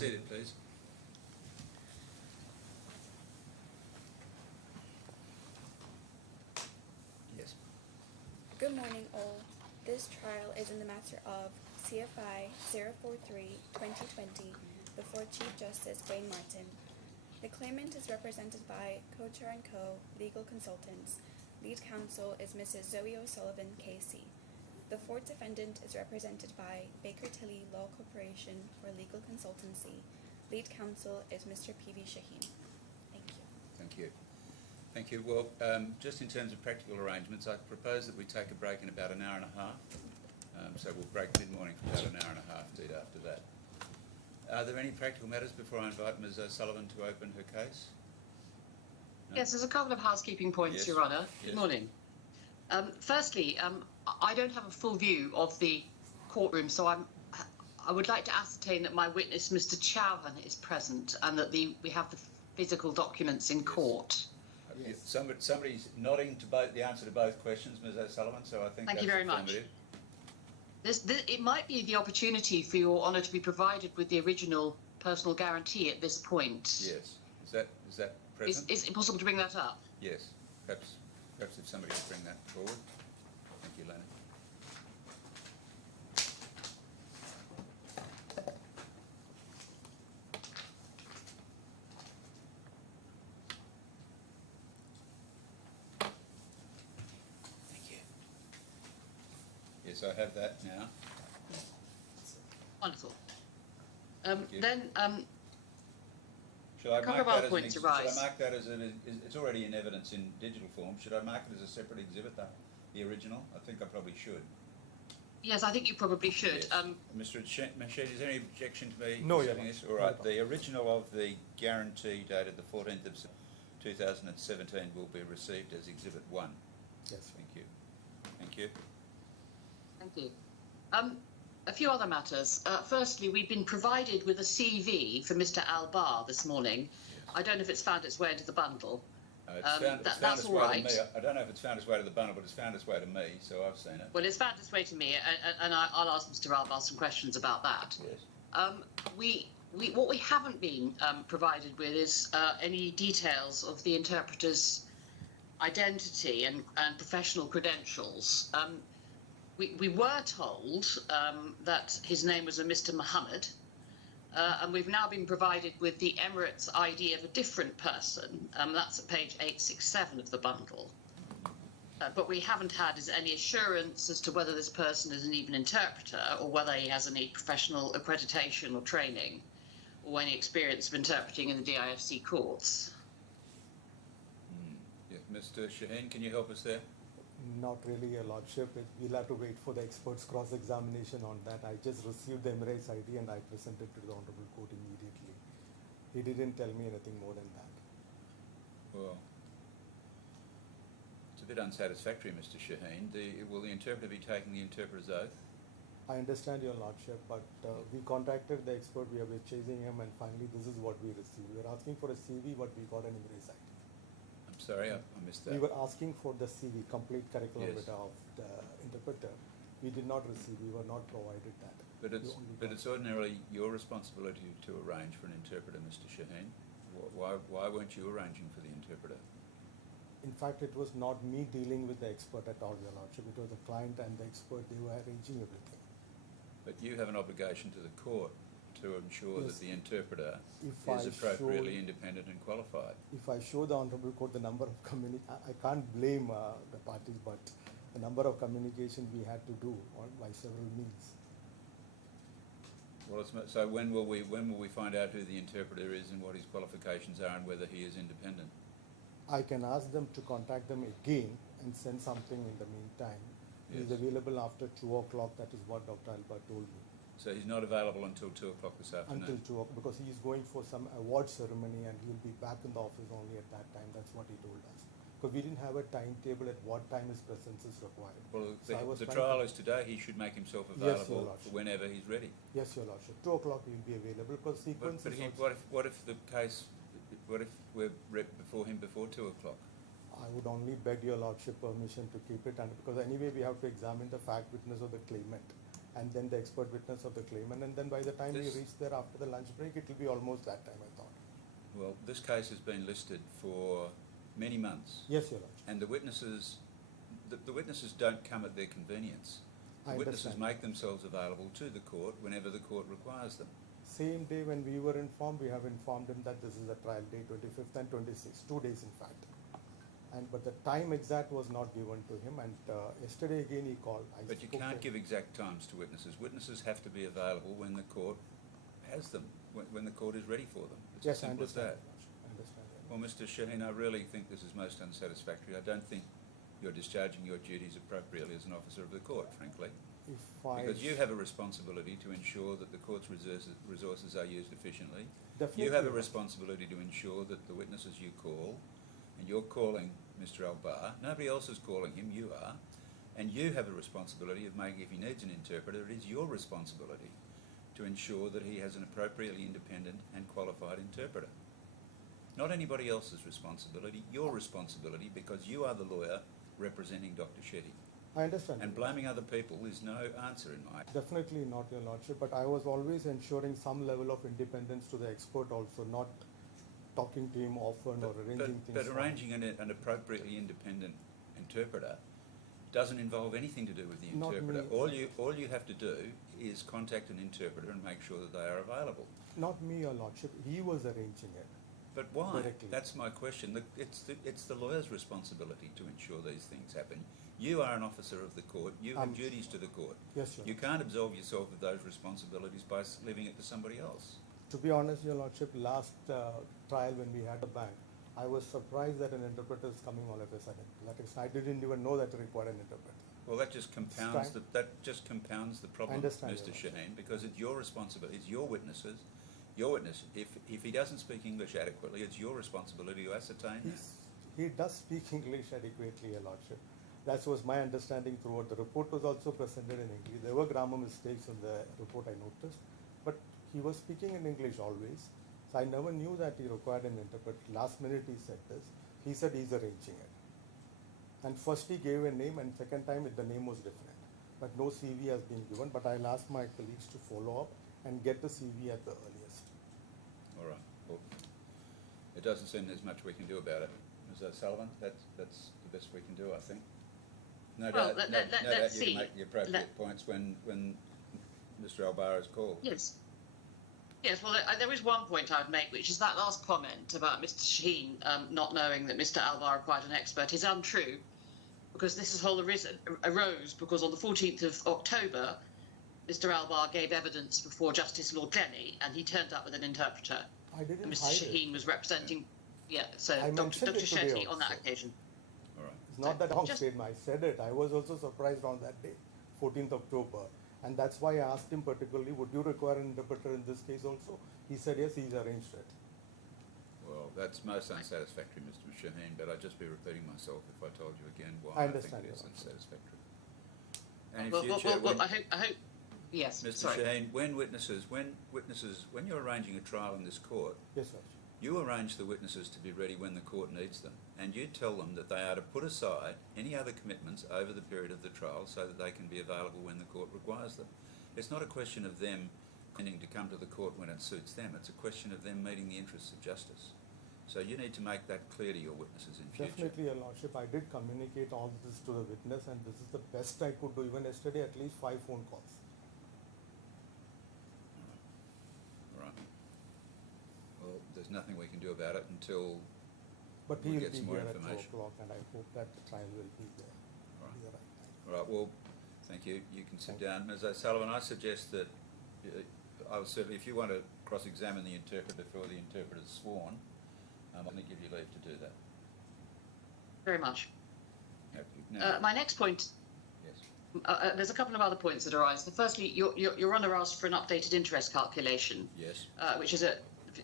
seated, please. Yes. Good morning, all. This trial is in the matter of CFI 043-2020 before Chief Justice Wayne Martin. The claimant is represented by Kocher & Co. Legal Consultants. Lead counsel is Mrs. Zoe O'Sullivan, KC. The fourth defendant is represented by Baker Tilly Law Corporation for Legal Consultancy. Lead counsel is Mr. P.V. Shaheen. Thank you. Thank you. Thank you. Well, just in terms of practical arrangements, I propose that we take a break in about an hour and a half. So we'll break mid-morning for about an hour and a half, indeed, after that. Are there any practical matters before I invite Ms. O'Sullivan to open her case? No? Yes, there's a couple of housekeeping points, Yes. Your Honour. Yes. Good morning. Firstly, I don't have a full view of the courtroom, so I would like to ascertain that my witness, Mr. Chauhan, is present and that we have the physical documents in court. Yes. Somebody's nodding to the answer to both questions, Ms. O'Sullivan, so I think Thank that's you very much. affirmative. It might be the opportunity for Your Honour to be provided with the original personal guarantee at this point. Yes. Is that present? Is it possible to bring that up? Yes. Perhaps if somebody could bring that forward. Thank you, Lena. Thank you. Yes, I have that now. Wonderful. Thank you. Then, Should I couple mark of that other as points should I arise. mark that as it's already in evidence in digital form? Should I mark it as a separate exhibit, the original? I think I probably should. yes, I think you probably should. Yes. Mr. Machete, is there any objection to me No, accepting Your this? Honor. All right, No. the original of the guarantee dated the 14th of 2017 will be received as Exhibit 1. Yes. Thank you. Thank you. Thank you. A few other matters. Firstly, we've been provided with a CV for Mr. Albar this morning. Yes. I don't know if it's found its way into the bundle. That's all right. To me. I don't know if it's found its way to the bundle, but it's found its way to me, so I've seen it. Well, it's found its way to me, and I'll ask Mr. Albar some questions about that. Yes. What we haven't been provided with is any details of the interpreter's identity and professional credentials. We were told that his name was a Mr. Muhammad, and we've now been provided with the Emirates ID of a different person. That's at page 867 of the bundle. But we haven't had any assurance as to whether this person is an even interpreter or whether he has any professional accreditation or training or any experience of interpreting in the DIFC courts. Yes. Mr. Shaheen, can you help us there? Not really, Your Lordship. We'll have to wait for the expert's cross-examination on that. I just received the Emirates ID and I presented to the Honorable Court immediately. He didn't tell me anything more than that. Well, it's a bit unsatisfactory, Mr. Shaheen. Will the interpreter be taking the interpreter's oath? I understand, Your Lordship, but we contacted the expert, we have been chasing him, and finally this is what we received. We were asking for a CV, but we got an Emirates ID. I'm sorry, I missed that. We were asking for the CV, complete curriculum Yes. vitae of the interpreter. We did not receive, we were not provided that. But We only got- it's ordinarily your responsibility to arrange for an interpreter, Mr. Shaheen. Why weren't you arranging for the interpreter? In fact, it was not me dealing with the expert at all, Your Lordship. It was the client and the expert, they were arranging everything. But you have an obligation to the court to ensure Yes. that the interpreter If is I appropriately showed- independent and qualified. If I show the Honorable Court the number of I can't blame the parties, but the number of communication we had to do by several means. Well, so when will we find out who the interpreter is and what his qualifications are and whether he is independent? I can ask them to contact them again and send something in the meantime. He's Yes. available after 2 o'clock, that is what Dr. Alba told me. So he's not available until 2 o'clock this afternoon? Until 2 o'clock, because he's going for some award ceremony and he'll be back in the office only at that time, that's what he told us. Because we didn't have a timetable at what time his presence is required. Well, So I was the trying trial to- is today. He should make himself Yes, Your available Lordship. for whenever he's ready. Yes, Your Lordship, 2 o'clock he'll be available, because sequence But is he, also- what if the case, what if we're before him before 2 o'clock? I would only beg Your Lordship permission to keep it, and because anyway we have to examine the fact witness of the claimant. and then the expert witness of the claimant, and then by the time we This- reach there after the lunch break, it will be almost that time, I thought. Well, this case has been listed for many months, Yes, Your Lordship. and the witnesses don't come at their convenience. The I witnesses understand. make themselves available to the court whenever the court requires them. Same day when we were informed, we have informed him that this is a trial day, 25th and 26th, 2 days in fact. But the time exact was not given to him, and yesterday again he called. But you spoke can't to give exact times to witnesses. Witnesses have to be available when the court has them, when the court is ready for them. It's Yes, as I simple as understand. that. Your Lordship. I understand. Your Well, Mr. Shaheen, I really think this is most unsatisfactory. I don't think you're discharging your duties appropriately as an officer of the court, frankly. If I Because you have a responsibility to ensure that the court's resources are used efficiently. Definitely, You have a Your Lordship. responsibility to ensure that the witnesses you call, and you're calling Mr. Al-Bar, nobody else is calling him, you are, and you have a responsibility of making, if he needs an interpreter, it is your responsibility to ensure that he has an appropriately independent and qualified interpreter. Not anybody else's responsibility, your responsibility, because you are the lawyer representing Dr. Shetty. I understand. And blaming other people is no answer in my... Definitely not, Your Lordship, but I was always ensuring some level of independence to the expert also, not talking to him often or arranging things. But for him. arranging an appropriately independent interpreter doesn't involve anything to do with the Not interpreter. me. All you have to do is contact an interpreter and make sure that they are available. Not me, Your Lordship. He was arranging it. But why? Directly. That's my question. It's the lawyer's responsibility to ensure these things happen. You are an officer of the court. You have duties to the court. Yes, Your You Lordship. can't absolve yourself of those responsibilities by leaving it to somebody else. To be honest, Your Lordship, last trial when we had the bank, I was surprised that an interpreter is coming all of a sudden. I didn't even know that it required an interpreter. Well, that just compounds Time. the problem, understand, Mr. Your Lordship. Shaheen, because it's your responsibility. It's your witnesses. Your witness. If he doesn't speak English adequately, it's your responsibility to ascertain that. He does speak English adequately, Your Lordship. That was my understanding throughout. The report was also presented in English. There were grammar mistakes in the report, I noticed, but he was speaking in English always. So I never knew that he required an interpreter. Last minute he said this. He said he's arranging it. And first he gave a name, and second time the name was different. But no CV has been given. But I'll ask my colleagues to follow up and get the CV at the earliest. All right. Well, it doesn't seem there's much we can do about it. Ms. O'Sullivan, that's the best we can do, I think. No Well, doubt, let's you can see. make the appropriate points when Mr. Al-Bar is called. Yes. Yes, well, there is one point I would make, which is that last comment about Mr. Shaheen not knowing that Mr. Alvar required an expert is untrue, because this whole arose because on the 14th of October, Mr. Alvar gave evidence before Justice Lord Denny, and he turned up with an interpreter. I didn't And Mr. hide Shaheen was representing, so I Dr. mentioned it today Shetty on that also. occasion. All right. It's not that long Just- statement. I said it. I was also surprised on that day, 14th October. And that's why I asked him particularly, would you require an interpreter in this case also? He said yes, he's arranged it. Well, that's most unsatisfactory, Mr. Shaheen, but I'd just be repeating myself if I told you again why I I understand think it is your answer. unsatisfactory. And in Well, future, I hope, yes, Mr. sorry. Shaheen, when you're arranging a trial in this court, Yes, sir. you arrange the witnesses to be ready when the court needs them, and you tell them that they are to put aside any other commitments over the period of the trial so that they can be available when the court requires them. It's not a question of them intending to come to the court when it suits them. It's a question of them meeting the interests of justice. So you need to make that clear to your witnesses in future. Definitely, Your Lordship. I did communicate all this to the witness, and this is the best I could do. Even yesterday, at least 5 phone calls. All right. Well, there's nothing we can do about it until But We'll he'll get be some more here at 2 information. o'clock, and I hope that the trial will be there. Right. Be the right time. All right, well, thank you. You can sit Thank you. down. Ms. O'Sullivan, I suggest that I would certainly, if you want to cross-examine the interpreter before the interpreter's sworn, I'm going to give you leave to do that. Very much. Now, My next point, yes, there's a couple of other points that arise. Firstly, your Honour asked for an updated interest calculation, yes. which is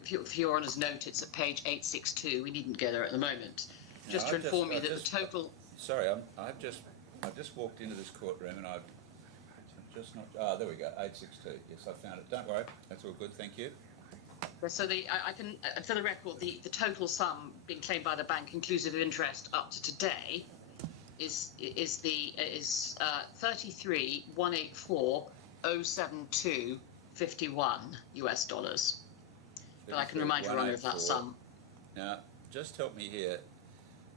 for your Honour's note, it's at page 862. We needn't get there at the moment. No, Just to I've inform you I've that the total... Sorry, I've just walked into this courtroom and I've just not. There we go. 862. Yes, I found it. Don't worry. That's all good. Thank you. So I can, for the record, the total sum being claimed by the bank, inclusive of interest, up to today, is 33,184 07251 US dollars. But I can remind Your Honour of that 33,184. sum. Now, just help me here.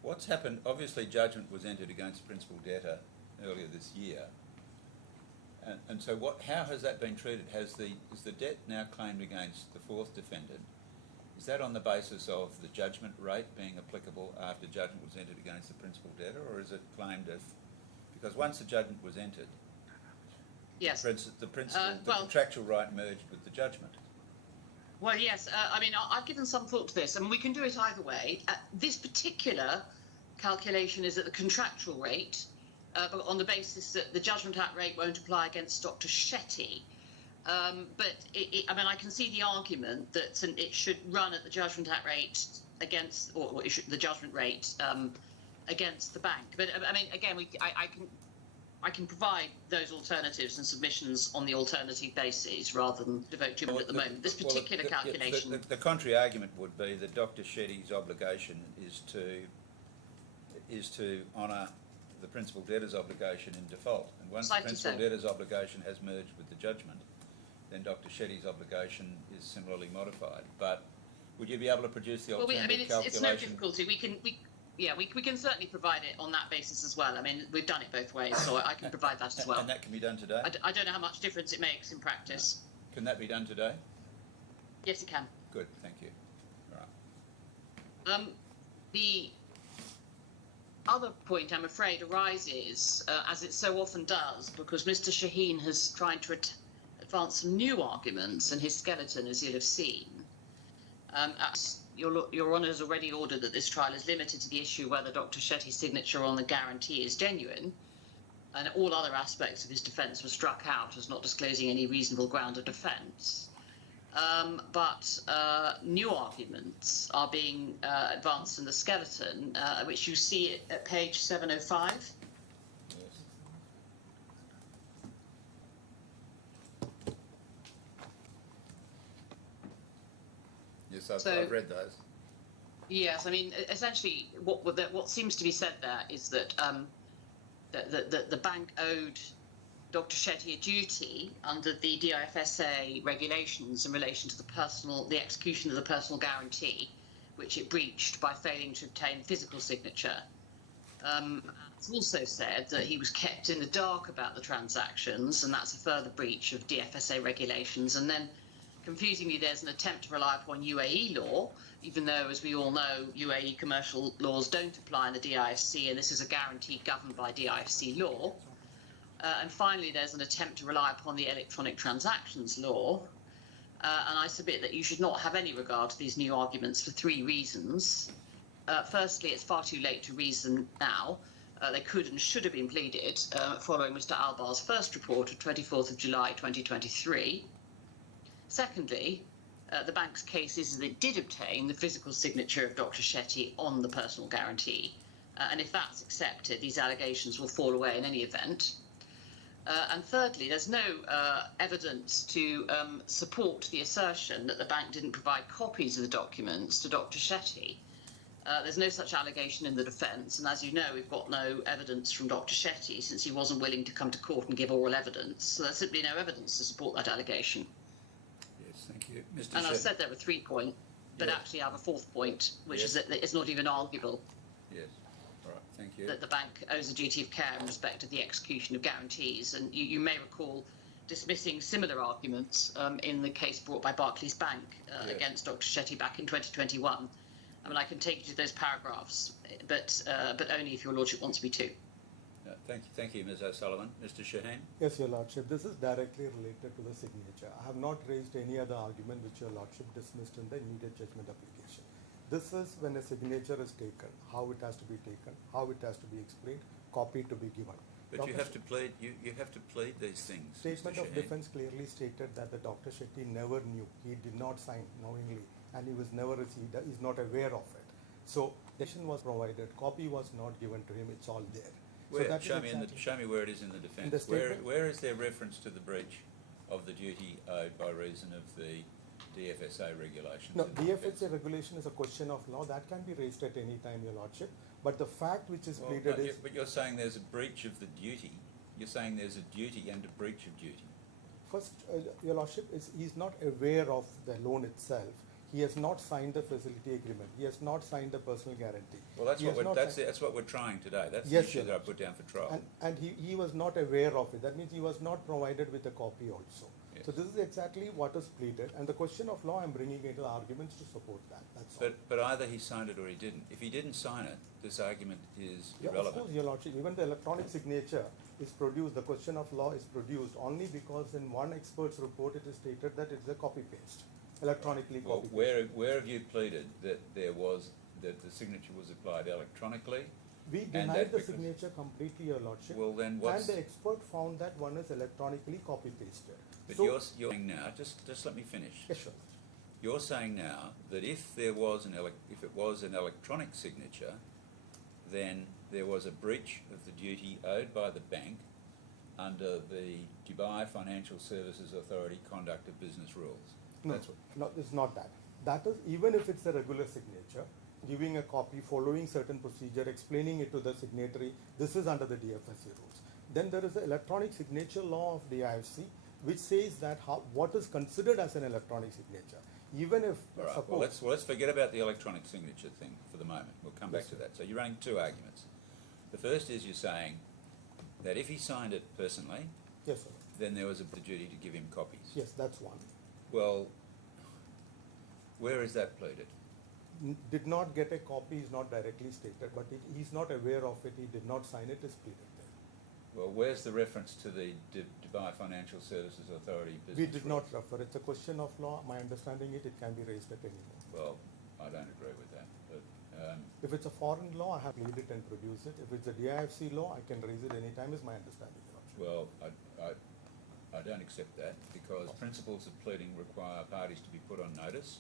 What's happened? Obviously, judgment was entered against the principal debtor earlier this year. And so how has that been treated? Is the debt now claimed against the fourth defendant? Is that on the basis of the judgment rate being applicable after judgment was entered against the principal debtor, or is it claimed because once the judgment was entered, Yes. the contractual right merged with the judgment? Well, yes. I mean, I've given some thought to this, and we can do it either way. This particular calculation is at the contractual rate, but on the basis that the Judgment Act rate won't apply against Dr. Shetty. But I mean, I can see the argument that it should run at the Judgment Act rate against, or the judgment rate against the bank. But I mean, again, I can provide those alternatives and submissions on the alternative basis rather than devote too much at the moment. This particular calculation. The contrary argument would be that Dr. Shetty's obligation is to honour the principal debtor's obligation in default. And once the principal debtor's obligation has merged with the judgment, then Dr. Shetty's obligation is similarly modified. But would you be able to produce the alternative calculation? It's no difficulty. We can certainly provide it on that basis as well. I mean, we've done it both ways, so I can provide that as well. And that can be done today? I don't know how much difference it makes in practice. No. Can that be done today? Yes, it can. Good, thank you. All right. The other point, I'm afraid, arises, as it so often does, because Mr. Shaheen has tried to advance some new arguments, and his skeleton, as you'll have seen. Your Honour has already ordered that this trial is limited to the issue whether Dr. Shetty's signature on the guarantee is genuine, and all other aspects of his defence were struck out as not disclosing any reasonable ground of defence. But new arguments are being advanced in the skeleton, which you see at page 705. Yes, I've read those. Yes, I mean, essentially, what seems to be said there is that the bank owed Dr. Shetty a duty under the DIFSA regulations in relation to the execution of the personal guarantee, which it breached by failing to obtain physical signature. It's also said that he was kept in the dark about the transactions, and that's a further breach of DFSA regulations. And then, confusingly, there's an attempt to rely upon UAE law, even though, as we all know, UAE commercial laws don't apply in the DIFC, and this is a guarantee governed by DIFC law. And finally, there's an attempt to rely upon the electronic transactions law. And I submit that you should not have any regard to these new arguments for three reasons. Firstly, it's far too late to reason now. They could and should have been pleaded following Mr. Albar's first report of 24th of July 2023. Secondly, the bank's case is that it did obtain the physical signature of Dr. Shetty on the personal guarantee. And if that's accepted, these allegations will fall away in any event. And thirdly, there's no evidence to support the assertion that the bank didn't provide copies of the documents to Dr. Shetty. There's no such allegation in the defence, and as you know, we've got no evidence from Dr. Shetty since he wasn't willing to come to court and give oral evidence. So there's simply no evidence to support that allegation. Yes, thank you. Mr. And I said there were 3 points, but yes. Actually I have a fourth point, which Yes. is that it's not even arguable. Yes. All right, thank you. That the bank owes a duty of care in respect of the execution of guarantees. And you may recall dismissing similar arguments in the case brought by Barclays Bank Yes. against Dr. Shetty back in 2021. I mean, I can take you to those paragraphs, but only if your lordship wants me to. Thank you, Ms. O'Sullivan. Mr. Shaheen? Yes, Your Lordship, this is directly related to the signature. I have not raised any other argument which Your Lordship dismissed in the immediate judgment application. This is when a signature is taken, how it has to be taken, how it has to be explained, copy to be given. But you have to plead. You have to plead these things. Statement Mr. of Shaheen. defense clearly stated that the Dr. Shetty never knew. He did not sign knowingly, and he was never received. He's not aware of it. So, decision was provided. Copy was not given to him. It's all there. Where? So that Show is me exactly show me where it is in the defence. In the statement? Where is there reference to the breach of the duty owed by reason of the DFSA regulations? No, in the defence? DFSA regulation is a question of law that can be raised at any time, Your Lordship. But the fact which is Well, pleaded but you're saying there's a breach of the duty. You're saying there's a duty and a breach of duty. First, Your Lordship, he's not aware of the loan itself. He has not signed the facility agreement. He has not signed the personal guarantee. Well, that's He what has we're, not that's, signed- that's what we're trying today. That's Yes, the issue Your that I Lordship. put down for trial. And he was not aware of it. That means he was not provided with a copy also. Yes. So this is exactly what is pleaded. And the question of law, I'm bringing into the arguments to support that. That's all. But either he signed it or he didn't. If he didn't sign it, this argument is Yeah, of irrelevant. course, Your Lordship. Even the electronic signature is produced, the question of law is produced only because in one expert's report it is stated that it's a copy-paste, electronically Well, copy-paste. where have you pleaded that that the signature was applied electronically? We and denied that the because- signature completely, Your Lordship. Well, then And what's... the expert found that one is electronically copy-pasted. But So- you're saying now, just let me finish. Yes, sure. You're saying now that if it was an electronic signature, then there was a breach of the duty owed by the bank under the Dubai Financial Services Authority Conduct of Business Rules. No, That's what, no, it's not that. That is, even if it's a regular signature, giving a copy, following certain procedure, explaining it to the signatory, this is under the DFC rules. Then there is the electronic signature law of DIFC, which says that what is considered as an electronic signature. Even if, all right, suppose, let's forget about the electronic signature thing for the moment. We'll come back Yes, to sir. that. So you're running two arguments. The first is you're saying that if he signed it personally, yes, sir. then there was the duty to give him copies. Yes, that's one. Well, where is that pleaded? Did not get a copy is not directly stated, but he's not aware of it, he did not sign it, is pleaded there. Well, where's the reference to the Dubai Financial Services Authority business We did not rules? refer, it's a question of law, my understanding it can be raised at any moment. Well, I don't agree with that, but, If it's a foreign law, I have to read it and produce it. If it's a DIFC law, I can raise it anytime, is my understanding, Your Lordship. well, I don't accept that because principles of pleading require parties to be put on notice.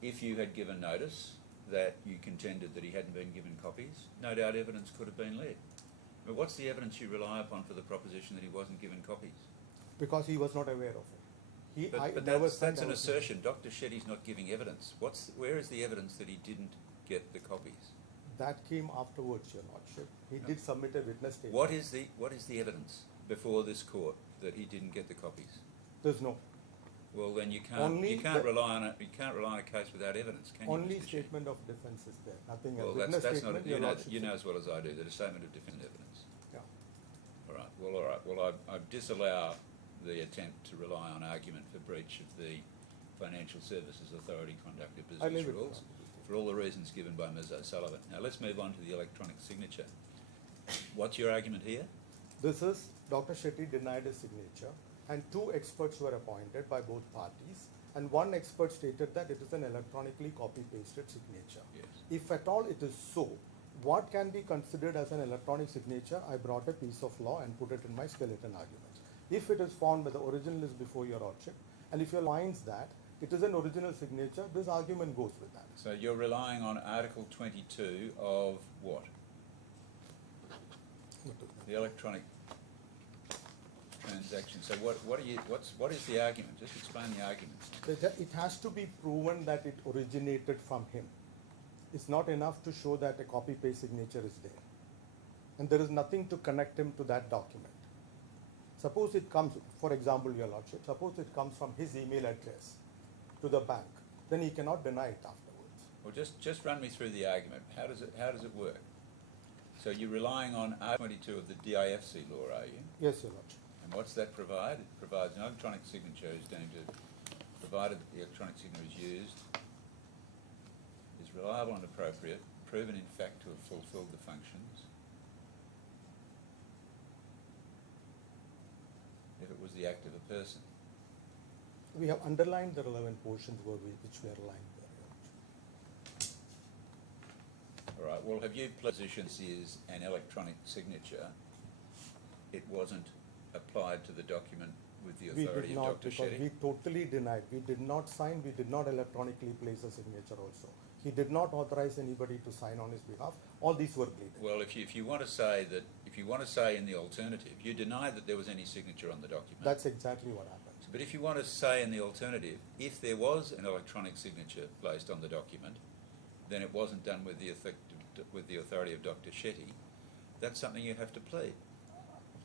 If you had given notice that you contended that he hadn't been given copies, no doubt evidence could have been led. But what's the evidence you rely upon for the proposition that he wasn't given copies? Because he was not aware of it. But that's an assertion. Dr. Shetty's not giving evidence. Where is the evidence that he didn't get the copies? That came afterwards, Your Lordship. He did submit a witness statement. What is the evidence before this court that he didn't get the copies? There's no. Well, then you can't Only rely on a case without evidence, can you? Only Mr. Shetty? statement of defense is there, nothing else. Well, Witness that's not, statement, you Your know, Lordship you know said- as well as I do that a statement of defense evidence. Yeah. All right. Well, I disallow the attempt to rely on argument for breach of the Financial Services Authority Conduct of I leave Business it Rules for all the reasons given by Ms. O'Sullivan. Now, let's move on to the electronic signature. What's your argument here? This is, Dr. Shetty denied his signature, and two experts were appointed by both parties, and one expert stated that it is an electronically copy-pasted signature. Yes. If at all it is so, what can be considered as an electronic signature? I brought a piece of law and put it in my skeleton arguments. If it is found that the original is before Your Lordship, and if you finds that it is an original signature, this argument goes with that. So you're relying on Article 22 of what? The electronic transaction. So what is the argument? Just explain the argument. It has to be proven that it originated from him. It's not enough to show that a copy-paste signature is there. And there is nothing to connect him to that document. Suppose it comes, for example, Your Lordship, suppose it comes from his email address to the bank, then he cannot deny it afterwards. Well, just run me through the argument. How does it work? So you're relying on Article 22 of the DIFC law, are you? Yes, Your Lordship. And what's that provide? It provides an electronic signature is going to, provided that the electronic signature is used, is reliable and appropriate, proven in fact to have fulfilled the functions, if it was the act of a person. We have underlined the relevant portions which we are aligned there, Your Lordship. All right, well, have you positions is an electronic signature, it wasn't applied to the document with the We authority did of not, Dr. because Shetty? we totally denied. We did not sign, we did not electronically place a signature also. He did not authorize anybody to sign on his behalf. All these were pleaded. Well, if you want to say that, if you want to say in the alternative, you deny that there was any signature on the document. That's exactly what happened. But if you want to say in the alternative, if there was an electronic signature placed on the document, then it wasn't done with the authority of Dr. Shetty, that's something you have to plead.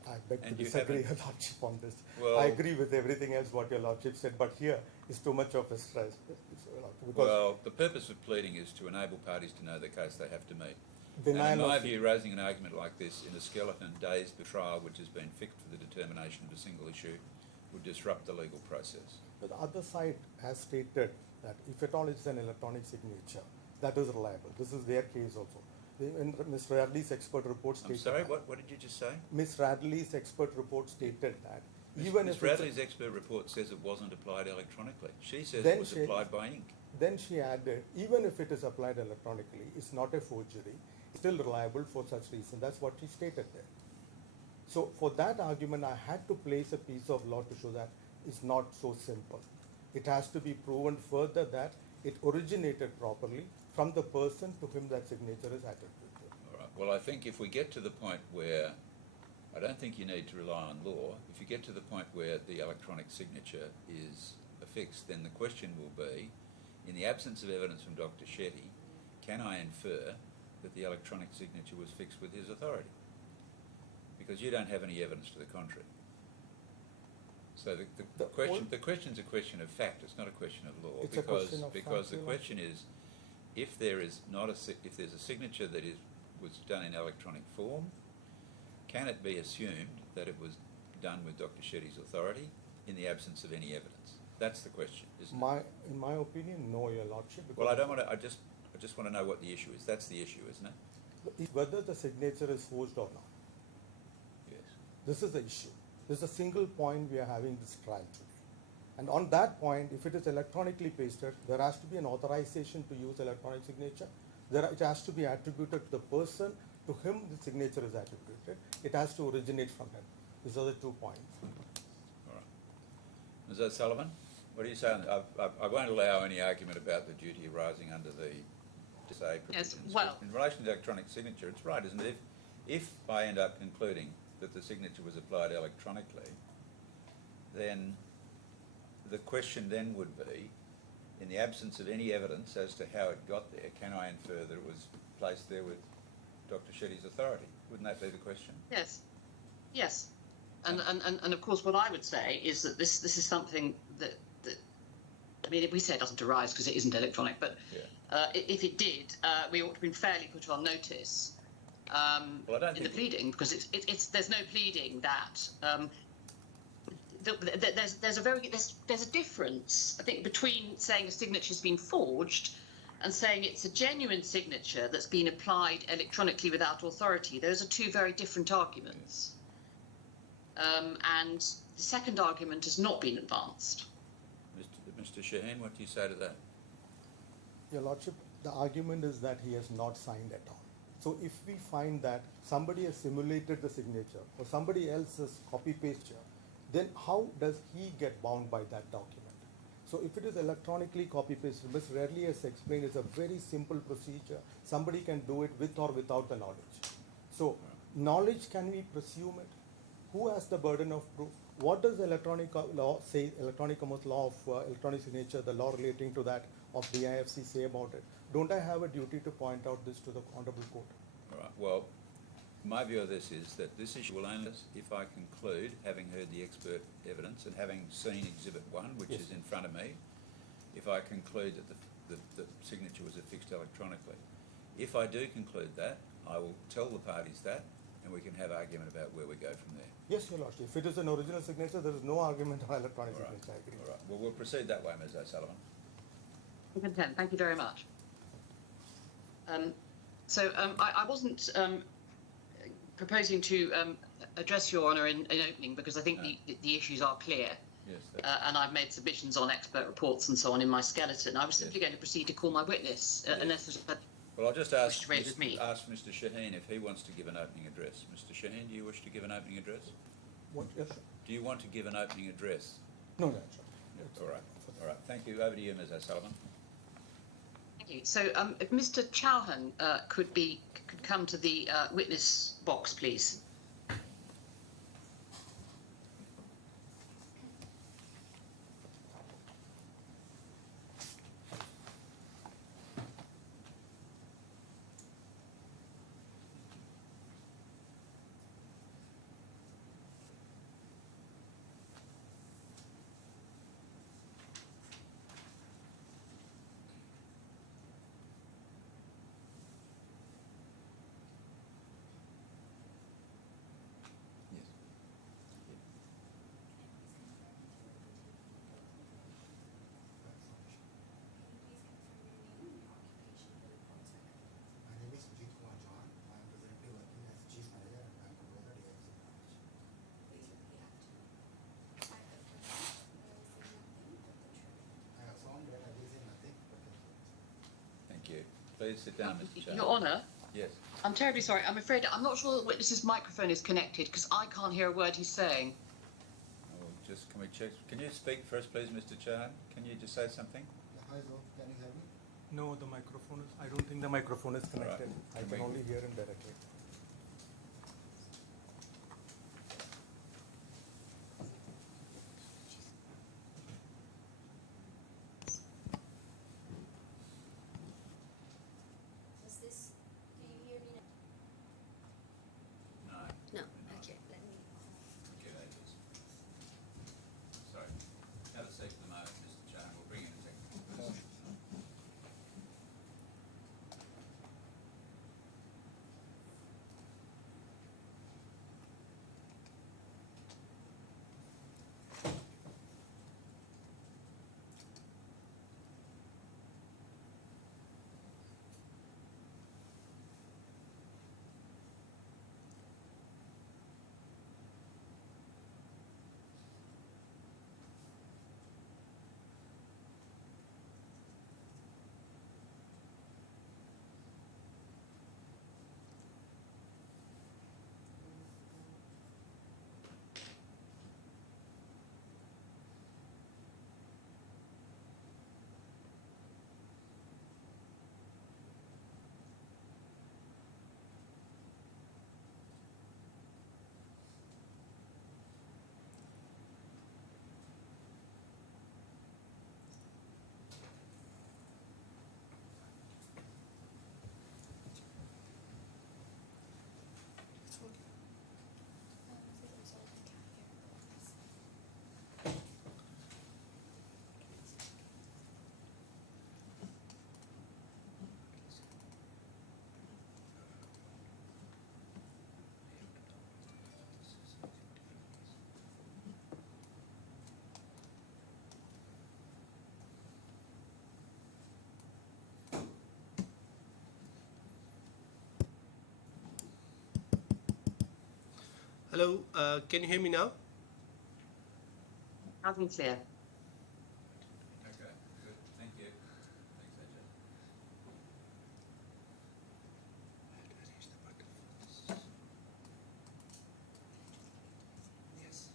I beg to And you disagree, haven't- Your Lordship, on this. Well- I agree with everything else what Your Lordship said, but here is too much of a stress. Because Well, the purpose of pleading is to enable parties to know the case they have to meet. And in denial my of view, raising an argument like this in a skeleton days for trial which has been fixed for the determination of a single issue would disrupt the legal process. But the other side has stated that if at all it's an electronic signature, that is reliable. This is their case also. In Ms. Radley's expert report I'm stated sorry, that. what did you just say? Ms. Radley's expert report stated that even Ms. if it's Radley's expert report says it wasn't applied electronically. She says Then it was she- applied by ink. then she added, even if it is applied electronically, it's not a forgery, it's still reliable for such reason. That's what she stated there. So for that argument, I had to place a piece of law to show that it's not so simple. It has to be proven further that it originated properly from the person to whom that signature is attributed. All right. Well, I think if we get to the point where, I don't think you need to rely on law. If you get to the point where the electronic signature is affixed, then the question will be, in the absence of evidence from Dr. Shetty, can I infer that the electronic signature was fixed with his authority? Because you don't have any evidence to the contrary. So the question's a question of fact. It's not a question of law. It's a question of because fact, the Your question is, if there is not if there's a signature that was done in electronic form, can it be assumed that it was done with Dr. Shetty's authority in the absence of any evidence? That's the question, isn't it? In my opinion, no, Your Lordship. Well, I because don't want to. I just want to know what the issue is. That's the issue, isn't it? whether the signature is forged or not. Yes. This is the issue. This is a single point we are having this trial today. And on that point, if it is electronically pasted, there has to be an authorization to use electronic signature. It has to be attributed to the person to whom the signature is attributed. It has to originate from him. These are the 2 points. All right. Ms. O'Sullivan, what do you say? I won't allow any argument about the duty arising under the DIFC provisions. Yes, well- In relation to the electronic signature, it's right, isn't it? If I end up concluding that the signature was applied electronically, then the question then would be, in the absence of any evidence as to how it got there, can I infer that it was placed there with Dr. Shetty's authority? Wouldn't that be the question? Yes, yes, and of course, what I would say is that this is something that I mean, we say it doesn't arise because it isn't electronic, but Yeah. if it did, we ought to have been fairly put on notice Well, I don't in the think pleading, because it's there's no pleading that. There's a difference, I think, between saying a signature's been forged and saying it's a genuine signature that's been applied electronically without authority. Those are two very different arguments. And the second argument has not been advanced. Mr. Shaheen, what do you say to that? Your Lordship, the argument is that he has not signed at all. So if we find that somebody has simulated the signature or somebody else has copy-pasted, then how does he get bound by that document? So if it is electronically copy-pasted, Ms. Radley has explained it's a very simple procedure. Somebody can do it with or without the knowledge. So knowledge, can we presume it? Who has the burden of proof? What does the electronic law say, electronic commerce law of electronic signature, the law relating to that of DIFC say about it? Don't I have a duty to point out this to the Honorable Court? All right, well, my view of this is that this issue will only, if I conclude, having heard the expert evidence and having seen Exhibit 1, which Yes. is in front of me, if I conclude that the signature was affixed electronically. If I do conclude that, I will tell the parties that, and we can have argument about where we go from there. Yes, Your Lordship. If it is an original signature, there is no argument on electronic All right, signature. I agree. all right. Well, we'll proceed that way, Ms. O'Sullivan. I'm content. Thank you very much. I wasn't proposing to address Your Honour in opening, because I think the issues are clear. Yes. And I've made submissions on expert reports and so on in my skeleton. I was simply going to proceed to call my witness, unless there's a... Well, I'll just ask, Wish to raise with me. ask Mr. Shaheen if he wants to give an opening address. Mr. Shaheen, do you wish to give an opening address? What? Yes, sir. Do you want to give an opening address? No, no, sir. All right, all right. Thank you. Over to you, Ms. O'Sullivan. Thank you. So if Mr. Chauhan could come to the witness box, please. please sit down, Mr. Chairman. Your Honour, Yes. I'm terribly sorry. I'm afraid I'm not sure the witness's microphone is connected because I can't hear a word he's saying. Well, just can we check? Can you speak first, please, Mr. Chairman? Can you just say something? Hi, Zoe, can you hear me? No, the microphone is, I don't think the microphone is connected. Right. I Can can we- only hear him directly. Is this, can you hear me No. now? No, okay, let me. Okay, ages. Sorry. Have a seat for the moment, Mr. Chairman. We'll bring in a technical person. Hello, can you hear me now? Loud and clear. Okay, good. Thank you. Thanks, AJ. Yes.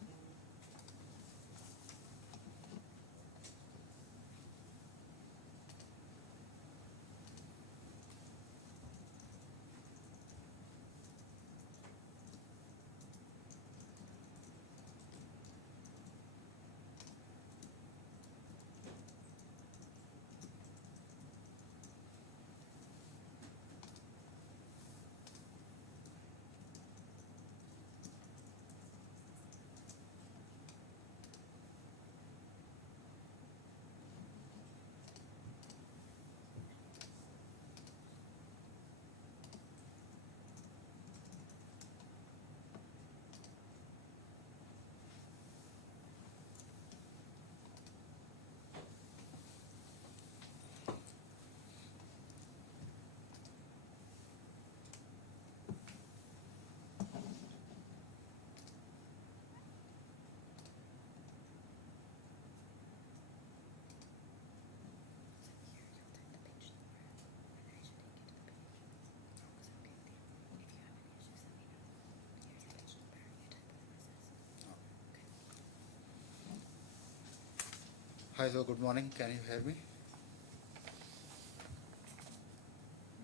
Hi, so good morning. Can you hear me?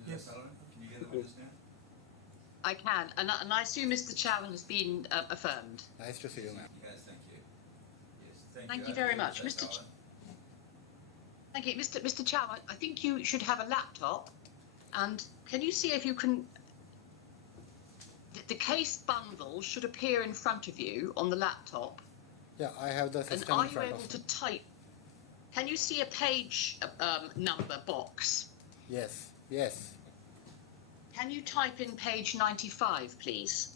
Ms. Yes. O'Sullivan, can you hear the witness now? I can, and I assume Mr. Chairman has been affirmed. Nice to see you, ma'am. Yes, thank you. Yes, thank you. Thank you Over very to much. Ms. Mr. O'Sullivan. Thank you, Mr. Chairman. I think you should have a laptop, and can you see if you can? The case bundle should appear in front of you on the laptop, Yeah, I have the and system are in you front able of to me. type? Can you see a page number box? Yes, yes. Can you type in page 95, please?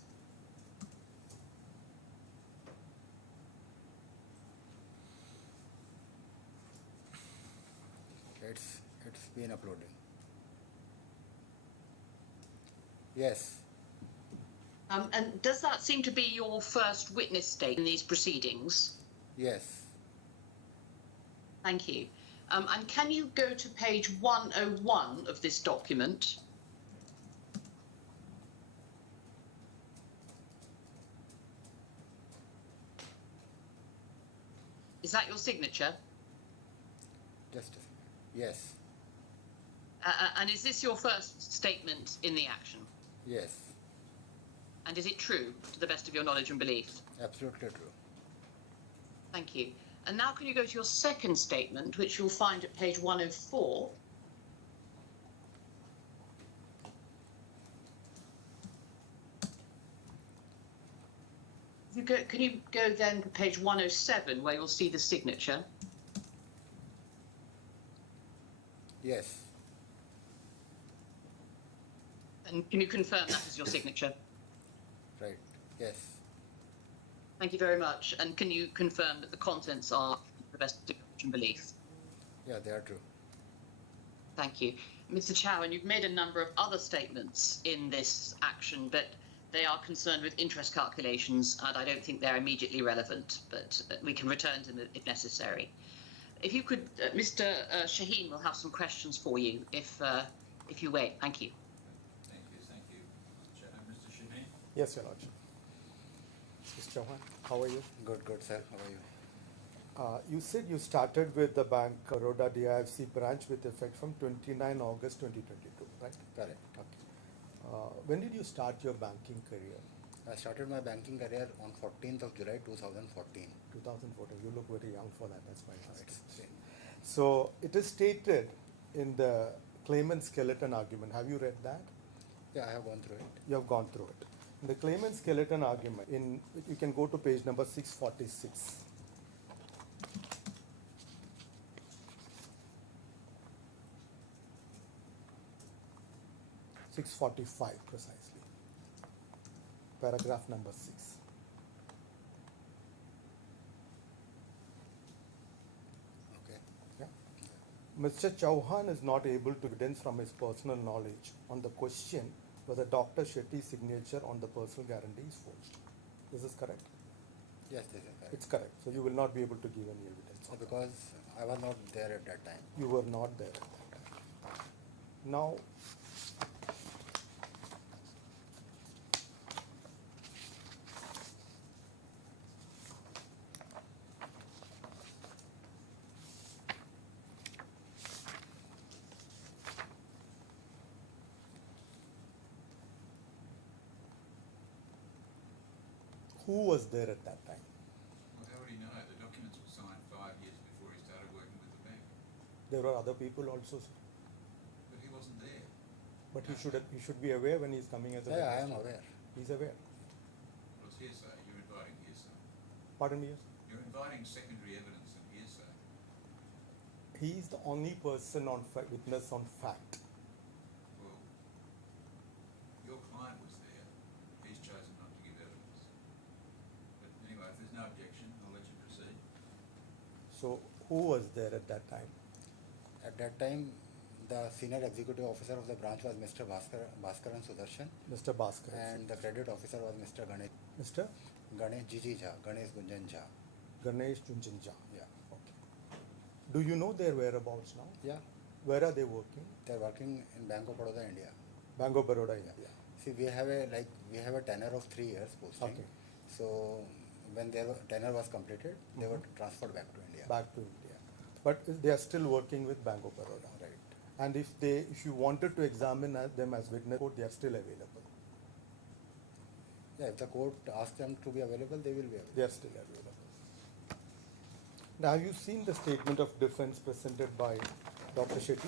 It's been uploading. Yes, And does that seem to be your first witness statement in these proceedings? yes. Thank you. And can you go to page 101 of this document? Is that your signature? Just a second. Yes, And is this your first statement in the action? yes, And is it true, to the best of your knowledge and belief? absolutely true. Thank you. And now can you go to your second statement, which you'll find at page 104? Can you go then to page 107, where you'll see the signature? Yes, And can you confirm that is your signature? right, yes, Thank you very much. And can you confirm that the contents are to the best of your knowledge and belief? yeah, they are true. Thank you. Mr. Chowan, you've made a number of other statements in this action, but they are concerned with interest calculations, and I don't think they're immediately relevant, but we can return to them if necessary. If you could, Mr. Shaheen will have some questions for you if you wait. Thank you. Thank you. Mr. Shaheen? Yes, Your Lordship. Mr. Chauhan, how are you? Good, good, sir. How are you? You said you started with the bank Baroda DIFC branch with effect from 29 August 2022, right? Correct. Okay. When did you start your banking career? I started my banking career on 14th of July 2014. 2014. You look very young for that. That's why I asked. It's- So it is stated in the claimant skeleton argument. Have you read that? Yeah, I have gone through it. You have gone through it. In the claimant skeleton argument, you can go to page number 646. Precisely. Paragraph number 6. Okay. Yeah. Mr. Chauhan is not able to evidence from his personal knowledge on the question whether Dr. Shetty's signature on the personal guarantee is forged. This is correct? Yes, this is correct. It's correct. So you will not be able to give any evidence. So because I was not there at that time. You were not there at that time. Now, who was there at that time? Well, how would he know? The documents were signed 5 years before he started working with the bank. There were other people also, sir. But he wasn't there. But he should be aware when he's coming as a Yeah, I am witness. aware. He's aware. Well, it's hearsay. You're inviting hearsay. Pardon me, yes? You're inviting secondary evidence and hearsay. He is the only person on witness on fact. Well, your client was there. He's chosen not to give evidence. But anyway, if there's no objection, I'll let you proceed. So who was there at that time? At that time, the senior executive officer of the branch was Mr. Bhaskaran Sudarshan, Mr. Bhaskar. and the credit officer was Mr. Mr. Ganesh Jiji Jha, Ganesh Gunjan Jha. Ganesh Junjanja. Yeah, Okay. Do you know their whereabouts now? yeah. Where are they working? They're working in Bank of Baroda, India. Bank of Baroda, India. See, we have a tenure of 3 years posting. Okay. So when their tenure was completed, they were transferred back to India. Back to India. But they are still working with Bank of Baroda. Right. And if you wanted to examine them as witness, they are still available. Yeah, if the court asks them to be available, they will be available. They are still available. Now, have you seen the statement of defense presented by Dr. Shetty?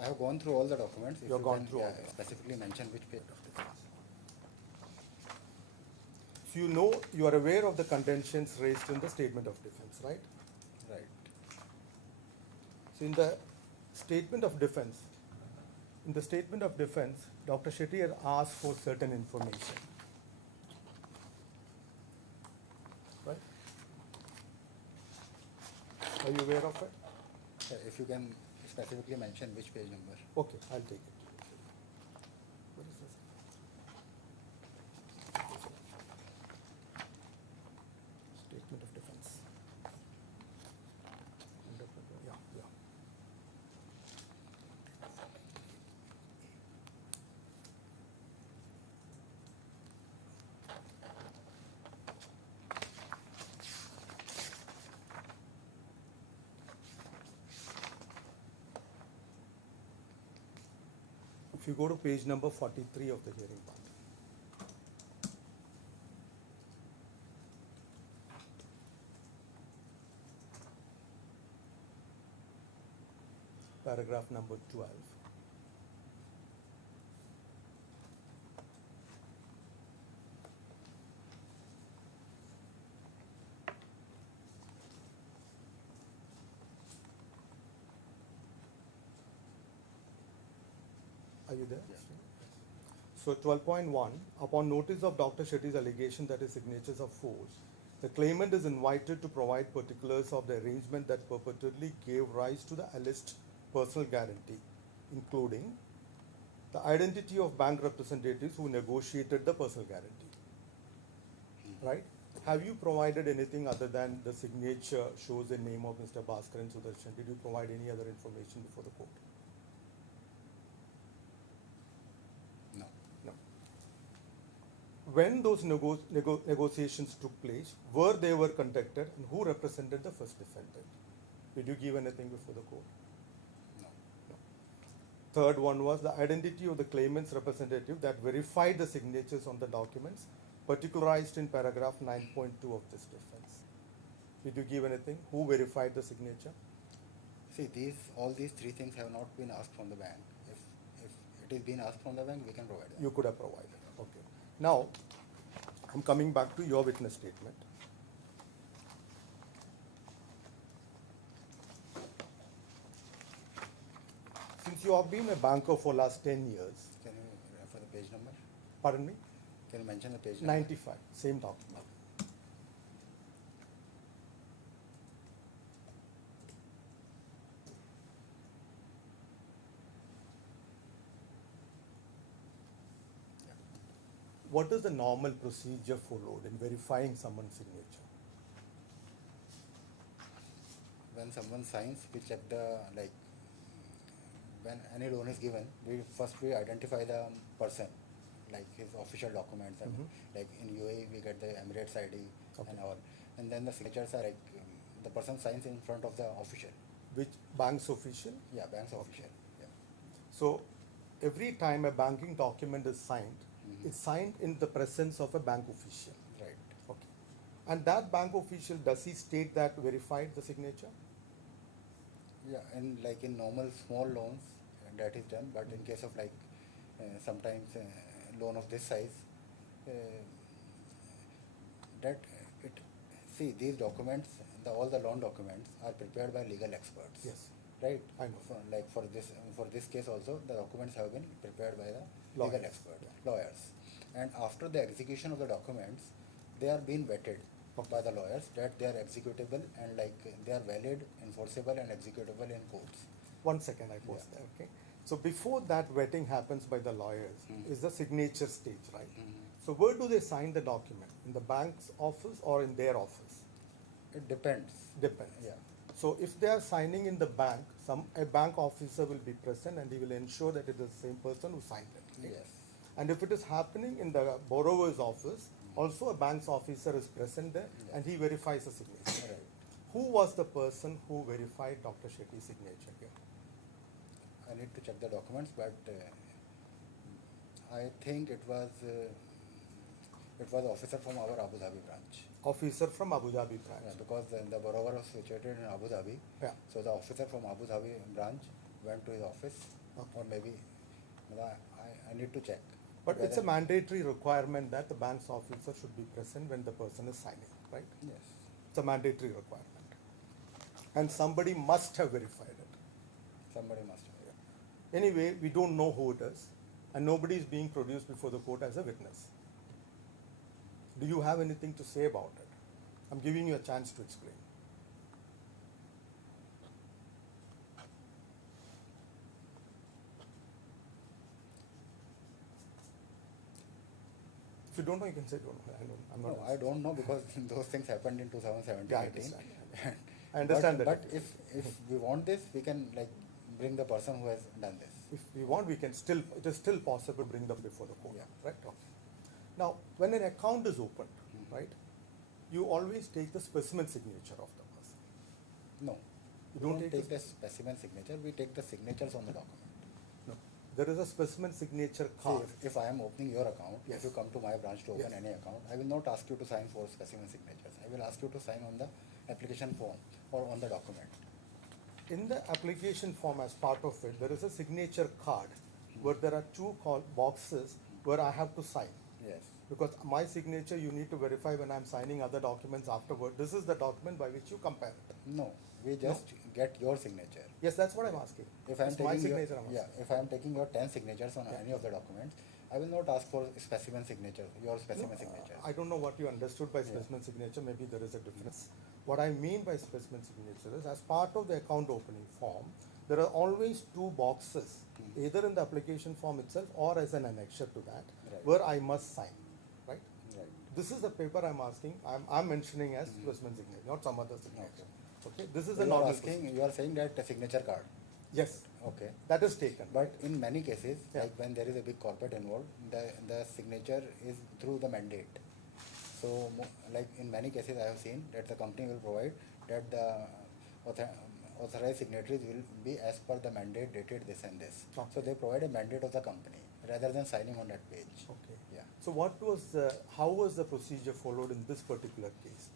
I have gone through all the documents. If You have you gone can, through all the specifically mention which page. So you are aware of the contentions raised in the statement of defense, right? Right. So in the statement of defense, Dr. Shetty had asked for certain information. Right? Are you aware of it? Yeah, if you can specifically mention which page number. Okay, I'll take it. What is this? Statement of defense. If you go to page number 43 of the hearing part. Paragraph number 12. Are you there? Yes. So 12.1, upon notice of Dr. Shetty's allegation that his signatures are forged, the claimant is invited to provide particulars of the arrangement that purportedly gave rise to the alleged personal guarantee, including the identity of bank representatives who negotiated the personal guarantee. Right? Have you provided anything other than the signature shows the name of Mr. Bhaskar and Sudarshan? Did you provide any other information before the court? No. No. When those negotiations took place, were conducted, and who represented the first defendant? Did you give anything before the court? No. No. Third one was the identity of the claimant's representative that verified the signatures on the documents particularized in paragraph 9.2 of this defense. Did you give anything? Who verified the signature? See, all these three things have not been asked from the bank. If it is being asked from the bank, we can provide that. You could have provided. Okay. Now, I'm coming back to your witness statement. Since you have been a banker for last 10 years, Can you refer the page number? pardon me, Can you mention the page number? 95, same document. What is the normal procedure followed in verifying someone's signature? When someone signs, we check when any loan is given, we identify the person, like his official documents, and like in UAE we get the Emirates ID and all, and then the signatures are the person signs in front of the official. Which bank's official? Yeah, bank's official. Yeah. So every time a banking document is signed, it's signed in the presence of a bank official. Right. Okay. And that bank official, does he state that verified the signature? Yeah, and like in normal small loans, that is done. But in case of sometimes loan of this size, these documents, all the loan documents are prepared by legal experts. Yes. Right. I know. For this case also, the documents have been prepared by the Lawyers. legal experts, lawyers. And after the execution of the documents, they are being vetted by the lawyers that they are executable and they are valid, enforceable, and executable in courts. 1 second, I pause there, okay? So before that vetting happens by the lawyers, is the signature stage, right? So where do they sign the document? In the bank's office or in their office? It depends. Depends. Yeah. So if they are signing in the bank, a bank officer will be present and he will ensure that it is the same person who signed it. Okay? Yes. And if it is happening in the borrower's office, also a bank's officer is present there and he verifies the signature. Right. Who was the person who verified Dr. Shetty's signature here? I need to check the documents, but I think it was the officer from our Abu Dhabi branch. Officer from Abu Dhabi branch. Yeah, because the borrower was situated in Abu Dhabi. Yeah. So the officer from Abu Dhabi branch went to his office, or maybe I need to check. But it's a mandatory requirement that the bank's officer should be present when the person is signing, right? Yes. It's a mandatory requirement. And somebody must have verified it. Somebody must have. Anyway, we don't know who it is, and nobody is being produced before the court as a witness. Do you have anything to say about it? I'm giving you a chance to explain. If you don't know, you can say don't know. I don't know because those things happened in 2017. Yeah, I 18. understand. I understand that. But if we want this, we can bring the person who has done this. If we want, it is still possible to bring them before the court, Yeah. right? Okay. Now, when an account is opened, right, you always take the specimen signature of the person. No. You We don't don't take take the specimen signature, we take the signatures on the document. No. there is a specimen signature See, card. if I am opening your account, Yes. if you come to my branch to open Yes. any account, I will not ask you to sign for specimen signatures. I will ask you to sign on the application form or on the document. In the application form, as part of it, there is a signature card where there are two boxes where I have to sign. Yes. Because my signature, you need to verify when I'm signing other documents afterward. This is the document by which you compare it. No, we just get your signature. Yes, that's what I'm asking. If I am It's my taking your, signature I'm yeah, asking. if I am taking your 10 signatures on Yeah. any of the documents, I will not ask for specimen signature, your specimen No, signature. I don't know what you understood by Yeah. specimen signature, maybe there is a difference. What I mean by specimen signature is, as part of the account opening form, there are always two boxes, either in the application form itself or as an annexure to that, Right. where I must sign, right? Right. This is the paper I'm asking, I'm mentioning as specimen signature, not some other signature. Okay, this is So the you are normal asking, procedure. you are saying that a signature card. Yes, Okay. that is taken. But in many cases, Yeah. like when there is a big corporate involved, the signature is through the mandate. So, like in many cases, I have seen that the company will provide that the authorized signatories will be as per the mandate dated this and this. Okay. So they provide a mandate of the company rather than signing on that page. Okay. Yeah. So how was the procedure followed in this particular case?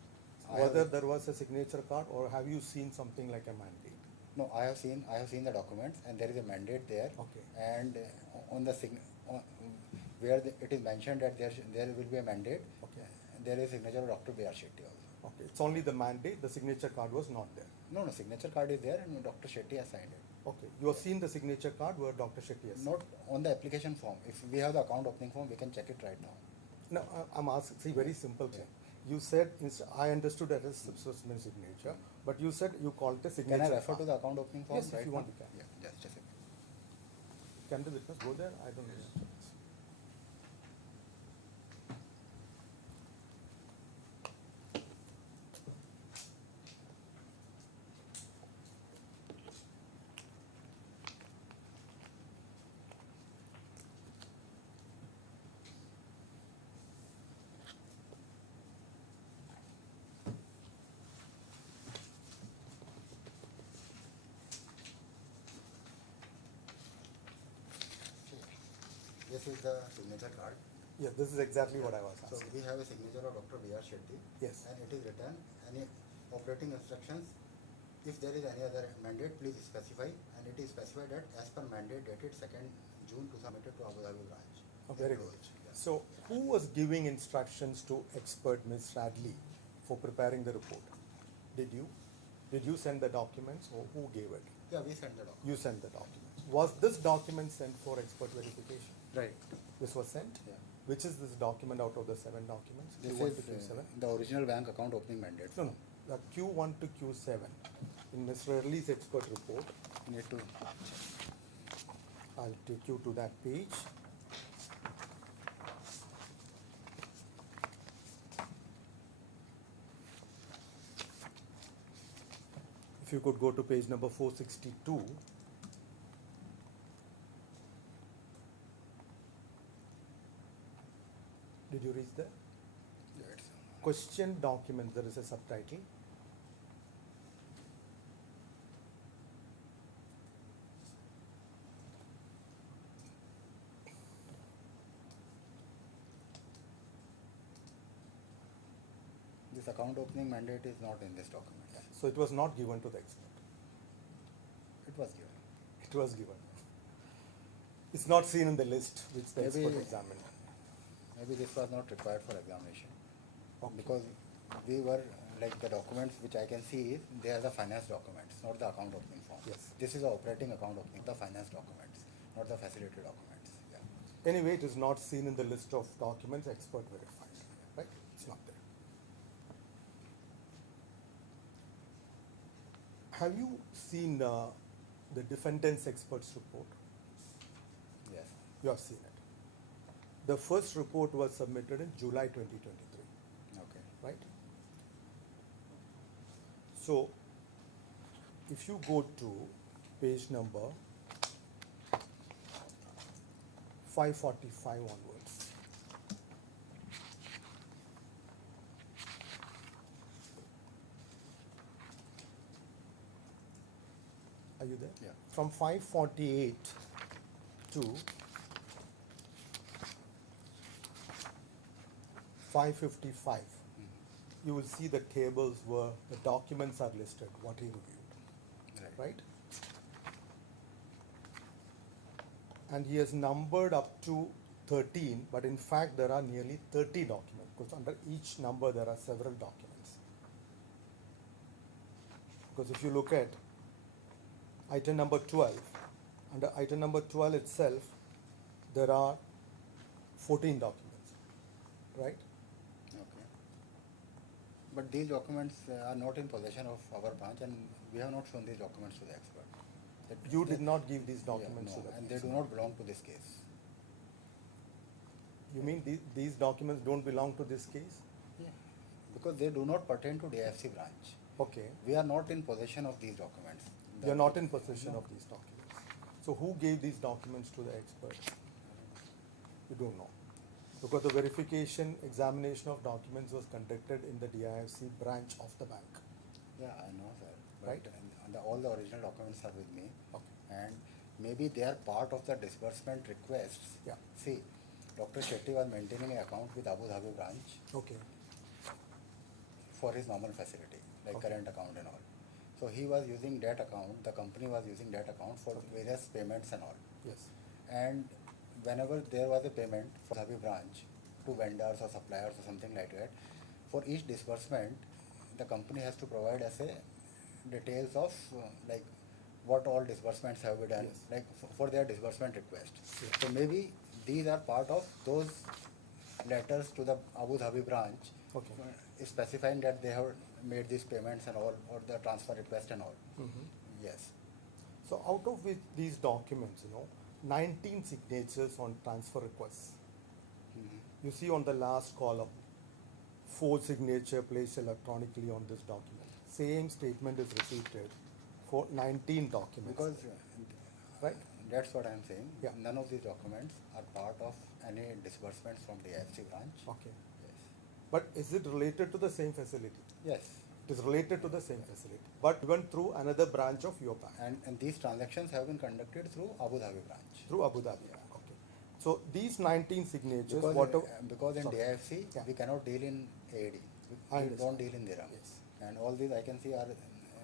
I Whether have- there was a signature card or have you seen something like a mandate? No, I have seen the documents and there is a mandate there. Okay. And on the where it is mentioned that there will be a mandate. Okay. There is signature of Dr. B.R. Shetty also. Okay, it's only the mandate, the signature card was not there. No, signature card is there and Dr. Shetty has signed it. Okay, you have seen the signature card where Dr. Shetty has. Not on the application form. If we have the account opening form, we can check it right now. No, I'm asking, see, very simple thing. You said, I understood that as specimen signature, but you said you called it a signature Can I refer card. to the account opening form Yes, if right you now? want, you can. Yeah, just a second. Can the witness go there? I don't know. This is the signature card. Yeah, this is exactly what I was So asking. we have a signature of Dr. B.R. Shetty. Yes. And it is written, any operating instructions, if there is any other mandate, please specify. And it is specified that as per mandate dated 2nd June to submitted to Abu Dhabi branch. Oh, very good. Yeah. So who was giving instructions to expert Ms. Radley for preparing the report? Did you? Did you send the documents or who gave it? Yeah, we sent the document. You sent the documents. Was this document sent for expert verification? Right. This was sent? Yeah. Which is this document out of the 7 documents? This Q1 to is Q7? the original bank account opening mandate. No, no. The Q1 to Q7 in Ms. Radley's expert report. You need to I'll take you to that page. If you could go to page number 462. Did you reach there? yeah, it's, Question document, there is a subtitle. this account opening mandate is not in this document. So it was not given to the expert. It was given. It was given. It's not seen in the list which the Maybe- expert examined. Maybe this was not required for examination. Okay. Because we were, like the documents which I can see is, they are the finance documents, not the account opening form. Yes. This is the operating account opening, the finance documents, not the facility documents, yeah. Anyway, it is not seen in the list of documents expert verified, right? It's not there. Have you seen the defendant's expert's report? Yes, You have seen it. The first report was submitted in July 2023, okay. right? So, if you go to page number 545 onwards. Are you there? Yeah. From 548 to 555, you will see the tables where the documents are listed, what he reviewed, right? And he has numbered up to 13, but in fact there are nearly 30 documents, because under each number there are several documents. Because if you look at item number 12, under item number 12 itself, there are 14 documents, right? Okay. But these documents are not in possession of our branch, and we have not shown these documents to the expert. You did not give these documents to no, the and they expert. do not belong to this case. You mean these documents don't belong to this case? Yeah. Because they do not pertain to DIFC branch. Okay. We are not in possession of these documents. You are not in possession of these documents. So who gave these documents to the expert? You don't know. Because the verification examination of documents was conducted in the DIFC branch of the bank. Yeah, I know, sir. But Right. all the original documents are with me. Okay. And maybe they are part of the disbursement requests. Yeah. See, Dr. Shetty was maintaining an account with Abu Dhabi branch Okay. for his normal facility, like Okay. current account and all. So he was using that account, the company was using that account for various payments and all. Yes. And whenever there was a payment for Dhabi branch to vendors or suppliers or something like that, for each disbursement, the company has to provide us a details of like what all disbursements have been done, Yes. like for their disbursement request. Yes. So maybe these are part of those letters to the Abu Dhabi branch, Okay. specifying that they have made these payments and all, or the transfer request and all. Mhm. Yes. So out of these documents, 19 signatures on transfer requests. You see on the last column, 4 signature placed electronically on this document. Same statement is repeated for 19 documents. Because right? that's what I'm saying. Yeah. None of these documents are part of any disbursements from the DIFC branch. Okay. Yes. But is it related to the same facility? Yes. It is related to the same facility, but even through another branch of your bank, And these transactions have been conducted through Abu Dhabi branch. through Abu Dhabi. Okay. So these 19 signatures, Because, whatever. because in Sorry. DIFC, Yeah. we cannot deal in AED. I We understand. don't deal in dirham. Yes. And all these I can see are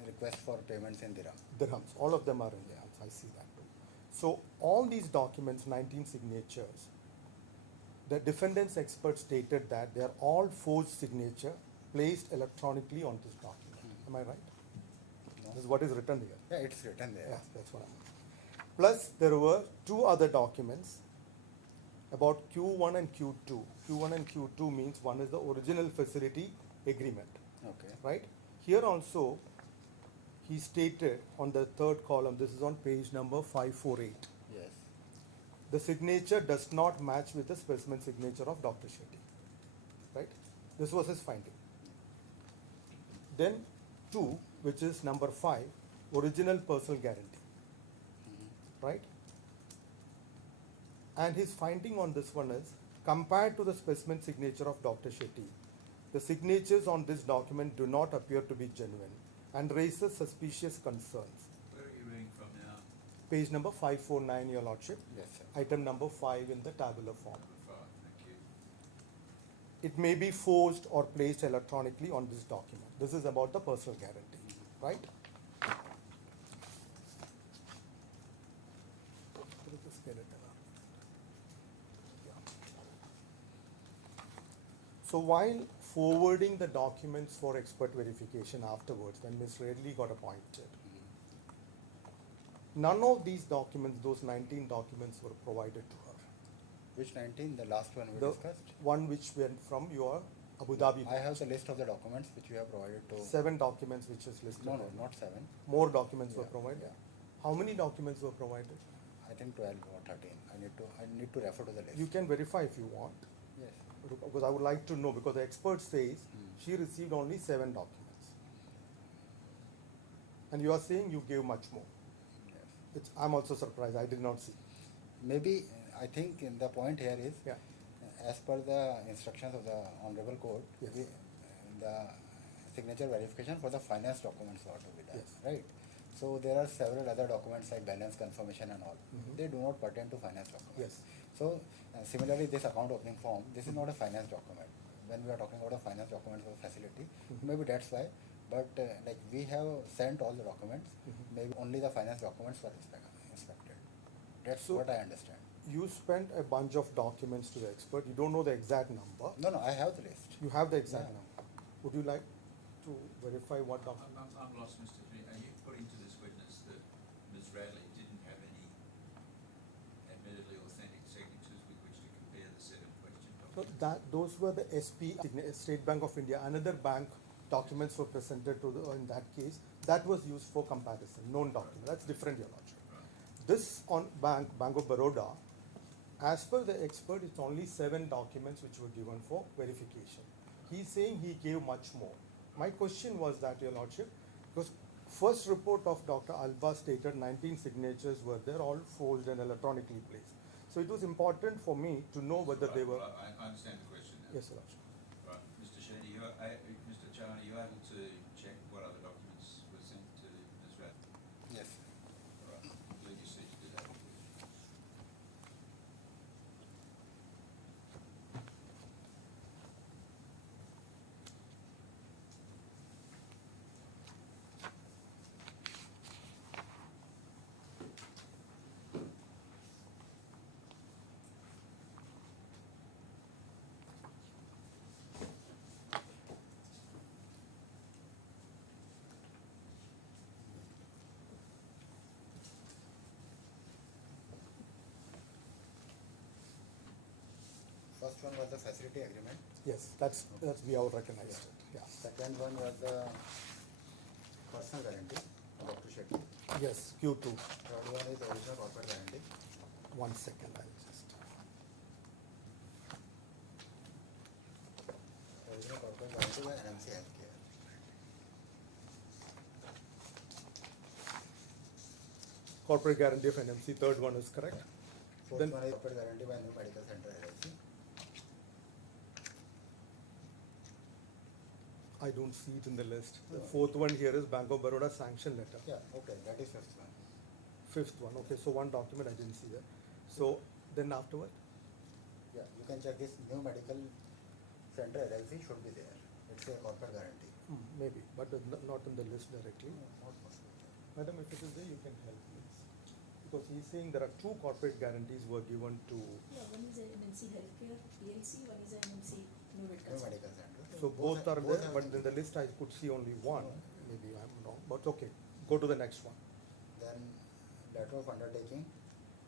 requests for payments in dirham. Dirhams, all of them are in dirhams, I see that too. So all these documents, 19 signatures, the defendant's expert stated that they are all forged signature placed electronically on this document. Am I right? No? This is what is written here. Yeah, it's written there. Yes, that's what I mean. Plus, there were 2 other documents about Q1 and Q2. Q1 and Q2 means one is the original facility agreement, Okay. right? Here also, he stated on the 3rd column, this is on page number 548. Yes. The signature does not match with the specimen signature of Dr. Shetty, right? This was his finding. Then 2, which is number 5, original personal guarantee, right? And his finding on this one is, compared to the specimen signature of Dr. Shetty, the signatures on this document do not appear to be genuine and raises suspicious concerns. Where are you reading from now? Page number 549, Your Lordship. Yes, sir. Item number 5 in the tabular form. Number 5, thank you. It may be forged or placed electronically on this document. This is about the personal guarantee, right? What is the skeleton of it? Yeah. So while forwarding the documents for expert verification afterwards, when Ms. Redley got appointed, none of these documents, those 19 documents, were provided to her. Which 19? The last one we The discussed? one which went from your Abu Dhabi. I have the list of the documents which you have provided to. 7 documents which is listed. No, there. not 7. More documents were Yeah, provided? yeah. How many documents were provided? I think 12 or 13. I need to refer to the list. You can verify if you want, Yes. because I would like to know, because the expert says she received only 7 documents. And you are saying you gave much more. Yes. I'm also surprised, I did not see. Maybe I think the point here is, Yeah. as per the instructions of the Honorable Court, Yes. the signature verification for the finance documents ought to be done, Yes. right? So there are several other documents like balance confirmation and all. They do not pertain to finance documents. Yes. So similarly, this account opening form, this is not a finance document. When we are talking about a finance document for facility, maybe that's why. But like we have sent all the documents, maybe only the finance documents were inspected. That's So- what I understand. You spent a bunch of documents to the expert. You don't know the exact number. No, I have the list. You have the exact Yeah. number. Would you like to verify what document? I'm lost, Mr. Tree. Are you putting to this witness that Ms. Radley didn't have any admittedly authentic signatures with which to compare the set of question So documents? those were the State Bank of India, another bank documents were presented to in that case. That was used for comparison, known document. That's different, Your Lordship. Right. This on Bank of Baroda, as per the expert, it's only 7 documents which were given for verification. He's saying he gave much more. My question was that, Your Lordship, because first report of Dr. Alba stated 19 signatures were there, all forged and electronically placed. So it was important for me to know whether they were. I understand the question now. Yes, Your Lordship. Right, Mr. Shetty, Mr. Chan, are you able to check what other documents were sent to Ms. Radley? Yes. All right, I believe you said you did that. First one was the facility agreement. Yes, that's we have recognized it. Yeah. Second one was the personal guarantee, Dr. Shetty. Yes, Q2. Third one is original corporate guarantee. 1 second, I'll just. Original corporate guarantee by NMC Healthcare. Corporate guarantee of NMC, third one is correct. Fourth Then- one is corporate guarantee by New Medical Center LLC. I don't see it in the list. The fourth one here is Bank of Baroda sanction letter. Yeah, okay, that is fifth one. Fifth one, okay, so one document I didn't see there. So then afterward, Yeah, you can check this New Medical Center LLC should be there. It's a corporate guarantee. maybe, but not in the list directly. Not possible. Madam, if it is there, you can help please. Because he's saying there are 2 corporate guarantees were given to, Yeah, one is a NMC Healthcare PLC, one is a NMC New Medical New Center. Medical Center. so both are both there, have but been in the list I could see only one. Maybe I'm wrong, but okay, go to the next one. Then letter of undertaking.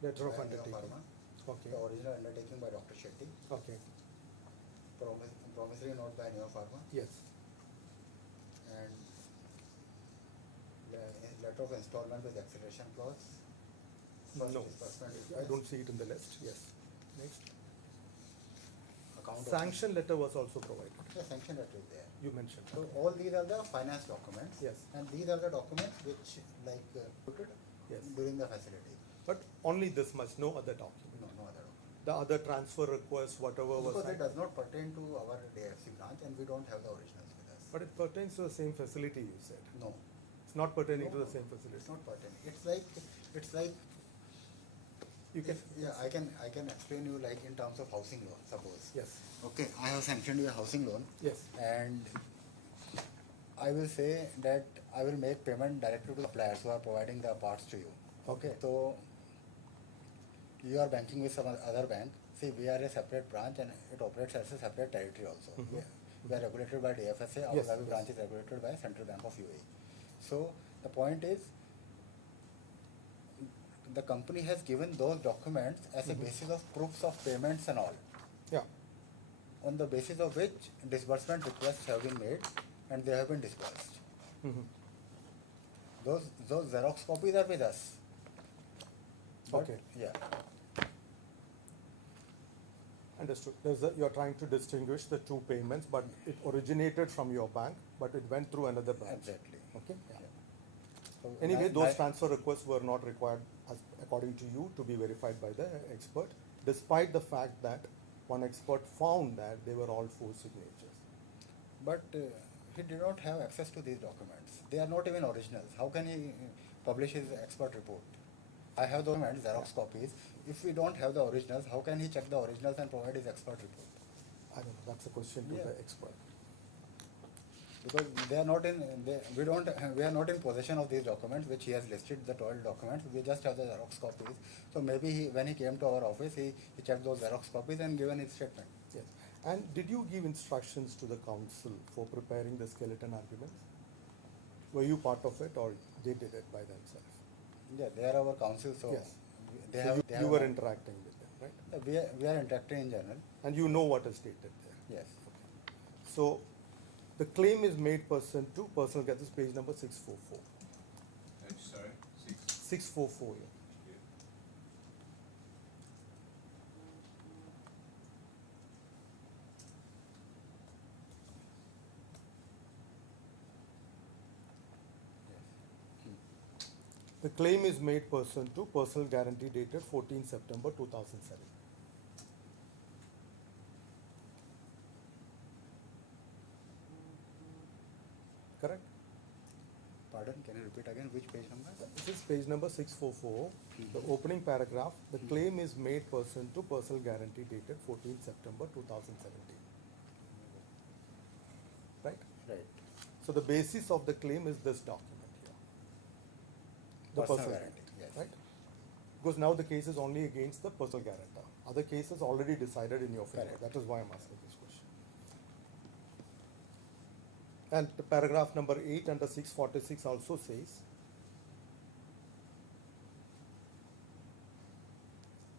Letter of by undertaking. Neopharma. Okay, The original undertaking by Dr. Shetty. okay, Promissory note by Neopharma. yes, And the letter of installment with acceleration clause. First no, disbursement I request. don't see it in the list, yes. Next, Account of- sanction letter was also provided, The sanction letter is there. you mentioned. So all these are the finance documents. Yes. And these are the documents which put it Yes. during the facility. But only this much, no other document. No other document. The other transfer requests, whatever was. Because it does not pertain to our DIFC branch and we don't have the originals with us. But it pertains to the same facility, you said. No. It's not pertaining to No, the same facility. It's not pertaining. It's like, You can, yeah, I can explain you like in terms of housing loan, suppose. yes, Okay, I have sanctioned you a housing loan. yes, And I will say that I will make payment directly to the suppliers who are providing the parts to you. Okay. So you are banking with some other bank. See, we are a separate branch and it operates as a separate territory also. We are regulated by DFSA. Our Yes, Dhabi yes. branch is regulated by Central Bank of UAE. So the point is, the company has given those documents as a basis of proofs of payments and all, yeah, on the basis of which disbursement requests have been made and they have been disbursed. Those Xerox copies are with us. But, Okay. Yeah. understood. You're trying to distinguish the 2 payments, but it originated from your bank, but it went through another branch. Exactly. Okay? Yeah. So Anyway, my- those my- transfer requests were not required, according to you, to be verified by the expert, despite the fact that one expert found that they were all 4 signatures. But he did not have access to these documents. They are not even originals. How can he publish his expert report. I have the documents, Xerox copies. If we don't have the originals, how can he check the originals and provide his expert report? I don't know, that's a question to Yeah. the expert. Because they are not in, we are not in possession of these documents, which he has listed, the 12 documents. We just have the Xerox copies. So maybe when he came to our office, he checked those Xerox copies and given his statement. Yes. And did you give instructions to the council for preparing the skeleton arguments? Were you part of it, or they did it by themselves? Yeah, they are our counsel, so Yes. they So have. you were interacting with them, right? We are interacting in general. And you know what is stated there. Yes. So the claim is made pursuant to personal, get this page number 644. Sorry, 644, yeah. The claim is made pursuant to personal guarantee dated 14 September 2007. Correct? Pardon, can you repeat again which page number? This is page number 644. The opening paragraph, the claim is made pursuant to personal guarantee dated 14 September 2017. Right? Right. So the basis of the claim is this document here. The Personal guarantee, yes. Right? Because now the case is only against the personal guarantor. Other cases already decided in your favor. Correct. That is why I'm asking this question. And the paragraph number 8 under 646 also says,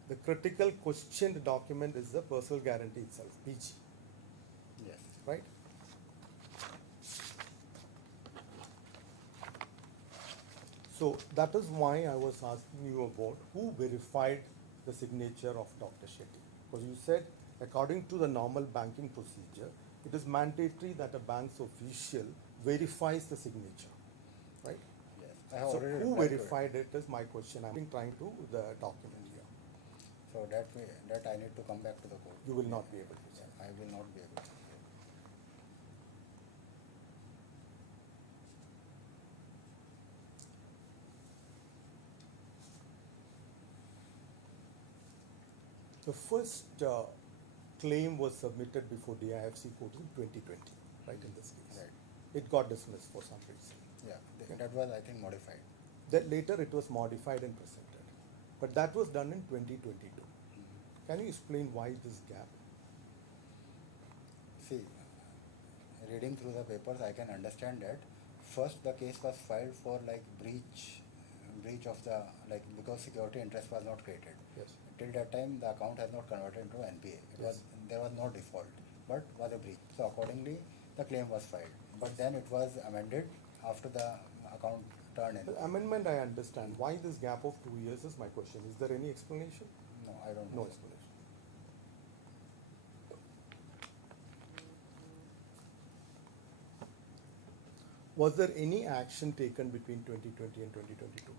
the critical questioned document is the personal guarantee itself, PG, Yes. right? So that is why I was asking you about who verified the signature of Dr. Shetty. Because you said, according to the normal banking procedure, it is mandatory that a bank's official verifies the signature, right? Yes. I have So already who replied to it. verified it is my question. I'm trying to the document here. So that I need to come back to the court. You will not be able to say. I will not be able to. The first claim was submitted before DIFC court in 2020, right, in this case. Right. It got dismissed for some reason. Yeah, that was, I think, modified. That later it was modified and presented. But that was done in 2022. Can you explain why this gap? See, reading through the papers, I can understand that. First, the case was filed for like breach of the, like, because security interest was not created. Yes. Till that time, the account has not converted into NPA. There was no default, but was a breach. So accordingly, the claim was filed. But then it was amended after the account turned in. The amendment I understand. Why this gap of 2 years is my question. Is there any explanation? No, I don't No know. explanation. Was there any action taken between 2020 and 2022?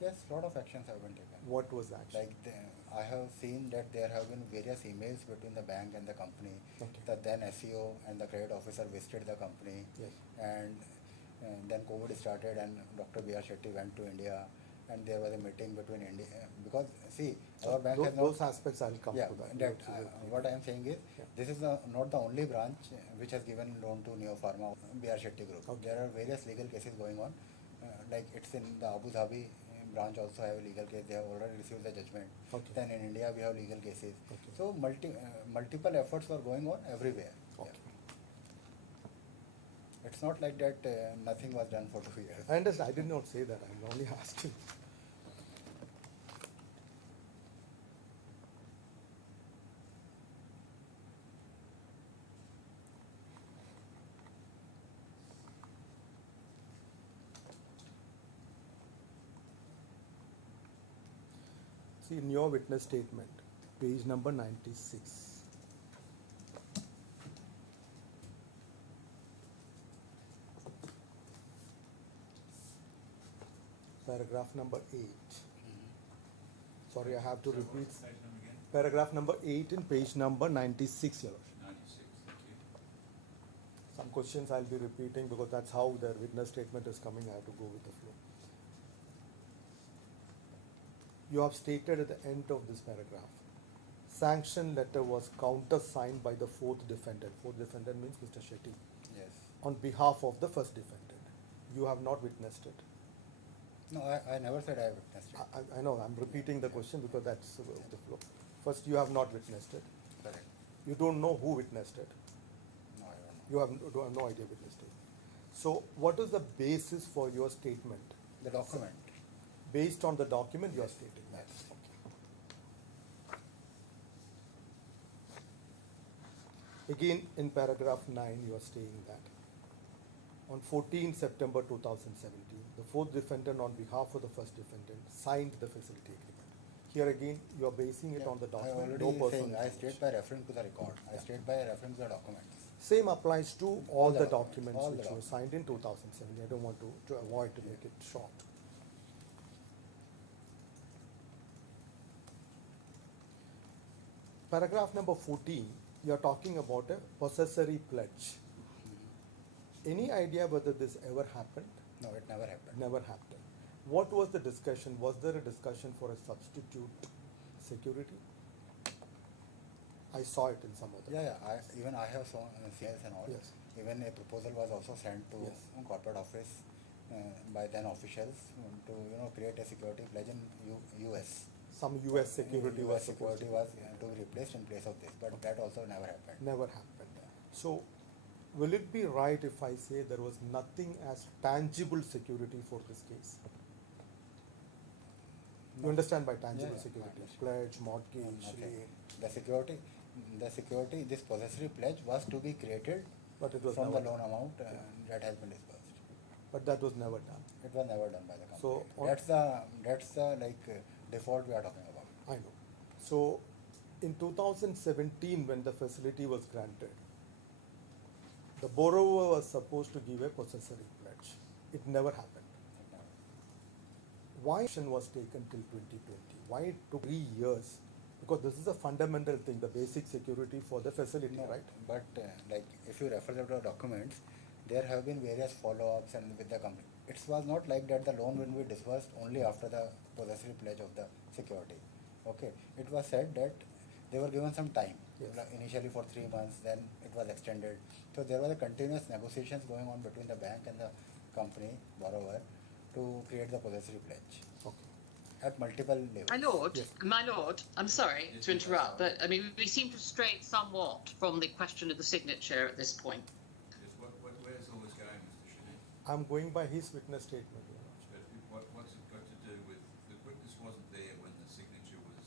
Yes, lot of actions have been taken. What was the action? Like I have seen that there have been various emails between the bank and the company. Okay. The then SEO and the credit officer visited the company. Yes. And then COVID started and Dr. B.R. Shetty went to India and there was a meeting between India. Because see, our bank has not... Those aspects I'll come Yeah, to that. that, Absolutely. what I am saying is, Yeah. this is not the only branch which has given loan to Neopharma, B.R. Shetty Group. Okay. There are various legal cases going on. Like it's in the Abu Dhabi branch also have a legal case. They have already received the judgment. Okay. Then in India we have legal cases. Okay. So multiple efforts were going on everywhere. Okay. Yeah. It's not like that nothing was done for 2 years. I understand. I did not say that. I'm only asking. See, in your witness statement, page number 96. Paragraph number 8. Sorry, I have to repeat. Page number again? Paragraph number 8 in page number 96, Your Lordship. 96, thank you. Some questions I'll be repeating because that's how the witness statement is coming. I have to go with the flow. you have stated at the end of this paragraph, sanction letter was countersigned by the fourth defendant. Fourth defendant means Mr. Shetty. Yes. On behalf of the first defendant. You have not witnessed it. No, I never said I witnessed it. I know, I'm repeating the question because that's the flow. First, you have not witnessed it. Correct. You don't know who witnessed it. No, I don't know. You have no idea witnessed it. So, what is the basis for your statement? The document. Based on the document you are stating that. Yes. Okay. Again, in paragraph 9, you are saying that on 14 September 2017, the fourth defendant on behalf of the first defendant signed the facility agreement. Here again, you are basing it on the I document, already no personal saying I information. state by referring to the record. I state by referring to the documents. Same applies to all All the the documents, documents all the which you documents. signed in 2017. I don't want to avoid to make it short. Paragraph number 14, you are talking about a possessory pledge. Any idea whether this ever happened? No, it never happened. Never happened. What was the discussion? Was there a discussion for a substitute security? I saw it in some of the. Yeah, even I have shown CS and all. Yes. Even a proposal was also sent to Yes. corporate office by then officials to create a security pledge in US. Some US security was US supposed security was to be replaced in place of this, but that also never happened. Never happened. So, will it be right if I say there was nothing as tangible security for this case? You understand by tangible Yeah, security? I understand. Pledge, mortgage, Nothing. lien, The security, this possessory pledge was to be created but it was from never the loan done. amount that has been disbursed. But that was never done. It was never done by the company. So, on- that's the default we are talking about. I know. So, in 2017, when the facility was granted, the borrower was supposed to give a possessory pledge. It never happened. Why action was taken till 2020? Why it took 3 years? Because this is a fundamental thing, the basic security for the facility, No, right? but if you refer to the documents, there have been various follow-ups and with the company. It was not like that the loan will be disbursed only after the possessory pledge of the security. Okay, it was said that they were given some time, Yes. initially for 3 months, then it was extended. So there was a continuous negotiations going on between the bank and the company borrower to create the possessory pledge Okay. at multiple levels. Yes. My lord, I'm sorry Yes, to Ms. interrupt, Baroda. but I mean, we seem to stray somewhat from the question of the signature at this point. Yes, where's all this going, Mr. Shetty? I'm going by his witness statement. Your Lordship. But what's it got to do with, the witness wasn't there when the signature was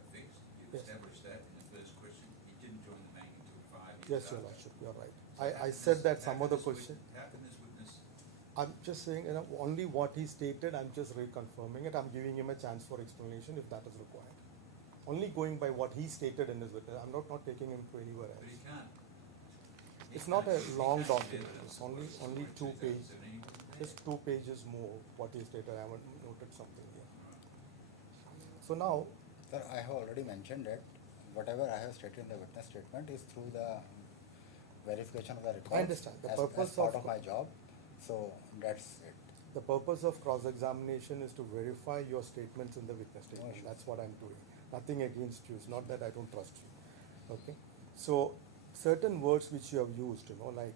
affixed? You Yes. established that in the first question. He didn't join the meeting until 5 years Yes, after. Your Lordship, you're right. So I said that some other question. How can this witness, I'm just saying, only what he stated, I'm just reconfirming it. I'm giving him a chance for explanation if that is required. Only going by what he stated in his witness. I'm not taking him to anywhere but he else. can't. It's not a long He can't give document. evidence It's of only what's 2 pages. 2017 he wasn't there. Just 2 pages more what he stated. I haven't noted something here. Right. So now, Sir, I have already mentioned that whatever I have stated in the witness statement is through the verification of the record. I understand. The as purpose part of- of my job. So that's it. the purpose of cross-examination is to verify your statements in the witness statement. issues. That's what I'm doing. Nothing against you. It's not that I don't trust you. Okay? So, certain words which you have used, like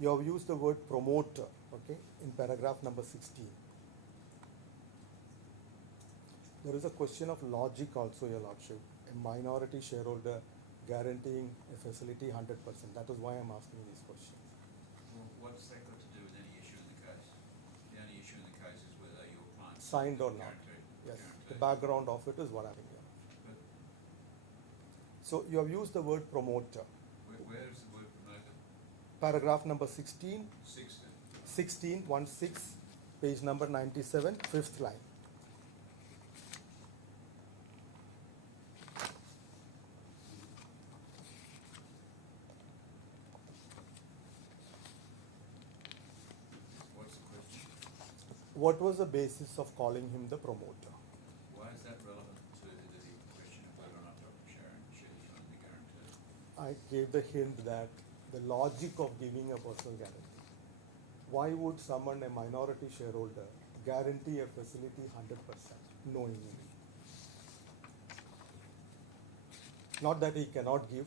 you have used the word promoter, okay, in paragraph number 16. There is a question of logic also, Your Lordship. A minority shareholder guaranteeing a facility 100%. That is why I'm asking these questions. Well, what's that got to do with any issue in the case? The only issue in the case is whether your client. Signed or not. Guaranteed. Yes, the Guaranteed. background of it is what I'm saying. But So you have used the word promoter. where is the word promoter? Paragraph number 16, 16. 16, page number 97, fifth line. What's the question? What was the basis of calling him the promoter? Why is that relevant to the question of whether or not Dr. Sharon should be under the guarantee? I gave the hint that the logic of giving a personal guarantee. Why would someone, a minority shareholder, guarantee a facility 100% knowingly? Not that he cannot give,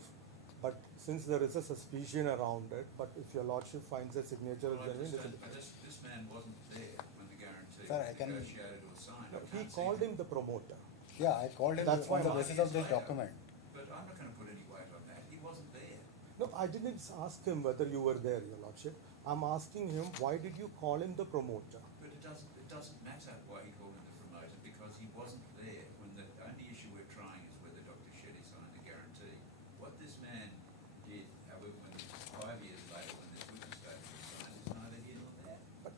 but since there is a suspicion around it, but if your lordship finds a signature is Well, I genuine, just it's a don't, different. this man wasn't there when the guarantee Sir, was I can- negotiated or signed. No, I he can't see called him the promoter. Yeah, I called him That's on why the I'm basis 5 of years this later. document. But I'm not gonna put any weight on that, he wasn't there. No, I didn't ask him whether you were there, your lordship. I'm asking him, why did you call him the promoter? But it doesn't matter why he called him the promoter, because he wasn't there when the only issue we're trying is whether Dr. Shetty signed the guarantee. What this man did, however, when 5 years later, when this witness statement was signed, is neither here nor there. But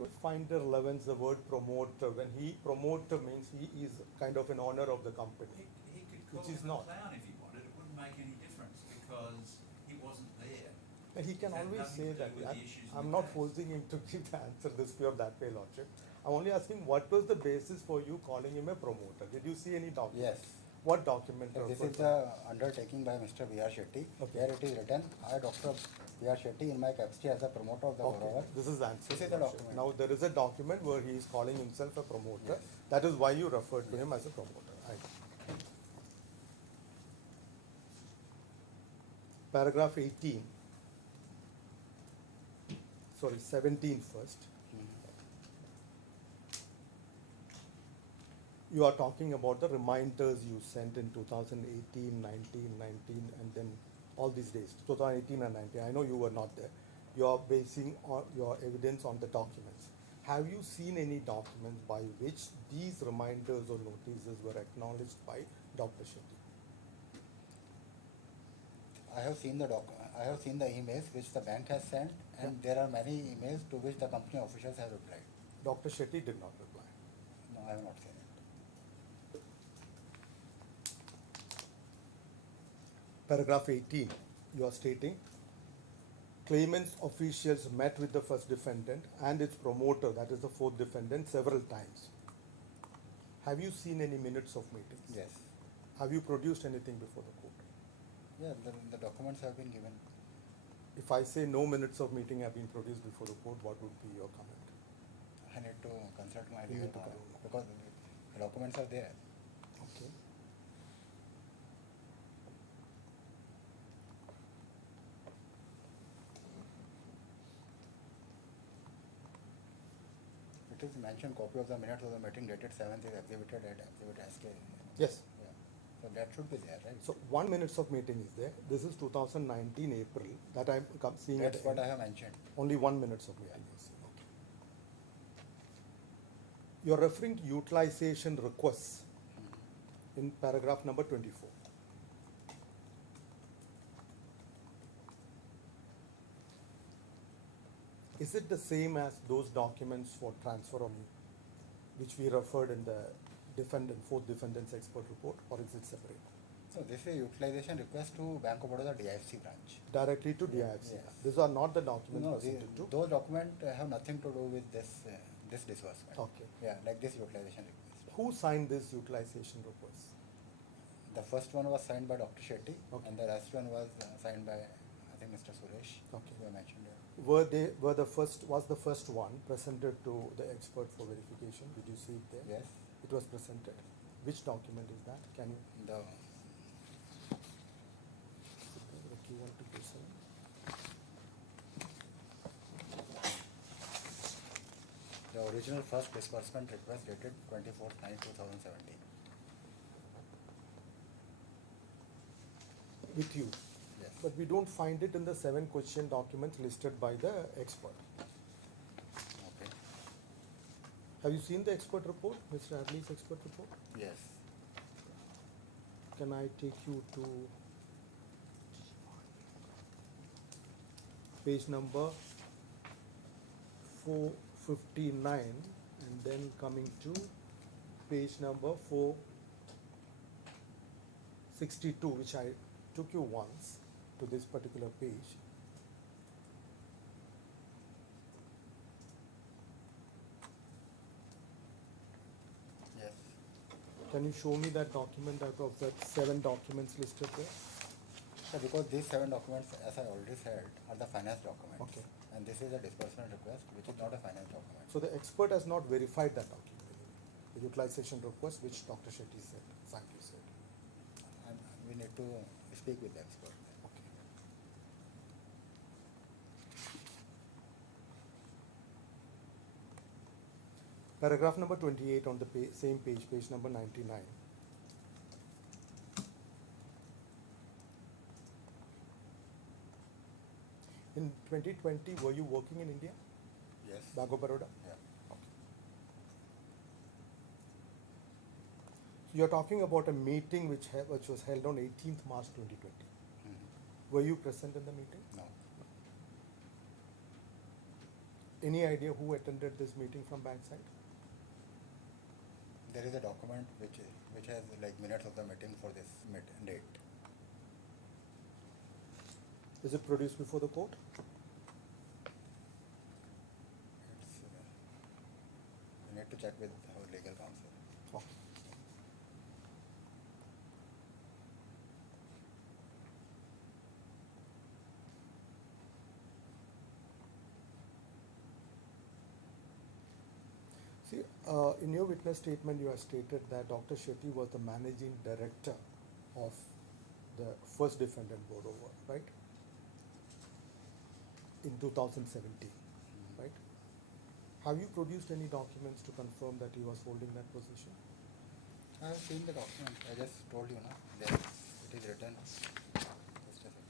to find the relevance, the word promoter, when promoter means he is kind of an owner of the company. He could call Which is him a not. clown if he wanted, it wouldn't make any difference, because he wasn't there. But he can It had always nothing say to do that. with the issues in I'm the not case. forcing him to give the answer this way or that way, lordship. I'm only asking what was the basis for you calling him a promoter? Did you see any document? Yes. What document? So this referred is the undertaking by Mr. B.R. Shetty. Okay. Here it is written, I, Dr. B.R. Shetty, in my capacity as the promoter of the Okay, borrower. this is the answer. This is the lordship. document. Now, there is a document where he is calling himself a promoter. Yes. That is why you referred to him as a promoter. Paragraph 18. Sorry, 17 first. You are talking about the reminders you sent in 2018, 19, 19, and then all these days, 2018 and 19. I know you were not there. You are basing your evidence on the documents. Have you seen any documents by which these reminders or notices were acknowledged by Dr. Shetty? I have seen the emails which the bank has sent, and there are many emails to which the company officials have replied. Dr. Shetty did not reply. No, I have not seen it. Paragraph 18, you are stating, claimant's officials met with the first defendant and its promoter, that is the fourth defendant, several times. Have you seen any minutes of meetings? Yes. Have you produced anything before the court? Yeah, the documents have been given. If I say no minutes of meeting have been produced before the court, what would be your comment? I need to consult my You legal need to counsel consult. because the documents are there. Okay. It is mentioned copy of the minutes of the meeting dated 7th is exhibited at Exhibit SK. Yes. Yeah. So that should be there, right? So 1 minutes of meeting is there. This is 2019 April that I'm seeing at That's the what end. I have mentioned. Only 1 minutes of meeting is there. Okay. You're referring to utilization requests in paragraph number 24. Is it the same as those documents for transfer on which we referred in the fourth defendant's expert report, or is it separate? So this is utilization request to Bank of Baroda DIFC branch. Directly to DIFC. Yes. These are not the documents No, presented to? those documents have nothing to do with this disbursement. Okay. Yeah, like this utilization request. Who signed this utilization request? The first one was signed by Dr. Shetty, Okay. and the last one was signed by, I think, Mr. Suresh. Okay. Who I mentioned here. Was the first one presented to the expert for verification? Did you see it there? Yes. It was presented. Which document is that? Can you? The You want to present? The original first disbursement request dated 24/9/2017. With you. Yes. But we don't find it in the 7 question documents listed by the expert. Okay. Have you seen the expert report, Mr. Adley's expert report? Yes. Can I take you to page number 459 and then coming to page number 462, which I took you once to this particular page. Yes. Can you show me that document out of that 7 documents listed there? So because these 7 documents, as I already said, are the finance documents. Okay. And this is a disbursement request, which is not a finance document. So the expert has not verified that document, the utilization request which Dr. Shetty said, frankly said. And we we need to speak with the expert. Paragraph number 28 on the same page, page number 99. In 2020, were you working in India, Yes. Bank of Baroda? Yeah. So you're talking about a meeting which was held on 18th March 2020. Mhm. Were you present in the meeting? No. Any idea who attended this meeting from bank side? There is a document which has like minutes of the meeting for this date. Is it produced before the court? It's we need to check with our legal counsel. Okay. See, in your witness statement, you have stated that Dr. Shetty was the managing director of the first defendant, Baroda, right? In 2017, right? Have you produced any documents to confirm that he was holding that position? I have seen the document. I just told you, no? There it is written. Just a second.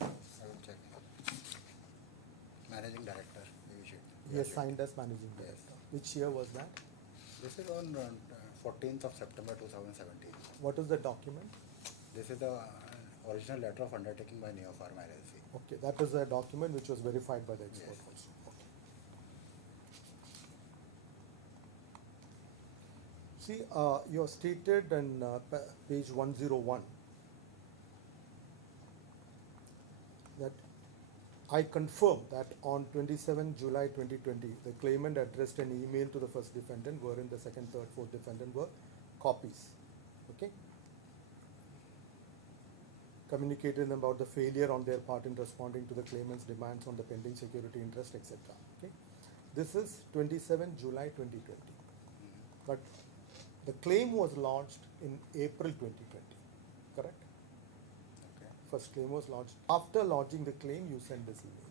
I will check. Managing director. He has signed as managing director. Which year was that? This is on 14th of September 2017. What is the document? This is the original letter of undertaking by Neopharma LLC. Okay, that is a document which was verified by the expert Yes. also. Okay. See, you have stated in page 101 that I confirm that on 27 July 2020, the claimant addressed an email to the first defendant, wherein the second, third, fourth defendant were copies. Okay? Communicated about the failure on their part in responding to the claimant's demands on the pending security interest, etc. Okay? This is 27 July 2020. But the claim was launched in April 2020, correct? Okay. First claim was launched. After launching the claim, you sent this email.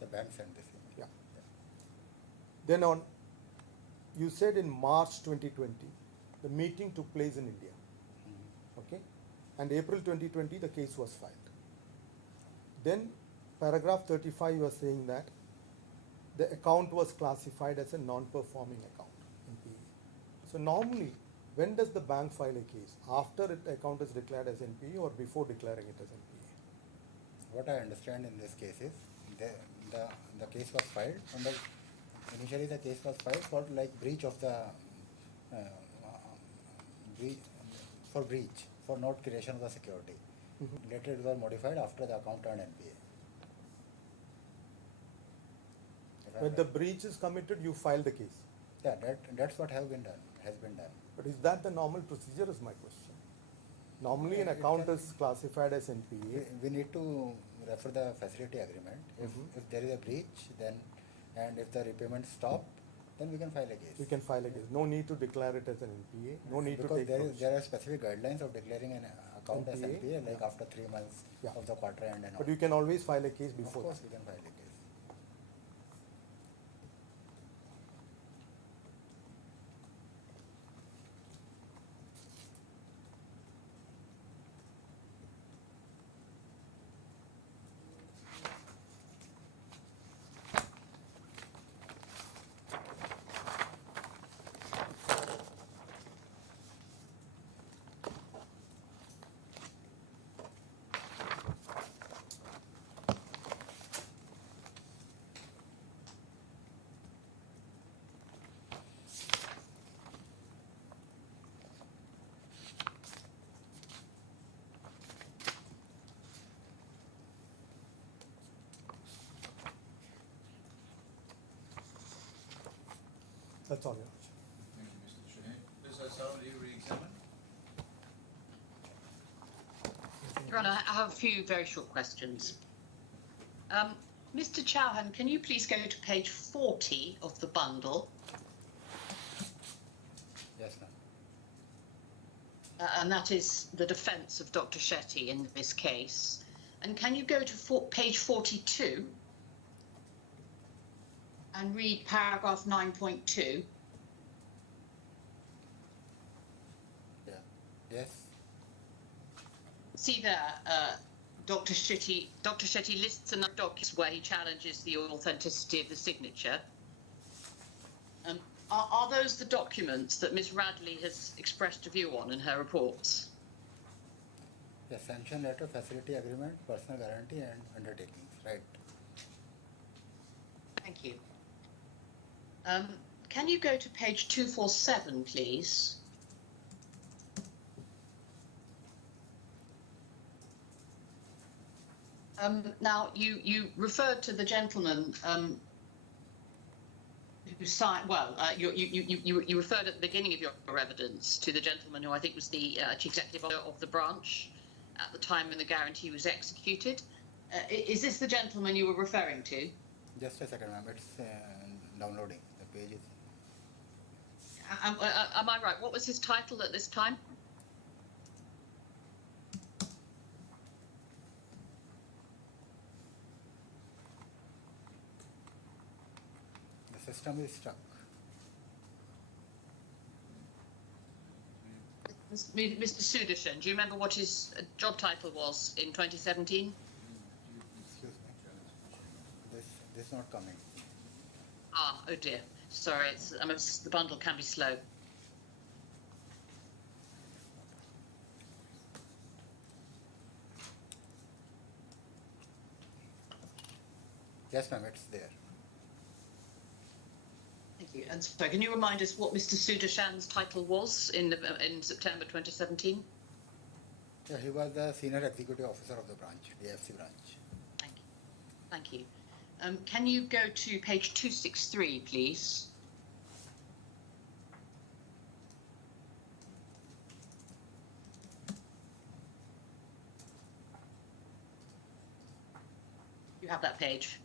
The bank sent this email. Yeah. Then you said in March 2020, the meeting took place in India. Okay? And April 2020, the case was filed. Then paragraph 35 was saying that the account was classified as a non-performing account in NPA. So normally, when does the bank file a case? After the account is declared as NPA or before declaring it as NPA? What I understand in this case is the case was filed and initially the case was filed for like breach of the breach for not creation of the security. Later it was modified after the account turned NPA. When the breach is committed, you file the case. Yeah, that's what has been done. But is that the normal procedure is my question. Normally an It account can- is classified as NPA. We need to refer the facility agreement. If there is a breach, then and if the repayment stop, then we can file a case. We can file a case. No need to declare it as an NPA. No need to because take there provision. are specific guidelines of declaring an account as NPA, NPA, like after 3 months Yeah. of the quarter end and all. But you can always file a case Of before course, that. we can file a case. That's all, Your Honor. Thank you, Mr. Shaheen. Ms. O'Sullivan, do you re-examine? Your Honour, I have a few very short questions. Mr. Chauhan, can you please go to page 40 of the bundle? Yes, ma'am. And that is the defence of Dr. Shetty in this case. And can you go to page 42 and read paragraph 9.2? Yeah. Yes. See there, Dr. Shetty lists a number of documents where he challenges the authenticity of the signature. Are those the documents that Ms. Radley has expressed a view on in her reports? The sanction letter, facility agreement, personal guarantee, and undertakings. Right. Thank you. Can you go to page 247, please? Now, you referred to the gentleman who signed. Well, you referred at the beginning of your evidence to the gentleman who I think was the chief executive of the branch at the time when the guarantee was executed. Is this the gentleman you were referring to? Just a second, ma'am. It's downloading. The page is. Am I right? What was his title at this time? The system is stuck. Mr. Sudarshan, do you remember what his job title was in 2017? Excuse me. This is not coming. Ah, oh dear. Sorry, the bundle can be slow. Yes, ma'am. It's there. Thank you. And so, can you remind us what Mr. Sudarshan's title was in September 2017? Yeah, he was the senior executive officer of the branch, DIFC branch. Thank you. Thank you. Can you go to page 263, please? You have that page.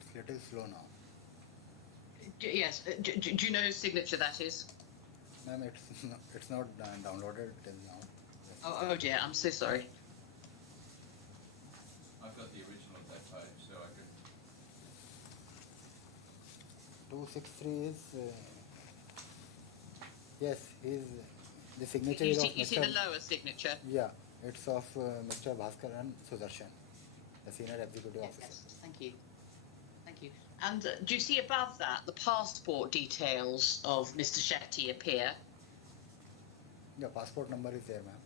It's a little slow now. Yes. Do you know whose signature that is? Ma'am, it's not downloaded till now. Oh dear. I'm so sorry. I've got the original of that page, so I could. 263 is. Yes, the signature You is see, of you see Mr. the lower signature? Yeah, it's of Mr. Bhaskaran Sudarshan, the senior executive officer. Yes. Thank you. Thank you. And do you see above that the passport details of Mr. Shetty appear? The passport number is there, ma'am.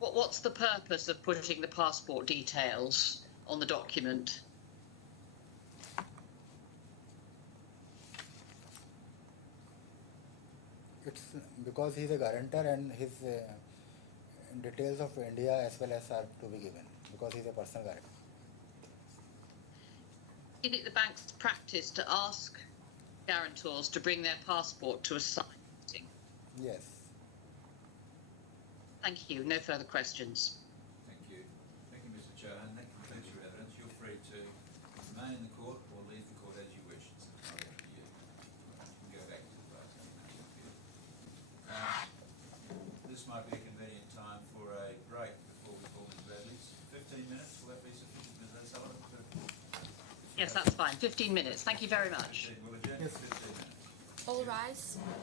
What's the purpose of putting the passport details on the document? It's because he's a guarantor and his details of India as well as are to be given because he's a personal guarantor. Is it the bank's practice to ask guarantors to bring their passport to a signed meeting? Yes. Thank you. No further questions. Thank you. Thank you, Mr. Chauhan. That completes your evidence. You're free to remain in the court or leave the court as you wish. It's entirely up to you. You can go back to the class. This might be a convenient time for a break before we call Ms. Radley. 15 minutes, will that be sufficient, Ms. Sullivan? Yes, that's fine. 15 minutes. Thank you very much. 15, we'll adjourn for 15 minutes. All rise. Thank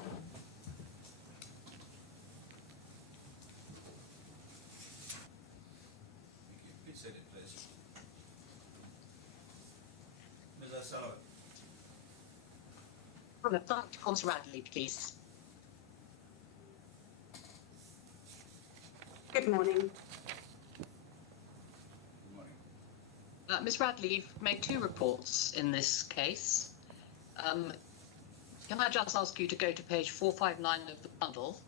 you. Be seated, please. Ms. O'Sullivan. Dr. Ms. Radley, please. Good morning. Good morning. Ms. Radley, you've made 2 reports in this case. Can I just ask you to go to page 459 of the bundle?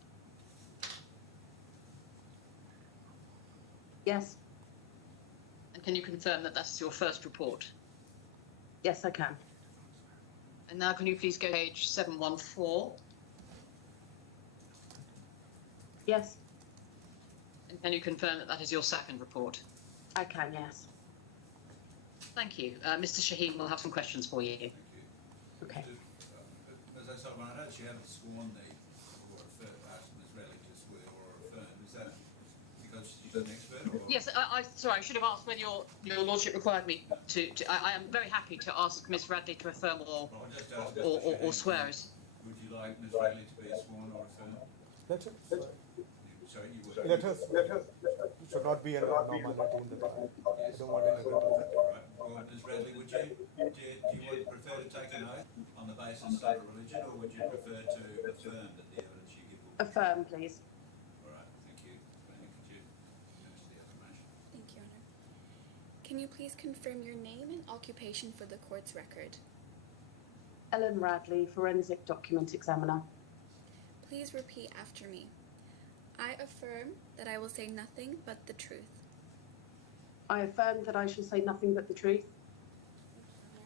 Yes, And can you confirm that that's your first report? yes, I can. And now can you please go to page 714? Yes, And can you confirm that that is your second report? I can, yes. Thank you. Mr. Shaheen will have some questions for you. Thank you. Okay. As I said, I noticed you haven't sworn the, or asked Ms. Radley to swear or affirm. Is that because she's an expert or? Yes, sorry, I should have asked whether your Lordship required me to I am very happy to ask Ms. Radley to affirm Well, I just asked or Mr. Shaheen, swear. Would you like Ms. Radley to be sworn or affirmed? Let her, Sorry, you would. let her, it should not be an abnormality in the trial. I don't want to go to that. Right. Well, Ms. Radley, would you, do you prefer to take an oath on the basis of religion, or would you prefer to affirm that the evidence you give will be? Affirm, please. All right, thank you. Could you finish the affirmation? Thank you, Honor. Can you please confirm your name and occupation for the court's record? Ellen Radley, Forensic Document Examiner. Please repeat after me. I affirm that I will say nothing but the truth. I affirm that I shall say nothing but the truth.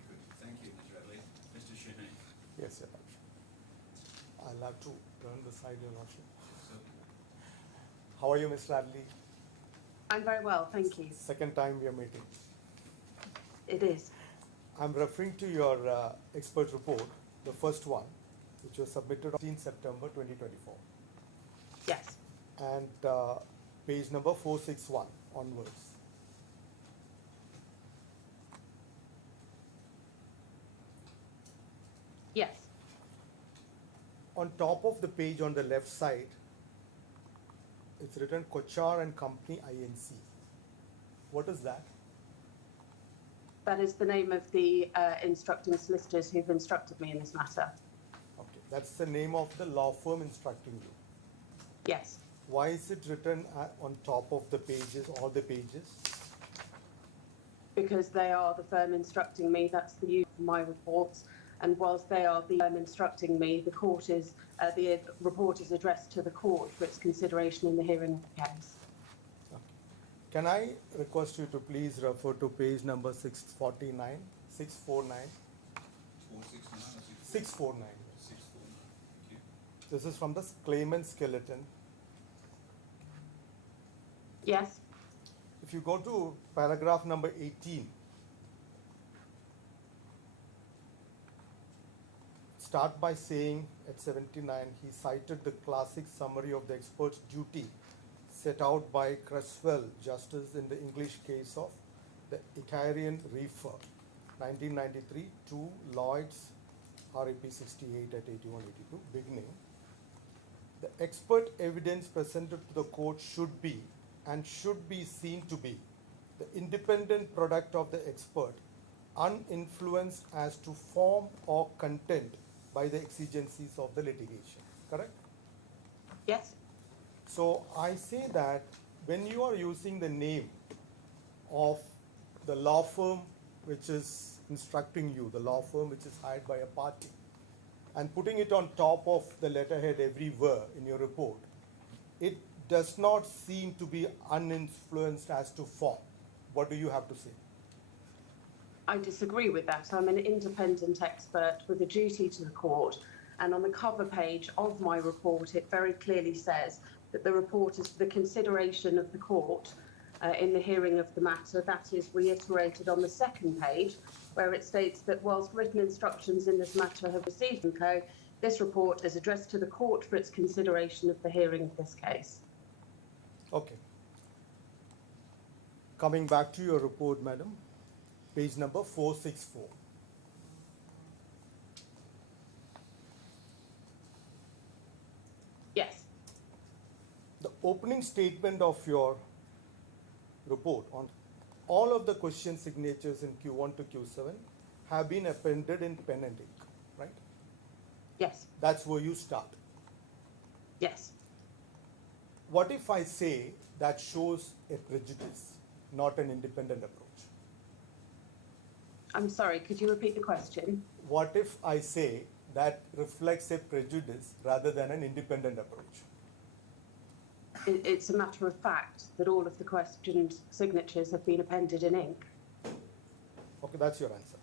Good. Thank you, Ms. Radley. Mr. Shaheen? Yes, Your Lordship. I'll have to turn the side, Your Lordship. So, How are you, Ms. Radley? I'm very well, thank you. Second time we are meeting. It is. I'm referring to your expert report, the first one, which was submitted on 15 September 2024. Yes. And page number 461 onwards. Yes. On top of the page on the left side, it's written Kochar and Company Inc. What is that? That is the name of the instructing solicitors who've instructed me in this matter. Okay, that's the name of the law firm instructing you. Yes. Why is it written on top of the pages, all the pages? Because they are the firm instructing me, that's the use of my reports. And whilst they are the firm instructing me, the report is addressed to the court for its consideration in the hearing of the case. Okay. Can I request you to please refer to page number 649, 649, 469 or 649. 649. Thank you. This is from the claimant skeleton. Yes. If you go to paragraph number 18, start by saying at 79, he cited the classic summary of the expert's duty set out by Creswell, Justice in the English case of the Icarian Reefer, 1993, to Lloyd's, RAP 68 at 8182, beginning. The expert evidence presented to the court should be and should be seen to be the independent product of the expert, uninfluenced as to form or content by the exigencies of the litigation. Correct? Yes. So I say that when you are using the name of the law firm which is instructing you, the law firm which is hired by a party, and putting it on top of the letterhead everywhere in your report, it does not seem to be uninfluenced as to form. What do you have to say? I disagree with that. I'm an independent expert with a duty to the court, and on the cover page of my report it very clearly says that the report is for the consideration of the court in the hearing of the matter. That is reiterated on the second page, where it states that whilst written instructions in this matter have received from Co, this report is addressed to the court for its consideration of the hearing of this case. Okay. Coming back to your report, madam, page number 464. Yes. The opening statement of your report on all of the question signatures in Q1 to Q7 have been appended in pen and ink, right? Yes. That's where you start. Yes. What if I say that shows a prejudice, not an independent approach? I'm sorry, could you repeat the question? What if I say that reflects a prejudice rather than an independent approach? It's a matter of fact that all of the questioned signatures have been appended in ink. Okay, that's your answer.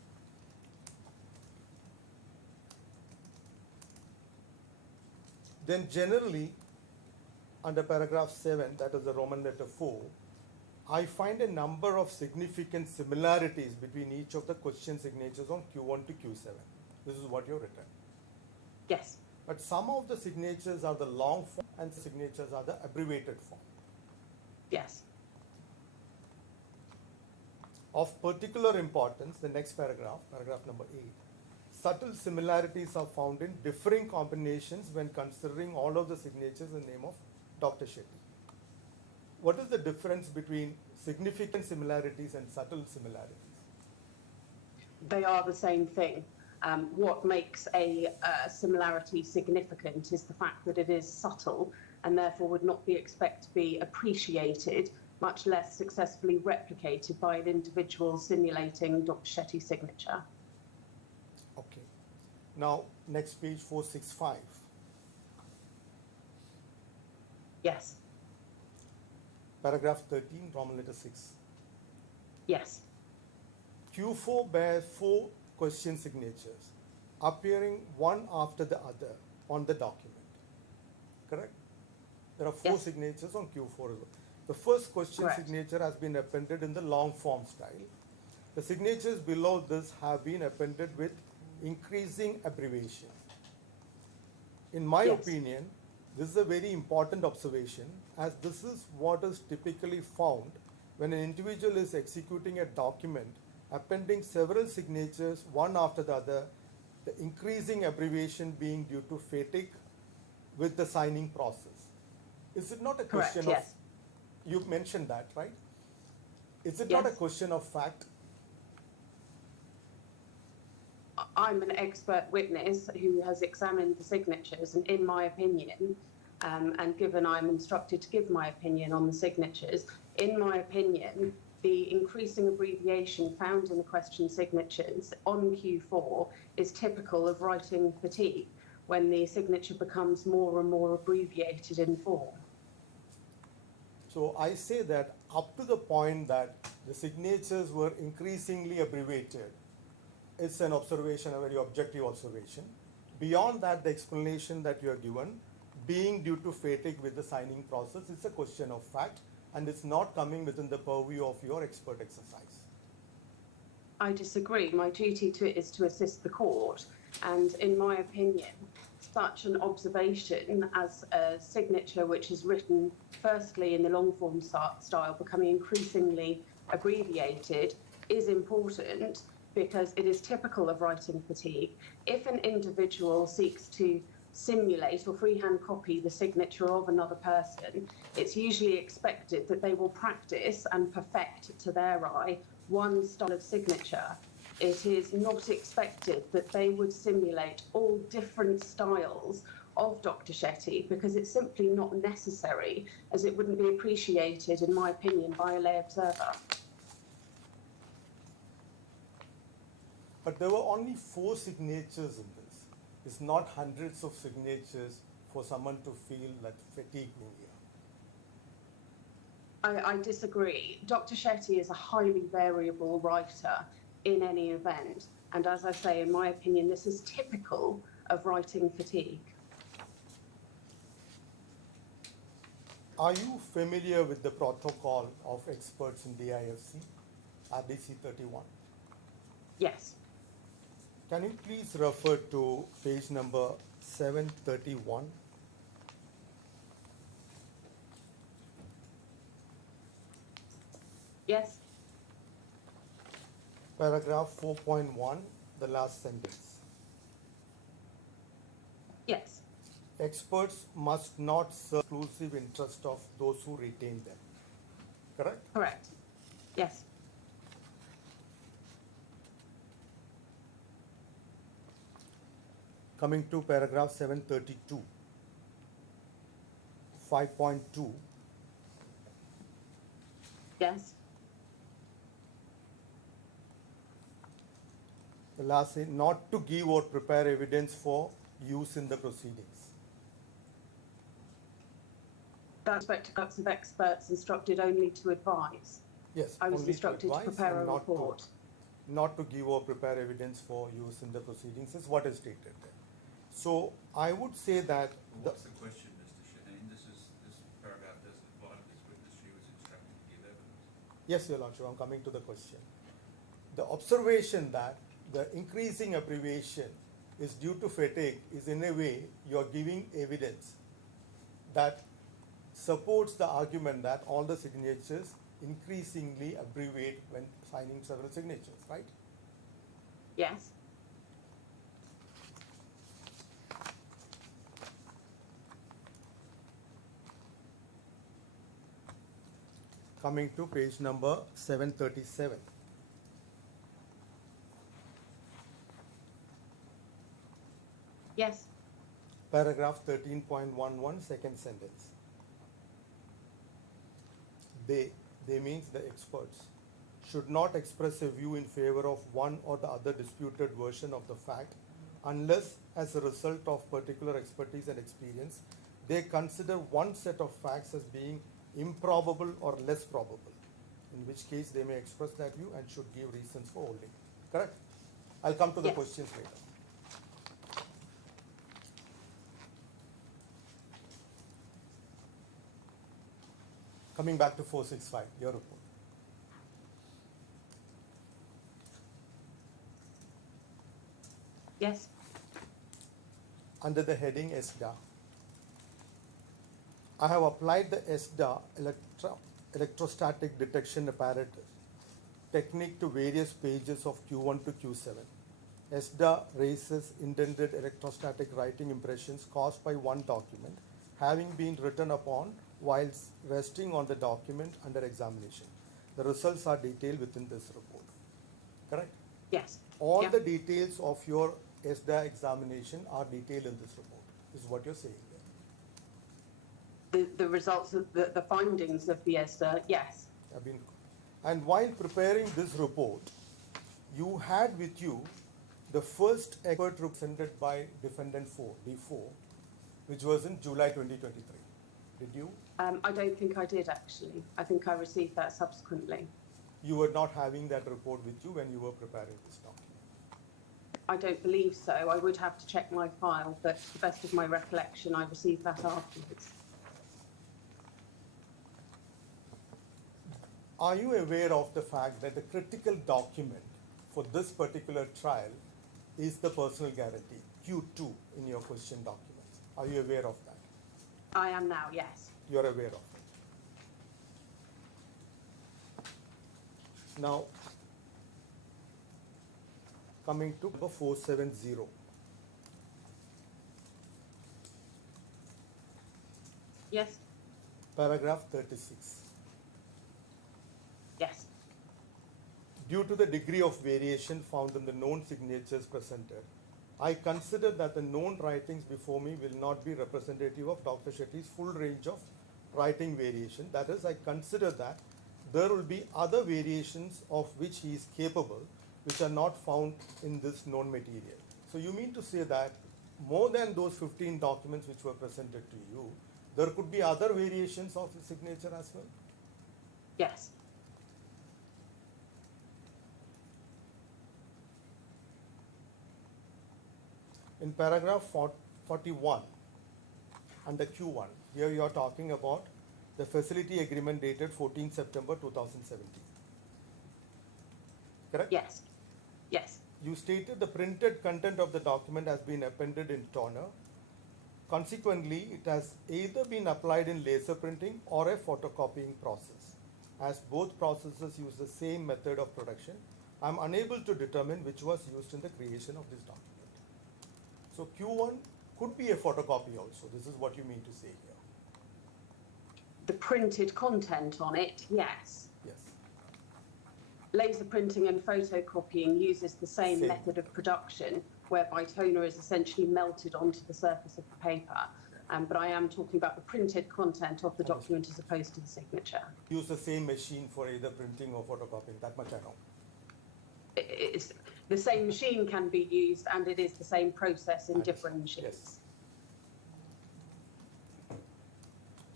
then generally under paragraph 7, that is the Roman letter 4, I find a number of significant similarities between each of the question signatures on Q1 to Q7. This is what you've written. Yes. But some of the signatures are the long form and signatures are the abbreviated form. Yes. Of particular importance, the next paragraph, paragraph number 8, subtle similarities are found in differing combinations when considering all of the signatures in the name of Dr. Shetty. What is the difference between significant similarities and subtle similarities? They are the same thing. What makes a similarity significant is the fact that it is subtle and therefore would not be expected to be appreciated, much less successfully replicated by an individual simulating Dr. Shetty's signature. Okay. Now, next page 465. Yes. Paragraph 13, Roman letter 6. Yes. Q4 bears 4 question signatures appearing one after the other on the document. Correct? There are 4 Yes. signatures on Q4 as well. The first question Correct. signature has been appended in the long form style. The signatures below this have been appended with increasing abbreviation. In my Yes. opinion, this is a very important observation, as this is what is typically found when an individual is executing a document, appending several signatures one after the other, the increasing abbreviation being due to fatigue with the signing process. Is it not a Correct, question yes. of, you mentioned that, right? Is it not a Yes. question of fact? I'm an expert witness who has examined the signatures, and in my opinion, and given I'm instructed to give my opinion on the signatures, in my opinion, the increasing abbreviation found in the question signatures on Q4 is typical of writing fatigue when the signature becomes more and more abbreviated in form. So I say that up to the point that the signatures were increasingly abbreviated, it's an observation, a very objective observation. Beyond that, the explanation that you are given, being due to fatigue with the signing process, it's a question of fact, and it's not coming within the purview of your expert exercise. I disagree. My duty is to assist the court, and in my opinion, such an observation as a signature which is written firstly in the long form style, becoming increasingly abbreviated, is important because it is typical of writing fatigue. If an individual seeks to simulate or freehand copy the signature of another person, it's usually expected that they will practice and perfect to their eye one style of signature. It is not expected that they would simulate all different styles of Dr. Shetty because it's simply not necessary, as it wouldn't be appreciated, in my opinion, by a lay observer. But there were only 4 signatures in this. It's not hundreds of signatures for someone to feel that fatigue in here. I disagree. Dr. Shetty is a highly variable writer in any event. And as I say, in my opinion, this is typical of writing fatigue. Are you familiar with the protocol of experts in DIFC, RDC 31? Yes. Can you please refer to page number 731? Yes. Paragraph 4.1, the last sentence. Yes. Experts must not serve exclusive interest of those who retain them. Correct? Correct. Yes. Coming to paragraph 732, 5.2. Yes. The last thing, not to give or prepare evidence for use in the proceedings. That's of experts instructed only to advise. Yes, I was only instructed to advise prepare a and report. Not to give or prepare evidence for use in the proceedings is what is stated there. So I would say that What's the question, Mr. Shaheen? This paragraph doesn't apply to this witness. She was instructed to give evidence. Yes, Your Lordship, I'm coming to the question. The observation that the increasing abbreviation is due to fatigue is in a way you're giving evidence that supports the argument that all the signatures increasingly abbreviate when signing several signatures, right? Yes. Coming to page number 737. Yes. Paragraph 13.11, second sentence. They means the experts, should not express a view in favor of one or the other disputed version of the fact unless, as a result of particular expertise and experience, they consider one set of facts as being improbable or less probable, in which case they may express that view and should give reasons for holding. Correct? I'll come to the Yes. questions later. Coming back to 465, your report. Yes. Under the heading ESDA, I have applied the ESDA electrostatic detection apparatus technique to various pages of Q1 to Q7. ESDA raises intended electrostatic writing impressions caused by one document having been written upon whilst resting on the document under examination. The results are detailed within this report. Correct? Yes. All Yeah. the details of your ESDA examination are detailed in this report, is what you're saying there. The results of the findings of the ESDA, yes. And while preparing this report, you had with you the first expert represented by defendant 4, D4, which was in July 2023. Did you? I don't think I did, actually. I think I received that subsequently. You were not having that report with you when you were preparing this document. I don't believe so. I would have to check my file, but to the best of my recollection, I received that afterwards. Are you aware of the fact that the critical document for this particular trial is the personal guarantee, Q2, in your question documents? Are you aware of that? I am now, yes. You're aware of it. Now, coming to number 470. Yes. Paragraph 36. Yes. Due to the degree of variation found in the known signatures presented, I consider that the known writings before me will not be representative of Dr. Shetty's full range of writing variation. That is, I consider that there will be other variations of which he is capable, which are not found in this known material. So you mean to say that more than those 15 documents which were presented to you, there could be other variations of the signature as well? Yes. In paragraph 41, under Q1, here you are talking about the facility agreement dated 14 September 2017. Correct? Yes. Yes. You stated the printed content of the document has been appended in toner. Consequently, it has either been applied in laser printing or a photocopying process. As both processes use the same method of production, I am unable to determine which was used in the creation of this document. So Q1 could be a photocopy also. This is what you mean to say here. The printed content on it, yes. Yes. Laser printing and photocopying uses the same method of production, whereby toner is essentially melted onto the surface of the paper. But I am talking about the printed content of the document as opposed to the signature. Use the same machine for either printing or photocopying. That much I know. It's, the same machine can be used, and it is the same process in different machines. Yes.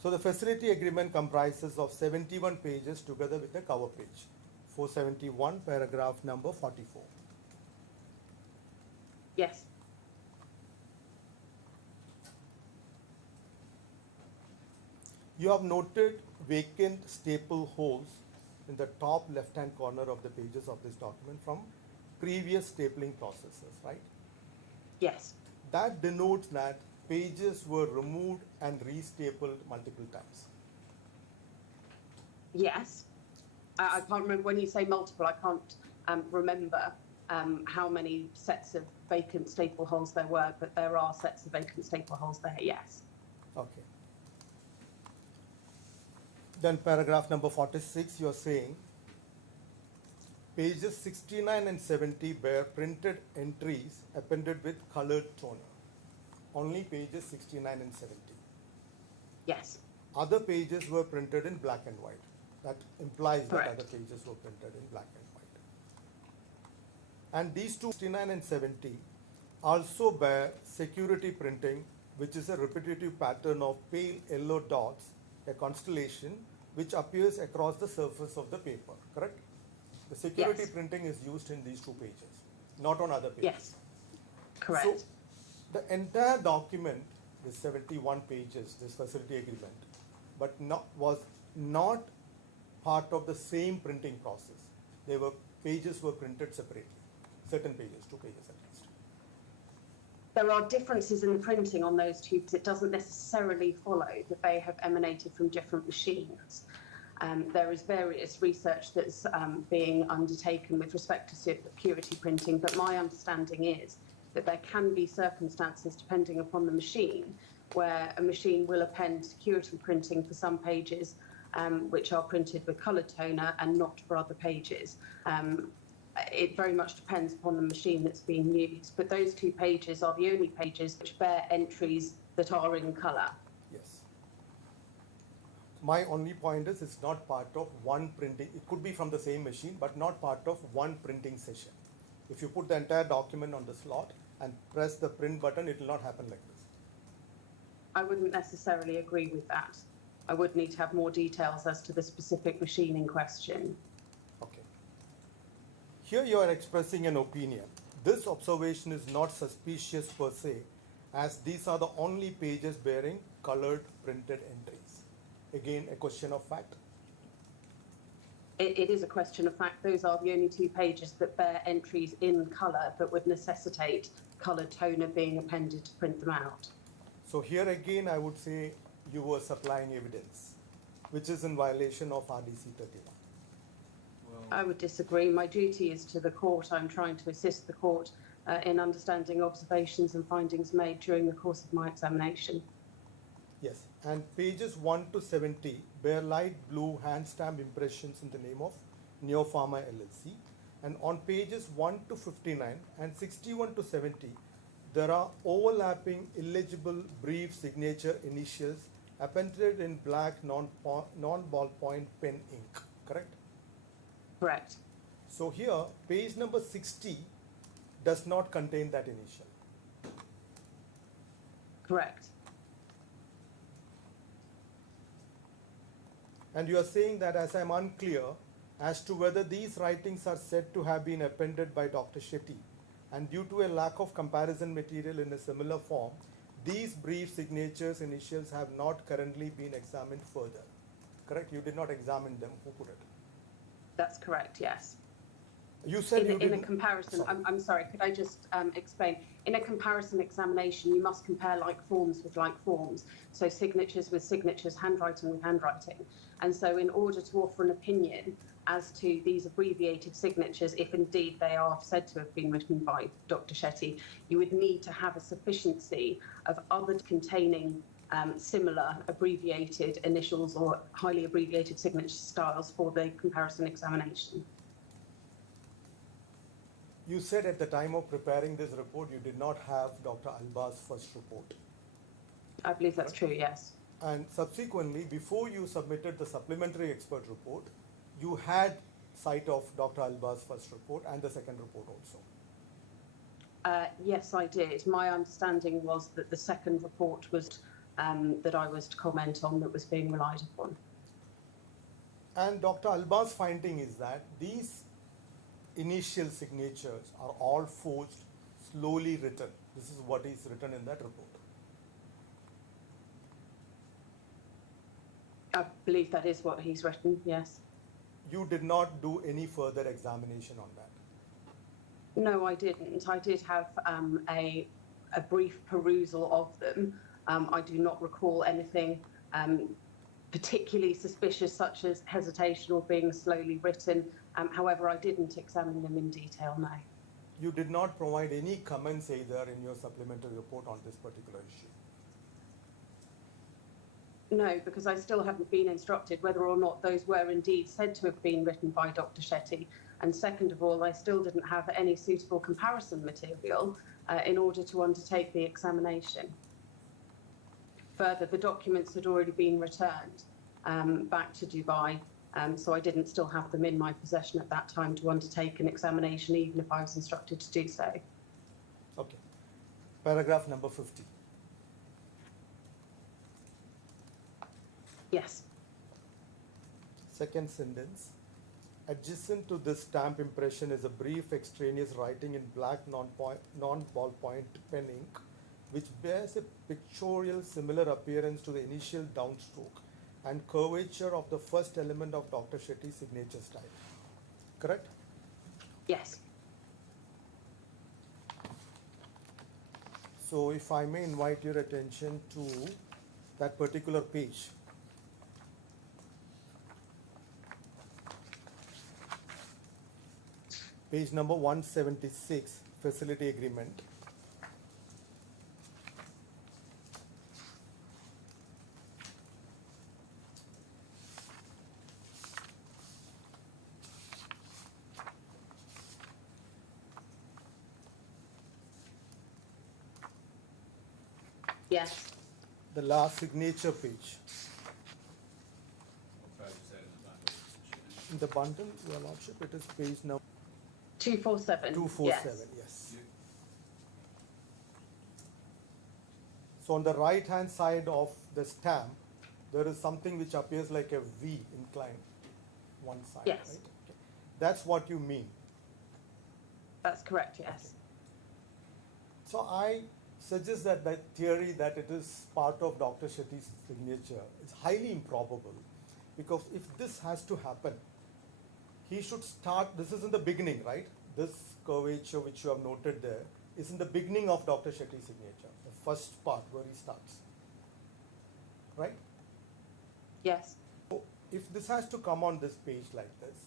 So the facility agreement comprises of 71 pages together with a cover page. 471, paragraph number 44. Yes. You have noted vacant staple holes in the top left-hand corner of the pages of this document from previous stapling processes, right? Yes. That denotes that pages were removed and restapled multiple times. Yes. I can't remember when you say multiple. I can't remember how many sets of vacant staple holes there were, but there are sets of vacant staple holes there. Yes. Okay. Then paragraph number 46, you're saying pages 69 and 70 bear printed entries appended with colored toner. Only pages 69 and 70. Yes. Other pages were printed in black and white. That implies Correct. that other pages were printed in black and white. And these two, 69 and 70, also bear security printing, which is a repetitive pattern of pale yellow dots, a constellation, which appears across the surface of the paper, correct? The security Yes. printing is used in these two pages, not on other pages. Yes. Correct. So, the entire document, the 71 pages, this facility agreement, but was not part of the same printing process. Pages were printed separately, certain pages, 2 pages at least. There are differences in the printing on those tubes. It doesn't necessarily follow that they have emanated from different machines. There is various research that's being undertaken with respect to security printing, but my understanding is that there can be circumstances, depending upon the machine, where a machine will append security printing for some pages, which are printed with coloured toner and not for other pages. It very much depends upon the machine that's being used, but those 2 pages are the only pages which bear entries that are in colour. Yes. My only point is it's not part of one printing. It could be from the same machine, but not part of one printing session. If you put the entire document on the slot and press the print button, it will not happen like this. I wouldn't necessarily agree with that. I would need to have more details as to the specific machine in question. Okay. Here you are expressing an opinion. This observation is not suspicious per se, as these are the only pages bearing colored printed entries. Again, a question of fact. It is a question of fact. Those are the only 2 pages that bear entries in colour that would necessitate coloured toner being appended to print them out. So here again, I would say you were supplying evidence, which is in violation of RDC 31. I would disagree. My duty is to the court. I'm trying to assist the court in understanding observations and findings made during the course of my examination. Yes, and pages 1 to 70 bear light blue hand stamp impressions in the name of Neopharma LLC. And on pages 1 to 59 and 61 to 70, there are overlapping illegible brief signature initials appended in black non-ballpoint pen ink, correct? Correct. So here, page number 60 does not contain that initial. Correct. And you are saying that as I am unclear as to whether these writings are said to have been appended by Dr. Shetty, and due to a lack of comparison material in a similar form, these brief signatures initials have not currently been examined further. Correct? You did not examine them. Who put it? That's correct, yes. You said In a comparison, I'm sorry, could I just explain? In a comparison examination, you must compare like forms with like forms. So signatures with signatures, handwriting with handwriting. And so in order to offer an opinion as to these abbreviated signatures, if indeed they are said to have been written by Dr. Shetty, you would need to have a sufficiency of others containing similar abbreviated initials or highly abbreviated signature styles for the comparison examination. You said at the time of preparing this report, you did not have Dr. Alba's first report. I believe that's true, yes. And subsequently, before you submitted the supplementary expert report, you had sight of Dr. Alba's first report and the second report also. Yes, I did. My understanding was that the second report was that I was to comment on that was being relied upon. And Dr. Alba's finding is that these initial signatures are all forged, slowly written. This is what is written in that report. I believe that is what he's written, yes. You did not do any further examination on that. No, I didn't. I did have a brief perusal of them. I do not recall anything particularly suspicious, such as hesitation or being slowly written. However, I didn't examine them in detail, no. You did not provide any comments either in your supplementary report on this particular issue. No, because I still haven't been instructed whether or not those were indeed said to have been written by Dr. Shetty. And second of all, I still didn't have any suitable comparison material in order to undertake the examination. Further, the documents had already been returned back to Dubai, so I didn't still have them in my possession at that time to undertake an examination, even if I was instructed to do so. Okay. Paragraph number 50. Yes. Second sentence. Adjacent to this stamp impression is a brief extraneous writing in black non-ballpoint pen ink, which bears a pictorial similar appearance to the initial downstroke and curvature of the first element of Dr. Shetty's signature style. Correct? Yes. So if I may invite your attention to that particular page. Page number 176, facility agreement. Yes. The last signature page. What page is that in the bundle? In the bundle, Your Lordship, it is page number 247. 247, yes. So on the right hand side of the stamp, there is something which appears like a V inclined one side, Yes. right? Okay. That's what you mean. That's correct, yes. So I suggest that that theory that it is part of Dr. Shetty's signature is highly improbable, because if this has to happen, he should start, this is in the beginning, right? This curvature which you have noted there is in the beginning of Dr. Shetty's signature, the first part where he starts, right? Yes. So if this has to come on this page like this,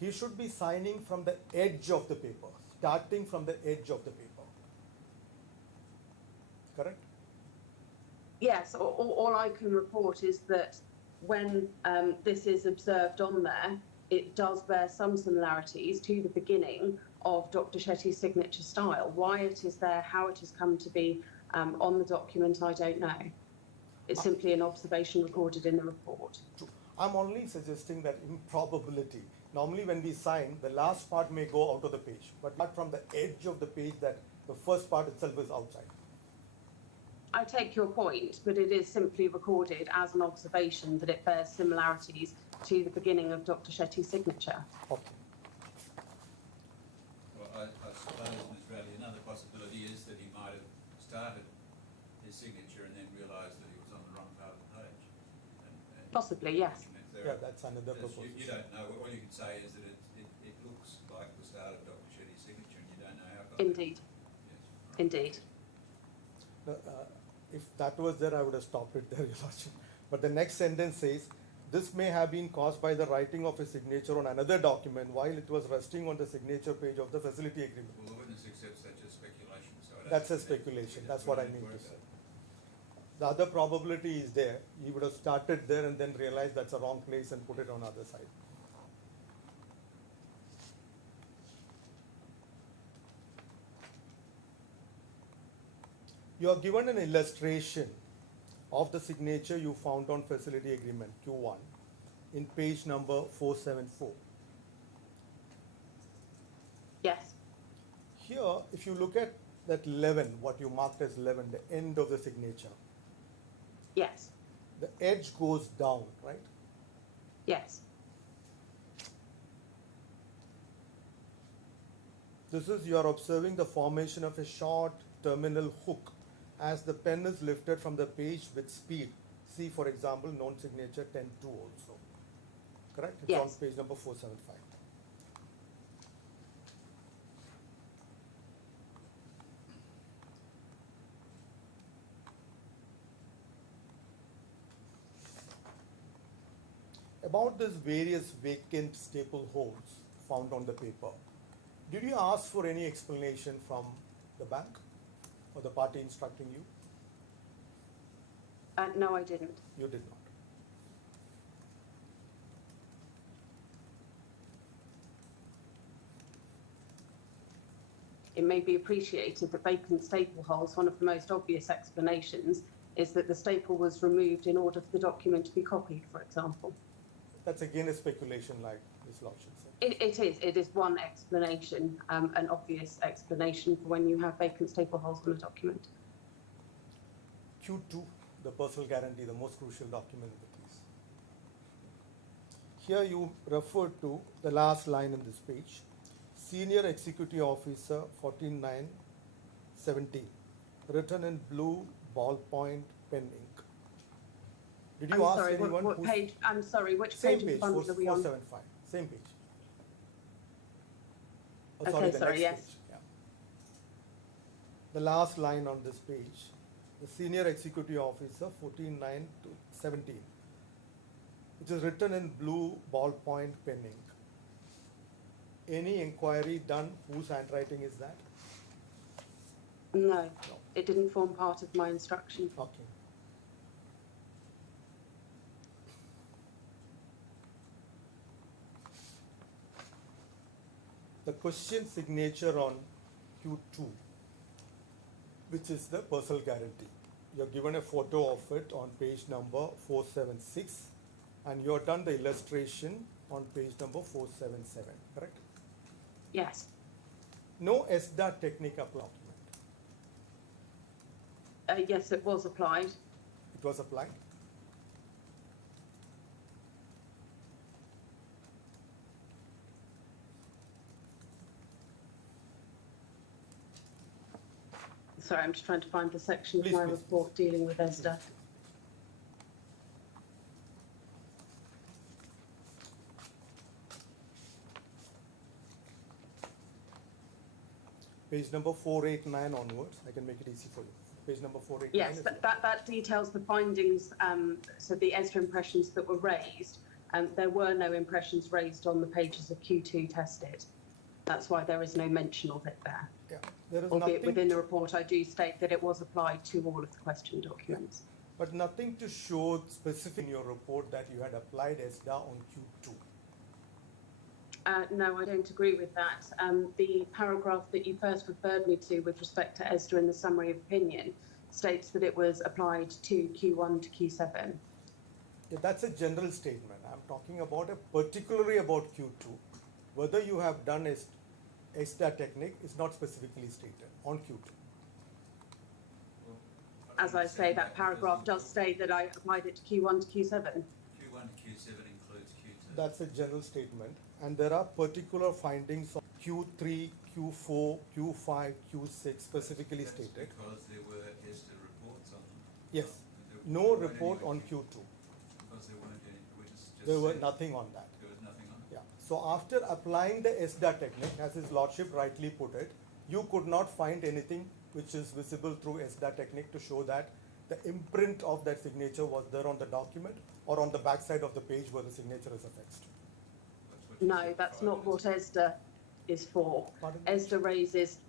he should be signing from the edge of the paper, starting from the edge of the paper. Correct? Yes, all I can report is that when this is observed on there, it does bear some similarities to the beginning of Dr. Shetty's signature style. Why it is there, how it has come to be on the document, I don't know. It's simply an observation recorded in the report. True. I'm only suggesting that improbability. Normally when we sign, the last part may go out of the page, but not from the edge of the page that the first part itself is outside. I take your point, but it is simply recorded as an observation that it bears similarities to the beginning of Dr. Shetty's signature. Okay. Well, I suppose, Ms. Rowley, another possibility is that he might have started his signature and then realised that he was on the wrong part of the page. And Possibly, yes. Yeah, that's another you proposition. don't know. All you can say is that it looks like the start of Dr. Shetty's signature, and you don't know how. Indeed. Yes. Indeed. If that was there, I would have stopped it there, Your Lordship. But the next sentence says, this may have been caused by the writing of a signature on another document while it was resting on the signature page of the facility agreement. Well, the witness accepts such as speculation. So I don't That's a think speculation. that's That's what I we need mean worry to say. about. The other probability is there. He would have started there and then realized that's a wrong place and put it on the other side. You are given an illustration of the signature you found on facility agreement Q1 in page number 474. Yes. Here, if you look at that 11, what you marked as 11, the end of the signature, Yes. the edge goes down, right? Yes. This is, you are observing the formation of a short terminal hook as the pen is lifted from the page with speed, see, for example, non-signature 10.2 also. Correct? It's Yes. on page number 475. About these various vacant staple holes found on the paper, did you ask for any explanation from the bank or the party instructing you? No, I didn't. You did not. It may be appreciated that vacant staple holes, one of the most obvious explanations is that the staple was removed in order for the document to be copied, for example. That's again a speculation, like Ms. Lordship said. It is one explanation, an obvious explanation for when you have vacant staple holes on a document. Q2, the personal guarantee, the most crucial document in the piece. Here you refer to the last line in this page, Senior Executive Officer 14917, written in blue ballpoint pen ink. Did you ask anyone what who's- page? I'm sorry, which Same page of page, the bundle are we on? 475, same page. Oh, Okay, the sorry, next yes. page, yeah. The last line on this page, the Senior Executive Officer 14917, which is written in blue ballpoint pen ink. Any inquiry done, whose handwriting is that? No, it didn't form part of my instruction. Okay. The question signature on Q2, which is the personal guarantee. You're given a photo of it on page number 476, and you've done the illustration on page number 477, correct? Yes. No ESDA technique applied. Yes, it was applied. It was applied. Sorry, I'm just trying to find the section of Please, my please, report dealing with ESDA. Page number 489 onwards, I can make it easy for you. Page number 489. Yes, is that details the findings, so the ESDA impressions that were raised, there were no impressions raised on the pages of Q2 tested. That's why there is no mention of it there. Yeah, there is Albeit nothing, within the report, I do state that it was applied to all of the question documents. but nothing to show specific in your report that you had applied ESDA on Q2. No, I don't agree with that. The paragraph that you first referred me to with respect to ESDA in the summary of opinion states that it was applied to Q1 to Q7. Yeah, that's a general statement. I'm talking about particularly about Q2. Whether you have done ESDA technique is not specifically stated on Q2. As I say, that paragraph does state that I applied it to Q1 to Q7. Q1 to Q7 includes Q2. That's a general statement. And there are particular findings on Q3, Q4, Q5, Q6 specifically That's stated. because there were ESDA reports on them. Yes. There No weren't report any on Q2. Q2. Because there weren't any, we just There were said nothing on that. there was nothing on it. Yeah. So after applying the ESDA technique, as his lordship rightly put it, you could not find anything which is visible through ESDA technique to show that the imprint of that signature was there on the document or on the back side of the page where the signature is affixed. That's what you No, said that's 5 not what minutes ESDA is for. Pardon? ESDA raises, ago.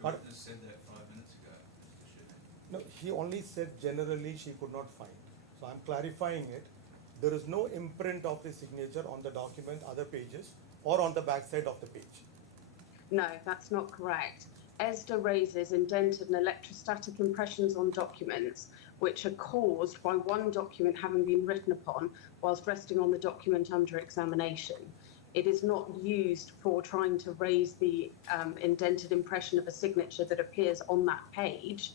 Pardon? You just said that 5 minutes ago, Mr. Shubin. No, he only said generally she could not find. So I'm clarifying it. There is no imprint of the signature on the document, other pages, or on the back side of the page. no, that's not correct. ESDA raises indented and electrostatic impressions on documents which are caused by one document having been written upon whilst resting on the document under examination. It is not used for trying to raise the indented impression of a signature that appears on that page,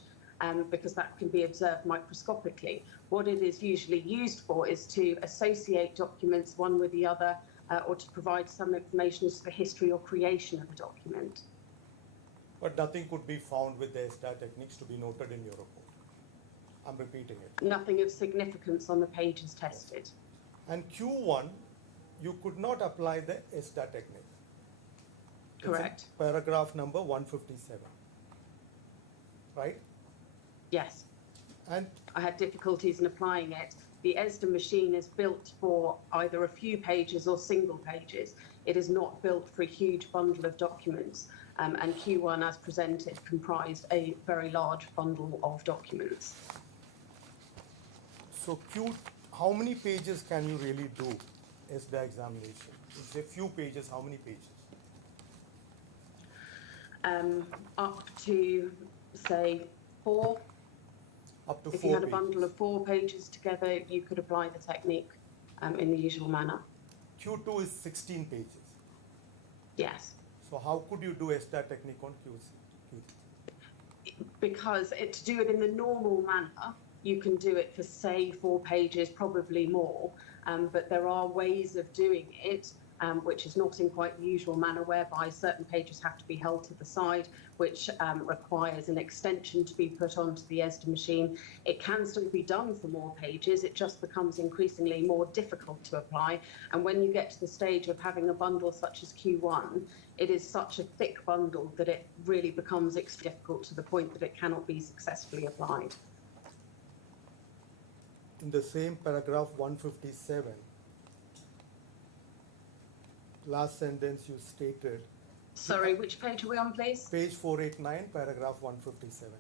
because that can be observed microscopically. What it is usually used for is to associate documents one with the other, or to provide some information as to the history or creation of a document. But nothing could be found with the ESDA techniques to be noted in your report. I'm repeating it. Nothing of significance on the pages tested. And Q1, you could not apply the ESTA technique. It's in Correct. paragraph number 157, right? Yes. And I had difficulties in applying it. The ESDA machine is built for either a few pages or single pages. It is not built for a huge bundle of documents. And Q1, as presented, comprised a very large bundle of documents. so how many pages can you really do ESTA examination? It's a few pages, how many pages? Up to, say, 4. Up to If 4 you had a pages. bundle of 4 pages together, you could apply the technique in the usual manner. Q2 is 16 pages. Yes. So how could you do ESTA technique on Q2? Because to do it in the normal manner, you can do it for, say, 4 pages, probably more. But there are ways of doing it, which is not in quite the usual manner, whereby certain pages have to be held to the side, which requires an extension to be put onto the ESTA machine. It can still be done for more pages, it just becomes increasingly more difficult to apply. And when you get to the stage of having a bundle such as Q1, it is such a thick bundle that it really becomes extremely difficult to the point that it cannot be successfully applied. In the same paragraph 157, last sentence you stated, Sorry, which page are we on, please? page 489, paragraph 157.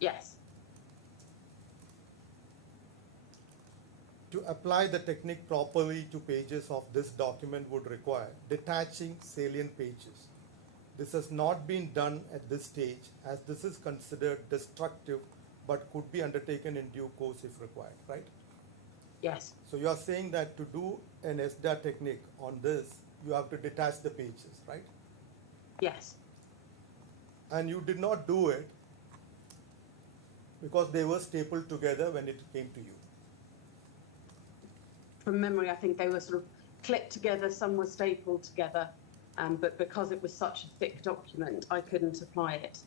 Yes. To apply the technique properly to pages of this document would require detaching salient pages. This has not been done at this stage, as this is considered destructive but could be undertaken in due course if required, right? Yes. So you are saying that to do an ESTA technique on this, you have to detach the pages, right? Yes. And you did not do it because they were stapled together when it came to you. From memory, I think they were sort of clipped together, some were stapled together, but because it was such a thick document, I couldn't apply it,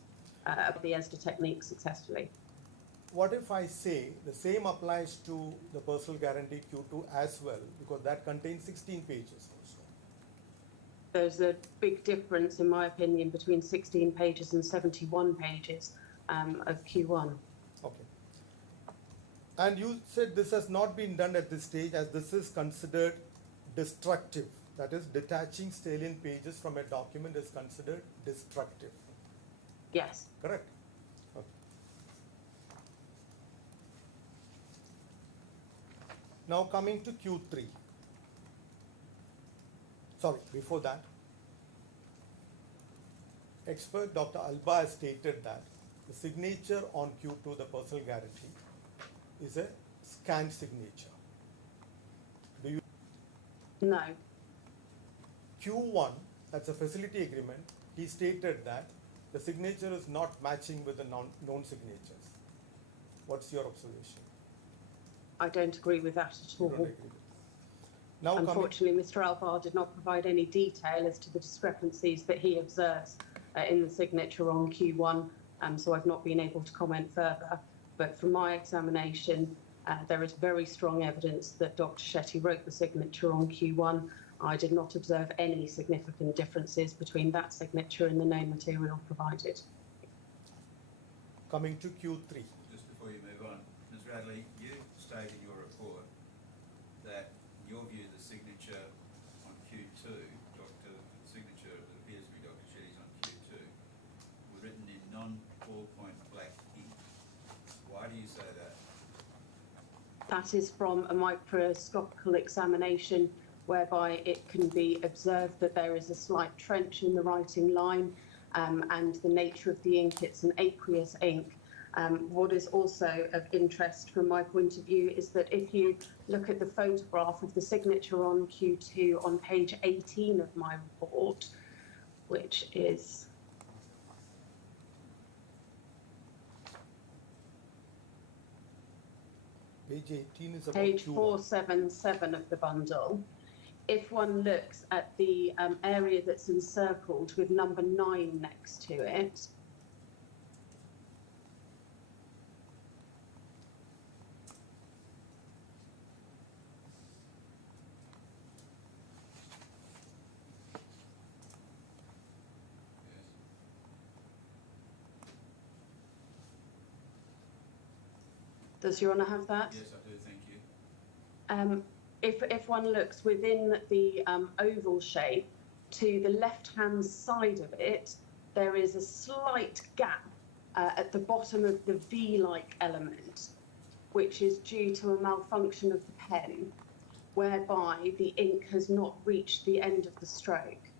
the ESTA technique successfully. What if I say the same applies to the personal guarantee Q2 as well, because that contains 16 pages also? There's a big difference, in my opinion, between 16 pages and 71 pages of Q1. Okay. And you said this has not been done at this stage, as this is considered destructive. That is, detaching salient pages from a document is considered destructive. Yes. Correct? Okay. Now coming to Q3. Sorry, before that, expert Dr. Alba has stated that the signature on Q2, the personal guarantee, is a scanned signature. Do you? No. Q1, that's a facility agreement, he stated that the signature is not matching with the known signatures. What's your observation? I don't agree with that at You don't all. agree with that. Now Unfortunately, Mr. Alvar did not provide any detail as to the discrepancies that he observes in the signature on Q1, so I've not been able to comment further. But from my examination, there is very strong evidence that Dr. Shetty wrote the signature on Q1. I did not observe any significant differences between that signature and the known material provided. coming to Q3. Just before you move on, Ms. Radley, you state in your report that, in your view, the signature on Q2, the signature that appears to be Dr. Shetty's on Q2, were written in non-ballpoint black ink. Why do you say that? That is from a microscopical examination whereby it can be observed that there is a slight trench in the writing line, and the nature of the ink, it's an aqueous ink. What is also of interest from my point of view is that if you look at the photograph of the signature on Q2 on page 18 of my report, which is Page 18 is about page Q1. 477 of the bundle, if one looks at the area that's encircled with number 9 next to it, Does Your Honour have that? Yes, I do, thank you. If one looks within the oval shape, to the left-hand side of it, there is a slight gap at the bottom of the V-like element, which is due to a malfunction of the pen, whereby the ink has not reached the end of the stroke.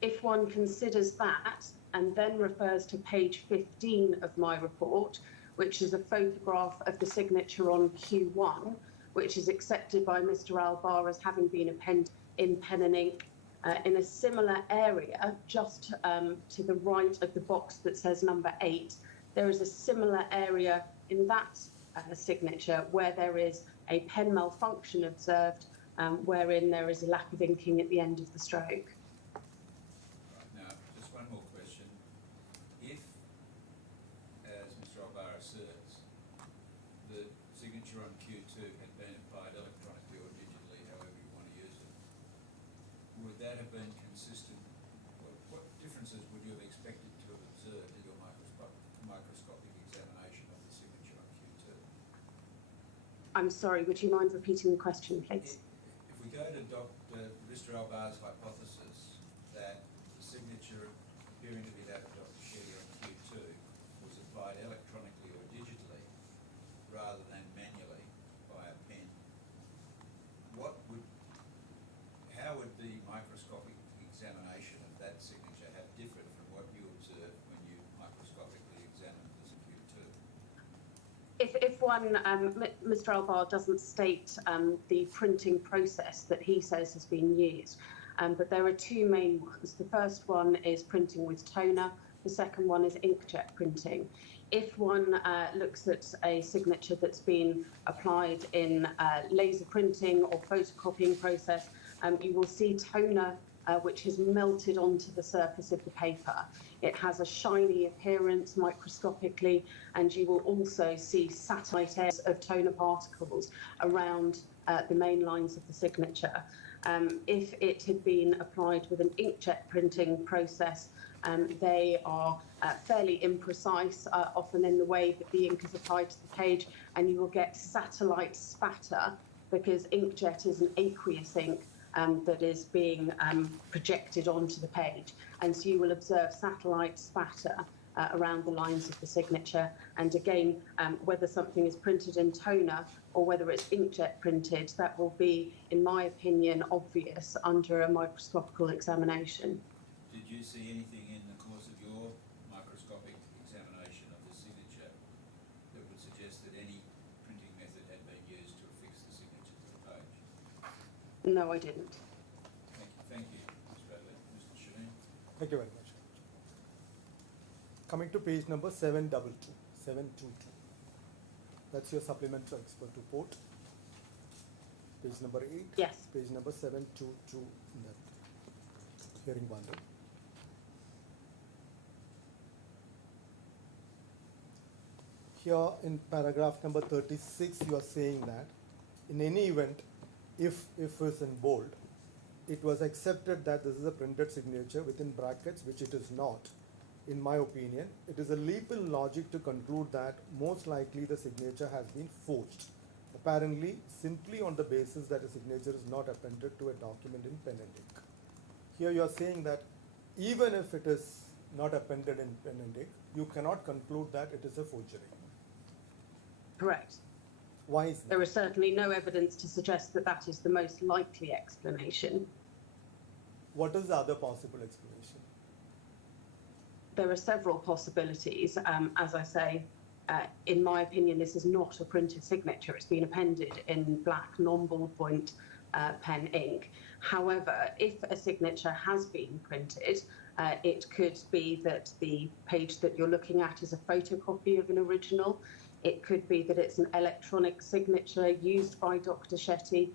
If one considers that and then refers to page 15 of my report, which is a photograph of the signature on Q1, which is accepted by Mr. Albar as having been appended in pen and ink in a similar area, just to the right of the box that says number 8, there is a similar area in that signature where there is a pen malfunction observed, wherein there is a lack of inking at the end of the stroke. Right, now, just one more question. If, as Mr. Albar asserts, the signature on Q2 had been applied electronically or digitally, however you want to use it, would that have been consistent? What differences would you have expected to have observed in your microscopic examination of the signature on Q2? I'm sorry, would you mind repeating the question, please? If we go to Mr. Albar's hypothesis that the signature appearing to be that of Dr. Shetty on Q2 was applied electronically or digitally rather than manually by a pen, how would the microscopic examination of that signature have differed from what you observed when you microscopically examined this Q2? If one, Mr. Albar doesn't state the printing process that he says has been used, but there are two main ones. The first one is printing with toner. The second one is inkjet printing. If one looks at a signature that's been applied in laser printing or photocopying process, you will see toner which has melted onto the surface of the paper. It has a shiny appearance microscopically, and you will also see satellite areas of toner particles around the main lines of the signature. If it had been applied with an inkjet printing process, they are fairly imprecise, often in the way that the ink is applied to the page, and you will get satellite spatter because inkjet is an aqueous ink that is being projected onto the page. And so you will observe satellite spatter around the lines of the signature. And again, whether something is printed in toner or whether it's inkjet printed, that will be, in my opinion, obvious under a microscopical examination. Did you see anything in the course of your microscopic examination of the signature that would suggest that any printing method had been used to affix the signature to the page? No, I didn't. Thank you, Ms. Bradley. Mr. Shaheen? Thank you very much. Coming to page number 722. That's your supplemental expert report. Page number 8. Yes. Page number 722 in that hearing bundle. Here in paragraph number 36, you are saying that in any event, if is in bold, it was accepted that this is a printed signature within brackets, which it is not. In my opinion, it is a leap in logic to conclude that most likely the signature has been forged, apparently simply on the basis that a signature is not appended to a document in pen and ink. Here you are saying that even if it is not appended in pen and ink, you cannot conclude that it is a forgery. Correct. Why is that? There is certainly no evidence to suggest that that is the most likely explanation. What is the other possible explanation? There are several possibilities. As I say, in my opinion, this is not a printed signature. It's been appended in black non-ballpoint pen ink. However, if a signature has been printed, it could be that the page that you're looking at is a photocopy of an original. It could be that it's an electronic signature used by Dr. Shetty,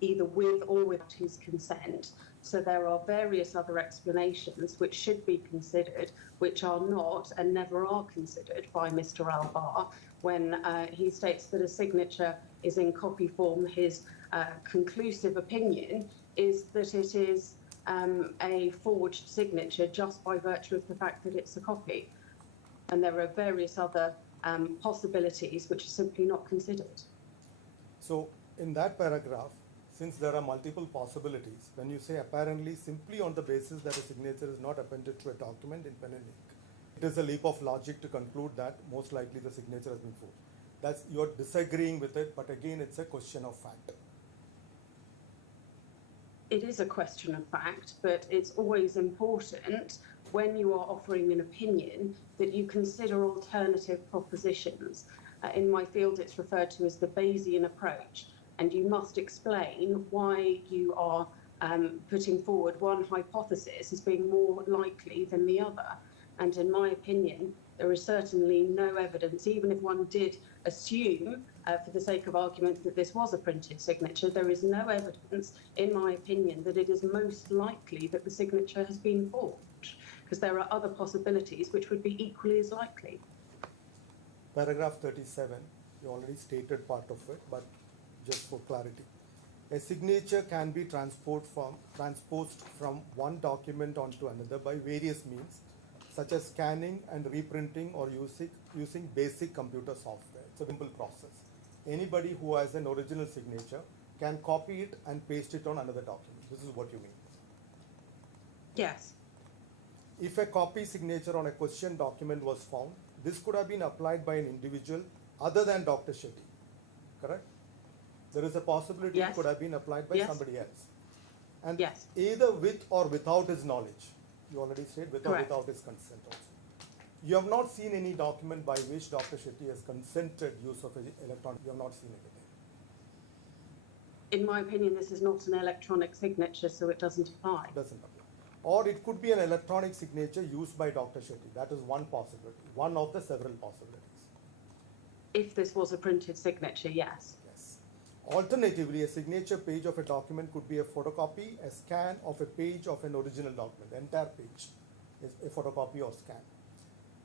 either with or without his consent. So there are various other explanations which should be considered, which are not and never are considered by Mr. Albar when he states that a signature is in copy form. His conclusive opinion is that it is a forged signature just by virtue of the fact that it's a copy. And there are various other possibilities which are simply not considered. So in that paragraph, since there are multiple possibilities, when you say apparently simply on the basis that a signature is not appended to a document in pen and ink, it is a leap of logic to conclude that most likely the signature has been forged. That's, you're disagreeing with it, but again, it's a question of fact. It is a question of fact, but it's always important when you are offering an opinion that you consider alternative propositions. In my field, it's referred to as the Bayesian approach, and you must explain why you are putting forward one hypothesis as being more likely than the other. And in my opinion, there is certainly no evidence, even if one did assume, for the sake of argument, that this was a printed signature, there is no evidence, in my opinion, that it is most likely that the signature has been forged, because there are other possibilities which would be equally as likely. Paragraph 37, you already stated part of it, but just for clarity. A signature can be transposed from one document onto another by various means, such as scanning and reprinting or using basic computer software. It's a simple process. Anybody who has an original signature can copy it and paste it on another document. This is what you mean. Yes. If a copy signature on a question document was found, this could have been applied by an individual other than Dr. Shetty, correct? There is a possibility Yes. it could have been applied by Yes. somebody else. And Yes. either with or without his knowledge. You already said with Correct. or without his consent also. You have not seen any document by which Dr. Shetty has consented use of electronic. You have not seen anything. In my opinion, this is not an electronic signature, so it doesn't apply. Doesn't apply. Or it could be an electronic signature used by Dr. Shetty. That is one possibility, one of the several possibilities. If this was a printed signature, yes. Yes. Alternatively, a signature page of a document could be a photocopy, a scan of a page of an original document. The entire page is a photocopy or scan.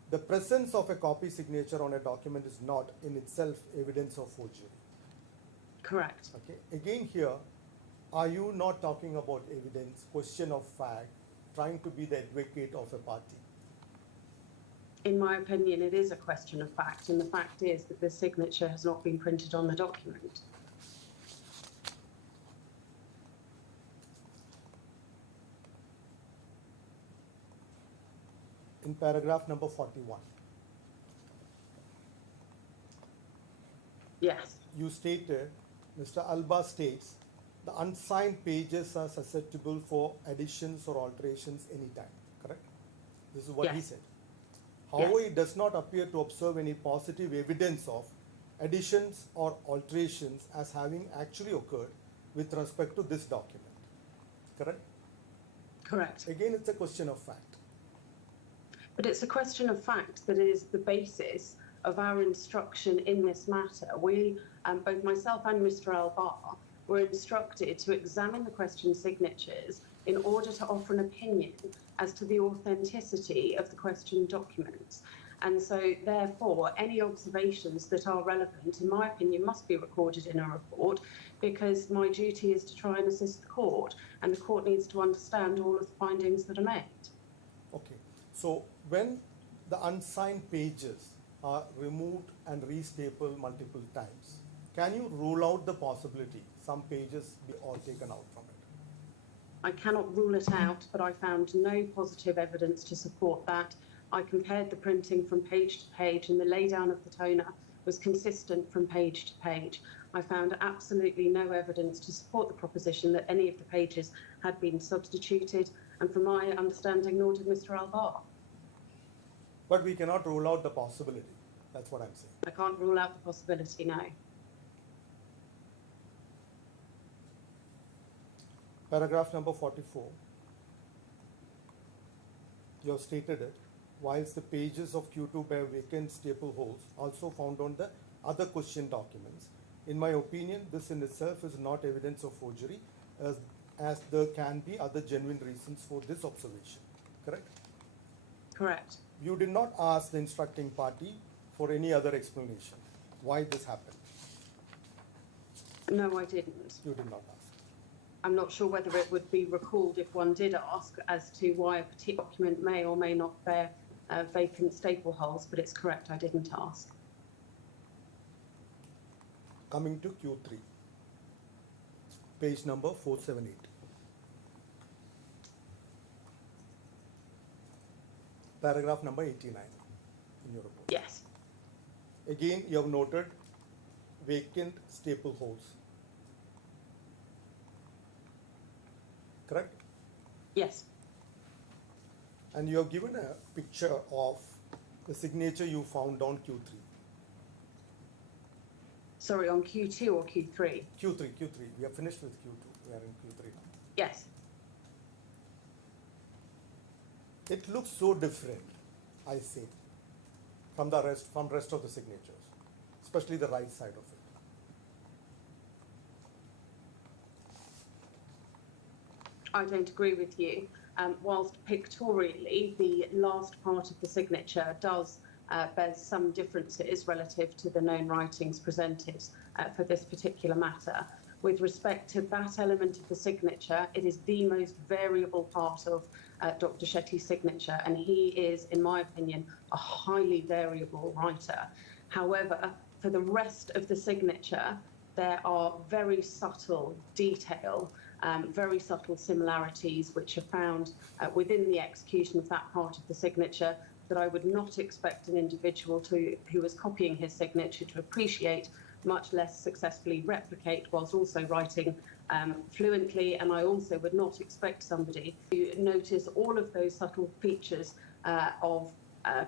The presence of a copy signature on a document is not in itself evidence of forgery. Correct. Okay. Again here, are you not talking about evidence, question of fact, trying to be the advocate of a party? In my opinion, it is a question of fact, and the fact is that the signature has not been printed on the document. In paragraph number 41, Yes. you stated, Mr. Alba states, the unsigned pages are susceptible for additions or alterations anytime, correct? This is what he Yes. said. However, Yes. it does not appear to observe any positive evidence of additions or alterations as having actually occurred with respect to this document, correct? Correct. Again, it's a question of fact. But it's a question of fact that is the basis of our instruction in this matter. We, both myself and Mr. Albar, were instructed to examine the question signatures in order to offer an opinion as to the authenticity of the question documents. And so, therefore, any observations that are relevant, in my opinion, must be recorded in a report, because my duty is to try and assist the court, and the court needs to understand all of the findings that are made. Okay, so when the unsigned pages are removed and restapled multiple times, can you rule out the possibility some pages be all taken out from it? I cannot rule it out, but I found no positive evidence to support that. I compared the printing from page to page, and the laydown of the toner was consistent from page to page. I found absolutely no evidence to support the proposition that any of the pages had been substituted, and from my understanding, nor did Mr. Albar. But we cannot rule out the possibility. That's what I'm saying. I can't rule out the possibility, no. Paragraph number 44. You have stated it. Whilst the pages of Q2 bear vacant staple holes also found on the other question documents, in my opinion, this in itself is not evidence of forgery, as there can be other genuine reasons for this observation. Correct? Correct. You did not ask the instructing party for any other explanation why this happened. No, I didn't. You did not ask. I'm not sure whether it would be recalled if one did ask as to why a particular document may or may not bear vacant staple holes, but it's correct, I didn't ask. Coming to Q3, page number 478. Paragraph number 89 in your report. Yes. Again, you have noted vacant staple holes. Correct? Yes. And you have given a picture of the signature you found on Q3. Sorry, on Q2 or Q3? Q3. We are finished with Q2. We are in Q3 now. Yes. It looks so different, I say, from rest of the signatures, especially the right side of it. I don't agree with you. Whilst pictorially, the last part of the signature does bear some differences relative to the known writings presented for this particular matter. With respect to that element of the signature, it is the most variable part of Dr. Shetty's signature, and he is, in my opinion, a highly variable writer. However, for the rest of the signature, there are very subtle detail, very subtle similarities which are found within the execution of that part of the signature that I would not expect an individual who is copying his signature to appreciate, much less successfully replicate whilst also writing fluently. And I also would not expect somebody to notice all of those subtle features of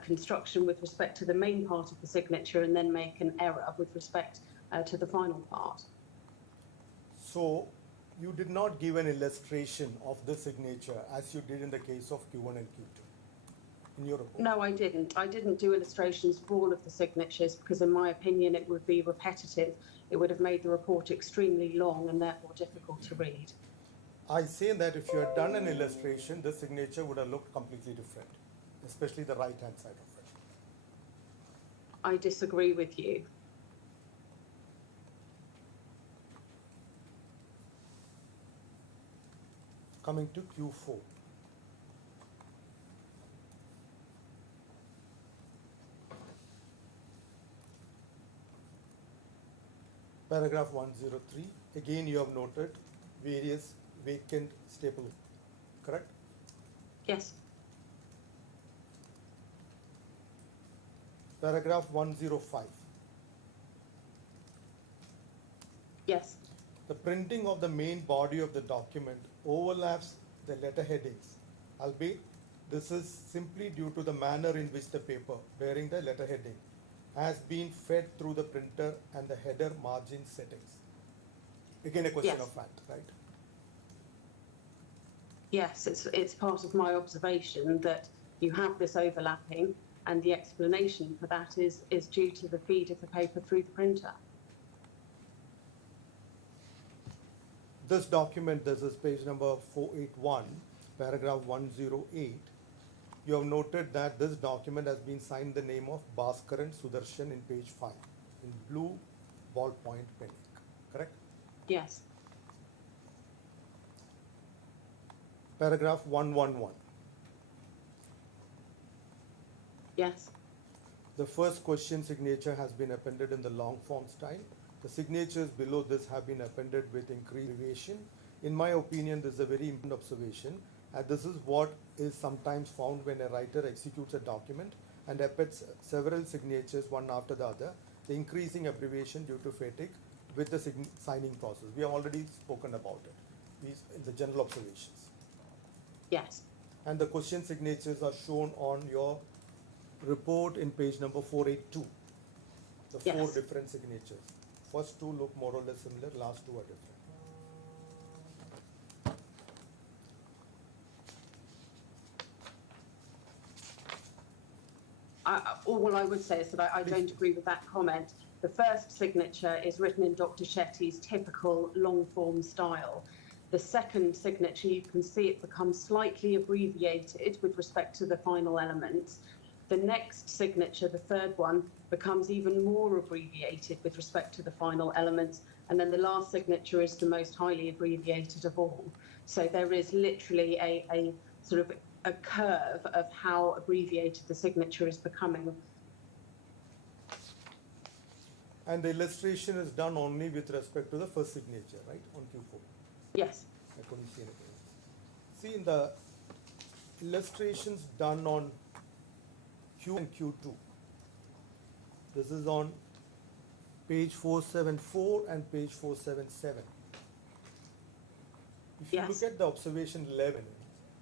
construction with respect to the main part of the signature and then make an error with respect to the final part. So you did not give an illustration of the signature as you did in the case of Q1 and Q2 in your report? No, I didn't. I didn't do illustrations for all of the signatures because, in my opinion, it would be repetitive. It would have made the report extremely long and therefore difficult to read. I say that if you had done an illustration, the signature would have looked completely different, especially the right-hand side of it. I disagree with you. Coming to Q4. Paragraph 103. Again, you have noted various vacant staple, correct? Yes. Paragraph 105. Yes. The printing of the main body of the document overlaps the letter headings, albeit this is simply due to the manner in which the paper bearing the letter heading has been fed through the printer and the header margin settings. Again, a question Yes. of fact, right? Yes, it's part of my observation that you have this overlapping, and the explanation for that is due to the feed of the paper through the printer. This document, this is page number 481, paragraph 108. You have noted that this document has been signed the name of Bhaskaran Sudarshan in page 5 in blue ballpoint pen ink, correct? Yes. Paragraph 111. Yes. The first question signature has been appended in the long form style. The signatures below this have been appended with increased abbreviation. In my opinion, this is a very important observation, and this is what is sometimes found when a writer executes a document and appends several signatures one after the other, the increasing abbreviation due to fatigue with the signing process. We have already spoken about it, these the general observations. Yes. And the question signatures are shown on your report in page number 482. The Yes. 4 different signatures. First 2 look more or less similar, last 2 are different. All I would say is that I don't agree with that comment. The first signature is written in Dr. Shetty's typical long form style. The second signature, you can see it becomes slightly abbreviated with respect to the final elements. The next signature, the third one, becomes even more abbreviated with respect to the final elements. And then the last signature is the most highly abbreviated of all. So there is literally a sort of a curve of how abbreviated the signature is becoming. And the illustration is done only with respect to the first signature, right, on Q4? Yes. I couldn't see anything else. See, in the illustrations done on Q and Q2, this is on page 474 and page 477. If you Yes. look at the observation 11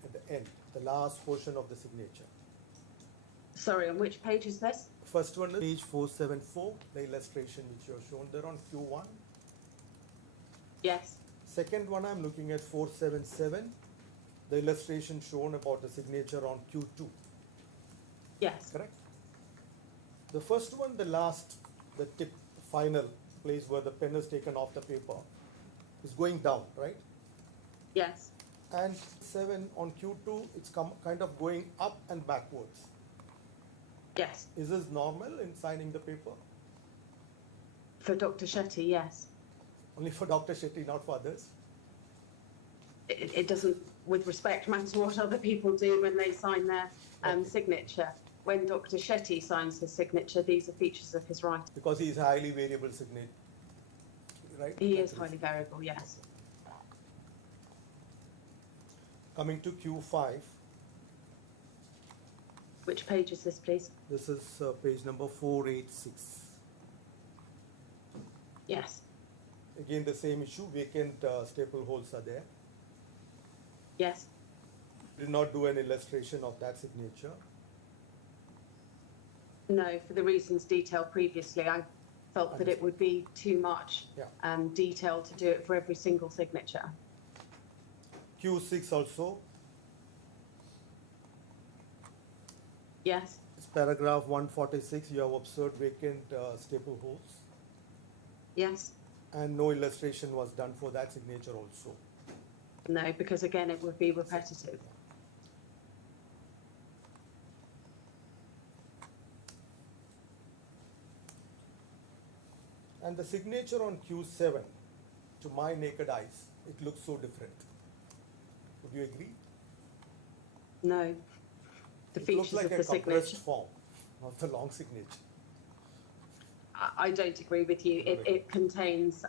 at the end, the last portion of the signature. Sorry, on which page is this? First one is page 474, the illustration which you have shown there on Q1. Yes. Second one I'm looking at 477, the illustration shown about the signature on Q2, Yes. correct? The first one, the last, the tip, final place where the pen is taken off the paper is going down, right? Yes. And 7 on Q2, it's kind of going up and backwards. Yes. Is this normal in signing the paper? For Dr. Shetty, yes. Only for Dr. Shetty, not for others? It doesn't, with respect, matter what other people do when they sign their Okay. signature. When Dr. Shetty signs his signature, these are features of his writing. Because he is a highly variable signature, right? He is highly variable, yes. Coming to Q5, Which page is this, please? this is page number 486. Yes. Again, the same issue, vacant staple holes are there. Yes. Did not do an illustration of that signature. No, for the reasons detailed previously, I felt that it would be too much Yeah. detail to do it for every single signature. Q6 also, Yes. it's paragraph 146, you have observed vacant staple holes, Yes. and no illustration was done for that signature also. No, because again, it would be repetitive. And the signature on Q7, to my naked eyes, it looks so different. Would you agree? No. The It looks features like of a the compressed signature. form of the long signature. I don't agree with you. It contains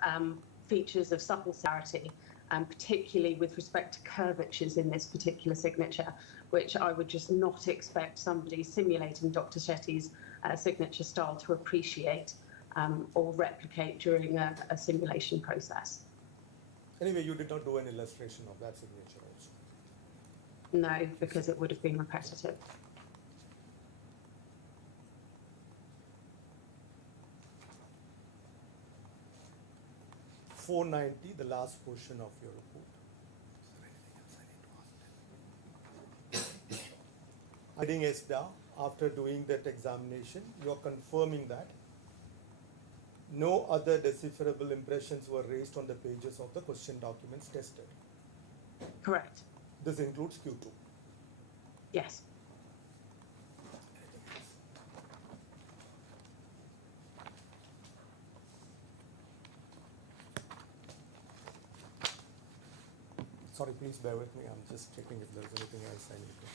features of subtle clarity, and particularly with respect to curvatures in this particular signature, which I would just not expect somebody simulating Dr. Shetty's signature style to appreciate or replicate during a simulation process. Anyway, you did not do an illustration of that signature also. No, because it would have been repetitive. .490, the last portion of your report. Adding ESDA, after doing that examination, you are confirming that no other decipherable impressions were raised on the pages of the question documents tested. Correct. This includes Q2. Yes. Sorry, please bear with me. I'm just checking if there's anything else I need to.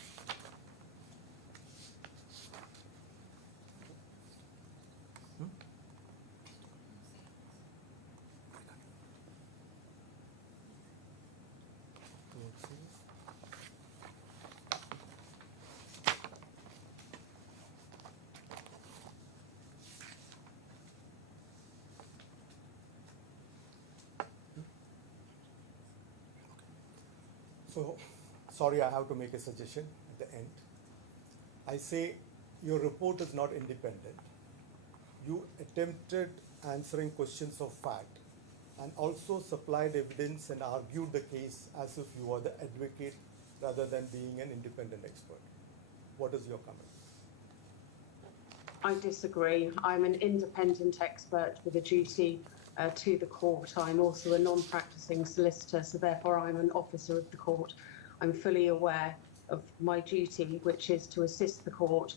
So, sorry, I have to make a suggestion at the end. I say your report is not independent. You attempted answering questions of fact and also supplied evidence and argued the case as if you were the advocate rather than being an independent expert. What is your comment? I disagree. I'm an independent expert with a duty to the court. I'm also a non-practicing solicitor, so therefore I'm an officer of the court. I'm fully aware of my duty, which is to assist the court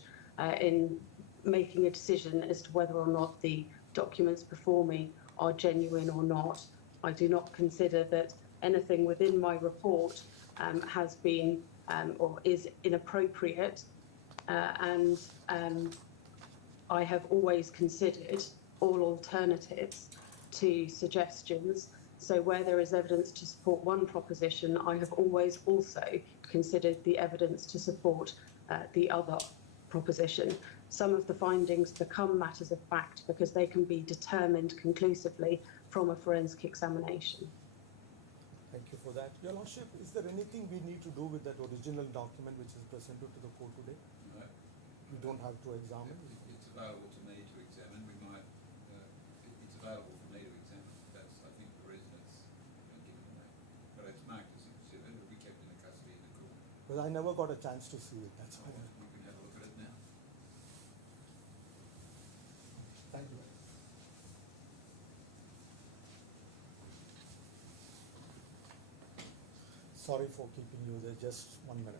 in making a decision as to whether or not the documents before me are genuine or not. I do not consider that anything within my report has been or is inappropriate, and I have always considered all alternatives to suggestions. So where there is evidence to support one proposition, I have always also considered the evidence to support the other proposition. Some of the findings become matters of fact because they can be determined conclusively from a forensic examination. Thank you for that. Your Lordship, is there anything we need to do with that original document which is presented to the court today? No. We don't have to examine? It's available to me to examine. We might, it's available for me to examine. That's, I think, the reason it's been given to me. But it's marked as exhibit. It'll be kept in the custody of the court. But I never got a chance to see it, that's why. You can have a look at it now. Thank you. Sorry for keeping you there, just 1 minute.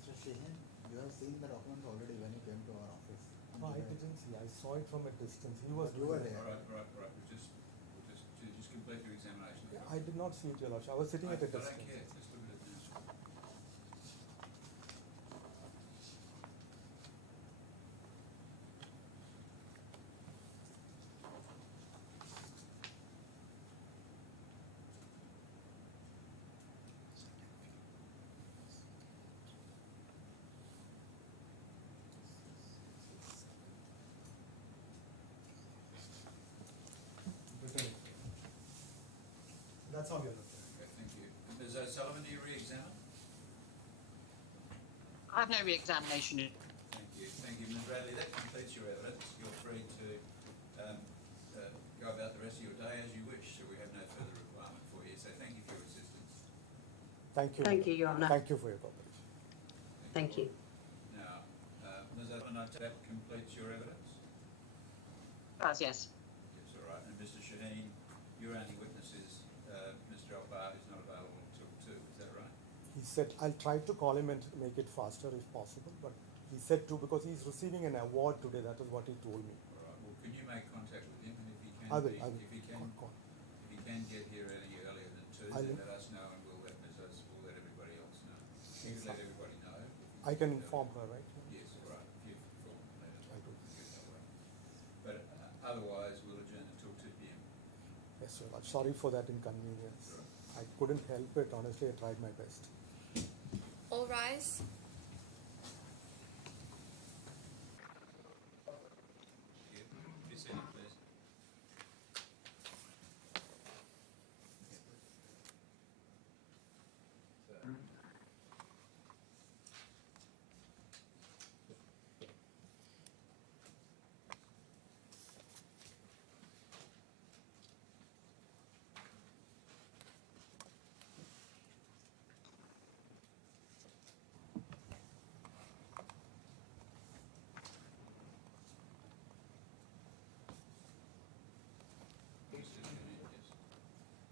Mr. Sheehan, you have seen the documents already when you came to our office. No, I didn't see. I saw it from a distance. He was. But you were doing it. there. All right. We'll just complete your examination. Yeah, I did not see it, Your Lordship. I was sitting at a I don't distance. care. Just look at it now. That's all you're looking Okay, thank you. Ms. O'Sullivan, do you re-examine? I have no re-examination. Thank you, Ms. Radley. That completes your evidence. You're free to go about the rest of your day as you wish. So we have no further requirement for you. So thank you for your assistance. Thank you. Thank you, Your Honour. Thank you for your cooperation. Thank you. Now, Ms. O'Sullivan, that completes your evidence. Yes. Yes, all right. And Mr. Shaheen, your only witness is Mr. Albar, who's not available until 2. Is that right? He said, I'll try to call him and make it faster if possible, but he said to because he's receiving an award today. That is what he told me. All right. Well, can you make contact with him? And if he can, I will. if he can, Call. if he can get here any earlier than 2, I then will. let us know, and we'll let everybody else know. You can let everybody know. I can inform her, right? Yes, all right. If you inform them, let us I do. do it that way. But otherwise, we'll adjourn until 2 p.m. Yes, sir. I'm sorry for that inconvenience. I couldn't help it. Honestly, I tried my best. All rise. Be seated, please.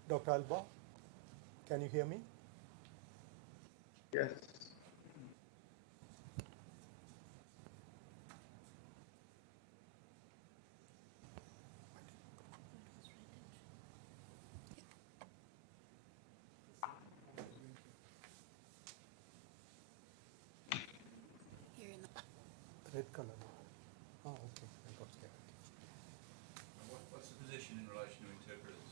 Dr. Alba, can you hear me? Yes. Here in the Red color. Oh, okay. I got scared. What's the position in relation to interpreters?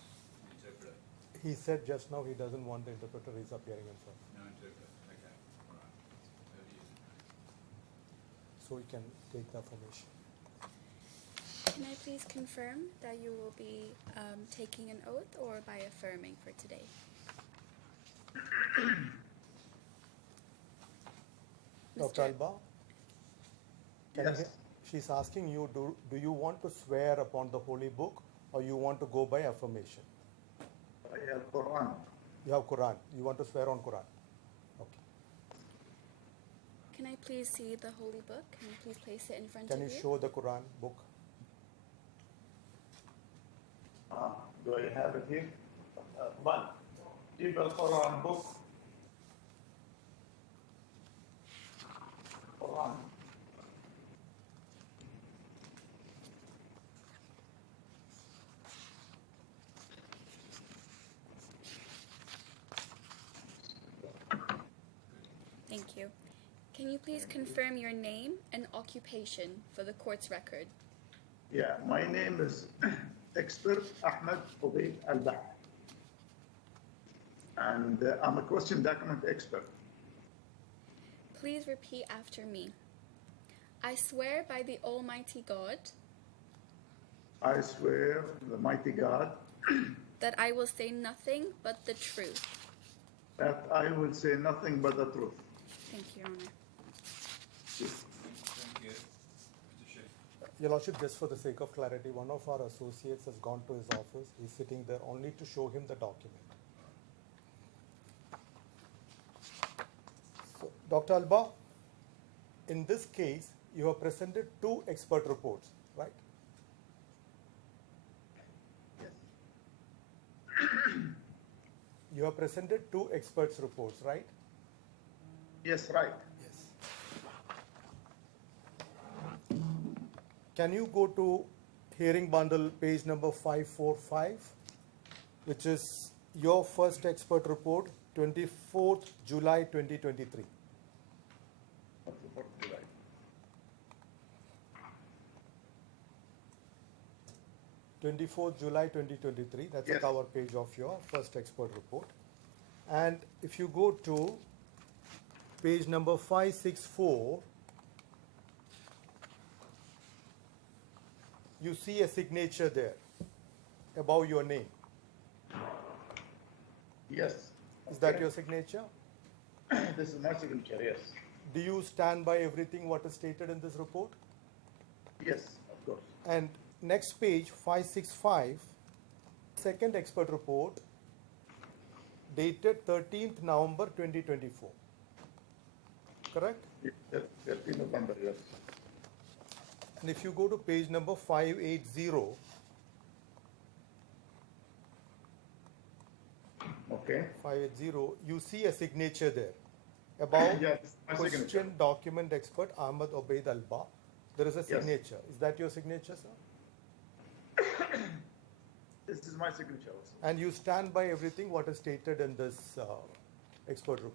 Interpreter? He said just now he doesn't want the interpreter. He's appearing himself. No interpreter. Okay. All right. Over to you. So we can take the information. Can I please confirm that you will be taking an oath or by affirming for today? Dr. Alba? Can you Yes. hear? She's asking you, do you want to swear upon the holy book or you want to go by affirmation? I have Quran. You have Quran. You want to swear on Quran? Okay. Can I please see the holy book? Can you please place it in front Can of you you? show the Quran book? Do I have it here? But give a Quran book. Quran. you please confirm your name and occupation for the court's record? Yeah, my name is Expert Ahmed Ubaid Al-Bah. And I'm a question document expert. Please repeat after me. I swear by the Almighty God I swear the mighty God that I will say nothing but the truth. that I will say nothing but the truth. Thank you, Your Honor. Thank you. Mr. Sheikh. Your Lordship, just for the sake of clarity, one of our associates has gone to his office. He's sitting there only to show him the document. So, Dr. Alba, in this case, you have presented 2 expert reports, right? You have presented 2 experts' reports, right? Yes, right. Yes. Can you go to hearing bundle page number 545, which is your first expert report, 24th July 2023. 24th July 2023, that's Yes. the cover page of your first expert report. And if you go to page number 564, you see a signature there above your name. Yes. Is that Okay. your signature? This is my signature, yes. Do you stand by everything what is stated in this report? Yes, of course. And next page, 565, second expert report, dated 13th November 2024. Correct? 13 November, yes. And if you go to page number 580, Okay. 580, you see a signature there. Above Yes, my question signature. document expert Ahmed Ubaid Alba, there is a Yes. signature. Is that your signature, sir? This is my signature also. And you stand by everything what is stated in this expert report.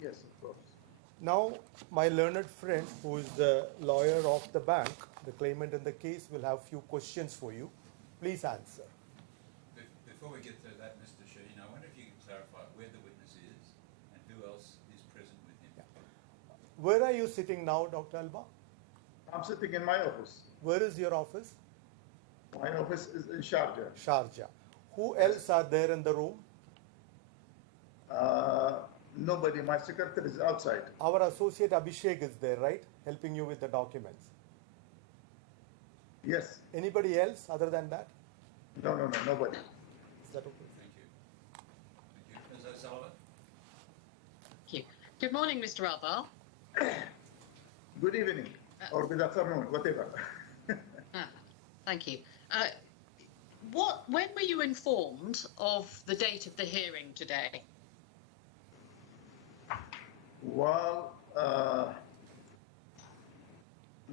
Yes, of course. Now, my learned friend, who is the lawyer of the bank, the claimant in the case, will have few questions for you. Please answer. Before we get to that, Mr. Shaheen, I wonder if you could clarify where the witness is and who else is present with him. Where are you sitting now, Dr. Alba? I'm sitting in my office. Where is your office? My office is in Sharjah. Sharjah. Who else are there in the room? Nobody. My secretary is outside. Our associate Abhishek is there, right? Helping you with the documents. Yes. Anybody else other than that? No, nobody. Is that okay? Thank you. Thank you. Ms. O'Sullivan? Thank you. Good morning, Mr. Alvar. Good evening or good afternoon, whatever. Thank you. When were you informed of the date of the hearing today? Well,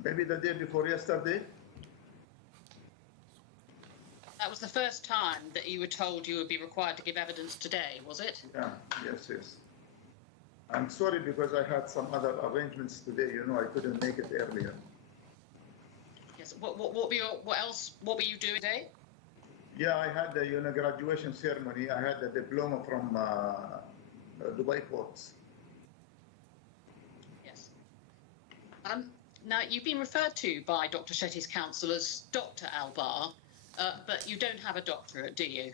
maybe the day before yesterday. That was the first time that you were told you would be required to give evidence today, was it? Yeah, yes. I'm sorry because I had some other arrangements today. I couldn't make it earlier. Yes. What were you doing today? Yeah, I had the graduation ceremony. I had the diploma from Dubai Ports. Yes. Now, you've been referred to by Dr. Shetty's counsel as Dr. Alvar, but you don't have a doctorate, do you?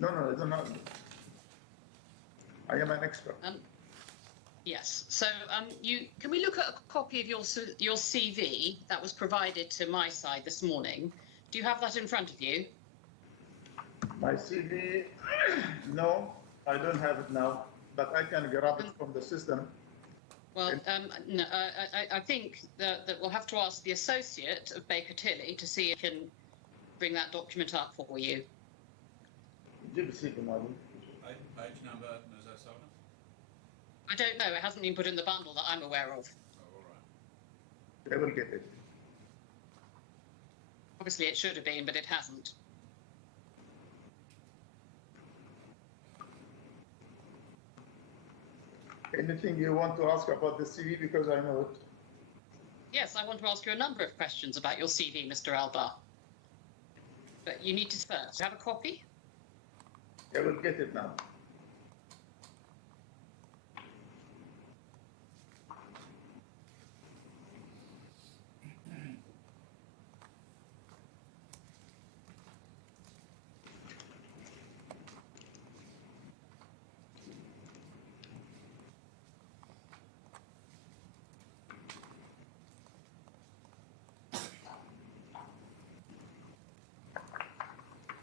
No, I don't know. I am an expert. Yes. So, can we look at a copy of your CV that was provided to my side this morning? Do you have that in front of you? My CV, no, I don't have it now, but I can grab it from the system. Well, no, I think that we'll have to ask the associate of Baker Tilly to see if he can bring that document up for you. DIFC, madam. Page number, Ms. O'Sullivan? I don't know. It hasn't been put in the bundle that I'm aware of. Oh, all right. I will get it. Obviously, it should have been, but it hasn't. Anything you want to ask about the CV, because I know it. Yes, I want to ask you a number of questions about your CV, Mr. Alba. But you need to first have a copy. I will get it now.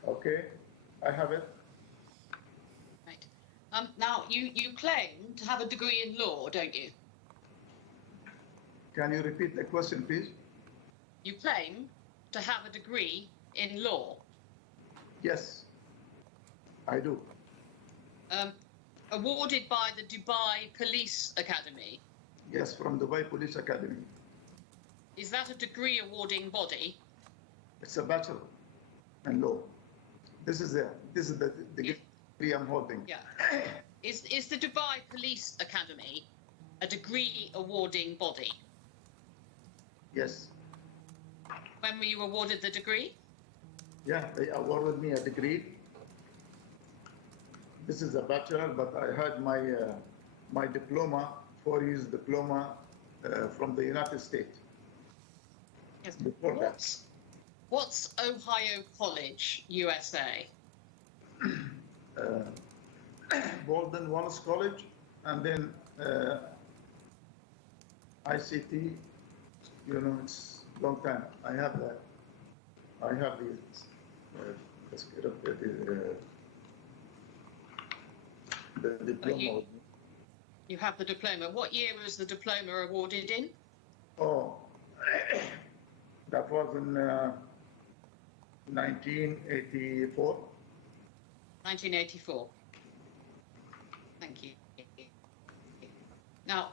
Okay, I have it. Right. Now, you claim to have a degree in law, don't you? Can you repeat the question, please? You claim to have a degree in law. Yes, I do. Awarded by the Dubai Police Academy. Yes, from Dubai Police Academy. Is that a degree awarding body? It's a bachelor in law. This is the degree I'm holding. Yeah. Is the Dubai Police Academy a degree awarding body? Yes. When were you awarded the degree? Yeah, they awarded me a degree. This is a bachelor, but I had my diploma, 4 years diploma from the United States. Yes. Before that. What's Ohio College, USA? Bolden Wallace College, and then ICT. You know, it's a long time. I have that. I have the diploma. You have the diploma. What year was the diploma awarded in? Oh, that was in 1984. 1984. Thank you. Now,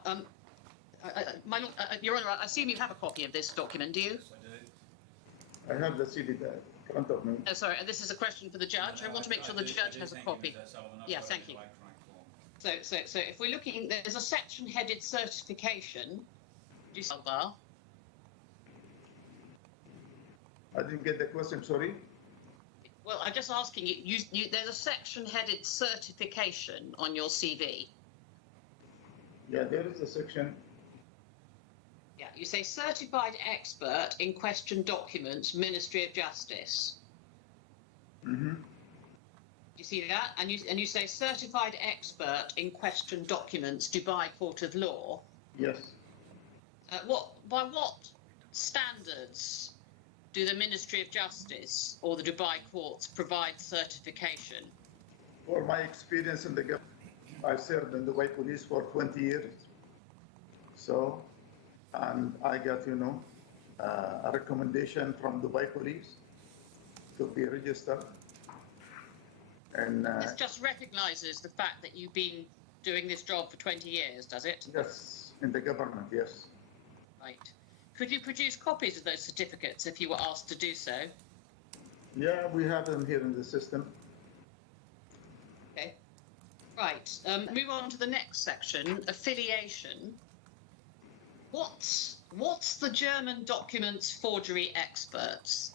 Your Honour, I assume you have a copy of this document, do you? Yes, I do. I have the CD there in front of me. Oh, sorry, and this is a question for the judge. I want to make sure the judge has a copy. Yeah, thank you. So if we're looking, there's a section headed certification. Do you see that? I didn't get the question, sorry. Well, I'm just asking you, there's a section headed certification on your CV. Yeah, there is a section. Yeah, you say certified expert in question documents, Ministry of Justice. Mm-hmm. You see that? And you say certified expert in question documents, Dubai Court of Law. Yes. By what standards do the Ministry of Justice or the Dubai courts provide certification? For my experience in the government, I served in the Dubai Police for 20 years. So, and I got, a recommendation from Dubai Police to be registered. And this just recognises the fact that you've been doing this job for 20 years, does it? yes, in the government, yes. Right. Could you produce copies of those certificates if you were asked to do so? Yeah, we have them here in the system. Okay. Right. Move on to the next section, affiliation. What's the German documents forgery experts?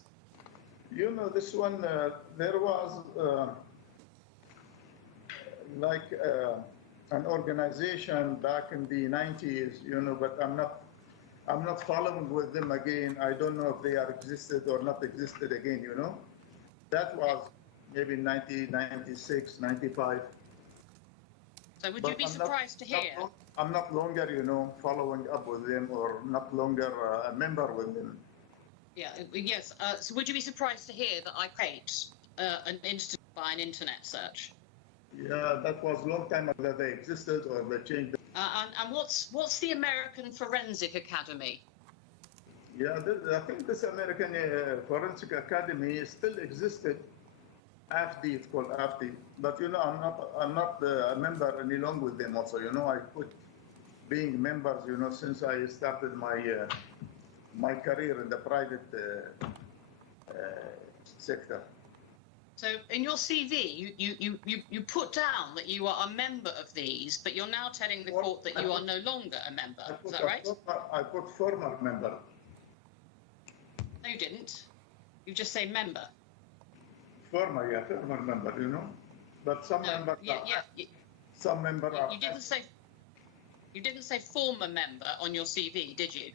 This one, there was an organization back in the 90s, but I'm not following with them again. I don't know if they are existed or not existed again, That was maybe 1996, 95. So would you be surprised to hear? I'm not longer, following up with them or not longer a member with them. Yeah, yes. So would you be surprised to hear that I create an instant by an internet search? Yeah, that was a long time ago that they existed or they changed. And what's the American Forensic Academy? Yeah, I think this American Forensic Academy still existed. AFD, it's called AFD. But I'm not a member any longer with them. Also, I quit being members. Since I started my career in the private sector. So in your CV, you put down that you are a member of these, but you're now telling the court that you are no longer a member. Is that right? I put former member. No, you didn't. You just say member. Former, yeah, former member, you know. But some members some members are. You didn't say. You didn't say former member on your CV, did you?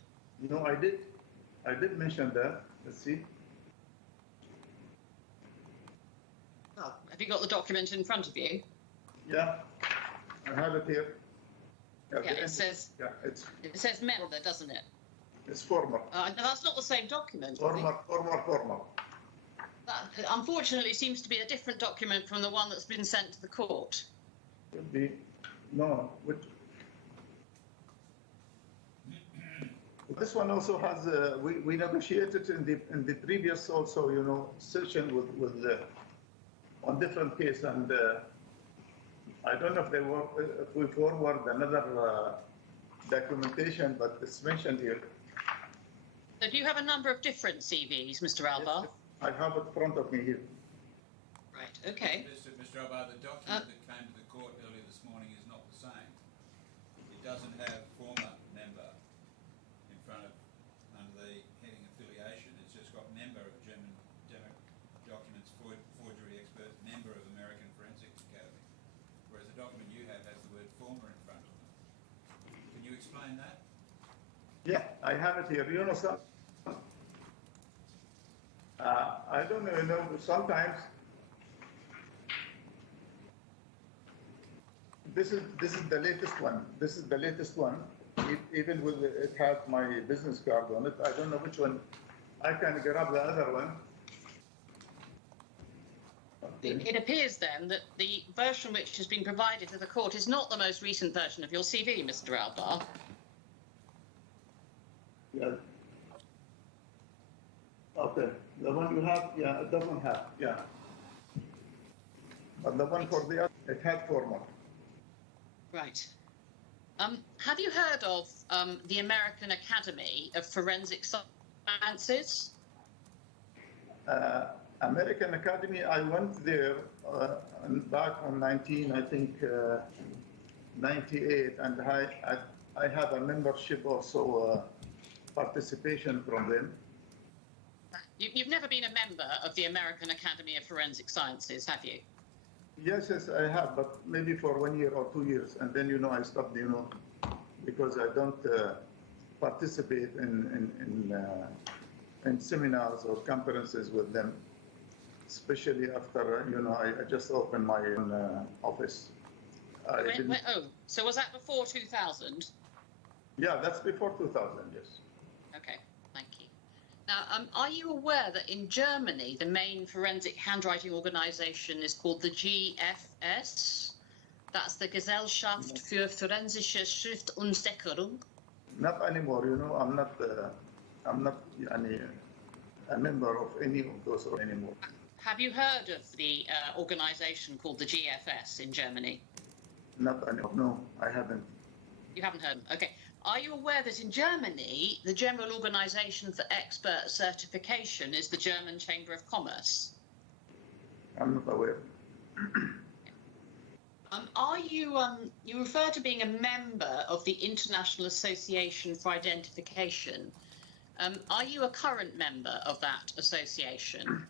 No, I did. I did mention that. Let's see. Oh, have you got the document in front of you? Yeah, I have it here. Yeah, it says. Yeah, It says member, doesn't it? it's former. That's not the same document. Former. That, unfortunately, seems to be a different document from the one that's been sent to the court. Could be. No, which. This one also has. We negotiated in the previous also, you know, session with on different case, and I don't know if they were if we forward another documentation, but it's mentioned here. So do you have a number of different CVs, Mr. Alvar? Yes, I have it in front of me here. Right, okay. Mr. Alvar, the document that came to the court earlier this morning is not the same. It doesn't have former member in front of, under the heading affiliation. It's just got member of German documents, forgery expert, member of American Forensics Academy. Whereas the document you have has the word former in front of it. Can you explain that? Yeah, I have it here. You know, I don't know, you know, sometimes this is the latest one. This is the latest one. Even with it has my business card on it. I don't know which one. I can grab the other one. Okay. It appears then that the version which has been provided to the court is not the most recent version of your CV, Mr. Alvar. Yeah. Okay. The one you have, yeah, it doesn't have, yeah. But the one for the other, it had former. Right. Have you heard of the American Academy of Forensic Sciences? American Academy, I went there back on 98, and I have a membership also, participation from them. You've never been a member of the American Academy of Forensic Sciences, have you? Yes, I have, but maybe for 1 year or 2 years, and then, you know, I stopped, you know, because I don't participate in seminars or conferences with them, especially after, you know, I just opened my own office. So was that before 2000? Yeah, that's before 2000, yes. Okay, thank you. Now, are you aware that in Germany, the main forensic handwriting organization is called the GFS? That's the Gesellschaft für Forensische Schrift und Sicherung. Not anymore, you know, I'm not a member of any of those anymore. Have you heard of the organization called the GFS in Germany? Not anymore, no, I haven't. You haven't heard of them? Okay. Are you aware that in Germany, the General Organization for Expert Certification is the German Chamber of Commerce? I'm not aware. Are you, you refer to being a member of the International Association for Identification. Are you a current member of that association?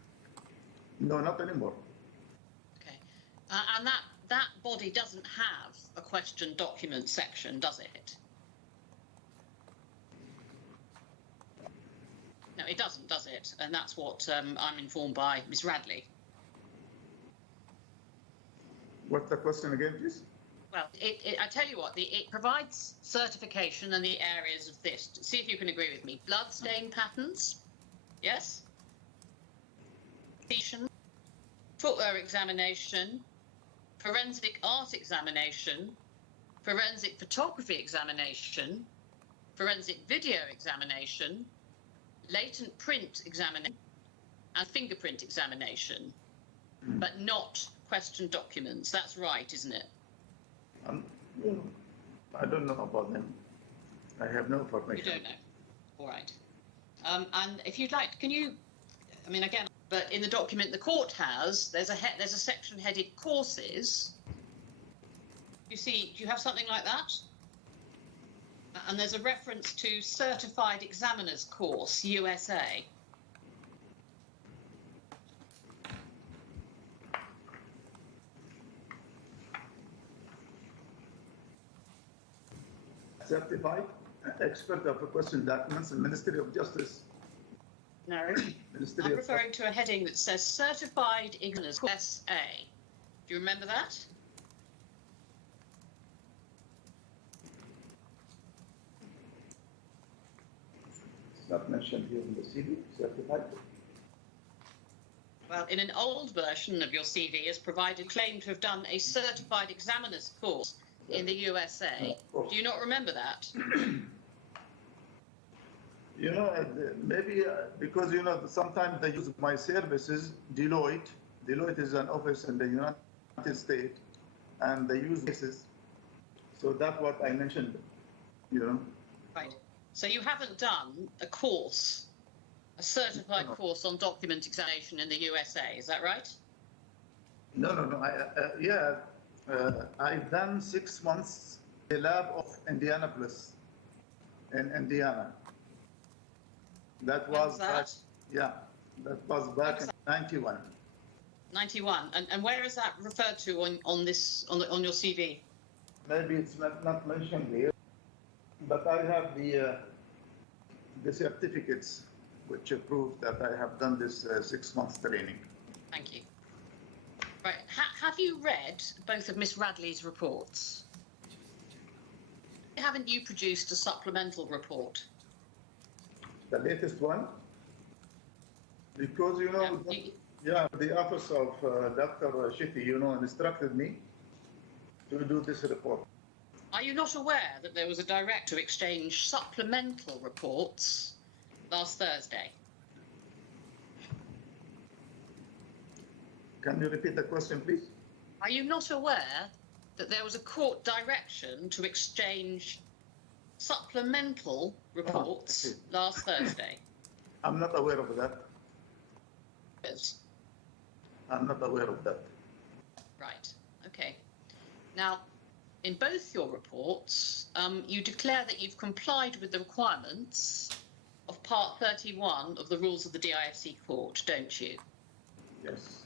No, not anymore. Okay. And that body doesn't have a question document section, does it? No, it doesn't, does it? And that's what I'm informed by Ms. Radley. What's the question again, please? Well, I tell you what, it provides certification in the areas of this. See if you can agree with me. Blood stain patterns, yes? Footwear examination, forensic art examination, forensic photography examination, forensic video examination, latent print examination, and fingerprint examination, but not question documents. That's right, isn't it? I don't know about them. I have no information. You don't know. All right. And if you'd like, can you, I mean, again, But in the document the court has, there's a section headed courses. Do you have something like that? And there's a reference to Certified Examiners Course, USA. Certified expert of question documents, Ministry of Justice. No. Ministry I'm of referring to a heading that says Certified Examiners Course USA. Do you remember that? It's not mentioned here in the CV, certified. Well, in an old version of your CV is provided claim to have done a Certified Examiners Course in the USA. Do you not remember that? You know, maybe because, you know, sometimes they use my services, Deloitte. Deloitte is an office in the United States, and they use cases. So that's what I mentioned, you know. Right. So you haven't done a course, a certified course on document examination in the USA, is that right? No. I've done 6 months in the lab of Indianapolis, in Indiana. That was back, that was back in 91. 91. And where is that referred to on your CV? Maybe it's not mentioned here, but I have the certificates which prove that I have done this 6 months training. Thank you. Right. Have you read both of Miss Radley's reports? Haven't you produced a supplemental report? The latest one? Because, you know, the office of Dr. Shetty, you know, instructed me to do this report. Are you not aware that there was a direct to exchange supplemental reports last Thursday? Can you repeat the question, please? Are you not aware that there was a court direction to exchange supplemental reports last Thursday? I'm not aware of that. Yes. I'm not aware of that. Right. Okay. Now, in both your reports, you declare that you've complied with the requirements of Part 31 of the rules of the DIFC court, don't you? Yes.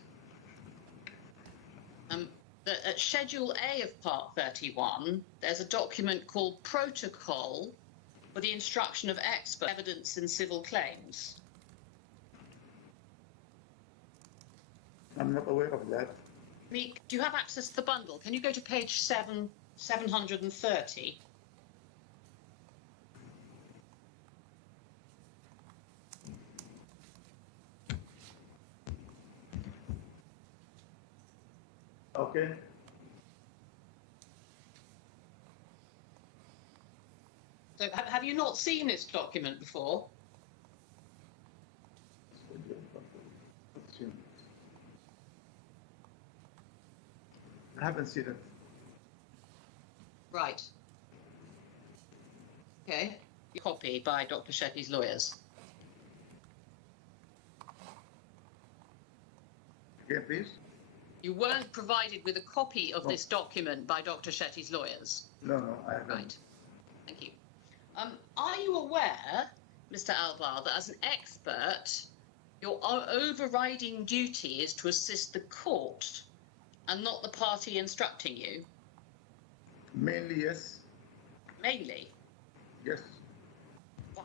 At Schedule A of Part 31, there's a document called Protocol for the Instruction of Expert Evidence in Civil Claims. I'm not aware of that. Do you have access to the bundle? Can you go to page 730? Okay. So have you not seen this document before? I haven't seen it. Right. Okay. Copy by Dr. Shetty's lawyers. Again, please. You weren't provided with a copy of this document by Dr. Shetty's lawyers? No, I haven't. Right. Thank you. Are you aware, Mr. Alvar, that as an expert, your overriding duty is to assist the court and not the party instructing you? Mainly, yes. Mainly? Yes.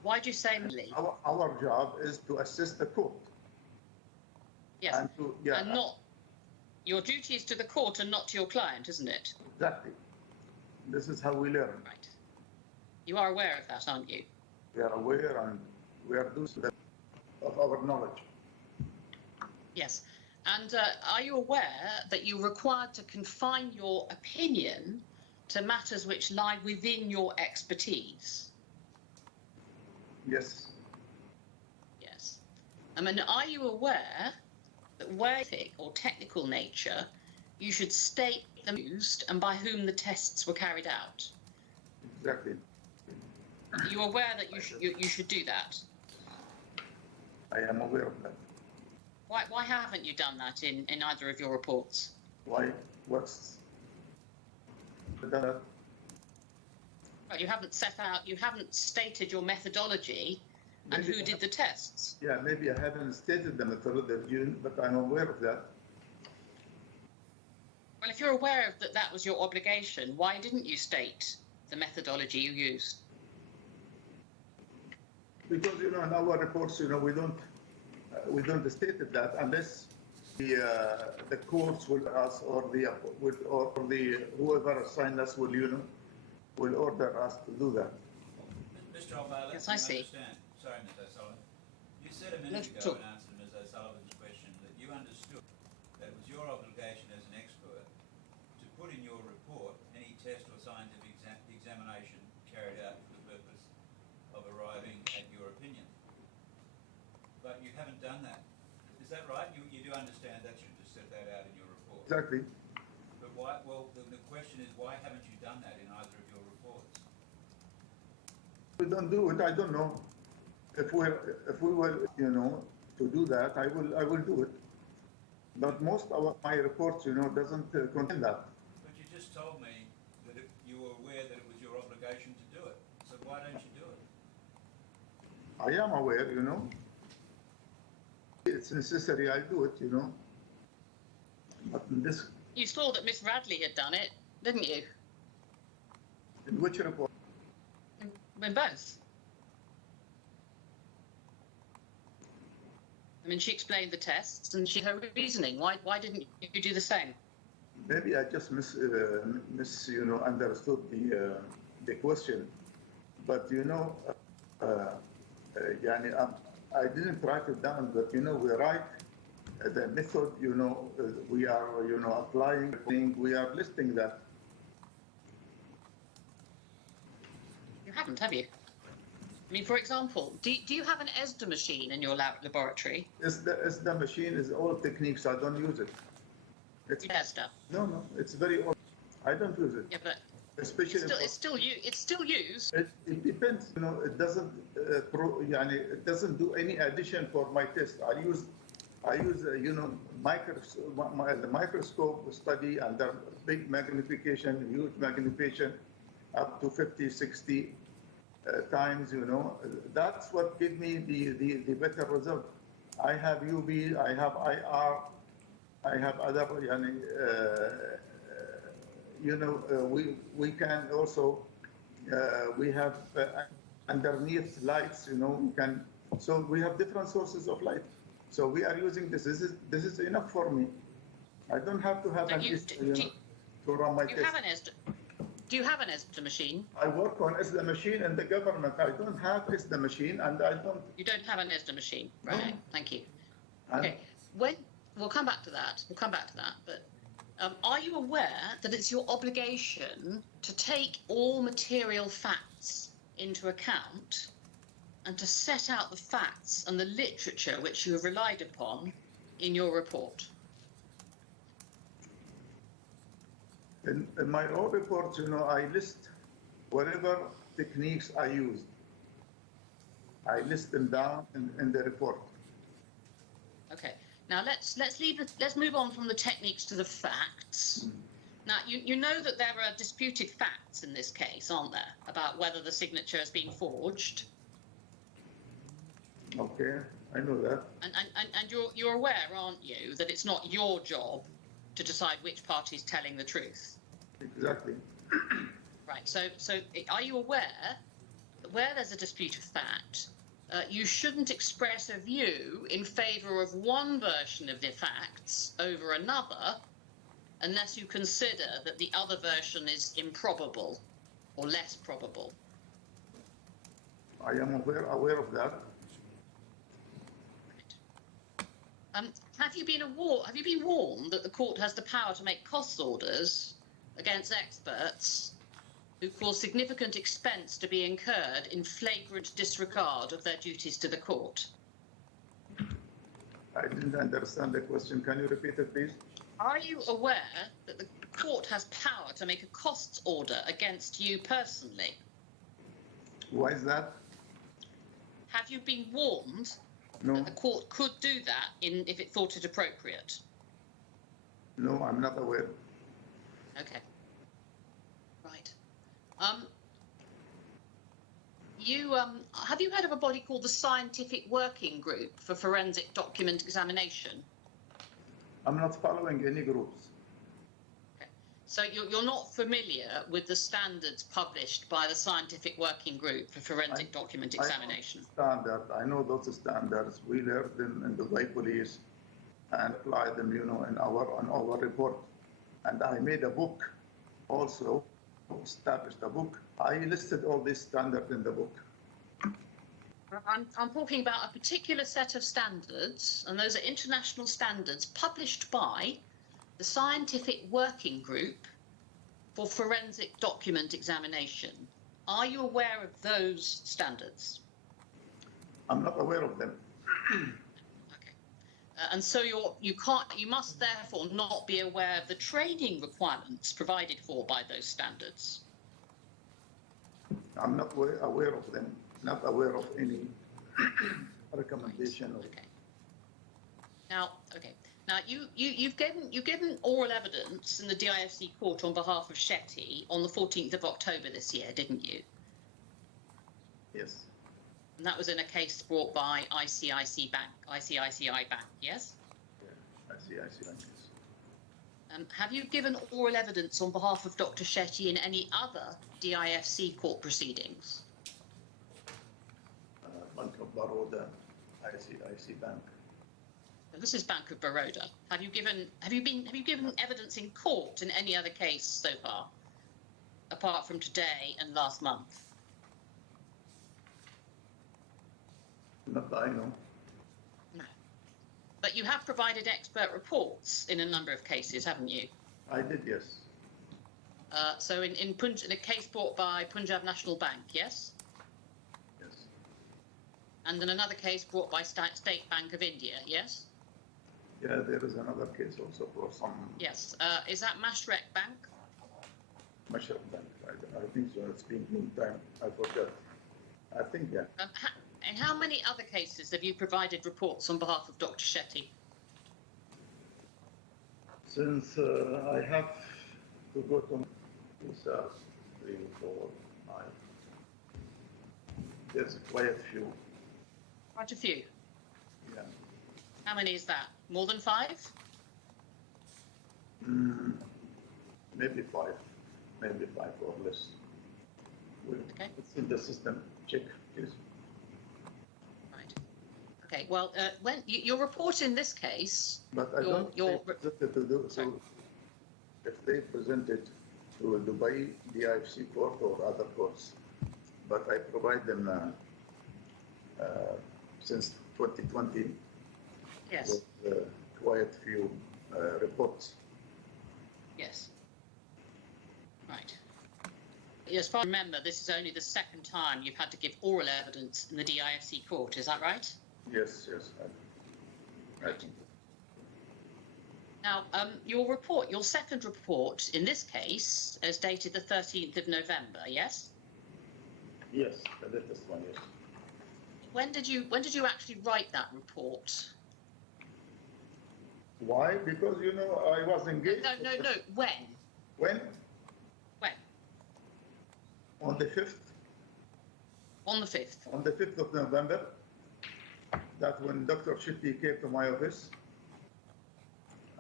Why do you say mainly? Our job is to assist the court. Yes. And to, And not... Your duty is to the court and not to your client, isn't it? Exactly. This is how we learn. Right. You are aware of that, aren't you? We are aware and we are doing that of our knowledge. Yes. And are you aware that you're required to confine your opinion to matters which lie within your expertise? Yes. Yes. I mean, are you aware that where or technical nature, you should state them used and by whom the tests were carried out? Exactly. Are you aware that you should do that? I am aware of that. Why haven't you done that in either of your reports? Why? What's that? Well, you haven't stated your methodology and Maybe who did the tests. Yeah, maybe I haven't stated the methodology, but I'm aware of that. Well, if you're aware of that was your obligation, why didn't you state the methodology you used? Because, in our reports, we don't state that unless the courts will ask or the whoever assigned us will order us to do that. Mr. Alvar, Yes, I see. Understand. Sorry, Ms. O'Sullivan. You said a minute Let's ago talk. in answer to Ms. O'Sullivan's question that you understood that it was your obligation as an expert to put in your report any test or scientific examination carried out for the purpose of arriving at your opinion. But you haven't done that. Is that right? You do understand that you just set that out in your report? Exactly. But why? Well, the question is, why haven't you done that in either of your reports? We don't do it. I don't know. If we were, to do that, I will do it. But most of my reports, doesn't contain that. But you just told me that you were aware that it was your obligation to do it. So why don't you do it? I am aware, It's necessary, I do it, But in this, You saw that Miss Radley had done it, didn't you? in which report? In both. I mean, she explained the tests and her reasoning. Why didn't you do the same? Maybe I just understood the question. But, I didn't write it down, but, we write the method, we are, applying, we are listing that. You haven't, have you? I mean, for example, do you have an ESDA machine in your laboratory? Is the machine is old techniques, I don't use it. It's, ESDA. no, it's very old. I don't use it. Yeah, but Especially it's still used. it depends, it doesn't it doesn't do any addition for my test. I use the microscope study under big magnification, huge magnification, up to 50, 60 times, That's what gives me the better result. I have UV, I have IR, I have other, we can also, we have underneath lights, we can, so we have different sources of light. So we are using this. This is enough for me. I don't have to have to run my test. Do you have an ESDA machine? I work on ESDA machine in the government. I don't have ESDA machine, and I don't. You don't have an ESDA machine, right? No. Thank you. And Okay. We'll come back to that. But are you aware that it's your obligation to take all material facts into account and to set out the facts and the literature which you have relied upon in your report? in my own reports, I list whatever techniques I used. I list them down in the report. Okay. Now let's move on from the techniques to the facts. Now you know that there are disputed facts in this case, aren't there, about whether the signature has been forged? Okay, I know that. And you're aware, aren't you, that it's not your job to decide which party is telling the truth? Exactly. Right. So are you aware that where there's a dispute of fact, you shouldn't express a view in favour of one version of the facts over another unless you consider that the other version is improbable or less probable? I am aware of that. Have you been warned that the court has the power to make costs orders against experts who cause significant expense to be incurred in flagrant disregard of their duties to the court? I didn't understand the question. Can you repeat it, please? Are you aware that the court has power to make a costs order against you personally? Why is that? Have you been warned No, That the court could do that if it thought it appropriate? no, I'm not aware. Okay. Right. Have you heard of a body called the Scientific Working Group for Forensic Document Examination? I'm not following any groups. Okay. So you're not familiar with the standards published by the Scientific Working Group for Forensic Document Examination? I know those standards. We learned them in Dubai Police and apply them, you know, on our report. And I made a book also, established a book. I listed all these standards in the book. I'm talking about a particular set of standards, and those are international standards published by the Scientific Working Group for Forensic Document Examination. Are you aware of those standards? I'm not aware of them. Okay. And so you must therefore not be aware of the training requirements provided for by those standards. I'm not aware of them, not aware of any recommendation. Okay. Now, you've given oral evidence in the DIFC court on behalf of Shetty on the 14th of October this year, didn't you? Yes, And that was in a case brought by ICICI Bank, yes? I see. Have you given oral evidence on behalf of Dr. Shetty in any other DIFC court proceedings? Bank of Baroda, ICICI Bank. This is Bank of Baroda. Have you given evidence in court in any other case so far, apart from today and last month? Not that I know. No. But you have provided expert reports in a number of cases, haven't you? I did, yes. So in a case brought by Punjab National Bank, yes? Yes. And in another case brought by State Bank of India, yes? Yeah, there is another case also for some Yes. Is that Mashreq Bank? Mashreq Bank. I think so. It's been a long time. I forgot. I think, yeah. In how many other cases have you provided reports on behalf of Dr. Shetty? Since I have to go to 3, 4, 5. There's quite a few. Quite a few. Yeah. How many is that? More than 5? Maybe 5. Maybe 5 or less. Okay. It's in the system. Check, please. Right. Okay. Well, when your report in this case, But I don't think Sorry. if they present it to a Dubai DIFC court or other courts, but I provide them since 2020 yes, with quite few reports. yes. Right. As far as I remember, this is only the second time you've had to give oral evidence in the DIFC court. Is that right? Yes, I think. Now, your second report in this case is dated the 13th of November. Yes. Yes, the latest one, yes. When did you actually write that report? Why? Because, you know, I was engaged. No. When? When? When? On the 5th. On the 5th. On the 5th of November. That's when Dr. Shetty came to my office.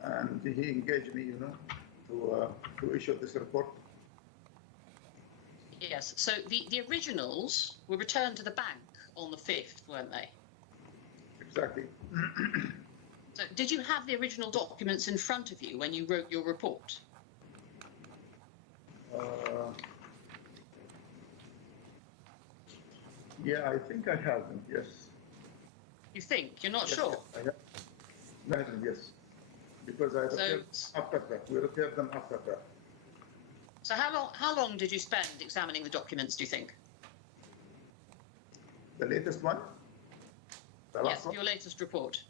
And he engaged me, you know, to issue this report. Yes. So the originals were returned to the bank on the 5th, weren't they? Exactly. So did you have the original documents in front of you when you wrote your report? Yeah, I think I have them, yes. You think? You're not Yes, sure? I have them, yes. Because I repaired after that. We repaired them after that. So how long did you spend examining the documents, do you think? The latest one? The last Yes, one? your latest report.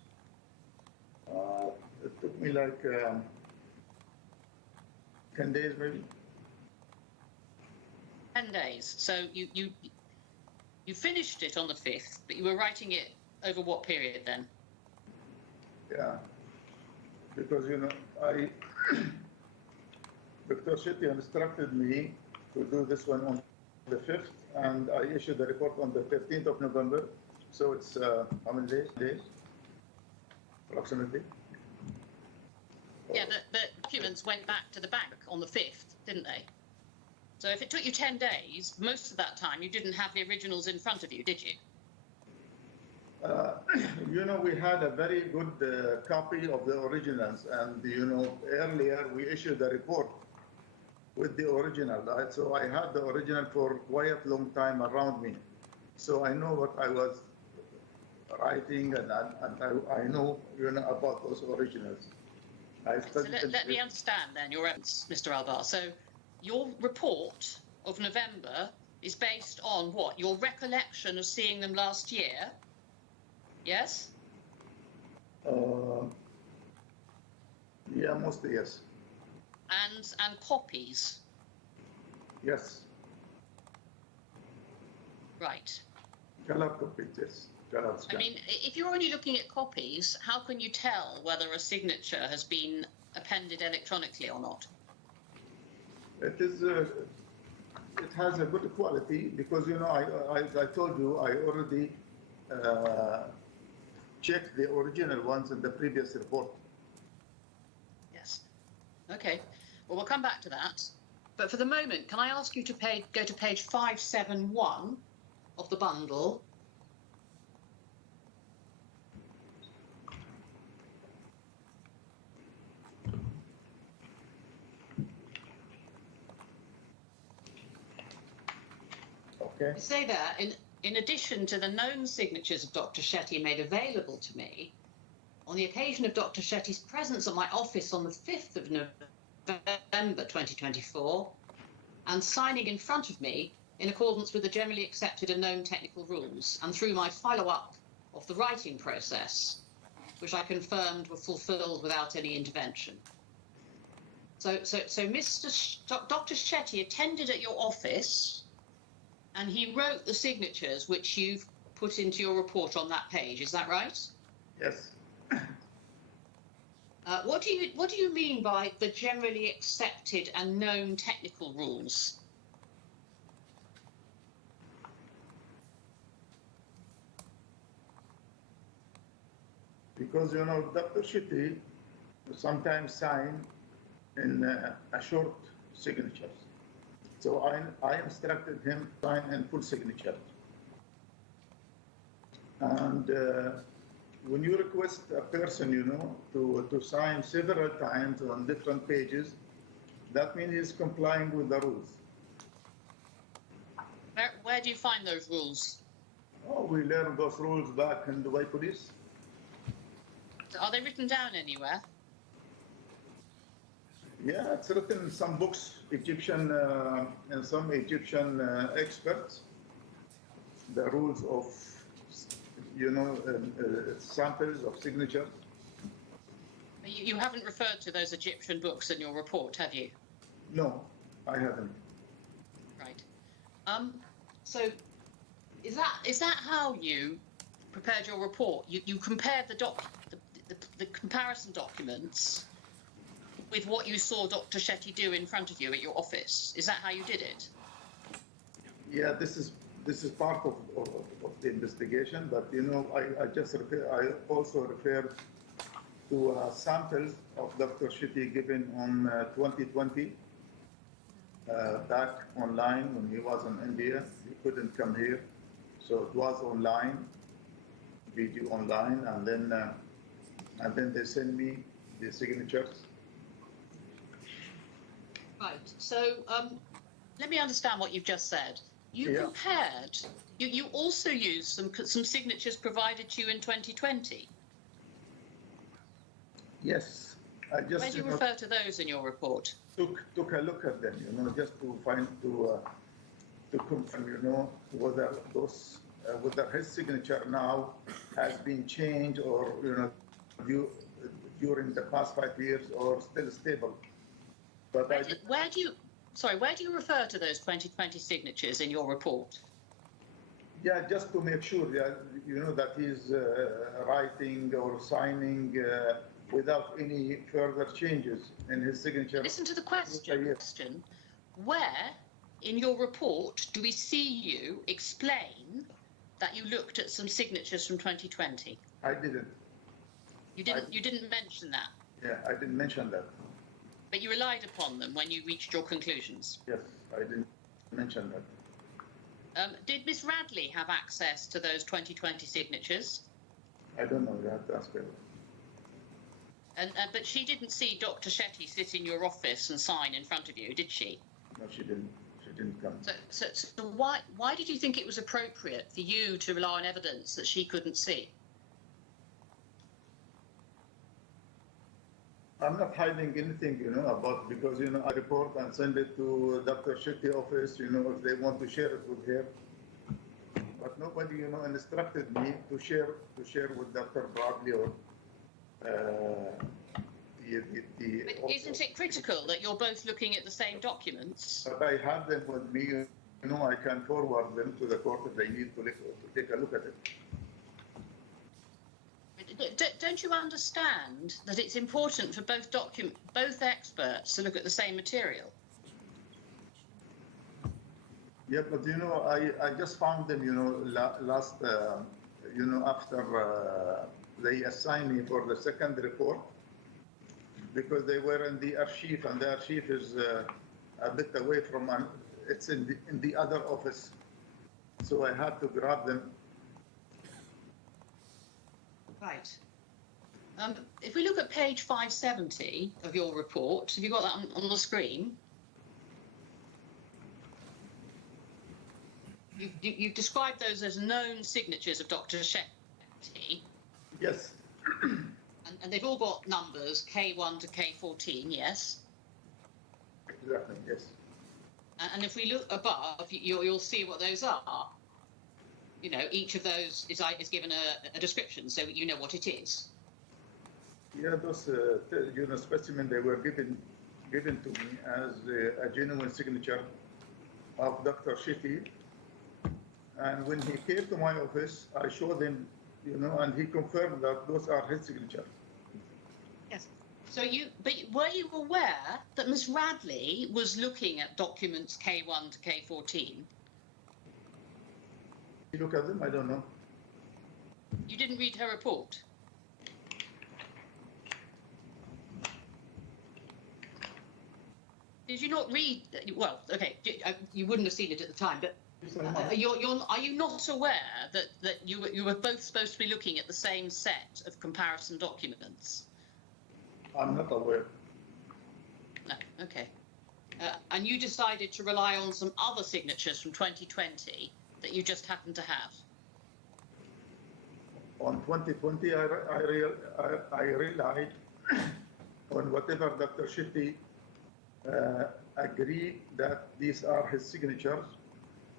It took me like 10 days maybe. 10 days. So you finished it on the 5th, but you were writing it Over what period then? Yeah, because Dr. Shetty instructed me to do this one on the 5th, and I issued the report on the 13th of November. So it's how many days? Approximately. Yeah, the documents went back to the bank on the 5th, didn't they? So if it took you 10 days, most of that time you didn't have the originals in front of you, did you? We had a very good copy of the originals, and earlier we issued a report with the original, right? So I had the original for quite a long time around me, so I know what I was writing, and I know about those originals. So let me understand then your evidence, Mr. Albar. So your report of November is based on what? Your recollection of seeing them last year? Yes? Yeah, mostly yes. And copies? Yes. Right. Color copies, yes. Color scan. I mean, if you're only looking at copies, how can you tell whether a signature has been appended electronically or not? It is. It has a good quality because I told you I already checked the original ones in the previous report. Yes. Okay. Well, we'll come back to that. But for the moment, can I ask you to go to page 571 of the bundle? Okay. You say there, in addition to the known signatures of Dr. Shetty made available to me, on the occasion of Dr. Shetty's presence at my office on the 5th of November 2024, and signing in front of me in accordance with the generally accepted and known technical rules, and through my follow-up of the writing process, which I confirmed were fulfilled without any intervention. So Dr. Shetty attended at your office, and he wrote the signatures which you've put into your report on that page. Is that right? Yes. What do you mean by the generally accepted and known technical rules? Because Dr. Shetty sometimes sign in a short signatures. So I instructed him to sign in full signature. And when you request a person, to sign several times on different pages, that means he's complying with the rules. Where do you find those rules? Oh, we learned those rules back in Dubai Police. Are they written down anywhere? Yeah, it's written in some books, Egyptian, and some Egyptian experts, the rules of, samples of signatures. You haven't referred to those Egyptian books in your report, have you? No, I haven't. Right. So, is that how you prepared your report? You compared the comparison documents with what you saw Dr. Shetty do in front of you at your office. Is that how you did it? Yeah, this is part of the investigation, but I also referred to samples of Dr. Shetty given on 2020 back online when he was in India. He couldn't come here, so it was online, video online, and then they sent me the signatures. Right. So let me understand what you've just said. You compared. You also used some signatures provided to you in 2020. Yes, I just. Where do you refer to those in your report? Took a look at them, just to confirm, whether those whether his signature now has been changed or during the past 5 years or still stable. But where do you refer to those 2020 signatures in your report? Yeah, just to make sure, that he's writing or signing without any further changes in his signature. Listen to the question. Where in your report do we see you explain that you looked at some signatures from 2020? I didn't. You didn't mention that. Yeah, I didn't mention that. But you relied upon them when you reached your conclusions. Yes, I didn't mention that. Did Miss Radley have access to those 2020 signatures? I don't know. You have to ask her. But she didn't see Dr. Shetty sit in your office and sign in front of you, did she? No, she didn't. She didn't come. So why did you think it was appropriate for you to rely on evidence that she couldn't see? I'm not hiding anything, about, because, I report and send it to Dr. Shetty office, if they want to share it with her. But nobody, instructed me to share with Dr. Bradley or the But isn't it critical that you're both looking at the same documents? But I have them with me, I can forward them to the court if they need to take a look at it. Don't you understand that it's important for both experts to look at the same material? Yeah, but I just found them, last, after they assigned me for the second report, because they were in the archive, and the archive is a bit away from it's in the other office, so I had to grab them. Right. If we look at page 570 of your report, have you got that on the screen? You've described those as known signatures of Dr. Shetty. Yes. And they've all got numbers, K1 to K14, yes? Exactly, yes. And if we look above, you'll see what those are. Each of those is given a description, so you know what it is. Yeah, those specimen, they were given to me as a genuine signature of Dr. Shetty. And when he came to my office, I showed him, and he confirmed that those are his signature. Yes. So but were you aware that Ms. Radley was looking at documents K1 to K14? You look at them, I don't know. You didn't read her report? Did you not read? Well, okay, you wouldn't have seen it at the time, but are you not aware that you were both supposed to be looking at the same set of comparison documents? I'm not aware. No, okay. And you decided to rely on some other signatures from 2020 that you just happened to have? On 2020, I relied on whatever Dr. Shetty agreed that these are his signatures,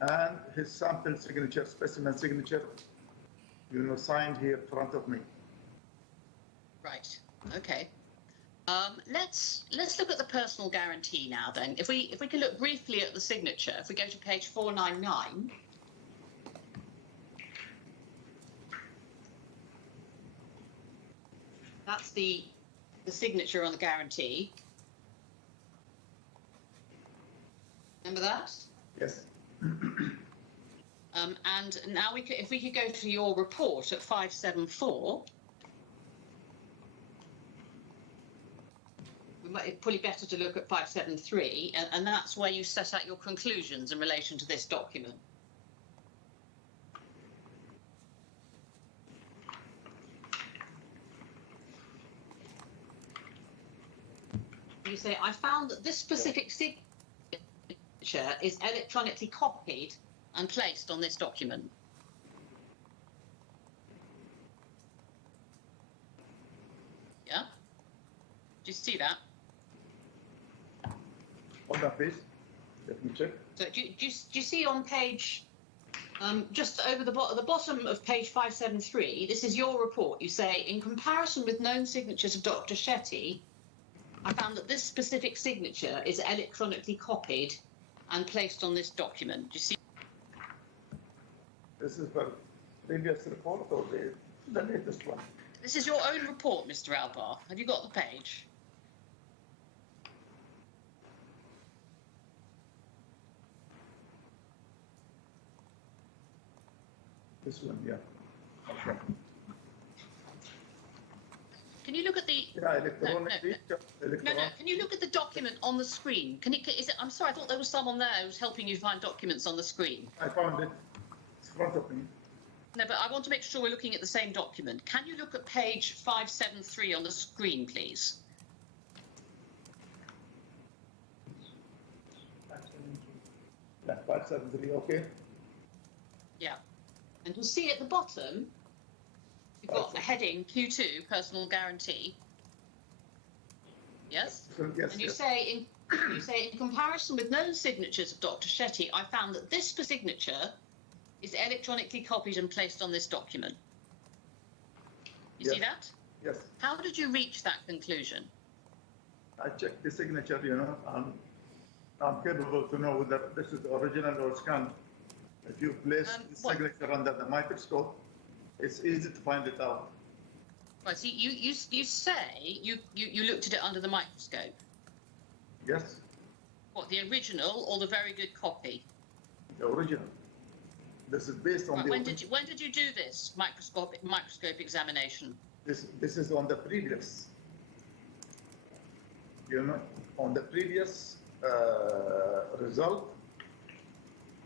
and his sample signature, specimen signature, signed here in front of me. Right. Okay. Let's look at the personal guarantee now. Then, if we can look briefly at the signature, if we go to page 499. That's the signature on the guarantee. Remember that? Yes. And now if we could go to your report at 574, it's probably better to look at 573, and that's where you set out your conclusions in relation to this document. You say, I found that this specific signature is electronically copied and placed on this document. Yeah? Do you see that? Hold on, please. Let me check. So do you see on page, just over the bottom of page 573, this is your report. You say, in comparison with known signatures of Dr. Shetty, I found that this specific signature is electronically copied and placed on this document. Do you see? This is for previous report or the latest one? This is your own report, Mr. Albar. Have you got the page? This one, yeah. Okay. Can you look at the... Yeah, electronically. No, can you look at the document on the screen? I'm sorry, I thought there was someone there who was helping you find documents on the screen. I found it. It's in front of me. No, but I want to make sure we're looking at the same document. Can you look at page 573 on the screen, please? Yeah, 573, okay. Yeah. And you'll see at the bottom, you've got a heading Q2, personal guarantee. Yes? Yes, And you yes. say in comparison with known signatures of Dr. Shetty, I found that this signature is electronically copied and placed on this document. You see that? Yes. How did you reach that conclusion? I checked the signature, you know, I'm capable to know whether this is the original or scanned. If you place the what- signature under the microscope, it's easy to find it out. Right, so you say you looked at it under the microscope. Yes, What, the original or the very good copy? the original. This is based on Right, the... when did you do this microscope examination? This is on the previous, you know, on the previous result.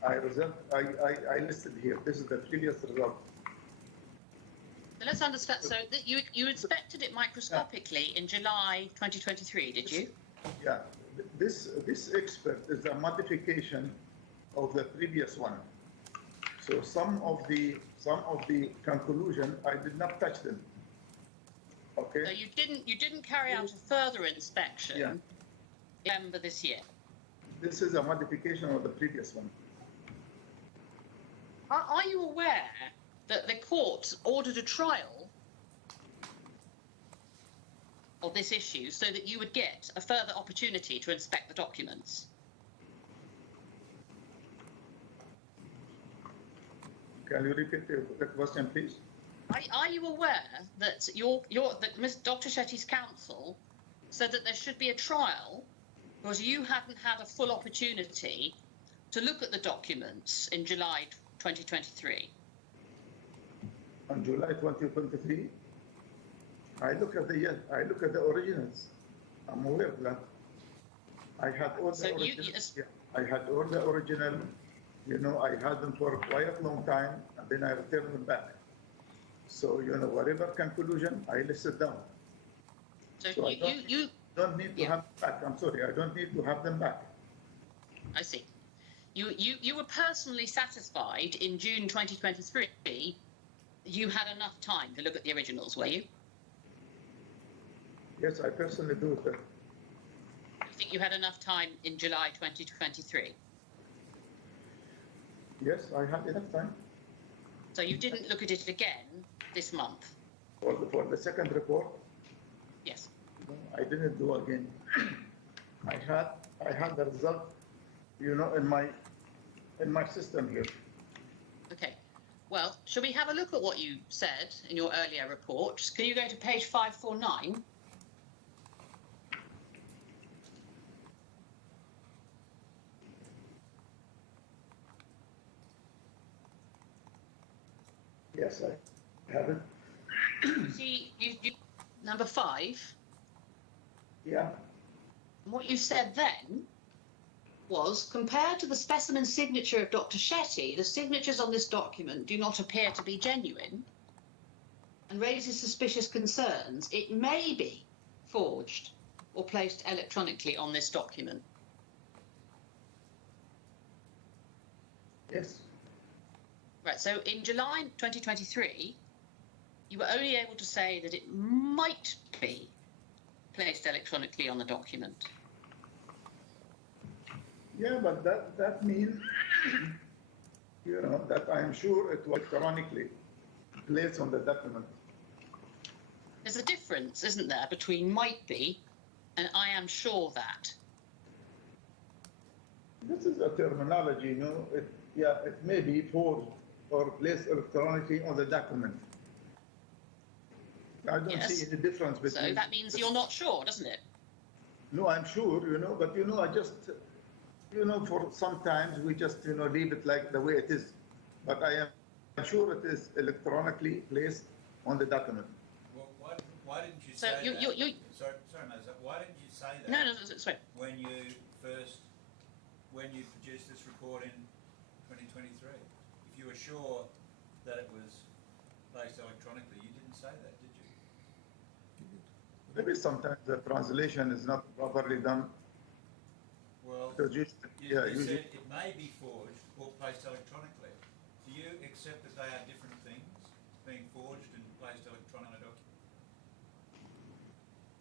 I listed here. This is the previous result. So let's understand. So that you inspected it microscopically in July 2023, did you? Yeah, this expert is a modification of the previous one. So some of the conclusion I did not touch them. Okay. So you didn't carry out a further inspection Yeah. in November this year. This is a modification of the previous one. Are you aware that the court ordered a trial of this issue so that you would get a further opportunity to inspect the documents? Can you repeat the question, please? Are you aware that Dr. Shetty's counsel said that there should be a trial because you hadn't had a full opportunity to look at the documents in July 2023? On July 2023, I look at the originals. I'm aware of that. I had all the So you- originals. Yeah, I had all the original. You know, I had them for quite a long time, and then I returned them back. So, you know, whatever conclusion, I listed down. So So I don't need to Yeah. have them back. I'm sorry, I don't need to have them back. I see. You were personally satisfied in June 2023 you had enough time to look at the originals, were you? Yes, I personally do that. You think you had enough time in July 2023? Yes, I had enough time So you didn't look at it again this month? for the second report. Yes. I didn't do again. I had the result, you know, in my system here. Okay. Well, shall we have a look at what you said in your earlier report? Can you go to page 549? Yes, I have it. See, you number 5. Yeah. And what you said then was, compared to the specimen signature of Dr. Shetty, the signatures on this document do not appear to be genuine and raises suspicious concerns. It may be forged or placed electronically on this document. Yes. Right, so in July 2023, you were only able to say that it might be placed electronically on the document. Yeah, but that means, you know, that I'm sure it was electronically placed on the document. There's a difference, isn't there, between might be and I am sure that. This is a terminology, you know. It may be forged, or placed electronically on the document. I don't Yes. see any difference between. So that means you're not sure, doesn't it? No, I'm sure, but I just, for sometimes we just, leave it like the way it is. But I am sure it is electronically placed on the document. Well, why didn't you So say you- that? you- you- Sorry, Moses, why didn't you say that? No, sorry. When you produced this report in 2023? If you were sure that it was placed electronically, you didn't say that, did you? Maybe sometimes the translation is not properly done. Well, Because you usually, said it may be forged or placed electronically. Do you accept that they are different things, being forged and placed electronically on a document?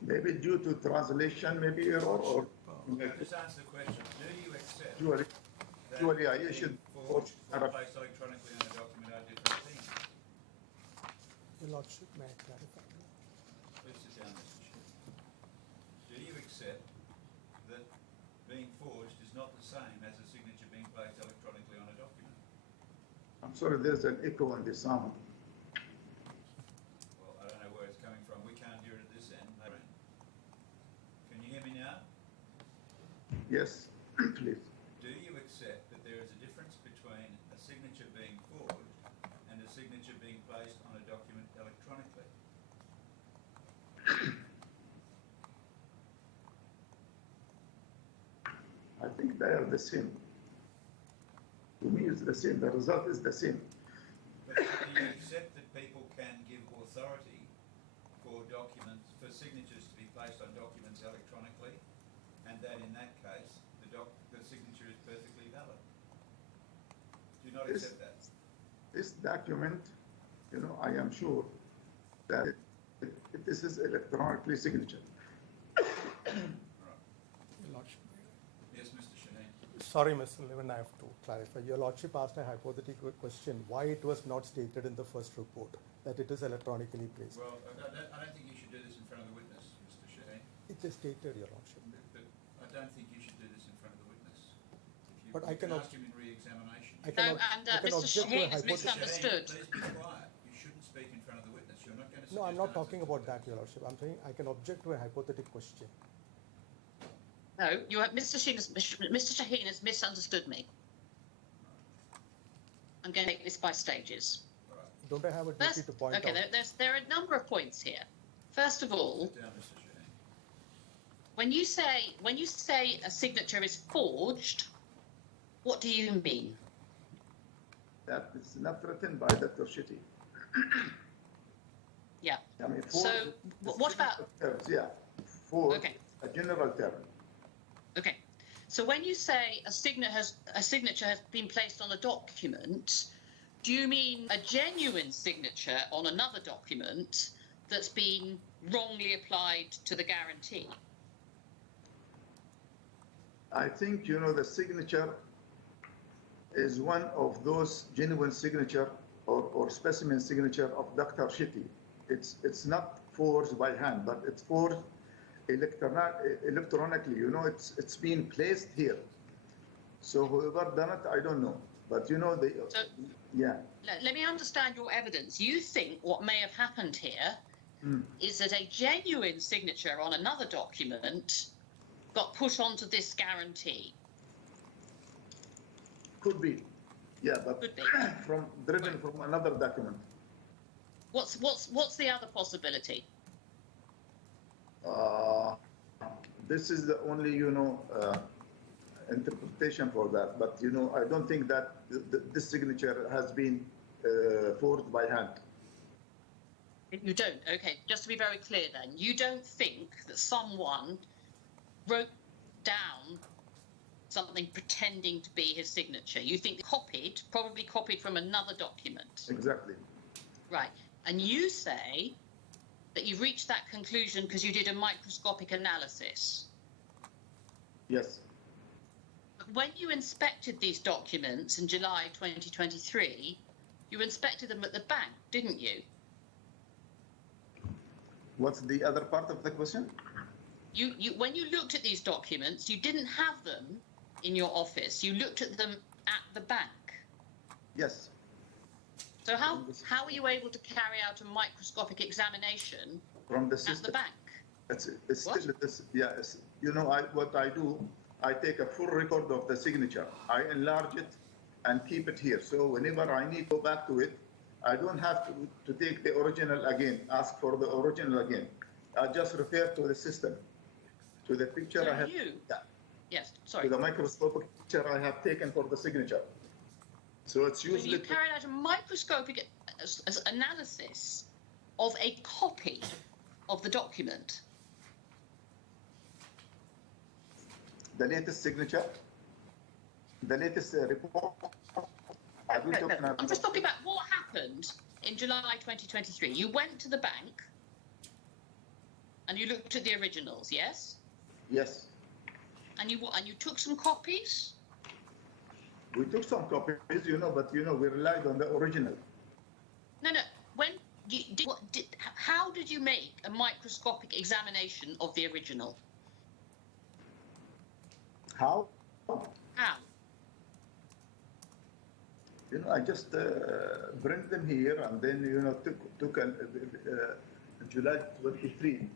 maybe due to translation, maybe error or. Just answer the question. Do you accept Usually, that usually I being issued forged or Arab. placed electronically on a document are different things? Your Lordship, may I clarify? Please sit down, Mr. Chair. Do you accept that being forged is not the same as a signature being placed electronically on a document? I'm sorry, there's an echo on the sound. Well, I don't know where it's coming from. We can't hear it at this end. Can you hear me now? Yes, please. Do you accept that there is a difference between a signature being forged and a signature being placed on a document electronically? I think they are the same. To me, it's the same. The result is the same. But do you accept that people can give authority for documents, for signatures to be placed on documents electronically, and that in that case, the signature is perfectly valid? Do you not accept that? This document, I am sure that this is electronically signature. Your Lordship. Yes, Mr. Shaheen. Sorry, Mr. Levin, I have to clarify. Your Lordship asked a hypothetical question, why it was not stated in the first report that it is electronically placed. Well, I don't think you should do this in front of the witness, Mr. Shaheen. It is stated, Your Lordship. But I don't think you should do this in front of the witness. If But I you can cannot- ask him in re-examination. I cannot- I can Mr. object to a Shaheen has hypothetical- misunderstood. Please be quiet. You shouldn't speak in front of the witness. You're not going to. No, I'm suggest not answers talking to about the that, witness. Your Lordship. I'm saying I can object to a hypothetical question. No, Mr. Shaheen has misunderstood me. I'm going to take this by stages. All right. Don't I have a duty First, to point okay, out? there are a number of points here. First of all, Sit down, Mr. Shaheen. when you say a signature is forged, what do you mean? That is not written by Dr. Shetty. Yeah. I mean, So, what about? terms, yeah, for Okay. a general term. Okay. So when you say a signature has been placed on a document, do you mean a genuine signature on another document that's been wrongly applied to the guarantee? I think, the signature is one of those genuine signature or specimen signature of Dr. Shetty. It's not forged by hand, but it's forged electronically. It's being placed here. So whoever done it, I don't know. But yeah. Let me understand your evidence. You think what may have happened here is that a genuine signature on another document got put onto this guarantee. Could be. Yeah, but Could be. driven from another document. What's the other possibility? This is the only, interpretation for that. But, I don't think that this signature has been forged by hand. You don't. Okay, just to be very clear then, you don't think that someone wrote down something pretending to be his signature. You think probably copied from another document. Exactly. Right. And you say that you reached that conclusion because you did a microscopic analysis. Yes. But when you inspected these documents in July 2023, you inspected them at the bank, didn't you? What's the other part of the question? When you looked at these documents, you didn't have them in your office. You looked at them at the bank. Yes. So how were you able to carry out a microscopic examination from the at system. the bank? It's What? still this. Yes, you know, what I do, I take a full record of the signature. I enlarge it and keep it here. So whenever I need to go back to it, I don't have to take the original again, ask for the original again. I just refer to the system, to the picture So I have. you- Yeah, Yes, to sorry. the microscopic picture I have taken for the signature. So it's So usually. you carried out a microscopic analysis of a copy of the document. The latest signature, the latest report. I'm just talking about what happened in July 2023. You went to the bank and you looked at the originals, yes? Yes, And you took some copies? we took some copies, you know, but you know, we relied on the original. No. When you did, how did you make a microscopic examination of the original? How? How? You know, I just bring them here and then, you know, took July 23.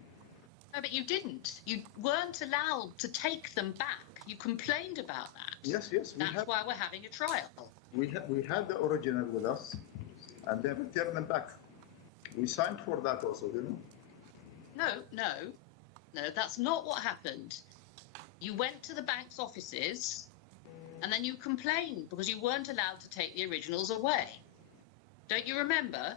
No, but you didn't. You weren't allowed to take them back. You complained about that. Yes, That's why we're having a trial. we had the original with us and then returned them back. We signed for that also, you know. No, that's not what happened. You went to the bank's offices and then you complained because you weren't allowed to take the originals away. Don't you remember?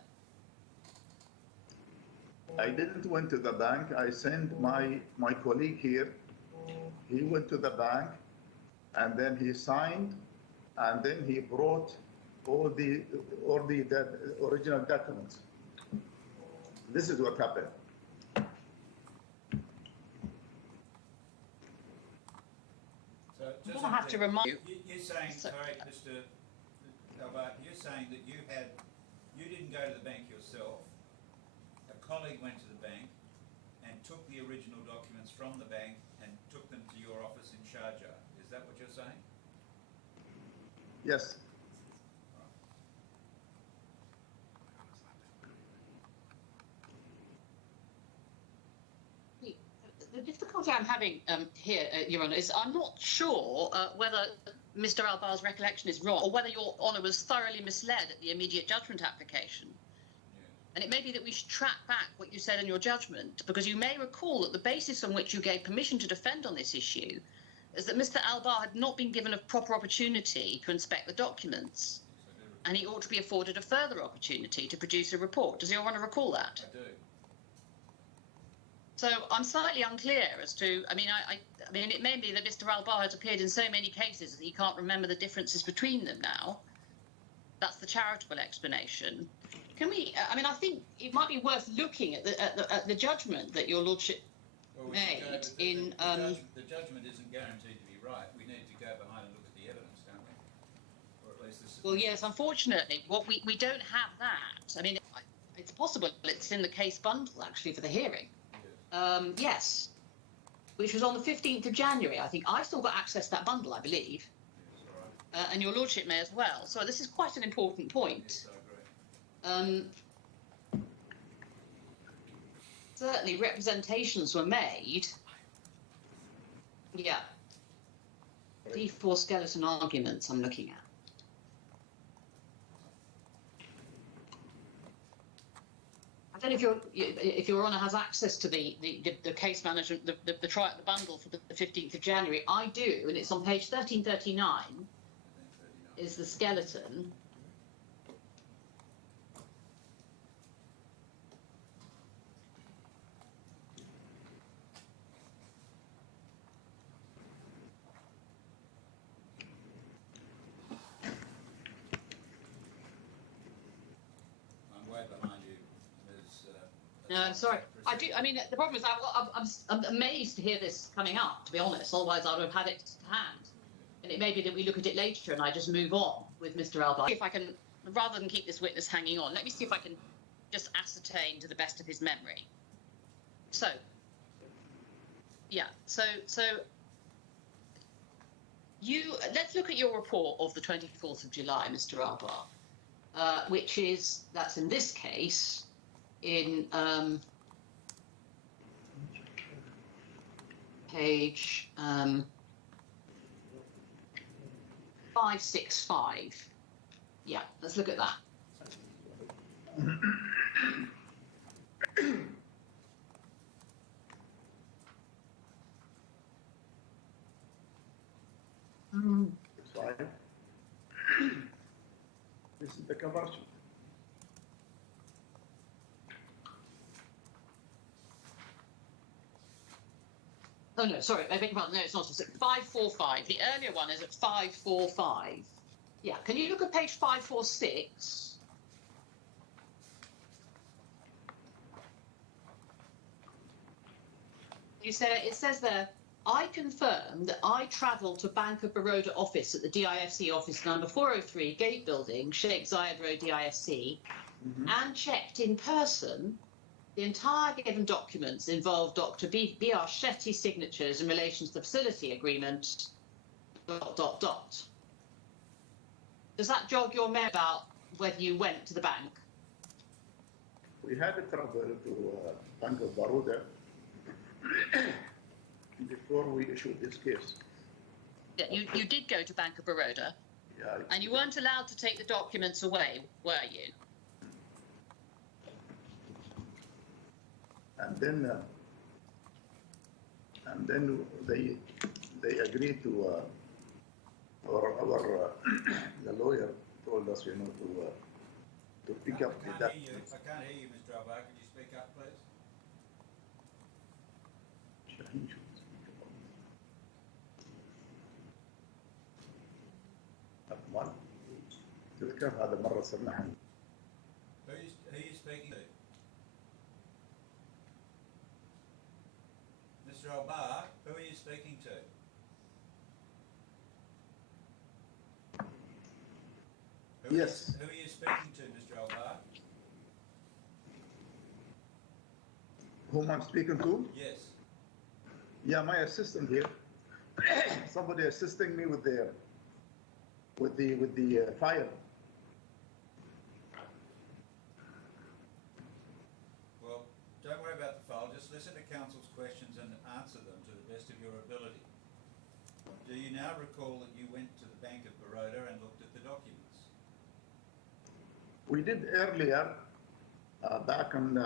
I didn't went to the bank. I sent my colleague here. He went to the bank and then he signed and then he brought all the original documents. This is what happened. So I'm going to have to remind you. You're saying, So- sorry, Mr. Albert, you're saying that you didn't go to the bank yourself. A colleague went to the bank and took the original documents from the bank and took them to your office in Sharjah. Is that what you're saying? Yes. The difficulty I'm having here, Your Honour, is I'm not sure whether Mr. Albar's recollection is wrong or whether Your Honour was thoroughly misled at the immediate judgment application. And it may be that we should track back what you said in your judgment, because you may recall that the basis on which you gave permission to defend on this issue is that Mr. Albar had not been given a proper opportunity to inspect the documents, and he ought to be afforded a further opportunity to produce a report. Does Your Honour recall that? I do. So I'm slightly unclear as to, I mean, it may be that Mr. Albar has appeared in so many cases that he can't remember the differences between them now. That's the charitable explanation. Can we, I think it might be worth looking at the judgment that Your Lordship Well, made should go, in... the judgment isn't guaranteed to be right. We need to go behind and look at the evidence, don't we? Or at least this. Well, yes, unfortunately, we don't have that. I mean, it's possible it's in the case bundle, actually, for the hearing. Yes, which was on the 15th of January, I think. I still got access to that bundle, I believe. Yes, all right. And Your Lordship may as well. So this is quite an important point. Yes, I agree. Certainly representations were made. Yeah. D4 skeleton arguments I'm looking at. I don't know if Your Honour has access to the case management, the trial, the bundle for the 15th of January. I do, and it's on page 1339. Is the skeleton. I'm way behind you. No, I'm sorry. I do. I mean, the problem is I'm amazed to hear this coming up, to be honest. Otherwise, I would have had it to hand. And it may be that we look at it later and I just move on with Mr. Albar. If I can, rather than keep this witness hanging on, let me see if I can just ascertain to the best of his memory. So, yeah. So let's look at your report of the 24th of July, Mr. Albar. that's in this case in page 565. Yeah, let's look at that. It's fine. This is the cover sheet. Oh no, sorry, I beg your pardon. No, it's not. It's at 545. The earlier one is at 545. Yeah, can you look at page 546? You say it says there, I confirm that I travelled to Bank of Baroda office at the DIFC office number 403 Gate Building, Sheikh Zayed Road, DIFC, and checked in person. The entire given documents involve Dr. B.R. Shetty's signatures in relation to the facility agreement. ... Does that jog your memory about whether you went to the bank? We had a travel to Bank of Baroda before we issued this case. Yeah, you did go to Bank of Baroda. Yeah. And you weren't allowed to take the documents away, were you? And then they agreed to, or the lawyer told us, you know, to pick up the documents. I can't hear you, Mr. Albar. Could you speak up, please? أكمل تذكر هذا مرة صرنا حن. Who are you speaking to? Mr. Albar, who are you speaking to? Yes. Who are you speaking to, Mr. Albar? Whom I'm speaking to? Yes. Yeah, my assistant here. Somebody assisting me with the file. Well, don't worry about the file. Just listen to counsel's questions and answer them to the best of your ability. Do you now recall that you went to the Bank of Baroda and looked at the documents? We did earlier, back on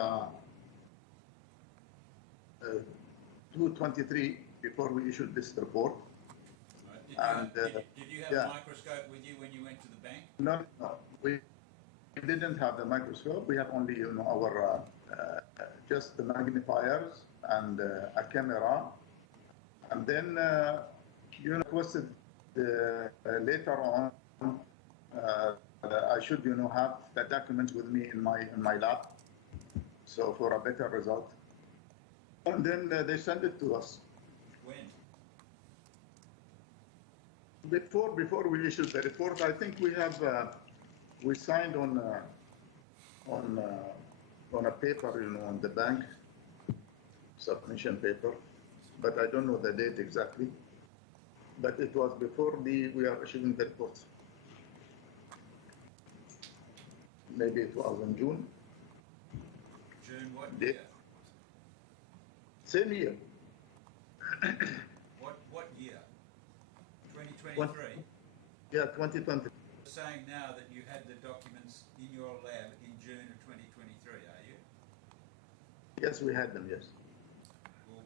2/23, before we issued this report. Right. Did you have a microscope with you when you went to the bank? No, we didn't have the microscope. We have only, you know, our just the magnifiers and a camera. And then you requested later on I should, you know, have the documents with me in my lab, so for a better result. And then they sent it to us. When? Before we issued the report, I think we have we signed on a paper, you know, on the bank submission paper, but I don't know the date exactly. But it was before we are issuing the report. Maybe it was in June. June what year? Same year. What year? 2023? Yeah, 2020. You're saying now that you had the documents in your lab in June of 2023, are you? Yes, we had them, yes. Well,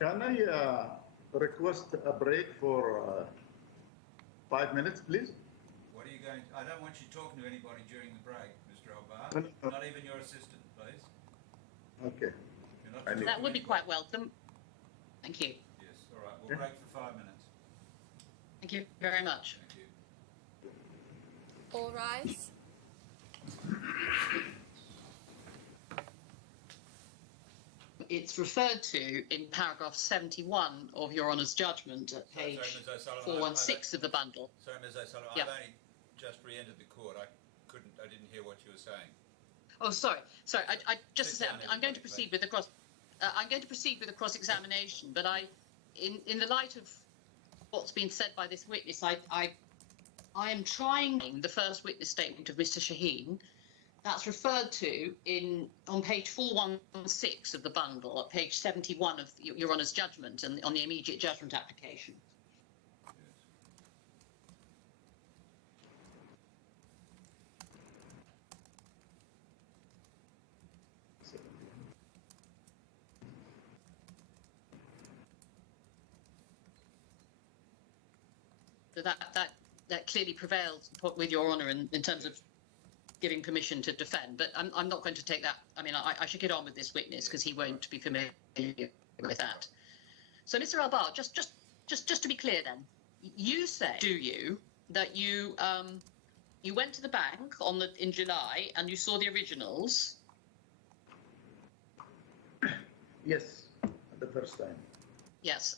can I request a break for 5 minutes, please? what are you going to, I don't want you talking to anybody during the break, Mr. Albar. No. Not even your assistant, please. Okay. You're not I talking That to would be anybody. quite welcome. Thank you. Yes, all right. We'll break for 5 minutes. Thank you very much. Thank you. All rise. It's referred to in paragraph 71 of Your Honour's judgment at Sorry, page Ms. O'Sullivan, 416 of the bundle. Sorry, Ms. O'Sullivan, Yeah. I've only just re-entered the court. I didn't hear what you were saying. Oh, sorry. I just to Sit say, down, I'm going to everybody, proceed with the cross. I'm going to proceed with the cross-examination, but in the light of what's been said by this witness, I am trying the first witness statement of Mr. Shaheen. That's referred to on page 416 of the bundle, at page 71 of Your Honour's judgment, and on the immediate judgment application. So that clearly prevails with Your Honour in terms of giving permission to defend. But I'm not going to take that. I mean, I should get on with this witness because he won't be familiar with that. So, Mr. Albar, just to be clear, then, you say, do you, that you went to the bank in July and you saw the originals? Yes, the first time. Yes,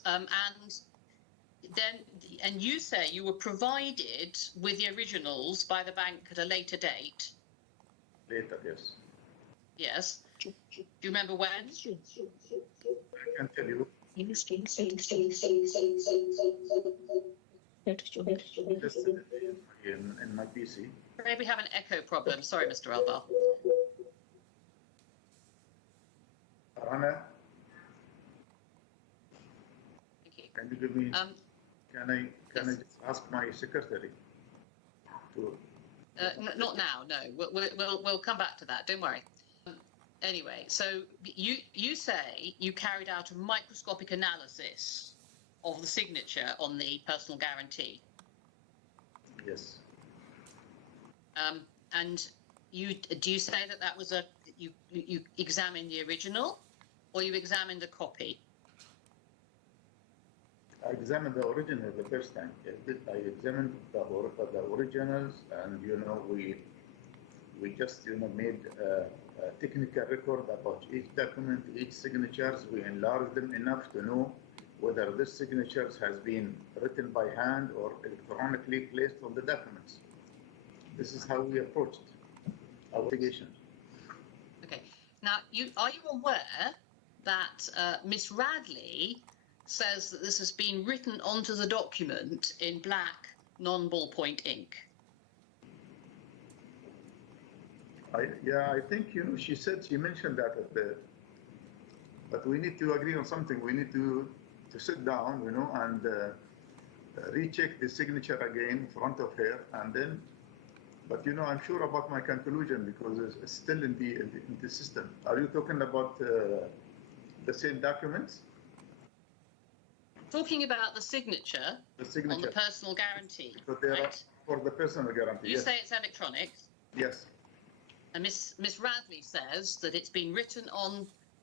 and you say you were provided with the originals by the bank at a later date. Later, yes. Yes. Do you remember when? I can tell you. Just in my PC. Maybe we have an echo problem. Sorry, Mr. Albar. Rana, Thank you. can you give me? Can I just ask my secretary to? Not now. No, we'll come back to that. Don't worry. Anyway, so you say you carried out a microscopic analysis of the signature on the personal guarantee. Yes. And do you say that was you examined the original, or you examined a copy? I examined the original the first time. I examined the originals, and we just made a technical record about each document, each signatures. We enlarged them enough to know whether this signatures has been written by hand or electronically placed on the documents. This is how we approached our investigation. Okay. Now, are you aware that Miss Radley says that this has been written onto the document in black non-ballpoint ink? I think she mentioned that but we need to agree on something. We need to sit down, and recheck the signature again in front of her, and then. But I'm sure about my conclusion because it's still in the system. Are you talking about the same documents? Talking about the signature on the personal guarantee, right? For the personal guarantee. You yes. say it's electronic. Yes. And Miss Radley says that it's been written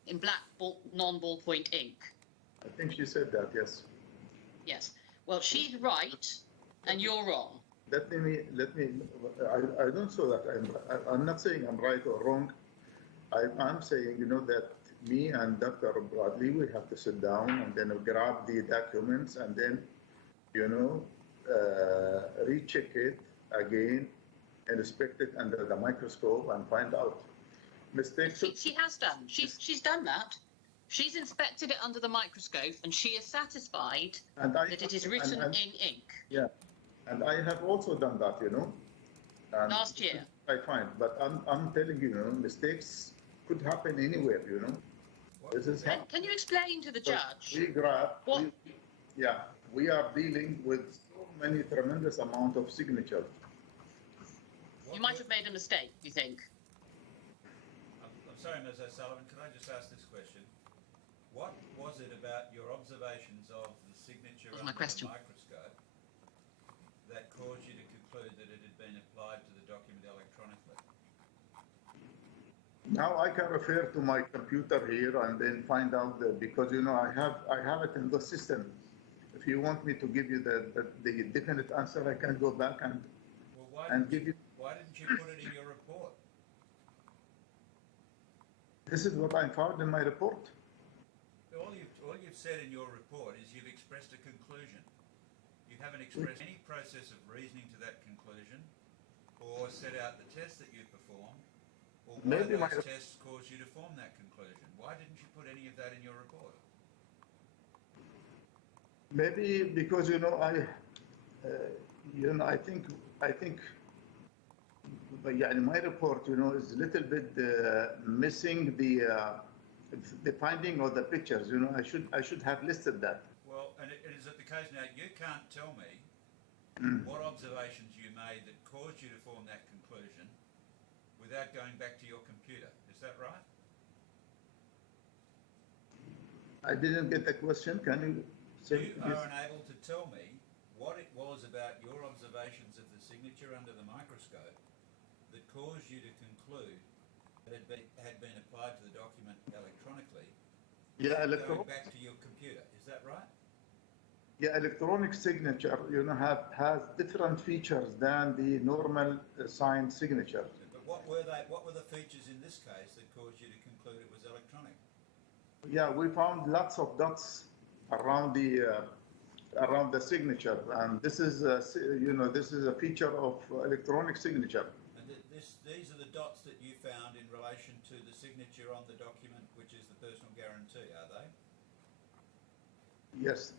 in black non-ballpoint ink. I think she said that. Yes. Yes. Well, she's right, and you're wrong. Let me. I don't say that I'm not saying I'm right or wrong. I'm saying that me and Dr. Bradley, we have to sit down and then grab the documents and then recheck it again, inspect it under the microscope and find out mistakes. She has done. She's done that. She's inspected it under the microscope, and she is satisfied that it is written in ink. Yeah. And I have also done that, And last year. I find, but I'm telling you, mistakes could happen anywhere, This is how. Can you explain to the judge? We are dealing with so many tremendous amount of signatures. You might have made a mistake, you think? I'm sorry, Ms. O'Sullivan, could I just ask this question? What was it about your observations of the signature under the microscope that caused you to conclude that it had been applied to the document electronically? Now I can refer to my computer here and then find out because I have it in the system. If you want me to give you the definite answer, I can go back and give you. Why didn't you put it in your report? This is what I found in my report. All you've said in your report is you've expressed a conclusion. You haven't expressed any process of reasoning to that conclusion, or set out the test that you performed, Or why Maybe my those tests caused you to form that conclusion? Why didn't you put any of that in your report? maybe because I think يعني my report is a little bit missing the finding of the pictures. I should have listed that. Well, and is it the case now, you can't tell me what observations you made that caused you to form that conclusion without going back to your computer. Is that right? I didn't get the question. Can you say You are unable to tell me what it was about your observations of the signature under the microscope that caused you to conclude that it had been applied to the document electronically Yeah, going back to your computer. Is that right? Yeah, electronic signature, has different features than the normal signed signature. But what were they? What were the features in this case that caused you to conclude it was electronic? Yeah, we found lots of dots around the signature, and this is a feature of electronic signature. And these are the dots that you found in relation to the signature on the document, which is the personal guarantee, are they? Yes.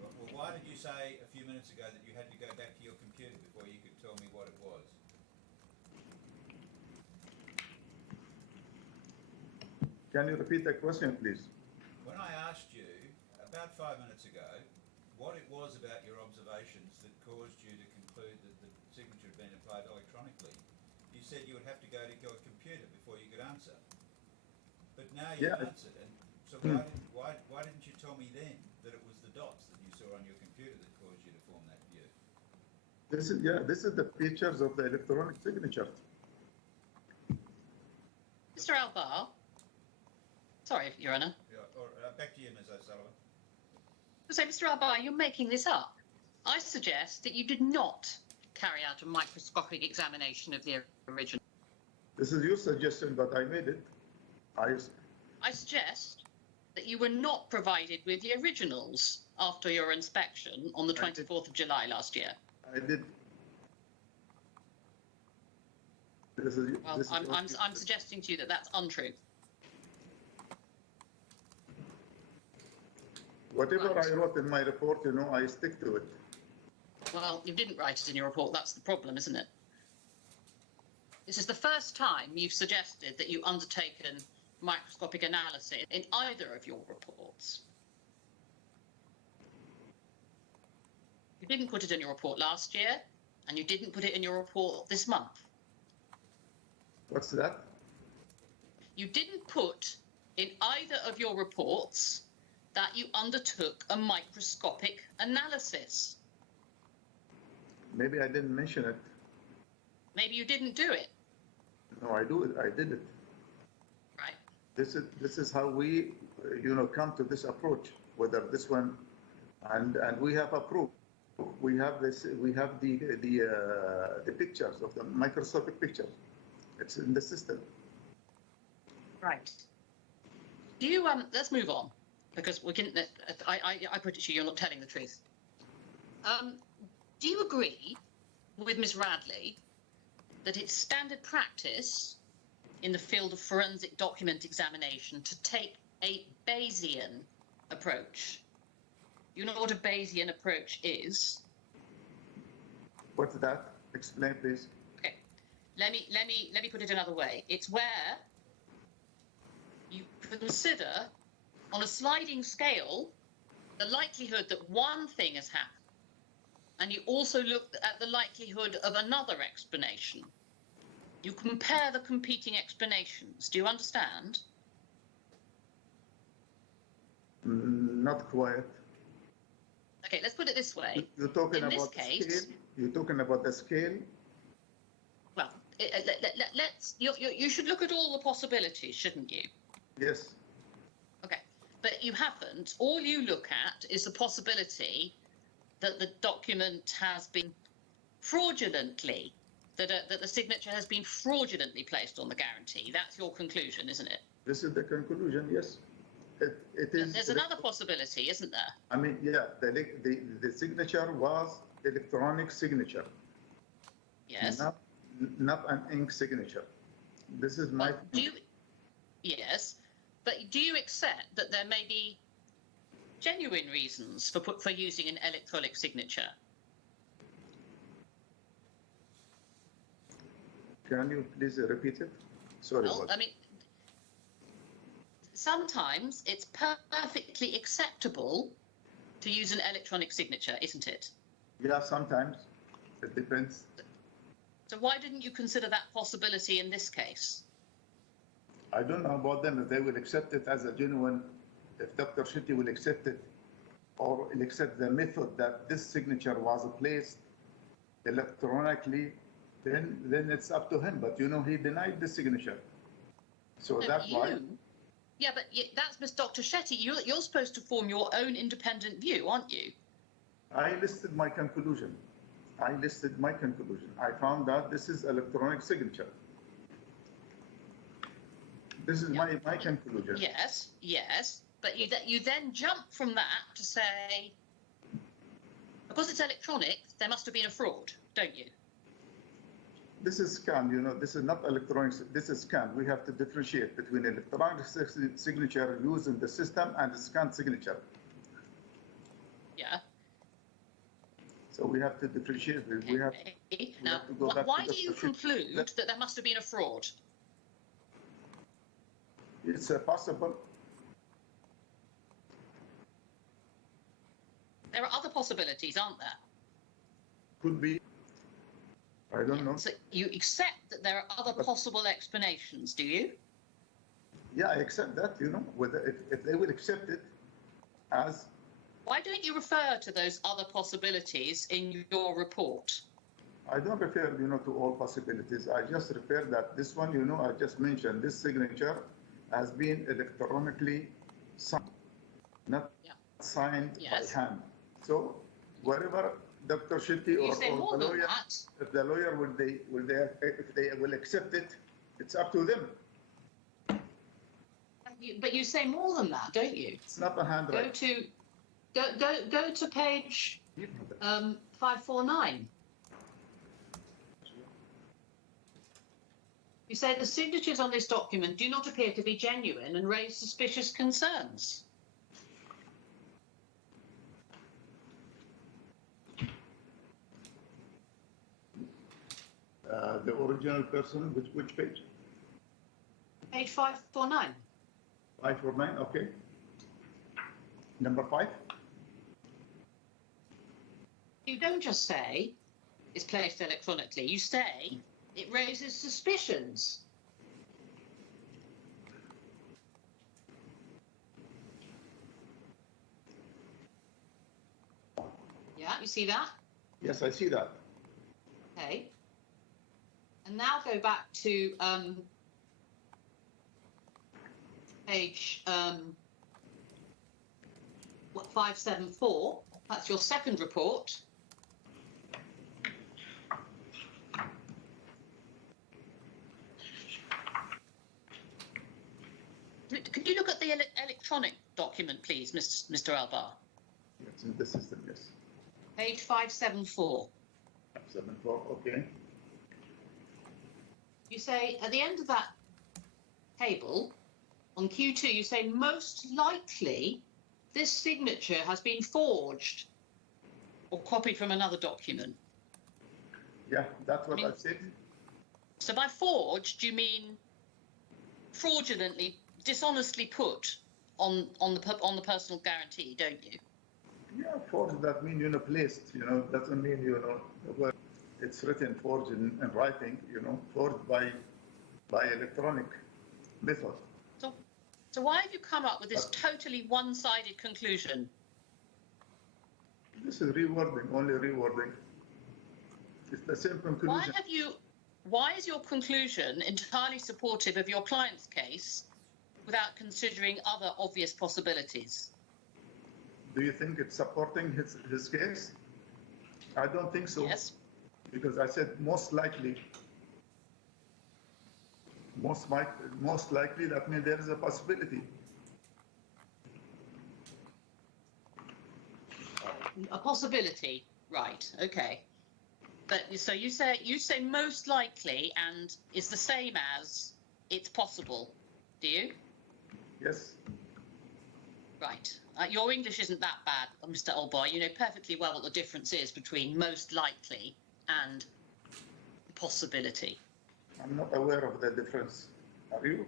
Well, why did you say a few minutes ago that you had to go back to your computer before you could tell me what it was? Can you repeat the question, please? When I asked you about 5 minutes ago what it was about your observations that caused you to conclude that the signature had been applied electronically, you said you would have to go to your computer before you could answer. But now you've answered, and so why didn't you tell me then that it was the dots that you saw on your computer that caused you to form that view? This is the features of the electronic signature. Mr. Albar. Sorry, Your Honour. Yeah, or, back to you, Ms. O'Sullivan. So, Mr. Albar, you're making this up. I suggest that you did not carry out a microscopic examination of the original. This is your suggestion, but I made it. I suggest that you were not provided with the originals after your inspection on the 24th of July last year. I did. Well, I'm suggesting to you that that's untrue. Whatever I wrote in my report, I stick to it. Well, you didn't write it in your report. That's the problem, isn't it? This is the first time you've suggested that you undertaken microscopic analysis in either of your reports. You didn't put it in your report last year, and you didn't put it in your report this month. What's that? You didn't put in either of your reports that you undertook a microscopic analysis. Maybe I didn't mention it. Maybe you didn't do it. No, I did it. Right. This is how we, come to this approach. Whether this one, and we have approved. We have this. We have the pictures of the microscopic pictures. It's in the system. Right. Do you let's move on, because we can. I put it to you, you're not telling the truth. Do you agree with Ms. Radley that it's standard practice in the field of forensic document examination to take a Bayesian approach? You know what a Bayesian approach is? What's that? Explain, please. Okay. Let me put it another way. It's where you consider on a sliding scale the likelihood that one thing has happened, and you also look at the likelihood of another explanation. You compare the competing explanations. Do you understand? Not quite. Okay, let's put it this way. You're talking In this about case, the scale? You're talking about the scale? Well, you should look at all the possibilities, shouldn't you? Yes. Okay, but you haven't. All you look at is the possibility that the document has been fraudulently, that the signature has been fraudulently placed on the guarantee. That's your conclusion, isn't it? This is the conclusion, yes. It is. There's another possibility, isn't there? I mean, yeah, the signature was electronic signature. Yes. Not an ink signature. This is my. Do you, yes, but do you accept that there may be genuine reasons for using an electronic signature? Can you please repeat it? Sorry. Well, I mean, sometimes it's perfectly acceptable to use an electronic signature, isn't it? Yeah, sometimes. It depends. So why didn't you consider that possibility in this case? I don't know about them if they will accept it as a genuine, if Dr. Shetty will accept it, or will accept the method that this signature was placed electronically, then it's up to him. But you know, he denied the signature. So No, that's why. Yeah, but that's Miss Dr. Shetty. You're supposed to form your own independent view, aren't you? I listed my conclusion. I found that this is electronic signature. This is my conclusion. Yes. But you then jump from that to say, because it's electronic, there must have been a fraud, don't you? This is scanned, you know, this is not electronic, this is scanned. We have to differentiate between electronic signature used in the system and the scanned signature. Yeah. So we have to differentiate. Now, why do you conclude that there must have been a fraud? It's possible. There are other possibilities, aren't there? Could be. I don't know. So you accept that there are other possible explanations, do you? Yeah, I accept that, you know, whether if they will accept it as. Why don't you refer to those other possibilities in your report? I don't refer, you know, to all possibilities. I just refer that this one, you know, I just mentioned this signature has been electronically signed, not signed by hand. So wherever Dr. Shetty or the lawyer, if the lawyer if they will accept it, it's up to them. But you say more than that, don't you? It's not a handwriting. Go to page 549. You say the signatures on this document do not appear to be genuine and raise suspicious concerns. The original person, which page? Page 549. 549, okay. Number 5? You don't just say it's placed electronically. You say it raises suspicions. Yeah, you see that? Yes, I see that. Okay. And now go back to page 574. That's your second report. Could you look at the electronic document, please, Mr. Albar? It's in the system, yes. Page 574. 574, okay. You say, at the end of that table, on Q2, you say, most likely, this signature has been forged or copied from another document. Yeah, that's what I said. So by forged, you mean fraudulently, dishonestly put on the personal guarantee, don't you? Yeah, forged, that means, you know, placed, you know, doesn't mean, you know, it's written forged in writing, you know, forged by electronic method. So why have you come up with this totally one-sided conclusion? This is rewording, only rewording. It's the same conclusion. Why is your conclusion entirely supportive of your client's case without considering other obvious possibilities? Do you think it's supporting his case? I don't think so. Yes. Because I said most likely. Most likely, that means there is a possibility. A possibility, right? Okay. But so you say most likely, and is the same as it's possible. Do you? Yes. Right. Your English isn't that bad, Mr. Olbar. You know perfectly well what the difference is between most likely and possibility. I'm not aware of the difference. Are you?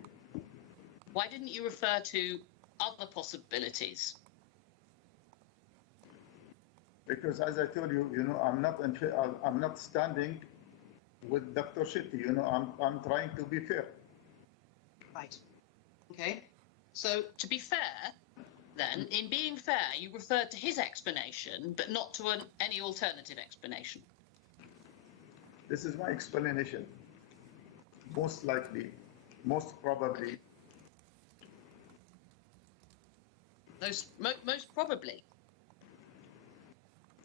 Why didn't you refer to other possibilities? Because as I told you, I'm not standing with Dr. Shetty. I'm trying to be fair. Right. Okay. So to be fair, then, in being fair, you referred to his explanation, but not to any alternative explanation. This is my explanation. Most likely, most probably. Most probably.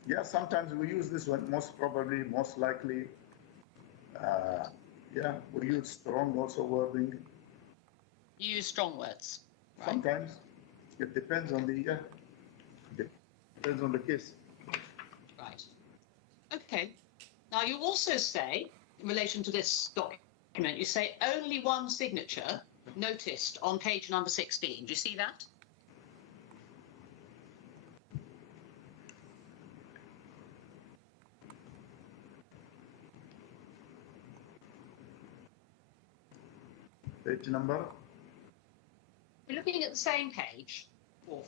Yeah, sometimes we use this one, most probably, most likely. Yeah, we use strong also wording. You use strong words. Right? Sometimes it depends on the case. Right. Okay. Now you also say, in relation to this document, you say only one signature noticed on page number 16. Do you see that? Page number? We're looking at the same page, or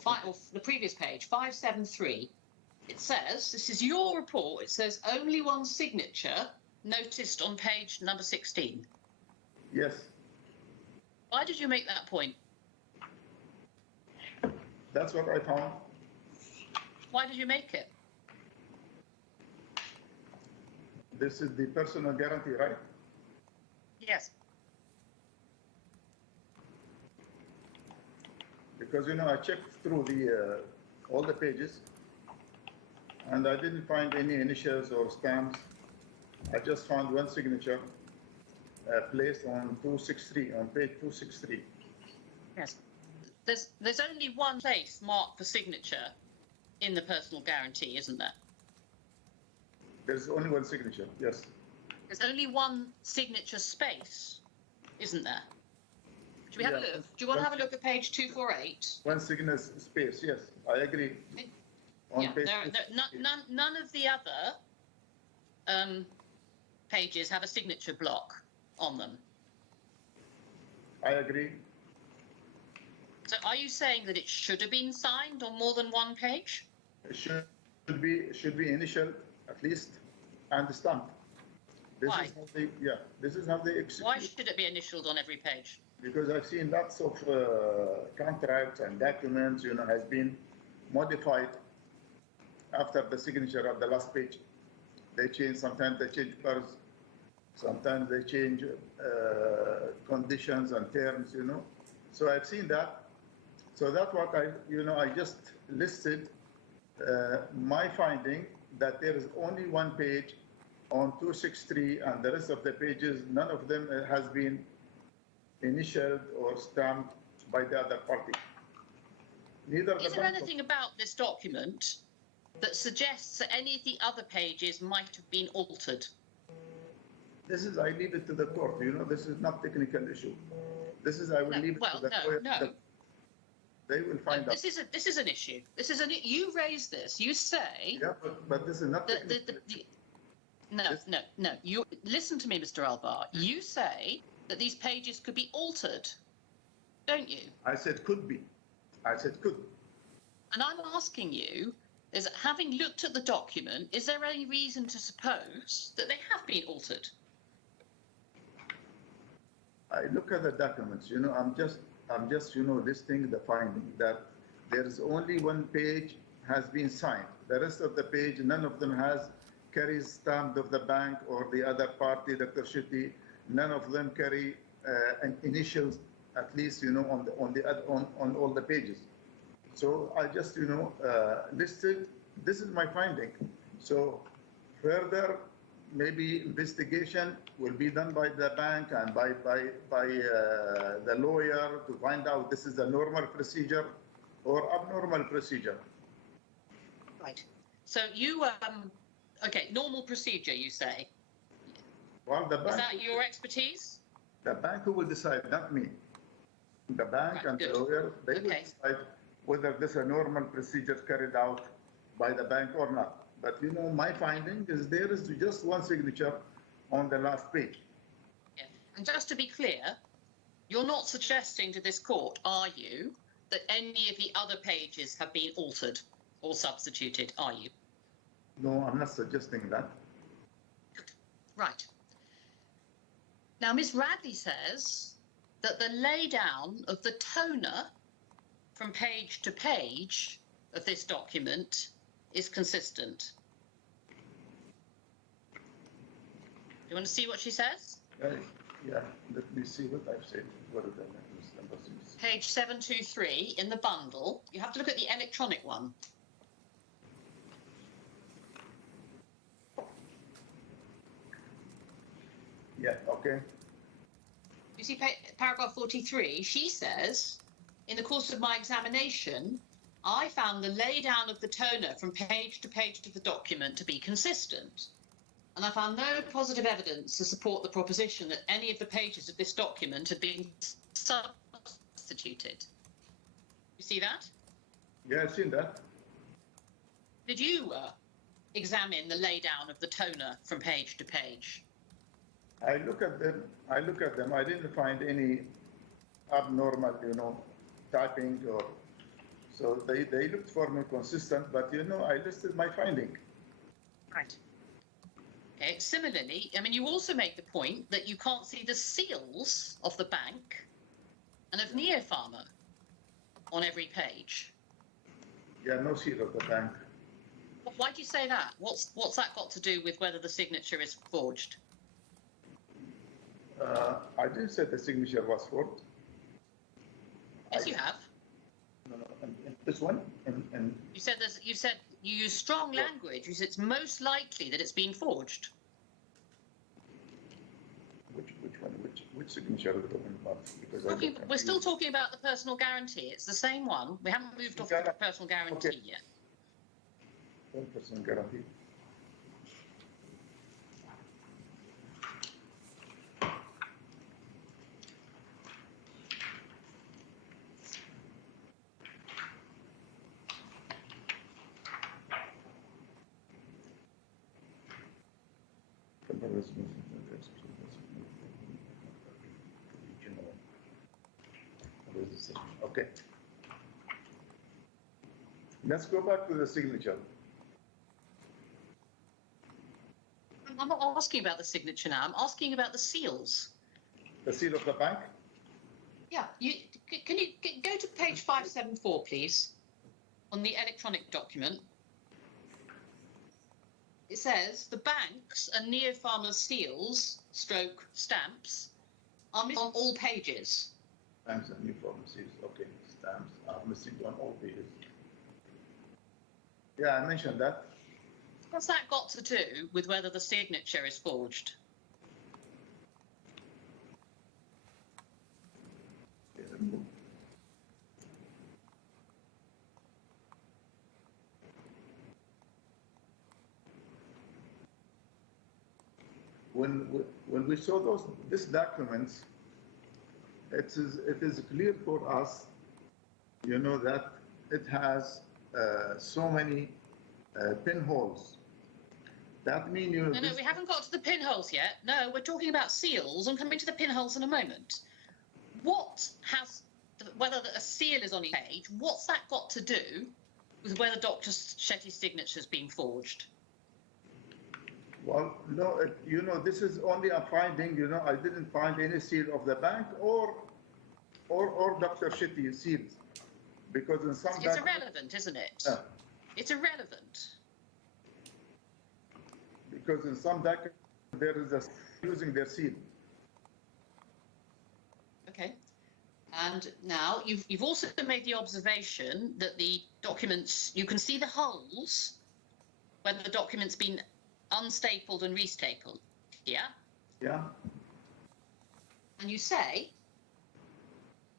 the previous page, 573. It says, this is your report, it says only one signature noticed on page number 16. Yes. Why did you make that point? That's what I found. Why did you make it? This is the personal guarantee, right? Yes. Because, I checked through all the pages and I didn't find any initials or stamps. I just found one signature placed on 263, on page 263. Yes. There's only one place marked for signature in the personal guarantee, isn't there? There's only one signature, yes. There's only one signature space, isn't there? Should we have a look? Do you want to have a look at page 248? One signature space, yes, I agree. On Yeah, page none of the other pages have a signature block on them. I agree. So are you saying that it should have been signed on more than one page? It should be initial at least and stamped. Why? This is how they execute. Why should it be initialed on every page? Because I've seen lots of contracts and documents, has been modified after the signature of the last page. Sometimes they change terms, sometimes they change conditions and terms, So I've seen that. So that's what I just listed my finding that there is only one page on 263 and the rest of the pages, none of them has been initialed or stamped by the other party. Is there anything about this document that suggests that any of the other pages might have been altered? I leave it to the court, this is not technical issue. I will leave it to the court. No. They will find out. This is an issue. You raised this. You say. Yeah, but this is not technical. No. You listen to me, Mr. Albar. You say that these pages could be altered, don't you? I said could be. I said could. And I'm asking you, having looked at the document, is there any reason to suppose that they have been altered? I look at the documents, I'm just listing the finding that there is only one page has been signed. The rest of the page, none of them carries stamp of the bank or the other party, Dr. Shetty. None of them carry initials, at least, on all the pages. So I just, listed, this is my finding. So further, maybe investigation will be done by the bank and by the lawyer to find out this is a normal procedure or abnormal procedure. Right. So you, okay, normal procedure, you say? Well, the bank, is that your expertise? The bank who will decide, not me. The bank Right, and the good. lawyer, they will Okay. decide whether this is a normal procedure carried out by the bank or not. But you know, my finding is there is just one signature on the last page. Yeah. And just to be clear, you're not suggesting to this court, are you, that any of the other pages have been altered or substituted, are you? No, I'm not suggesting that. Right. Now, Ms. Radley says that the laydown of the toner from page to page of this document is consistent. Do you want to see what she says? Yeah, let me see what I've said. What are the numbers? Page 723 in the bundle. You have to look at the electronic one. Yeah, okay. You see paragraph 43, she says, in the course of my examination, I found the laydown of the toner from page to page of the document to be consistent. And I found no positive evidence to support the proposition that any of the pages of this document had been substituted. You see that? Yeah, I've seen that. Did you examine the laydown of the toner from page to page? I look at them. I didn't find any abnormal, you know, typing or so they looked for me consistent, but you know, I listed my finding. Right. Okay. Similarly, I mean, you also make the point that you can't see the seals of the bank and of Neopharma on every page. Yeah, no seal of the bank. Why do you say that? What's that got to do with whether the signature is forged? I didn't say the signature was forged. Yes, you have. No, in this one, and You said you use strong language. You said it's most likely that it's been forged. which one? Which signature are we talking about? Because I got We're still confused. talking about the personal guarantee. It's the same one. We haven't moved off Yeah, the personal guarantee okay. yet. 100% guarantee. Okay. Let's go back to the signature. I'm not asking about the signature now. I'm asking about the seals. The seal of the bank? Yeah. Can you go to page 574, please, on the electronic document? It says the banks and Neopharma seals, stroke stamps, are missing on all pages. Stamps and new seals. Okay, stamps are missing on all pages. Yeah, I mentioned that. What's that got to do with whether the signature is forged? When we saw these documents, it is clear for us, you know, that it has so many pinholes. That means you. No, we haven't got to the pinholes yet. No, we're talking about seals. I'm coming to the pinholes in a moment. Whether a seal is on each page, what's that got to do with whether Dr. Shetty's signature has been forged? Well, no, you know, this is only a finding. You know, I didn't find any seal of the bank or Dr. Shetty seals, because in some. It's irrelevant, isn't it? Yeah. It's irrelevant. Because in some documents there is a using their seal. Okay. And now you've also made the observation that the documents, you can see the holes where the document's been unstapled and restapled. Yeah? Yeah. And you say,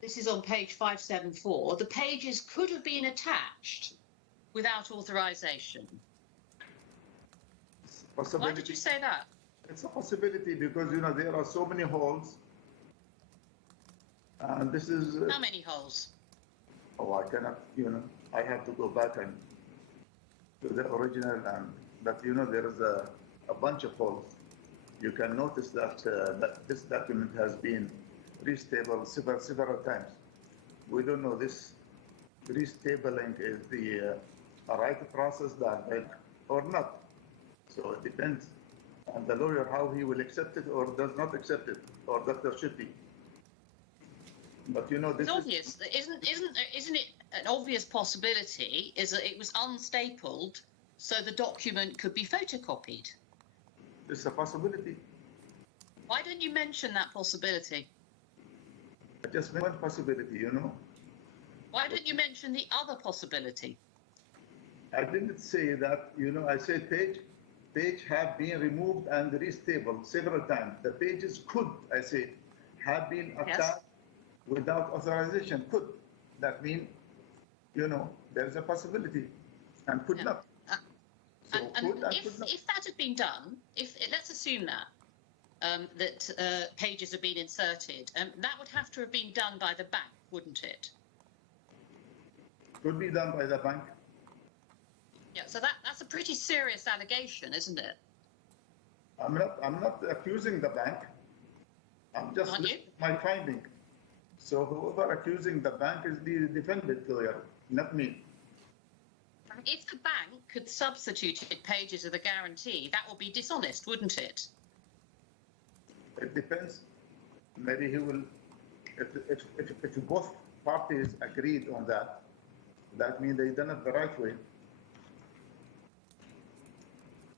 this is on page 574, the pages could have been attached without authorization. Why did you say that? It's a possibility because, you know, there are so many holes And this is, How many holes? oh, I cannot, I have to go back and to the original, and but there is a bunch of holes. You can notice that that this document has been restabled several times. We don't know this restabling is the right process done or not. So it depends on the lawyer how he will accept it or does not accept it, or Dr. Shetty. But this It's obvious. Isn't it an obvious possibility is that it was unstapled so the document could be photocopied? It's a possibility. Why don't you mention that possibility? Just one possibility, Why don't you mention the other possibility? I didn't say that, I said page have been removed and restabled several times. The pages could, I said, have been attached without authorization. Could. That means, there's a possibility and could not. So if that had been done, let's assume that pages have been inserted, that would have to have been done by the bank, wouldn't it? Could be done by the bank. Yeah, so that's a pretty serious allegation, isn't it? I'm not accusing the bank. I'm just listing my finding. So whoever accusing the bank is the defendant lawyer, not me. If the bank could substitute pages of the guarantee, that would be dishonest, wouldn't it? It depends. Maybe he will, if both parties agreed on that, that means they done it the right way.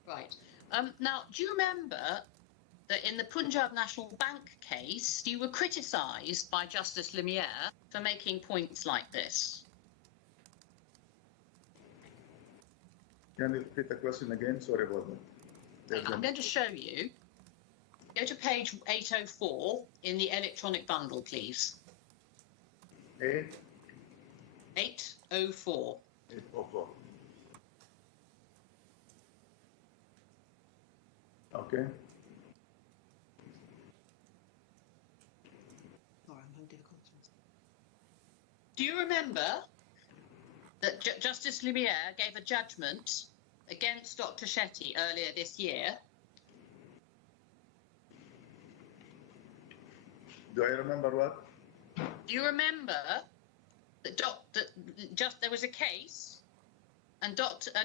Right. Now, do you remember that in the Punjab National Bank case, you were criticised by Justice Lumiere for making points like this? Can you repeat the question again? Sorry about that. I'm going to show you. Go to page 804 in the electronic bundle, please. 804. 804. Okay. Do you remember that Justice Lumiere gave a judgment against Dr. Shetty earlier this year? Do I remember what? Do you remember that there was a case and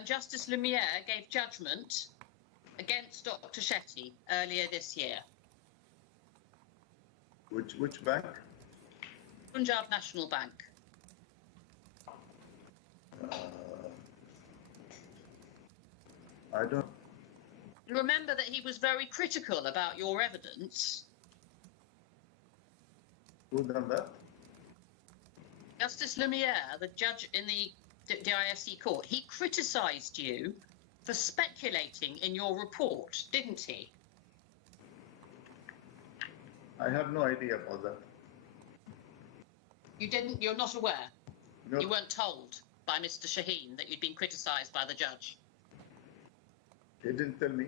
Justice Lumiere gave judgment against Dr. Shetty earlier this year? Which bank? Punjab National Bank. I don't. You remember that he was very critical about your evidence? Who done that? Justice Lumiere, the judge in the DIFC court, he criticised you for speculating in your report, didn't he? I have no idea about that. You didn't? You're not aware? No. You weren't told by Mr. Shaheen that you'd been criticised by the judge? He didn't tell me.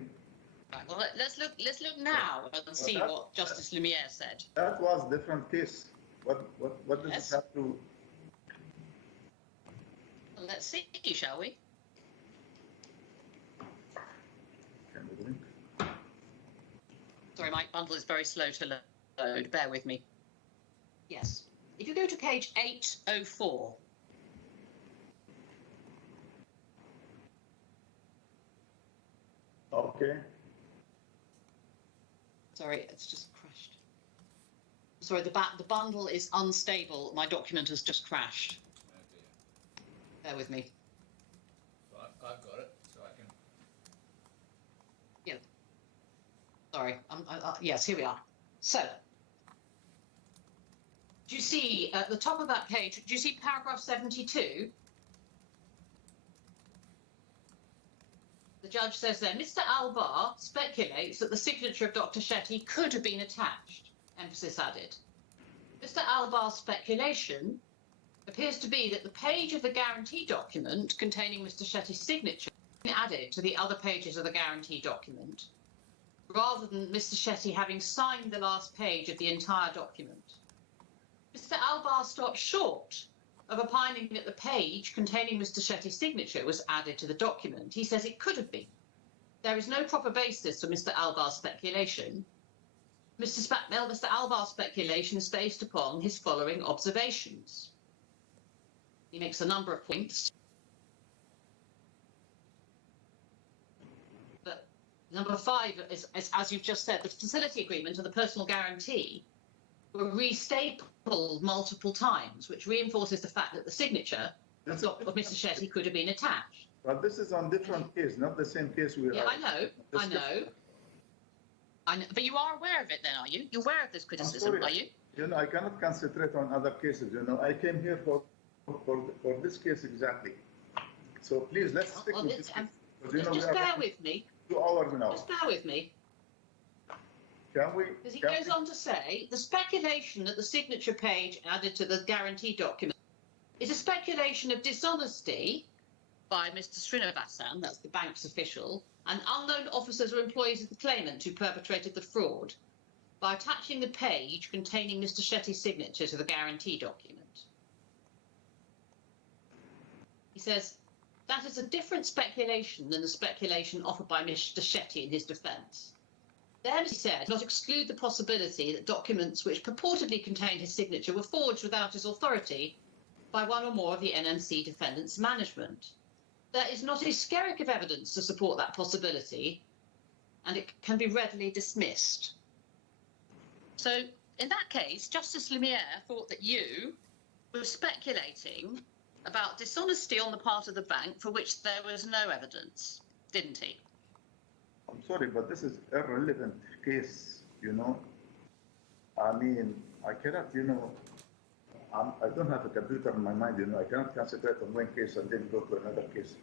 Right, well, let's look now and see what Justice Lumiere said. That was a different case. What does it have to? Well, let's see, shall we? Can we link? Sorry, my bundle is very slow to load. Bear with me. Yes. If you go to page 804. Okay. Sorry, it's just crashed. Sorry, the bundle is unstable. My document has just crashed. Oh dear. Bear with me. Right, I've got it, so I can. Yeah. Sorry. Yes, here we are. So, do you see at the top of that page? Do you see paragraph 72? The judge says there, Mr. Albar speculates that the signature of Dr. Shetty could have been attached, emphasis added. Mr. Albar's speculation appears to be that the page of the guarantee document containing Mr. Shetty's signature has been added to the other pages of the guarantee document, rather than Mr. Shetty having signed the last page of the entire document. Mr. Albar stopped short of opining that the page containing Mr. Shetty's signature was added to the document. He says it could have been. There is no proper basis for Mr. Albar's speculation. Mr. Albar's speculation is based upon his following observations. He makes a number of points. But number 5 is, as you've just said, the facility agreement and the personal guarantee were restapled multiple times, which reinforces the fact that the signature of Mr. Shetty could have been attached. But this is on different case, not the same case we Yeah, are. I know. But you are aware of it then, are you? You're aware of this criticism, are you? You know, I cannot concentrate on other cases. You know, I came here for this case exactly. So please, let's stick with this case. Just bear with me. 2 hours now. Just bear with me. Can we? Because he goes on to say, the speculation that the signature page added to the guarantee document is a speculation of dishonesty by Mr. Srinivasan, that's the bank's official, and unknown officers or employees of the claimant who perpetrated the fraud by attaching the page containing Mr. Shetty's signature to the guarantee document. He says, that is a different speculation than the speculation offered by Mr. Shetty in his defence. Then, he said, not exclude the possibility that documents which purportedly contained his signature were forged without his authority by one or more of the NNC defendant's management. There is not a skerrick of evidence to support that possibility, and it can be readily dismissed. So, in that case, Justice Lumiere thought that you were speculating about dishonesty on the part of the bank for which there was no evidence, didn't he? I'm sorry, but this is irrelevant case, you know. I mean, I cannot, you know, I don't have a computer in my mind, you know. I cannot concentrate on one case and then go to another case.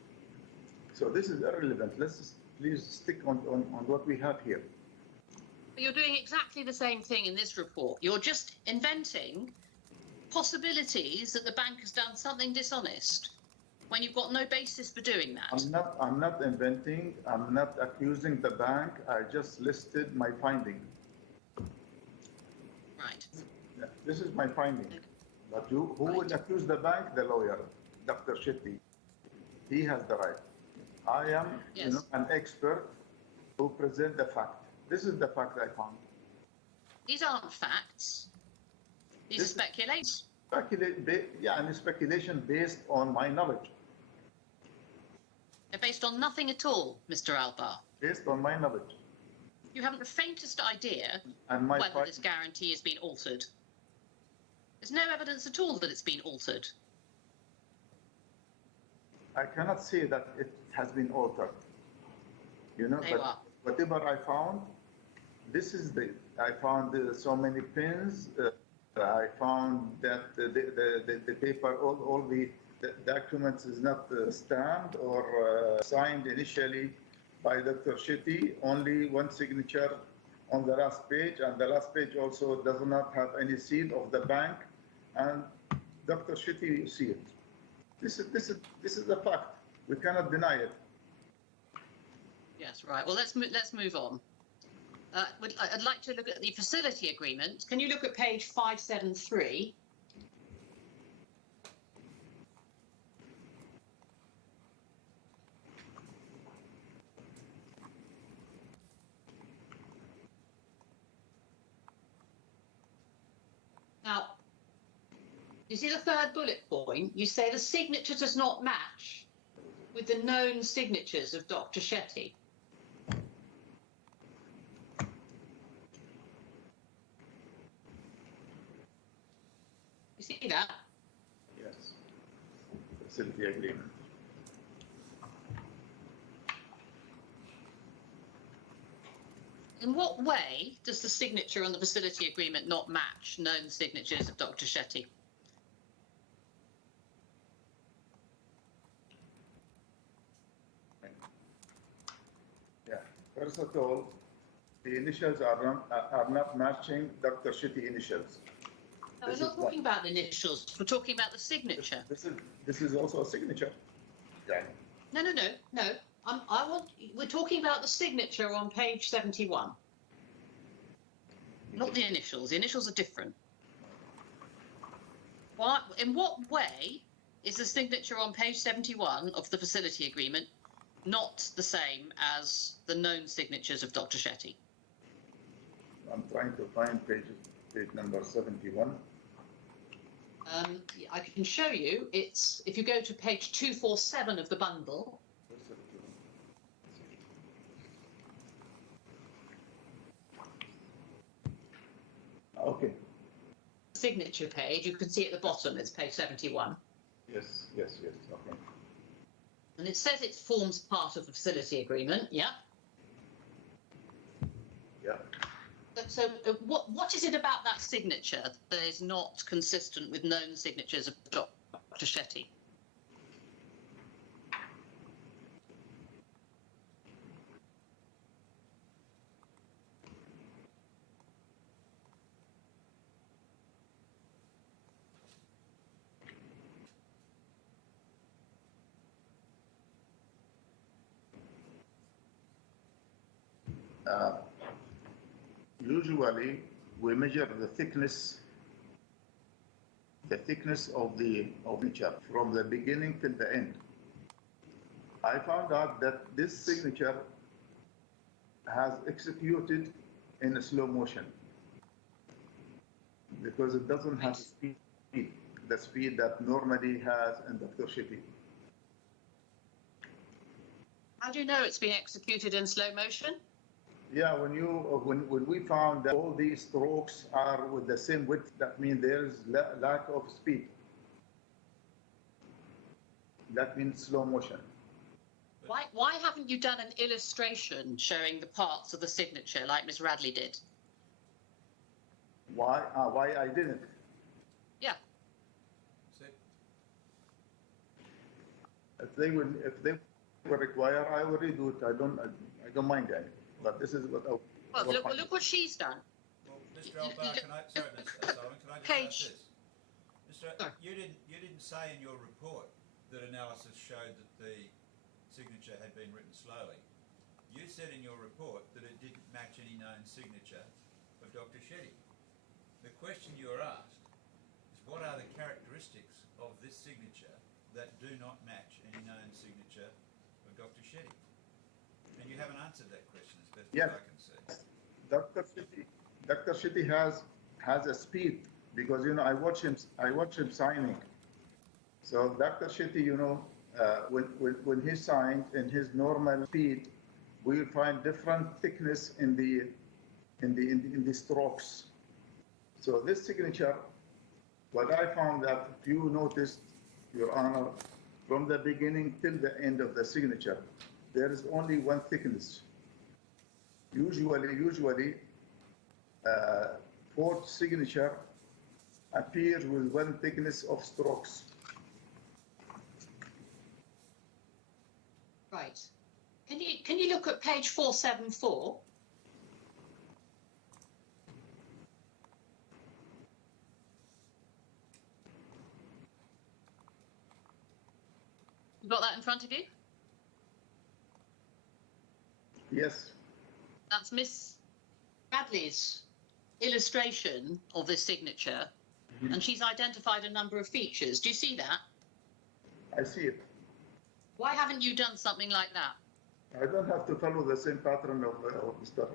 So this is irrelevant. Let's please stick on what we have here. But you're doing exactly the same thing in this report. You're just inventing possibilities that the bank has done something dishonest when you've got no basis for doing that. I'm not inventing. I'm not accusing the bank. I just listed my finding. Right. Yeah, this is my finding. But who will accuse the bank? The lawyer, Dr. Shetty. He has the right. I am, you know, an expert who present the fact. This is the fact I found. These aren't facts. These are speculations. And speculation based on my knowledge. They're based on nothing at all, Mr. Albar. Based on my knowledge. You haven't the faintest idea and whether this guarantee has been altered. There's no evidence at all that it's been altered. I cannot say that it has been altered. You know, but whatever I found, I found so many pins. I found that the paper, all the documents is not stamped or signed initially by Dr. Shetty. Only one signature on the last page, and the last page also does not have any seal of the bank. And Dr. Shetty see it. This is a fact. We cannot deny it. Yes, right. Well, let's move on. I'd like to look at the facility agreement. Can you look at page 573? Now, you see the third bullet point? You say the signature does not match with the known signatures of Dr. Shetty. You see that? Yes. Facility agreement. In what way does the signature on the facility agreement not match known signatures of Dr. Shetty? Yeah. First of all, the initials are not matching Dr. Shetty initials. No, we're not talking about the initials. We're talking about the signature. This is also a signature. Yeah. No. We're talking about the signature on page 71. Not the initials. The initials are different. In what way is the signature on page 71 of the facility agreement not the same as the known signatures of Dr. Shetty? I'm trying to find page number 71. I can show you. It's if you go to page 247 of the bundle. Okay. Signature page, you can see at the bottom, it's page 71. Yes, okay. And it says it forms part of the facility agreement, yeah? Yeah. So what is it about that signature that is not consistent with known signatures of Dr. Shetty? Usually, we measure the thickness of the signature from the beginning till the end. I found out that this signature has executed in a slow motion because it doesn't have the speed that normally has in Dr. Shetty. How do you know it's being executed in slow motion? Yeah, when we found that all these strokes are with the same width, that means there's lack of speed. That means slow motion. Why haven't you done an illustration showing the parts of the signature like Ms. Radley did? Why I didn't? Yeah. If they were required, I will redo it. I don't mind that. But this is what I. Well, look what she's done. Well, Mr. Albar, sorry, Mr. Sullivan, can I just ask this? Mr. Sorry. You didn't say in your report that analysis showed that the signature had been written slowly. You said in your report that it didn't match any known signature of Dr. Shetty. The question you were asked is what are the characteristics of this signature that do not match any known signature of Dr. Shetty? And you haven't answered that question as best as I can see. Dr. Shetty has a speed because I watch him signing. So Dr. Shetty, when he signed in his normal speed, we will find different thickness in the strokes. So this signature, what I found that if you noticed, Your Honor, from the beginning till the end of the signature, there is only one thickness. Usually, fourth signature appears with one thickness of strokes. Right. Can you look at page 474? You got that in front of you? Yes. That's Miss Bradley's illustration of this signature, and she's identified a number of features. Do you see that? I see it. Why haven't you done something like that? I don't have to follow the same pattern of Mr.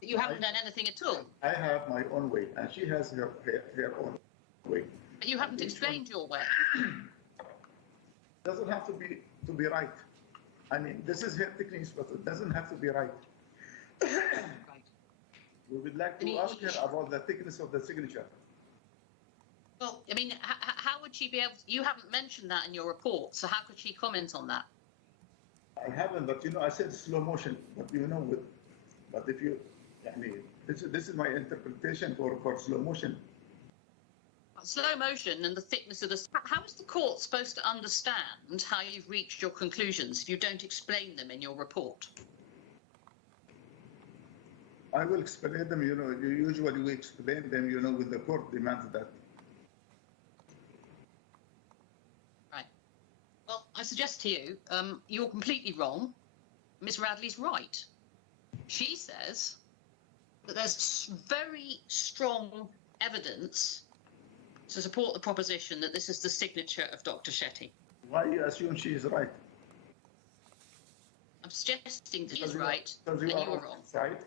You haven't done anything at all. I have my own way, and she has her own way. But you haven't explained your way. It doesn't have to be right. I mean, this is her technique, but it doesn't have to be right. Right. We would like to ask her about the thickness of the signature. Well, I mean, how would she be able to, you haven't mentioned that in your report, so how could she comment on that? I haven't, but I said slow motion, but but if you, I mean, this is my interpretation for slow motion. Slow motion and the thickness of the... How is the court supposed to understand how you've reached your conclusions if you don't explain them in your report? I will explain them, usually we explain them, when the court demands that. Right. Well, I suggest to you, you're completely wrong. Miss Radley's right. She says that there's very strong evidence to support the proposition that this is the signature of Dr. Shetty? Why you assume she is right? I'm suggesting that he is Because right because and you are were on wrong. my side.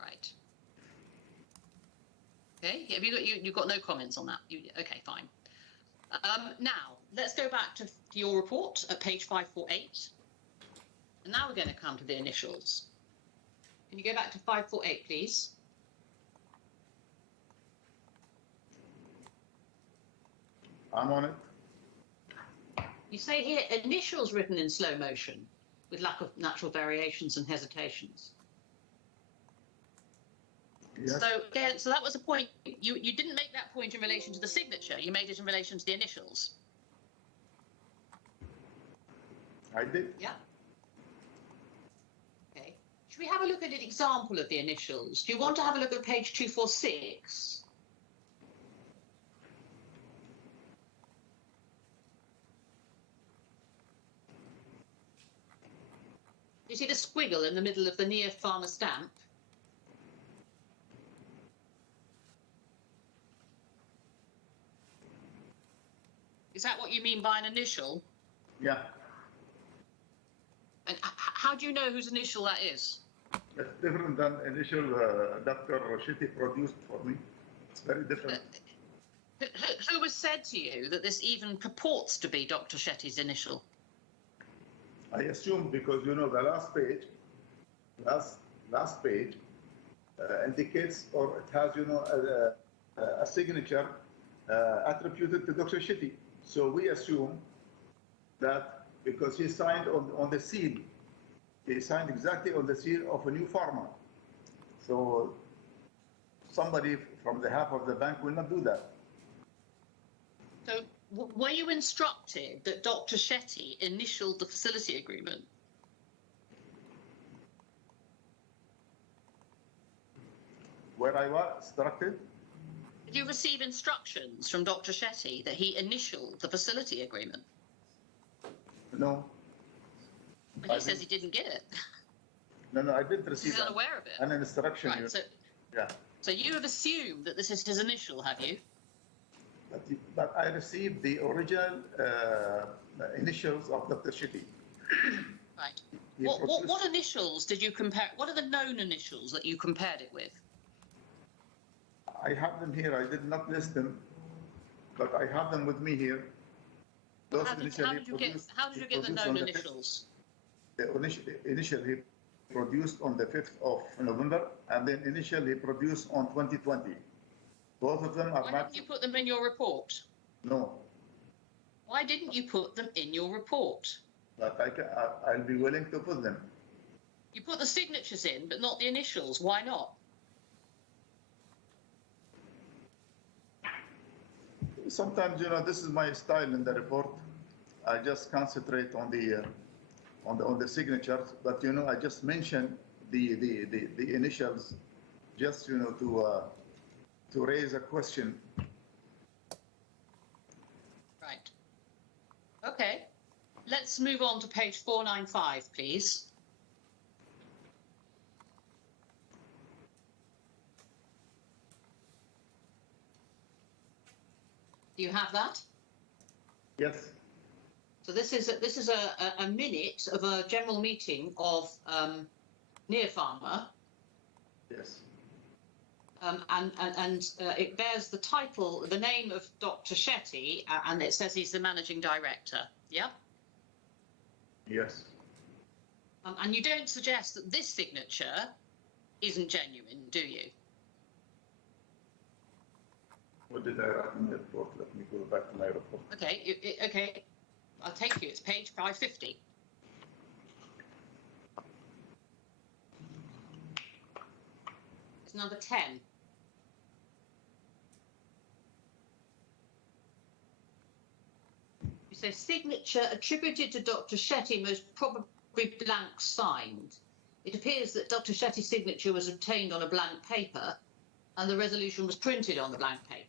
Right. Okay. Have you got you've got no comments on that? Okay, fine. Now let's go back to your report at page 548, and now we're going to come to the initials. Can you go back to 548, please? I'm on it. You say here initials written in slow motion with lack of natural variations and hesitations. Yes. So again, so that was a point. You didn't make that point in relation to the signature. You made it in relation to the initials. I did. Yeah. Okay. Should we have a look at an example of the initials? Do you want to have a look at page 246? You see the squiggle in the middle of the Neopharma stamp? Is that what you mean by an initial? Yeah. And how do you know whose initial that is? It's different than initial Dr. Shetty produced for me. It's very different. Who has said to you that this even purports to be Dr. Shetty's initial? I assume because the last page indicates, or it has a signature attributed to Dr. Shetty. So we assume that because he signed on the seal, he signed exactly on the seal of a Neopharma. So somebody from the half of the bank will not do that. So were you instructed that Dr. Shetty initialed the facility agreement? Where I was instructed? Did you receive instructions from Dr. Shetty that he initialed the facility agreement? No. And he says he didn't get it. No, I didn't receive He's unaware of it. an instruction. Right, so you have assumed that this is his initial, have you? But I received the original initials of Dr. Shetty. Right. What initials did you compare? What are the known initials that you compared it with? I have them here. I did not list them, but I have them with me here. Those How did you get the known initials? Initially produced on the 5th of November, and then initially produced on 2020. Both of them are. Why didn't you put them in your report? No. Why didn't you put them in your report? But I'll be willing to put them. You put the signatures in, but not the initials. Why not? Sometimes, this is my style in the report. I just concentrate on the signatures, but I just mentioned the initials, just to raise a question. Right. Okay. Let's move on to page 495, please. Do you have that? Yes. So this is a minute of a general meeting of Neopharma. Yes. And it bears the title, the name of Dr. Shetty, and it says he's the managing director. Yeah? Yes. And you don't suggest that this signature isn't genuine, do you? What did I write in the report? Let me go back to my report. Okay, okay. I'll take you. It's page 550. It's number 10. You say signature attributed to Dr. Shetty, most probably blank signed. It appears that Dr. Shetty's signature was obtained on a blank paper and the resolution was printed on the blank paper.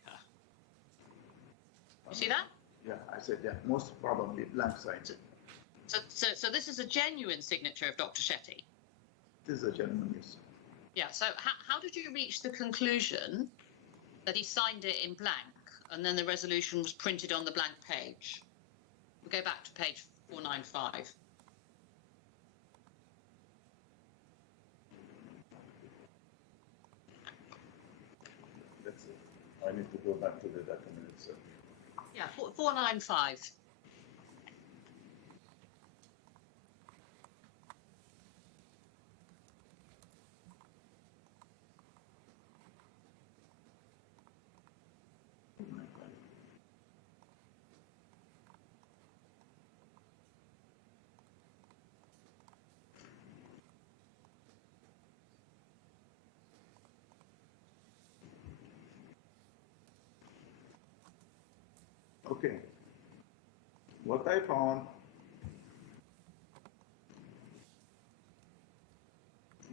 You see that? Yeah, I said, yeah, most probably blank signed. So this is a genuine signature of Dr. Shetty? This is a genuine, yes. Yeah, so how did you reach the conclusion that he signed it in blank, and then the resolution was printed on the blank page. We'll go back to page 495. That's it. I need to go back to the document itself. Yeah, 495. Okay. What I found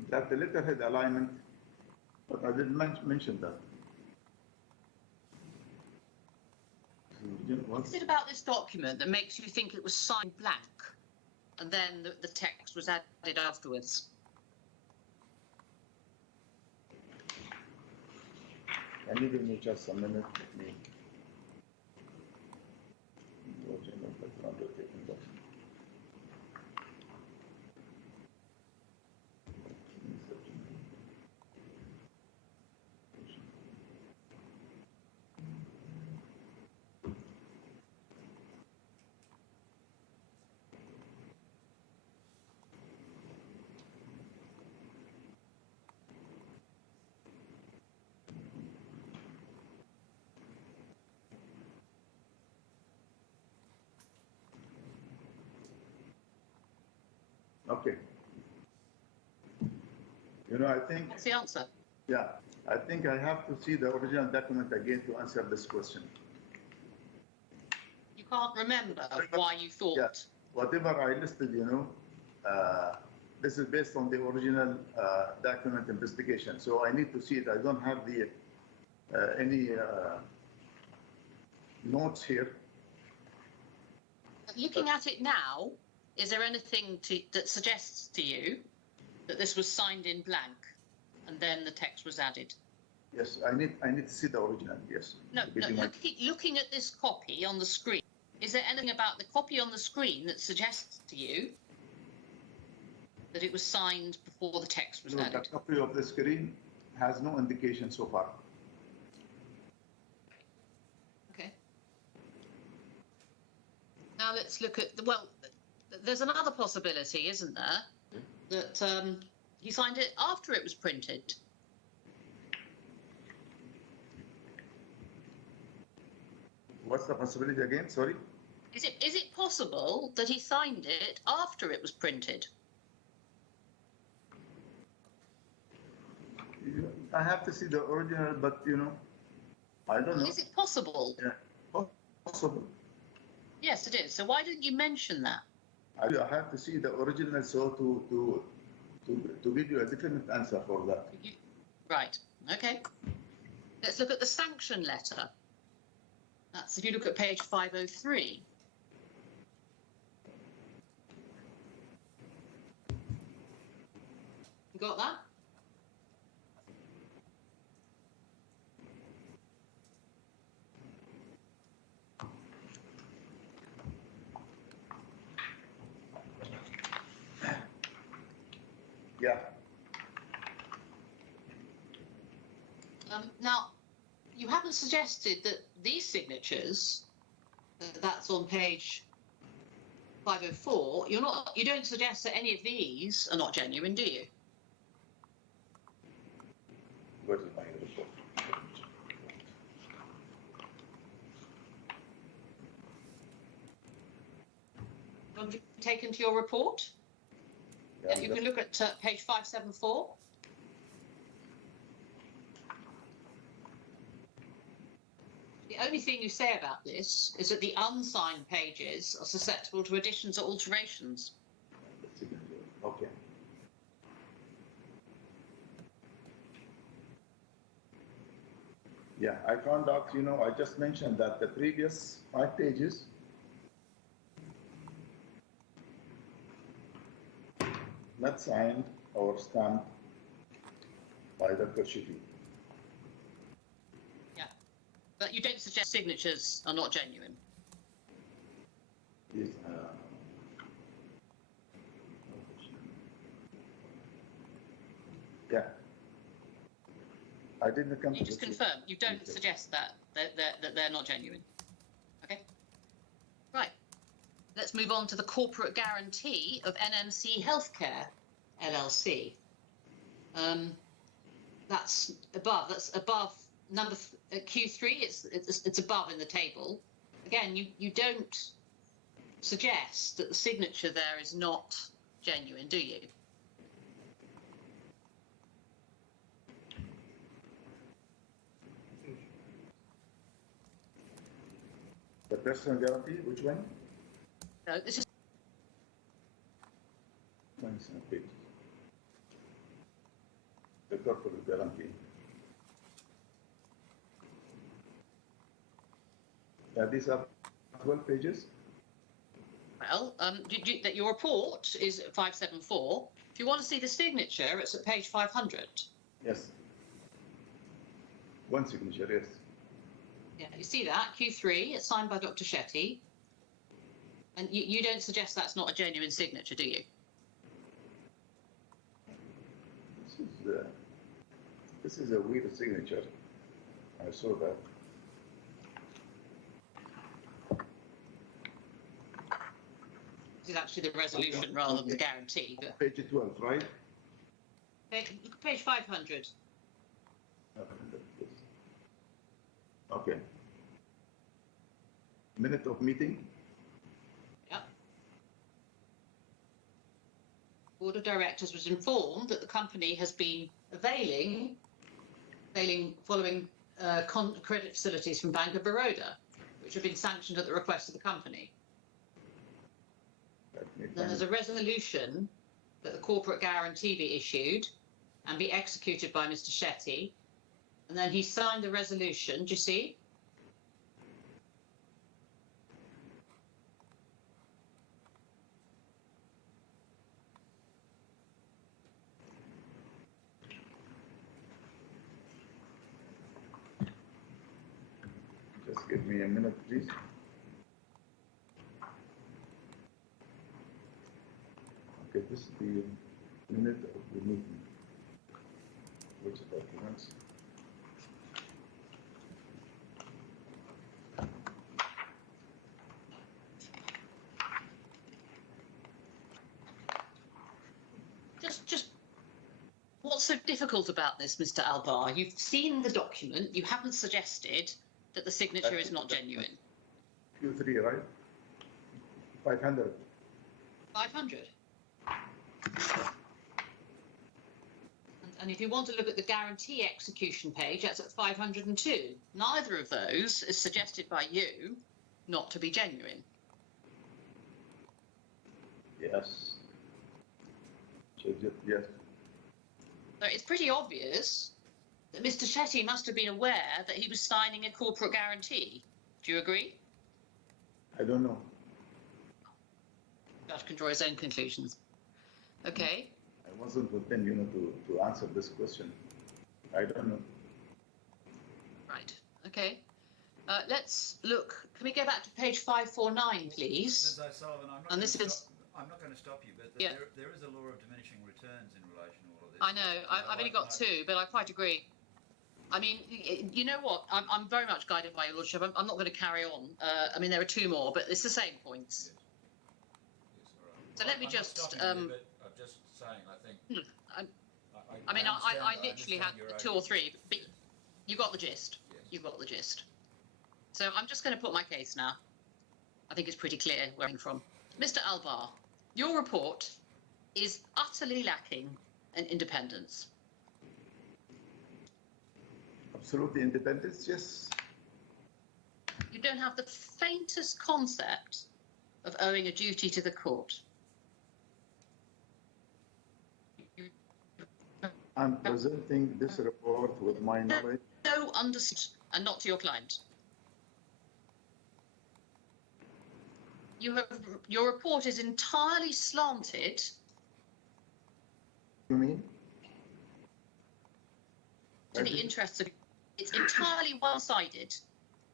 that the letterhead alignment, but I didn't mention that. What is it about this document that makes you think it was signed blank, and then the text was added afterwards? Can you give me just a minute? Let me original background rotating document. Okay. You know, I think, What's the answer? yeah, I think I have to see the original document again to answer this question. You can't remember why you thought. Yeah. Whatever I listed, you know, this is based on the original document investigation. So I need to see it. I don't have the any notes here. Looking at it now, is there anything that suggests to you that this was signed in blank and then the text was added? Yes, I need to see the original. Yes. No. Looking at this copy on the screen, is there anything about the copy on the screen that suggests to you that it was signed before the text was No, added? the copy of the screen has no indication so far. Okay. Now let's look at well, there's another possibility, isn't there, that he signed it after it was printed. What's the possibility again? Sorry. Is it possible that he signed it after it was printed? I have to see the original, but you know, I don't know. Is it possible? Yeah, possible. Yes, it is. So why didn't you mention that? I have to see the original, so to give you a definite answer for that. Right. Okay. Let's look at the sanction letter. That's if you look at page 503. You got that? Yeah. Now, you haven't suggested that these signatures, that's on page 504, you don't suggest that any of these are not genuine, do you? Where is my report? Have you taken to your report? Yeah, If you can look at page 574. The only thing you say about this is that the unsigned pages are susceptible to additions or alterations. Okay. Yeah, I found out, you know, I just mentioned that the previous 5 pages not signed or stamped by Dr. Shifi. Yeah. But you don't suggest signatures are not genuine. Yes, yeah. I didn't come You to just the confirm. You don't detail. suggest that they're not genuine. Okay. Right. Let's move on to the corporate guarantee of NMC Healthcare LLC. That's above. That's above number Q3. It's above in the table. Again, you don't suggest that the signature there is not genuine, do you? The personal guarantee, which one? No, this is Thanks, okay. The corporate guarantee. These are 12 pages. well. That your report is at 574. If you want to see the signature, it's at page 500. Yes. One signature, yes. Yeah, you see that Q3. It's signed by Dr. Shetty, and you don't suggest that's not a genuine signature, do you? This is a weird signature. I saw that. This is actually the resolution rather than the guarantee. But Page 12, right? page 500. Okay. Minute of meeting. Yep. Board of Directors was informed that the company has been following credit facilities from Bank of Baroda, which have been sanctioned at the request of the company. Then there's a resolution that the corporate guarantee be issued and be executed by Mr. Shetty. And then he signed the resolution, do you see? Just give me a minute, please. Okay, this is the minute of the meeting. Which documents? Just what's so difficult about this, Mr. Albar? You've seen the document, you haven't suggested that the signature is not genuine. Q3, right? 500. 500. And if you want to look at the guarantee execution page, that's at 502. Neither of those is suggested by you not to be genuine. Yes. Yes. So it's pretty obvious that Mr. Shetty must have been aware that he was signing a corporate guarantee. Do you agree? I don't know. Judge can draw his own conclusions. Okay. I wasn't within, to answer this question. I don't know. Right. Okay. Let's look. Can we go back to page 549, please? Ms. O'Sullivan, And this is. I'm not going to stop you, but Yeah. there is a law of diminishing returns in relation to all of this. I know. I've only got two, but I quite agree. I mean, you know what? I'm very much guided by your lordship. I'm not going to carry on. I mean, there are two more, but it's the same points. Yes. Yes, all right. So let me I'm just. Not stopping you, but I'm just saying. I think. I literally had two or three, but you got the gist. Yes. You got the gist. So I'm just going to put my case now. I think it's pretty clear where I'm from. Mr. Albar, your report is utterly lacking in independence. Absolutely independence, yes. You don't have the faintest concept of owing a duty to the court. I'm presenting this report with my knowledge. No, understood, and not to your client. Your report is entirely slanted. You mean? To the interests of, it's entirely one-sided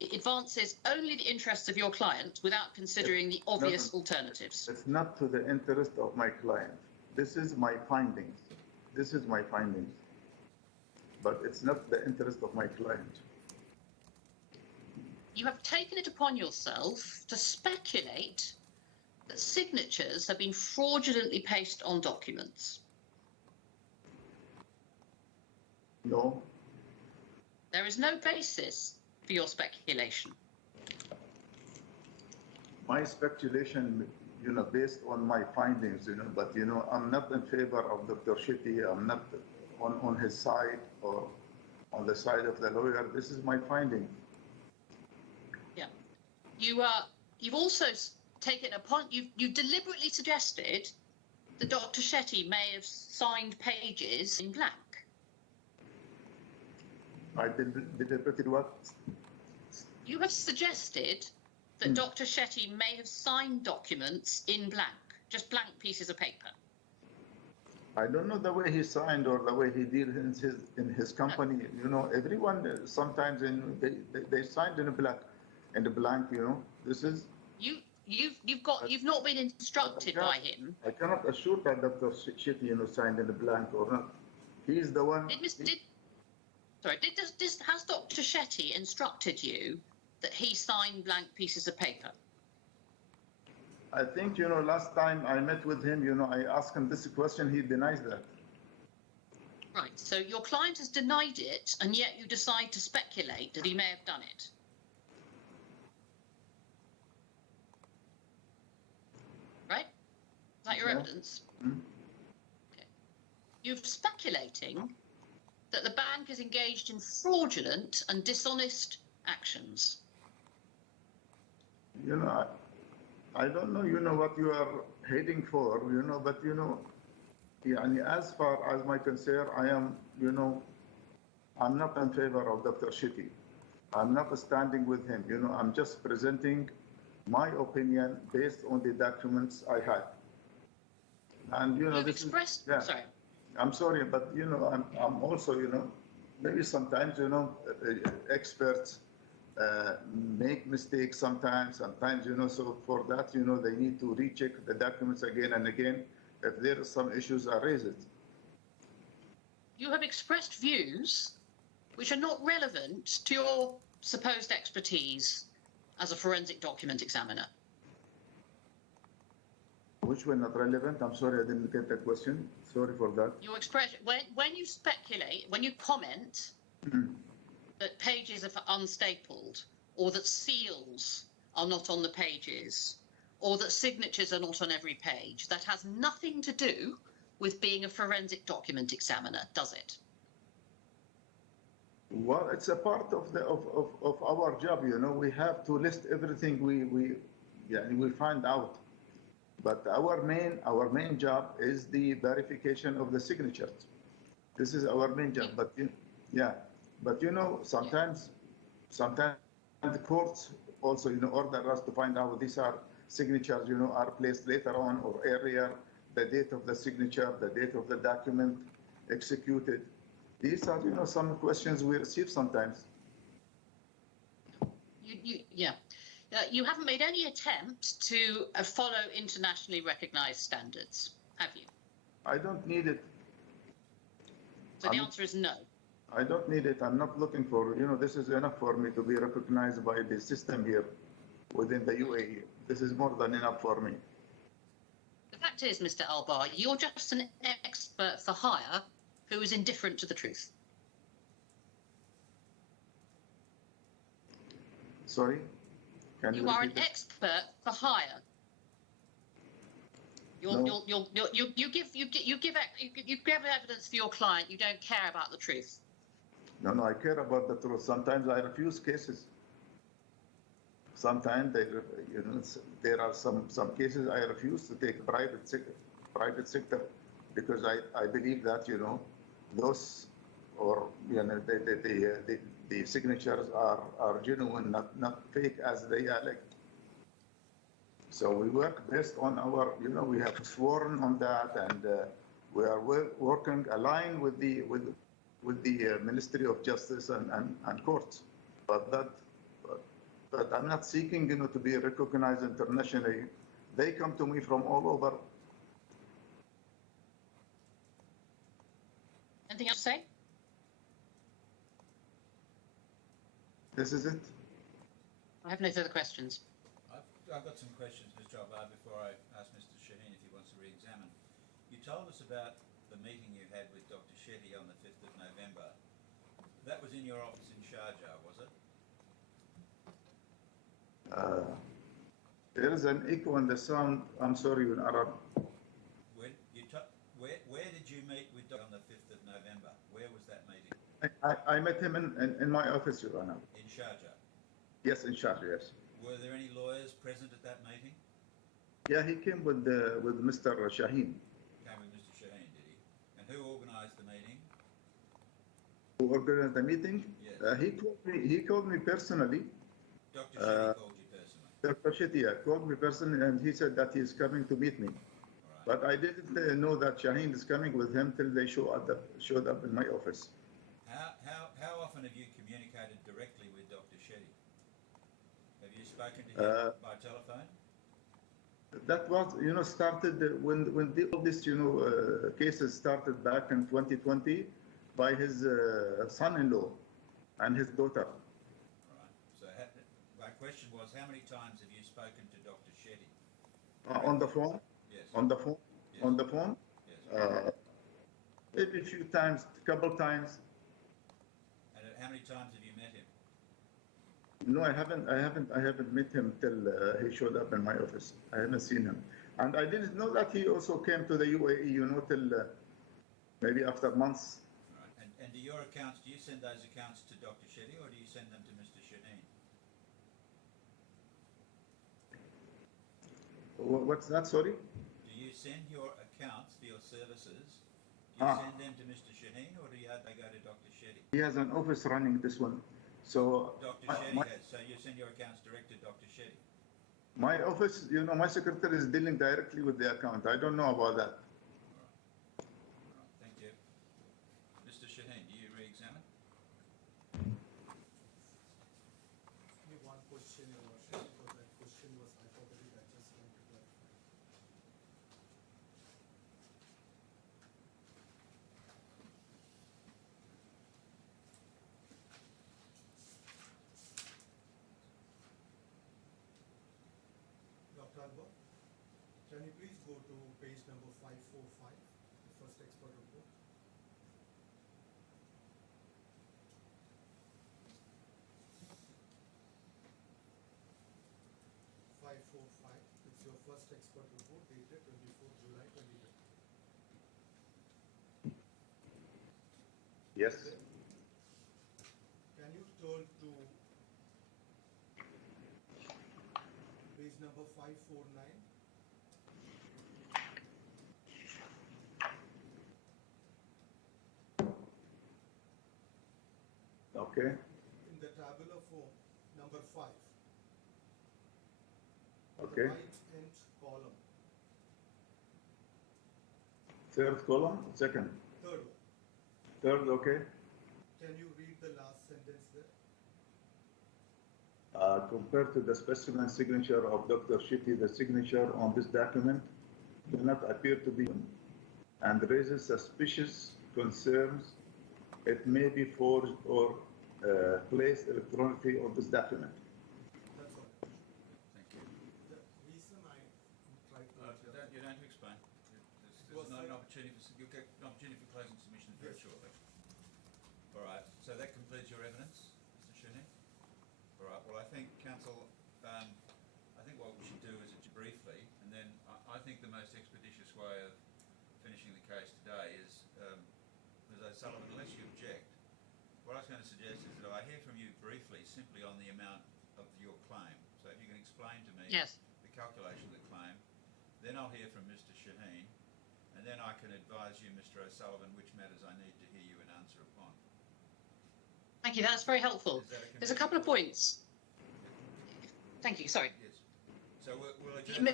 It advances only the interests of your client without considering the obvious alternatives. It's not to the interest of my client. This is my findings. This is my findings. But it's not the interest of my client. You have taken it upon yourself to speculate that signatures have been fraudulently pasted on documents. No, There is no basis for your speculation. my speculation, based on my findings, but, I'm not in favor of Dr. Shetty. I'm not on his side or on the side of the lawyer. This is my finding. Yeah. You've also taken upon, you deliberately suggested that Dr. Shetty may have signed pages in blank. I deliberately what? You have suggested that Dr. Shetty may have signed documents in blank, just blank pieces of paper. I don't know the way he signed or the way he deals in his company. Everyone sometimes they signed in a blank, This is. You've not been instructed by him. I cannot assure that Dr. Shetty, signed in a blank or not. He's the one. Has Dr. Shetty instructed you that he signed blank pieces of paper? I think, last time I met with him, I asked him this question, he denies that. Right, so your client has denied it, and yet you decide to speculate that he may have done it. Right? Is that your evidence? Mm-hmm. Okay. You're speculating that the bank is engaged in fraudulent and dishonest actions. I don't know, what you are heading for, but, as far as my concern, I am, I'm not in favor of Dr. Shetty. I'm not standing with him, I'm just presenting my opinion based on the documents I had. And, You've this expressed, is, yeah. sorry. I'm sorry, but, I'm also, maybe sometimes, experts make mistakes sometimes, so for that, they need to recheck the documents again and again. If there are some issues, I raise it. You have expressed views which are not relevant to your supposed expertise as a forensic document examiner. Which were not relevant? I'm sorry, I didn't get that question. Sorry for that. Your expression, when you speculate, when you comment that pages are unstapled, or that seals are not on the pages, or that signatures are not on every page, that has nothing to do with being a forensic document examiner, does it? Well, it's a part of our job, We have to list everything we find out. But our main job is the verification of the signatures. This is our main job. But But sometimes the courts also order us to find out these are signatures are placed later on or earlier, the date of the signature, the date of the document executed. These are some questions we receive sometimes. You haven't made any attempt to follow internationally recognized standards, have you? I don't need it. So the answer is no. I don't need it. I'm not looking for, this is enough for me to be recognized by the system here within the UAE. This is more than enough for me. The fact is, Mr. Albar, you're just an expert for hire who is indifferent to the truth. Sorry? You are an expert for hire. You give evidence for your client. You don't care about the truth. No, I care about the truth. Sometimes I refuse cases. Sometimes there are some cases I refuse to take private sector because I believe that those or the signatures are genuine, not fake as they are. So we work based on our we have sworn on that, and we are working aligned with the Ministry of Justice and courts. But that but I'm not seeking, to be recognized internationally. They come to me from all over. Anything else to say? This is it. I have no further questions. I've got some questions, Mr. Albar, before I ask Mr. Shaheen if he wants to re-examine. You told us about the meeting you had with Dr. Shetty on the 5th of November. That was in your office in Sharjah, was it? There is an echo in the sound. I'm sorry, in Arab. Where did you meet with Dr. on the 5th of November? Where was that meeting? I met him in my office, Your Honor. In Sharjah? Yes, in Sharjah, yes. Were there any lawyers present at that meeting? Yeah, he came with Mr. Shaheen. Came with Mr. Shaheen, did he? And who organised the meeting? Who organized the meeting? Yes. He called me personally. Dr. Shetty called you personally? Dr. Shetty called me personally, and he said that he's coming to meet me. All right. But I didn't know that Shaheen is coming with him till they showed up in my office. How often have you communicated directly with Dr. Shetty? Have you spoken to him by telephone? That was, started when all this, cases started back in 2020 by his son-in-law and his daughter. All right. So my question was, how many times have you spoken to Dr. Shetty? On the phone? Yes. On the phone? Yes. On the phone? Yes. Maybe a few times, a couple times. And how many times have you met him? No, I haven't met him till he showed up in my office. I haven't seen him. And I didn't know that he also came to the UAE, till maybe after months. All right. And do your accounts, do you send those accounts to Dr. Shetty or do you send them to Mr. Shaheen? What's that, sorry? Do you send your accounts for your services, do you send them to Mr. Shaheen or they go to Dr. Shetty? He has an office running this one. So Dr. Shetty has, so you send your accounts direct to Dr. Shetty? my office, my secretary is dealing directly with the account. I don't know about that. All right, thank you. Mr. Shaheen, do you re-examine? Only one question, Your Worship, because that question was hypothetical. I just want to clarify. Dr. Alba, can you please go to page number 545, the first expert report? 545. It's your first expert report dated 24th July 2020. Yes. Can you turn to page number 549? Okay. In the tabular form, number 5. Okay. The right hand column. Third column, second. Third one. Third, okay. Can you read the last sentence there? Compared to the specimen signature of Dr. Shetty, the signature on this document do not appear to be and raises suspicious concerns. It may be forged or placed electronically on this document. That's all. Thank you. The reason I tried to You don't have to explain. There's not an opportunity you'll get an opportunity for closing submissions very shortly. All right, so that concludes your evidence, Mr. Shaheen? All right, well, I think, Council, I think what we should do is briefly, and then I think the most expeditious way of finishing the case today is, Ms. O'Sullivan, unless you object, what I was going to suggest is that I hear from you briefly simply on the amount of your claim. So if you can explain to me Yes. the calculation of the claim, then I'll hear from Mr. Shaheen, and then I can advise you, Mr. O'Sullivan, which matters I need to hear you an answer upon. Thank you, that's very helpful. Is that a There's a couple of convenient- points. Thank you, sorry. Yes. So we'll adjourn.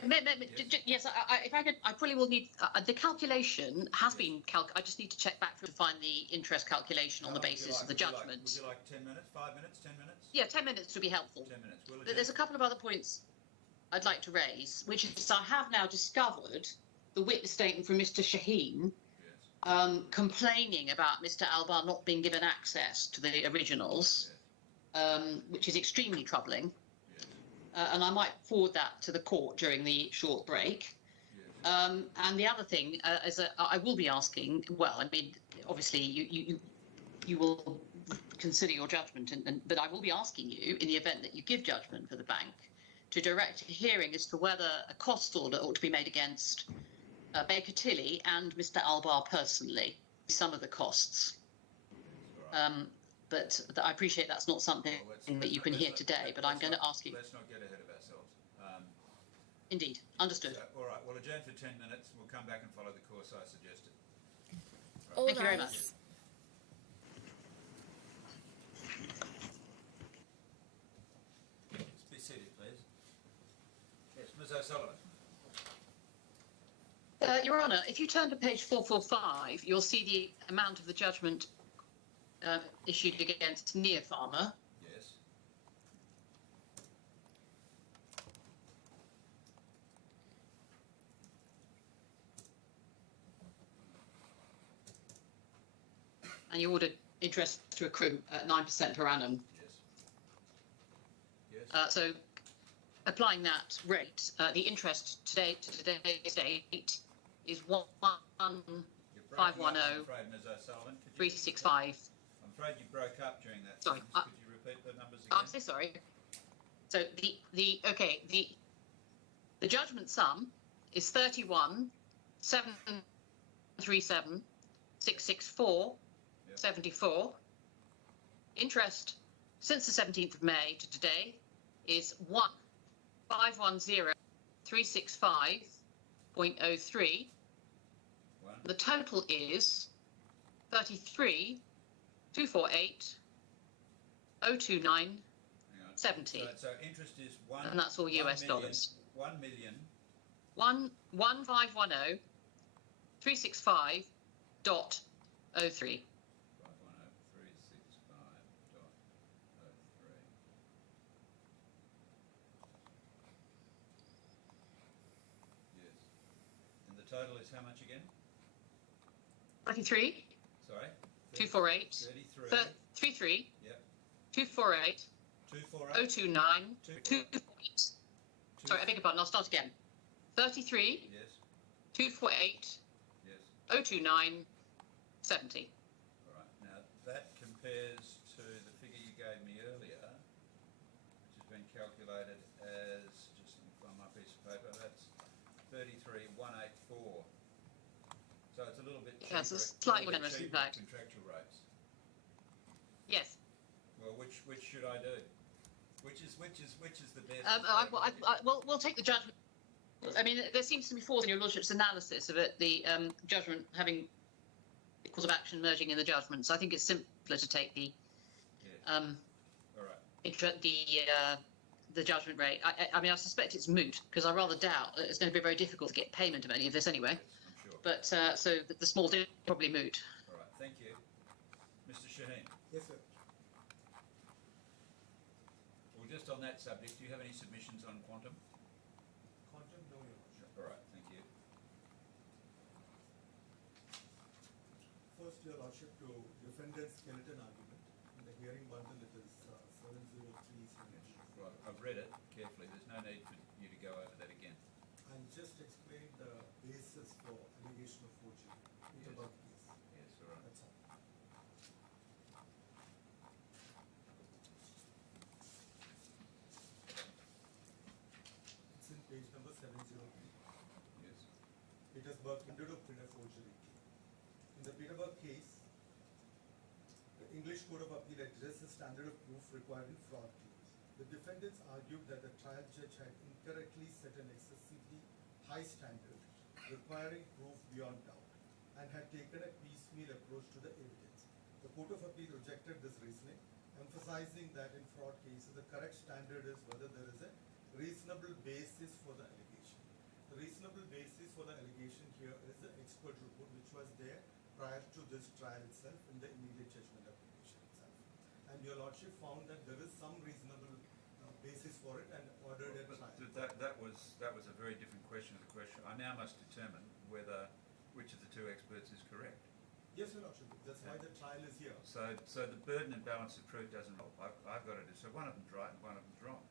Yes, if I could, I probably will need the calculation has been I just need to check back to find the interest calculation on the basis of the judgment. Would you like 10 minutes, 5 minutes, 10 minutes? Yeah, 10 minutes would be helpful. 10 minutes. We'll There's a couple of other points I'd like to raise, which is I have now discovered the witness statement from Mr. Shaheen complaining about Mr. Albar not being given access to the originals, which is extremely troubling. And I might forward that to the court during the short break. And the other thing is that I will be asking, well, I mean, obviously you will consider your judgment, but I will be asking you, in the event that you give judgment for the bank, to direct a hearing as to whether a cost order ought to be made against Baker Tilly and Mr. Albar personally, some of the costs. But I appreciate that's not something that you can hear today, but I'm going to ask you. Let's not get ahead of ourselves. Indeed, understood. So, all right, we'll adjourn for 10 minutes. We'll come back and follow the course I suggested. All Thank you very rise. much. Just be seated, please. Yes, Ms. O'Sullivan. Your Honour, if you turn to page 445, you'll see the amount of the judgment issued against Neopharma. Yes. And you ordered interest to accrue at 9% per annum. Yes. Yes. So, applying that rate, the interest today to today's date is You're breaking up, 1,510,365. I'm afraid, Ms. O'Sullivan. I'm afraid you broke up during that Sorry, sentence. Could you repeat the numbers again? I'm so sorry. So the judgment sum is 31,737,664.74. Yep. Interest since the 17th of May to today is 1,510,365.03. The total is 33,248,029.70. Hang on. So interest is one. And that's all US dollars. 1 million. 1,510,365.03. 510,365.03. Yes. And the total is how much again? 33, Sorry? 248, 33. 33, Yep. 248, 248. 029, 248. Sorry, I beg your pardon, I'll start again. 33, Yes. 248, Yes. 029, 70. All right. Now that compares to the figure you gave me earlier, which has been calculated as, just let me find my piece of paper, that's 33,184. So it's a little bit cheaper. Yes, it's slightly a little bit generous, in cheaper fact. Contractual rates. Yes. Well, which should I do? Which is the best? We'll take the judgment. I mean, there seems to be flaws in your Lordship's analysis of it, the judgment having the cause of action merging in the judgment. So I think it's simpler to take the All right. the judgment rate. I mean, I suspect it's moot because I rather doubt that it's going to be very difficult to get payment of any of this anyway. Yes, I'm sure. But so the small deal probably moot. All right. Thank you, Mr. Shaheen. Yes, sir. Well, just on that subject, do you have any submissions on quantum? Quantum, no, Your Worship. All right. Thank you. First, Your Lordship, to defendant's skeleton argument. In the hearing bundle, it is 703 signatures. Right. I've read it carefully. There's no need for you to go over that again. And just explain the basis for allegation of forgery. Yes. About case. Yes. All right. That's all. It's in page number 703. Yes. Petersburg Candidate Printer Forgery. In the Petersburg case, the English Court of Appeal addressed the standard of proof required in fraud claims. The defendants argued that the trial judge had incorrectly set an excessively high standard requiring proof beyond doubt and had taken a piecemeal approach to the evidence. The Court of Appeal rejected this reasoning, emphasizing that in fraud cases the correct standard is whether there is a reasonable basis for the allegation. The reasonable basis for the allegation here is the expert report which was there prior to this trial itself in the immediate judgment application itself. And your lordship found that there is some reasonable basis for it and ordered a trial. That was a very different question to the question. I now must determine which of the two experts is correct. Yes, your lordship. That's why the trial is here. So the burden and balance of proof doesn't help. I've got to do so. One of them's right and one of them's wrong.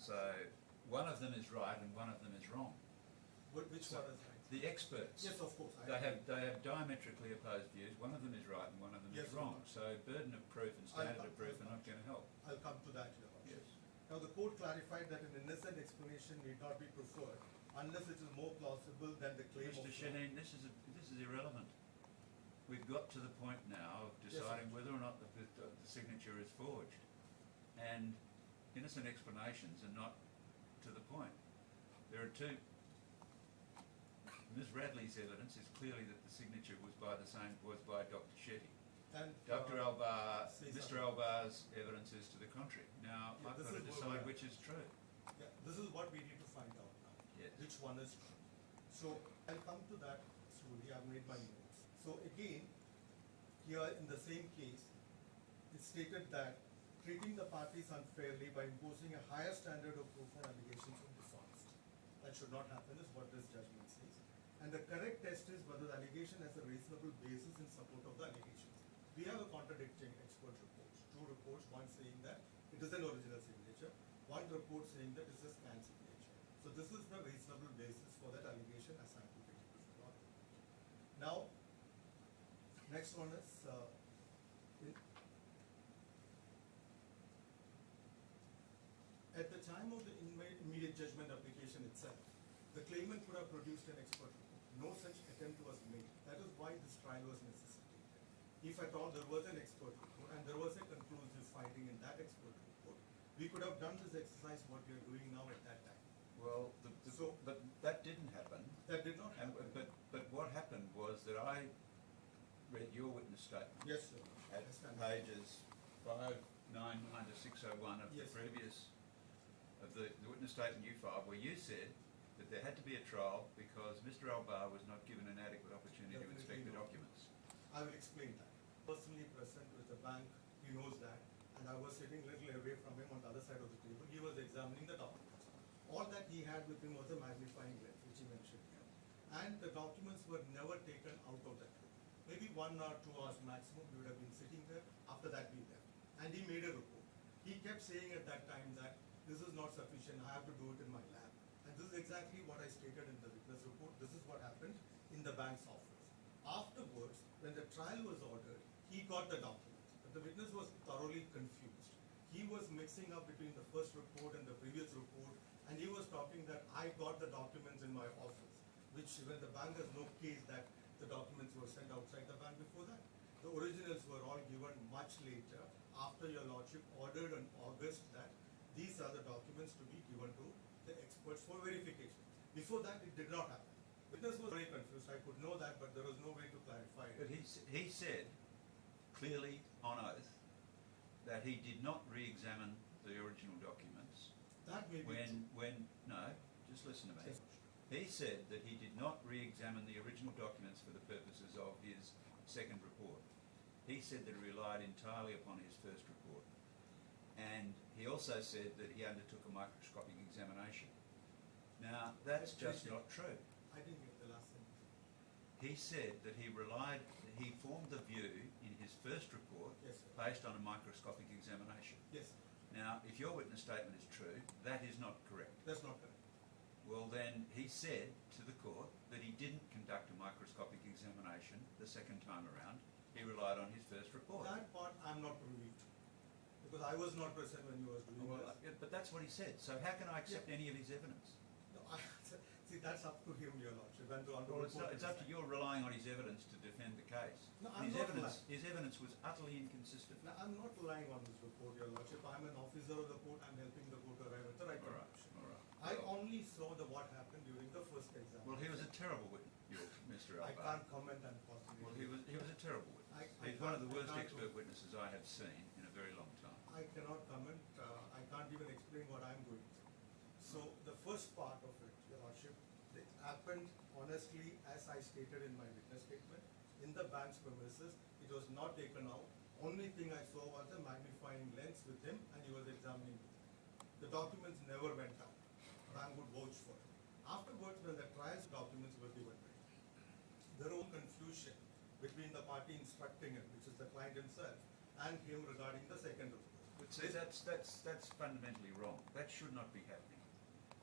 So one of them is right and one of them is wrong. Which one is right? The experts. Yes, of course. They have diametrically opposed views. One of them is right and one of them is wrong. So burden of proof and standard of proof are not going to help. I'll come to that, your lordship. Yes. Now the court clarified that an innocent explanation need not be preferred unless it is more plausible than the claim Mr. of Shaheen, this is irrelevant. We've got to the point now of deciding whether or not the signature is forged, and innocent explanations are not to the point. There are two. Ms. Radley's evidence is clearly that the signature was by Dr. Shetty. and Dr. Albar, say Mr. something. Albar's evidence is to the contrary. Now, Yeah, I've this got to is where we decide are. which is true. Yeah, this is what we need to find out now. Yes. Which one is true? So I'll come to that slowly. I've made my notes. So again, here in the same case, it stated that treating the parties unfairly by imposing a higher standard of proof on allegations of dishonest. That should not happen is what this judgment says. And the correct test is whether the allegation has a reasonable basis in support of the allegations. We have a contradicting expert reports. Two reports, one saying that it is an original signature, one report saying that it is a scanned signature. So this is the reasonable basis for that allegation as I'm putting it before. Now, next one is at the time of the immediate judgment application itself, the claimant could have produced an expert report. No such attempt was made. That is why this trial was necessitated. If at all there was an expert report and there was a conclusive finding in that expert report, we could have done this exercise what we are doing now at that time. Well, but that didn't happen. That did not happen. But what happened was that I read your witness statement. Yes, sir. At pages 599 to 601 of Yes. the previous, of the witness statement you filed, where you said that there had to be a trial because Mr. Albar was not given an adequate opportunity to inspect the documents. I will explain that. Personally present with the bank, he knows that, and I was sitting a little away from him on the other side of the table. He was examining the documents. All that he had with him was a magnifying lens, which he mentioned here. And the documents were never taken out of that room. Maybe 1 or 2 hours maximum, we would have been sitting there. After that, we left. And he made a report. He kept saying at that time that this is not sufficient, I have to do it in my lab. And this is exactly what I stated in the witness report. This is what happened in the bank's office. Afterwards, when the trial was ordered, he got the documents. But the witness was thoroughly confused. He was mixing up between the first report and the previous report, and he was talking that I got the documents in my office, which when the bank has no case that the documents were sent outside the bank before that. The originals were all given much later after your lordship ordered in August that these are the documents to be given to the experts for verification. Before that, it did not happen. Witness was very confused. I could know that, but there was no way to clarify it. But he said clearly on oath that he did not re-examine the original documents. That may be true. No, just listen to me. Yes. He said that he did not re-examine the original documents for the purposes of his second report. He said that he relied entirely upon his first report. And he also said that he undertook a microscopic examination. Now, that's just not true. I didn't get the last sentence. He said that he formed the view in his first report Yes, sir. based on a microscopic examination. Yes, Now, if your witness statement is true, that is not correct. that's not correct. Well, then he said to the court that he didn't conduct a microscopic examination the second time around. He relied on his first report. That part I'm not privy to, because I was not present when he was doing Well, this. but that's what he said. So how can I accept any of his evidence? No, see, that's up to him, your lordship. And to Well, it's up to you relying on his evidence to defend the case. No, I'm not His evidence was utterly inconsistent. Now, I'm not relying on this report, your lordship. I'm an officer of the court. I'm helping the court arrive at the right All right, conclusion. all right. I only saw what happened during the first exam. Well, he was a terrible witness, Mr. I Albar. can't comment and possibly. Well, he was a terrible witness. He's one of the worst expert witnesses I have seen in a very long time. I cannot comment. I can't even explain what I'm going through. So the first part of it, Your Lordship, it happened honestly as I stated in my witness statement. In the bank's premises, it was not taken out. Only thing I saw was a magnifying lens with him and he was examining it. The documents never went out. Bank would vouch for it. Afterwards, when the trials documents were given to him, there was confusion between the party instructing him, which is the client himself, and him regarding the second report. But see, that's fundamentally wrong. That should not be happening.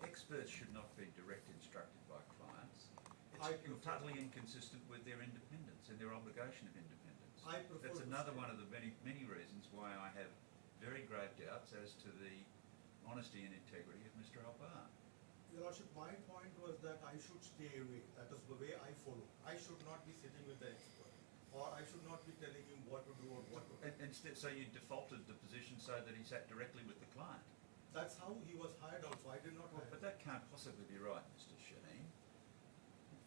Experts should not be direct instructed by clients. It's totally inconsistent with their independence and their obligation of independence. That's another one of the many reasons why I have very grave doubts as to the honesty and integrity of Mr. Albar. Your Lordship, my point was that I should stay away. That is the way I follow. I should not be sitting with the expert, or I should not be telling him what to do or what to do. Instead, so you defaulted the position so that he sat directly with the client. That's how he was hired also. I did not hire But him. that can't possibly be right, Mr. Shaheen.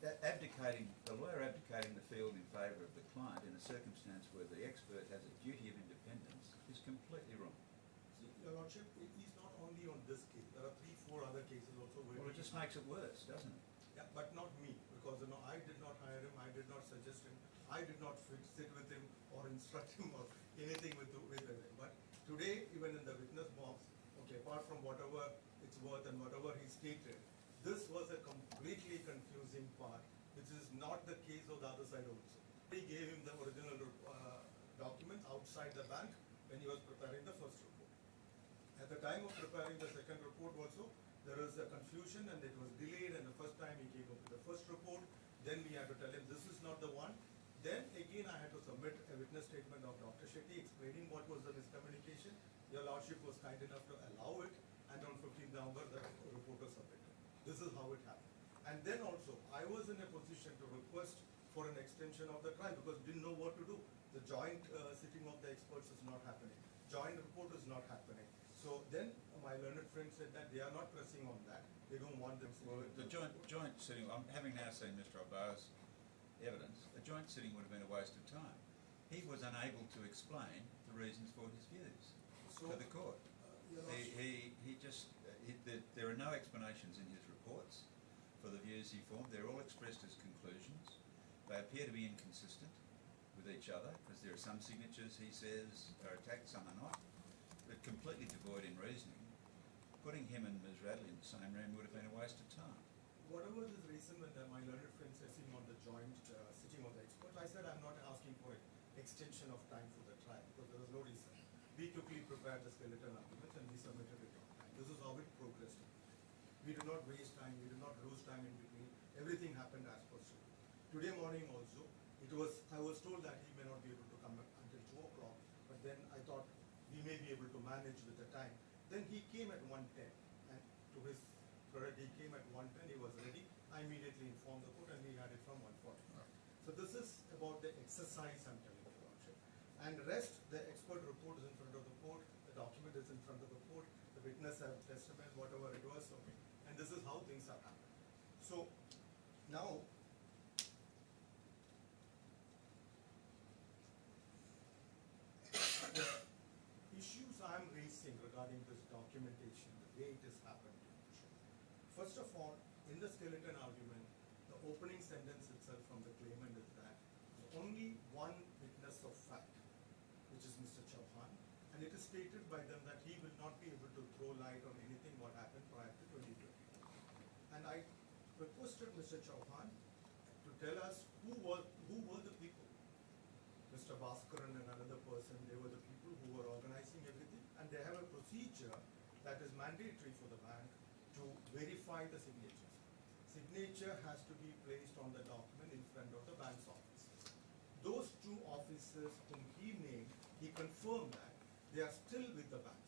The lawyer abdicating the field in favour of the client in a circumstance where the expert has a duty of independence is completely wrong. See, Your Lordship, he's not only on this case. There are 3-4 other cases also where. Well, it just makes it worse, doesn't it? Yeah, but not me, because I did not hire him. I did not suggest him. I did not sit with him or instruct him or anything with him. But today, even in the witness box, okay, apart from whatever it's worth and whatever he stated, this was a completely confusing part, which is not the case of the other side also. He gave him the original documents outside the bank when he was preparing the first report. At the time of preparing the second report also, there was a confusion and it was delayed, and the first time he came up with the first report, then we had to tell him this is not the one. Then again I had to submit a witness statement of Dr. Shetty explaining what was the miscommunication. Your Lordship was kind enough to allow it, and on 15th November the report was submitted. This is how it happened. And then also I was in a position to request for an extension of the trial because didn't know what to do. The joint sitting of the experts is not happening. Joint report is not happening. So then my learned friend said that they are not pressing on that. They don't want them sitting. Well, the joint sitting, having now seen Mr. Albar's evidence, a joint sitting would have been a waste of time. He was unable to explain the reasons for his views to the court. There are no explanations in his reports for the views he formed. They're all expressed as conclusions. They appear to be inconsistent with each other because there are some signatures he says are attacked, some are not. But completely devoid in reasoning. Putting him and Ms. Radley in the same room would have been a waste of time. Whatever is the reason when my learned friend says him on the joint sitting of the experts, I said I'm not asking for an extension of time for the trial because there was no reason. We quickly prepared the skeleton arguments and we submitted it on time. This is how it progressed. We did not waste time, we did not lose time in between. Everything happened as per schedule. Today morning also, I was told that he may not be able to come until 2 o'clock, but then I thought we may be able to manage with the time. Then he came at 1:10, and to his credit, he came at 1:10, he was ready. I immediately informed the court and we had it from 1:45. So this is about the exercise I'm telling you, Lordship. And rest, the expert report is in front of the court, the document is in front of the court, the witness have testament, whatever it was, okay. And this is how things are happening. So now, the issues I'm raising regarding this documentation, the way it is happening. First of all, in the skeleton argument, the opening sentence itself from the claimant is that there's only one witness of fact, which is Mr. Chauhan, and it is stated by them that he will not be able to throw light on anything what happened prior to 2020. And I requested Mr. Chauhan to tell us who were the people. Mr. Bhaskaran and another person, they were the people who were organizing everything, and they have a procedure that is mandatory for the bank to verify the signatures. Signature has to be placed on the document in front of the bank's office. Those two officers whom he named, he confirmed that they are still with the bank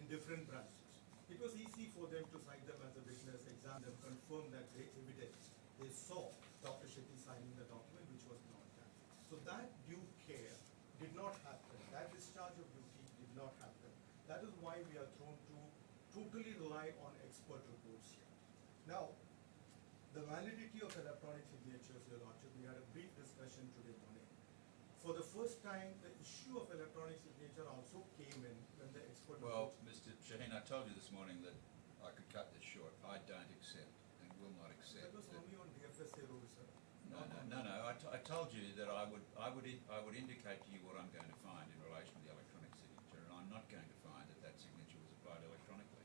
in different branches. It was easy for them to cite them as a witness, examine them, confirm that they evidenced. They saw Dr. Shetty signing the document, which was not done. So that due care did not happen. That discharge of duty did not happen. That is why we are thrown to totally rely on expert reports here. Now, the validity of electronic signatures, Your Lordship, we had a brief discussion today morning. For the first time, the issue of electronic signature also came in when the expert Well, reports. Mr. Shaheen, I told you this morning that I could cut this said. That was only on DFSA rule, sir. No. I told you that I would indicate to you what I'm going to find in relation to the electronic signature, and I'm not going to find that that signature was applied electronically.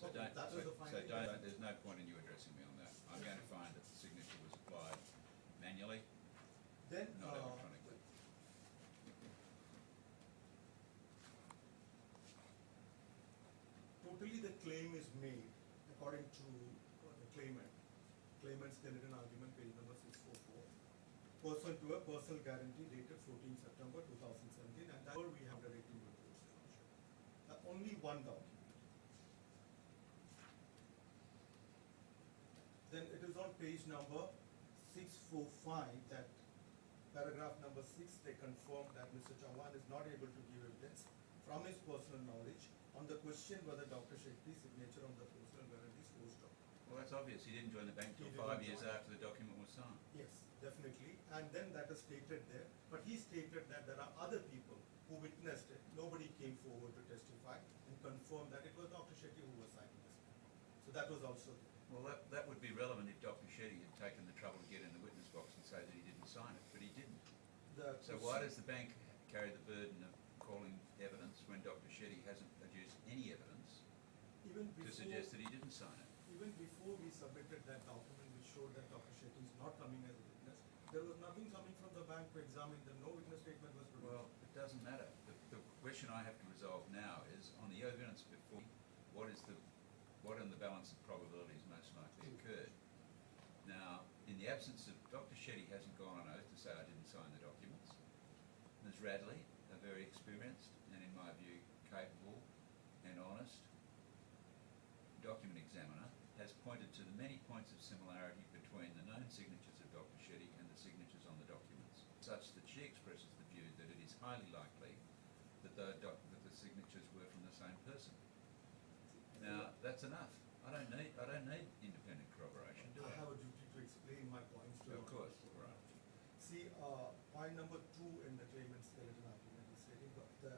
So Okay, that was the finding. there's no point in you addressing me on that. I'm going to find that the signature was applied manually, Then, not electronically. totally the claim is made according to the claimant's skeleton argument, page number 644, pursuant to a personal guarantee dated 14 September 2017, and that we have the 18 reports. Only one document. Then it is on page number 645 that paragraph number 6, they confirm that Mr. Chauhan is not able to give evidence from his personal knowledge on the question whether Dr. Shetty's signature on the personal guarantee is forged or not. Well, that's obvious. He didn't join the bank He till did 5 not years join. after the document was signed. Yes, definitely. And then that is stated there. But he stated that there are other people who witnessed it. Nobody came forward to testify and confirm that it was Dr. Shetty who was signing this. So that was also there. Well, that would be relevant if Dr. Shetty had taken the trouble to get in the witness box and say that he didn't sign it, but he didn't. So why does the bank carry the burden of calling evidence when Dr. Shetty hasn't produced any evidence to suggest that he didn't sign it? Even before we submitted that document, which showed that Dr. Shetty is not coming as a witness, there was nothing coming from the bank to examine them. No witness statement was produced. Well, it doesn't matter. The question I have to resolve now is on the evidence before, what in the balance of probabilities most likely occurred. Now, in the absence of, Dr. Shetty hasn't gone on oath to say I didn't sign the documents. Ms. Radley, a very experienced and in my view capable and honest document examiner, has pointed to the many points of similarity between the known signatures of Dr. Shetty and the signatures on the documents, such that she expresses the view that it is highly likely that the signatures were from the same person. Now, that's enough. I don't need independent corroboration, do I? I have a duty to explain my points to you. Of course, right. See, point number 2 in the claimant's skeleton argument is stating that the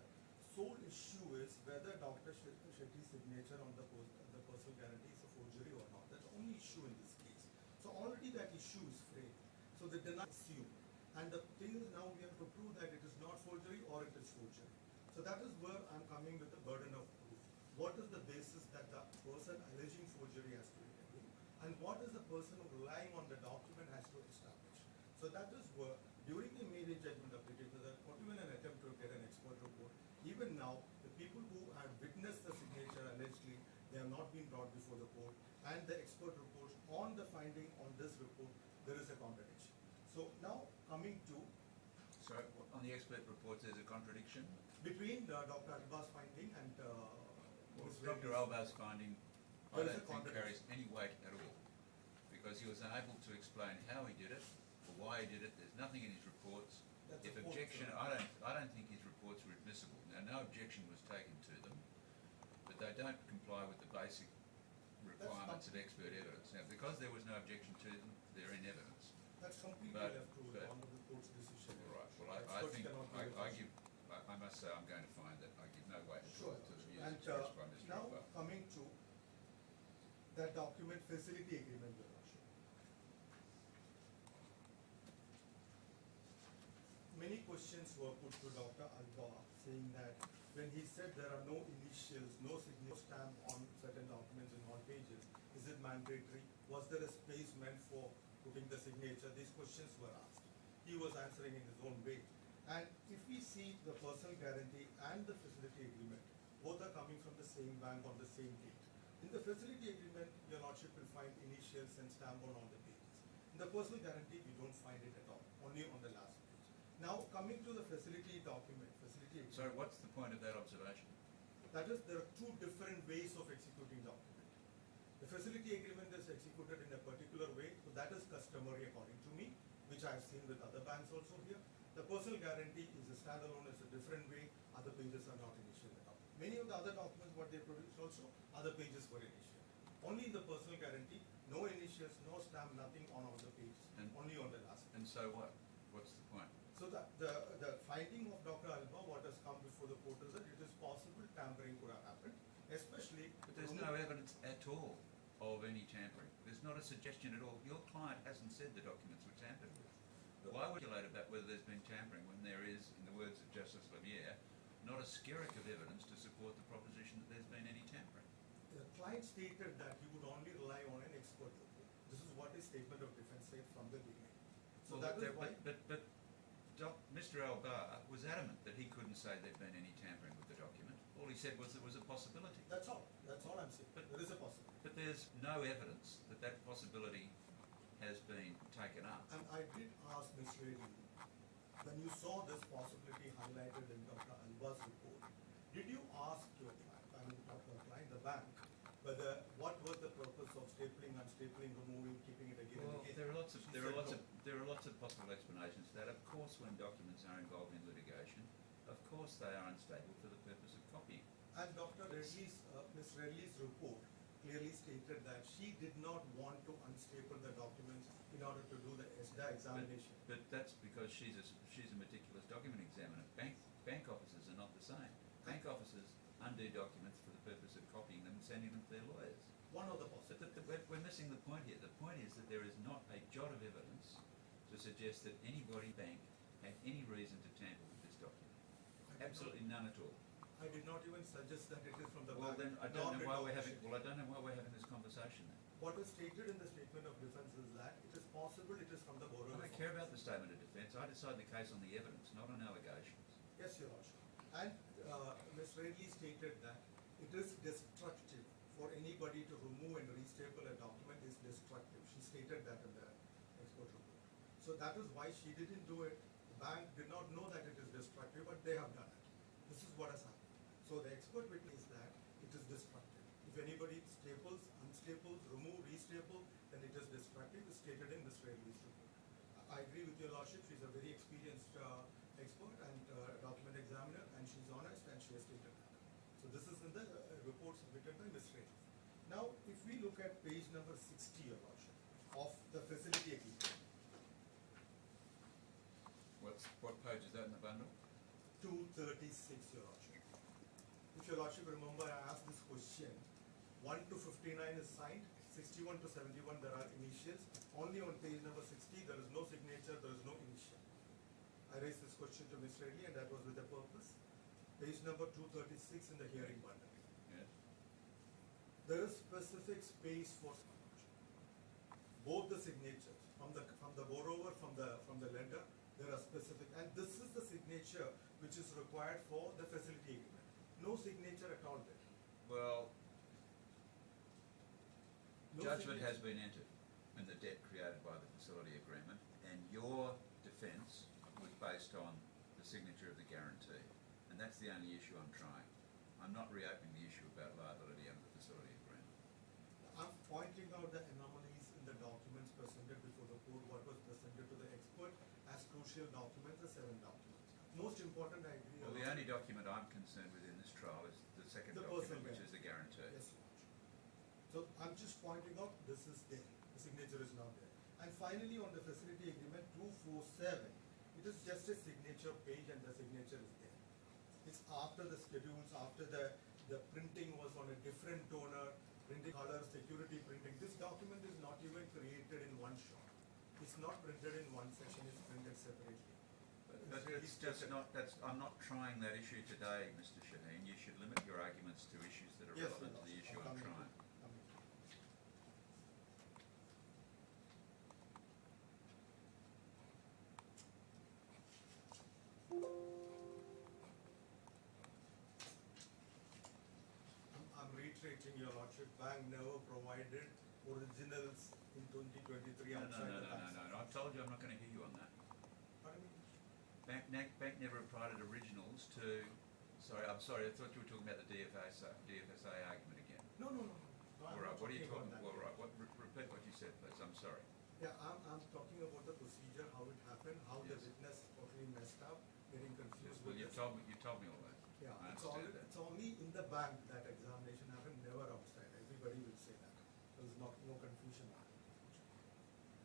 sole issue is whether Dr. Shetty's signature on the personal guarantee is a forgery or not. That's the only issue in this case. So already that issue is framed. So they did not assume. And the thing is now we have to prove that it is not forgery or it is forgery. So that is where I'm coming with the burden of proof. What is the basis that the person alleging forgery has to interview, and what is the person relying on the document has to establish. So that is where, during the immediate judgment application, there was not even an attempt to get an expert report. Even now, the people who had witnessed the signature allegedly, they have not been brought before the court, and the expert reports on the finding on this report, there is a contradiction. So now coming to... So on the expert reports, there's a contradiction? Between Dr. Alba's finding and Dr. Alba's finding, I There is don't a think carries contradiction. any weight at all, because he was unable to explain how he did it, or why he did it. There's nothing in his reports. That's If a point, objection, sir. I don't think his reports were admissible. Now, no objection was taken to them, but they don't comply with the basic requirements of expert evidence. Now, because there was no objection to them, they're in evidence. That's completely But- left to the honorable court's decision. All right. Well, I Experts think cannot be I must say I'm going to find that I give no weight at all Sure. to the views And expressed by Mr. now Alba. coming to that document facility agreement, Your Worship. Many questions were put to Dr. Alba saying that when he said there are no initials, no signature stamp on certain documents in all pages, is it mandatory? Was there a space meant for putting the signature? These questions were asked. He was answering in his own way. And if we see the personal guarantee and the facility agreement, both are coming from the same bank on the same date. In the facility agreement, Your Lordship will find initials and stamp on all the pages. In the personal guarantee, we don't find it at all, only on the last page. Now, coming to the facility document, facility agreement. So what's the point of that observation? That is, there are 2 different ways of executing document. The facility agreement is executed in a particular way, so that is customary according to me, which I have seen with other banks also here. The personal guarantee is a standalone, it's a different way, other pages are not initial at all. Many of the other documents what they produce also, other pages were initial. Only in the personal guarantee, no initials, no stamp, nothing on all the pages, only on the last page. And so what? What's the point? So the finding of Dr. Alba, what has come before the court is that it is possible tampering could have happened, especially... But there's no evidence at all of any tampering. There's There's not a suggestion at all. Your client hasn't said the documents were tampered with. Why would you speculate about whether there's been tampering when there is, in the words of Justice Lemiere, not a skerrick of evidence to support the proposition that there's been any tampering? The client stated that he would only rely on an expert report. This is what his statement of defense said from the beginning. So Well, that is why. But Mr. Al-Bar was adamant that he couldn't say there'd been any tampering with the document. All he said was there was a possibility. That's all. That's all I'm saying. But- There is a possibility. But there's no evidence that that possibility has been taken up. And I did ask Ms. Reddy, when you saw this possibility highlighted in Dr. Alba's report, did you ask your client, I mean not your client, the bank, whether what was the purpose of stapling, unstapling, removing, keeping it again Well, and again? there are lots of She there are said lots no. of there are lots of possible explanations for that. Of course, when documents are involved in litigation, of course they are unstable for the purpose of copying. And Dr. Reddy's, Ms. Reddy's report clearly stated that she did not want to unstaple the documents in order to do the ESDA examination. But that's because she's a meticulous document examiner. Bank officers are not the same. Bank officers undo documents for the purpose of copying them and sending them to their lawyers. One of the So possibilities. we're missing the point here. The point is that there is not a jot of evidence to suggest that anybody bank had any reason to tamper with this document. Absolutely none at all. I did not even suggest that it is from the Well, bank. then I nor don't know did why Dr. we're having. Shetty. Well, I don't know why we're having this conversation then. What is stated in the statement of defense is that it is possible it is from the borrower. I don't care about the statement of defence. I decide the case on the evidence, not on allegations. Yes, Your Lordship. And Ms. Redley stated that it is destructive for anybody to remove and restaple a document is destructive. She stated that in the expert report. So that is why she didn't do it. The bank did not know that it is destructive, but they have done it. This is what has happened. So the expert witness is that it is destructive. If anybody staples, unstaples, remove, restaple, then it is destructive. It's stated in Ms. Redley's report. I agree with Your Lordship. She's a very experienced expert and document examiner, and she's honest, and she has stated that. So this is in the report submitted by Ms. Redley. Now, if we look at page number 60, Your Lordship, of the facility agreement, What page is that in the bundle? 236, Your Lordship. If Your Lordship remember, I asked this question. 1 to 59 is signed, 61 to 71 there are initials. Only on page number 60 there is no signature, there is no initial. I raised this question to Ms. Reddy and that was with a purpose. Page number 236 in the hearing bundle. Yes. There is specific space for both the signatures from the borrower, from the lender. There are specific, and this is the signature which is required for the facility agreement. No signature at all there. Well, No judgment signature. has been entered in the debt created by the facility agreement, and your defence was based on the signature of the guarantee, and that's the only issue I'm trying. I'm not reopening the issue about liability under the facility agreement. I'm pointing out the anomalies in the documents presented before the court, what was presented to the expert as crucial documents, the 7 documents. Most important, I agree. Well, the only document I'm concerned with in this trial is the second The document, personal which is guarantee. the guarantee. Yes, Your Lordship. So I'm just pointing out this is there, the signature is not there. And finally, on the facility agreement 247, it is just a signature page and the signature is there. It's after the schedules, after the printing was on a different toner, printing color, security printing. This document is not even created in one shot. It's not printed in one session, it's printed separately. But it's just not, I'm not trying that issue today, Mr. Shaheen. You should limit your arguments to issues that are Yes, relevant to the Your issue Lordship. I'm I'll come trying. I'm reiterating, Your Lordship, bank never provided originals in 2023 No, outside the bank. no. I've told you I'm not going to hear you on that. Pardon me? Bank never provided originals to. Sorry, I'm sorry. I thought you were talking about the DFSA argument again. No. All right. What are you talking about? about? All right. Repeat what you said, please. I'm sorry. Yeah, I'm talking about the procedure, how it happened, how the Yes. witness totally messed up, getting confused Well, with you this. told me all that. Yeah, I it's understand that. only in the bank that examination happened, never outside. Everybody will say that. There's no confusion on it.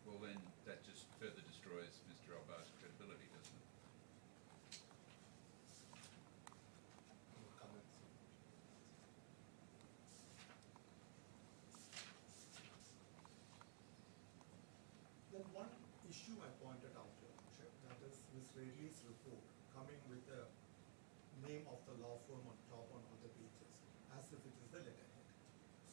Well, then that just further destroys Mr. Albar's credibility, doesn't it? No comments. Redley's report coming with the name of the law firm on top on all the pages, as if it is the letterhead.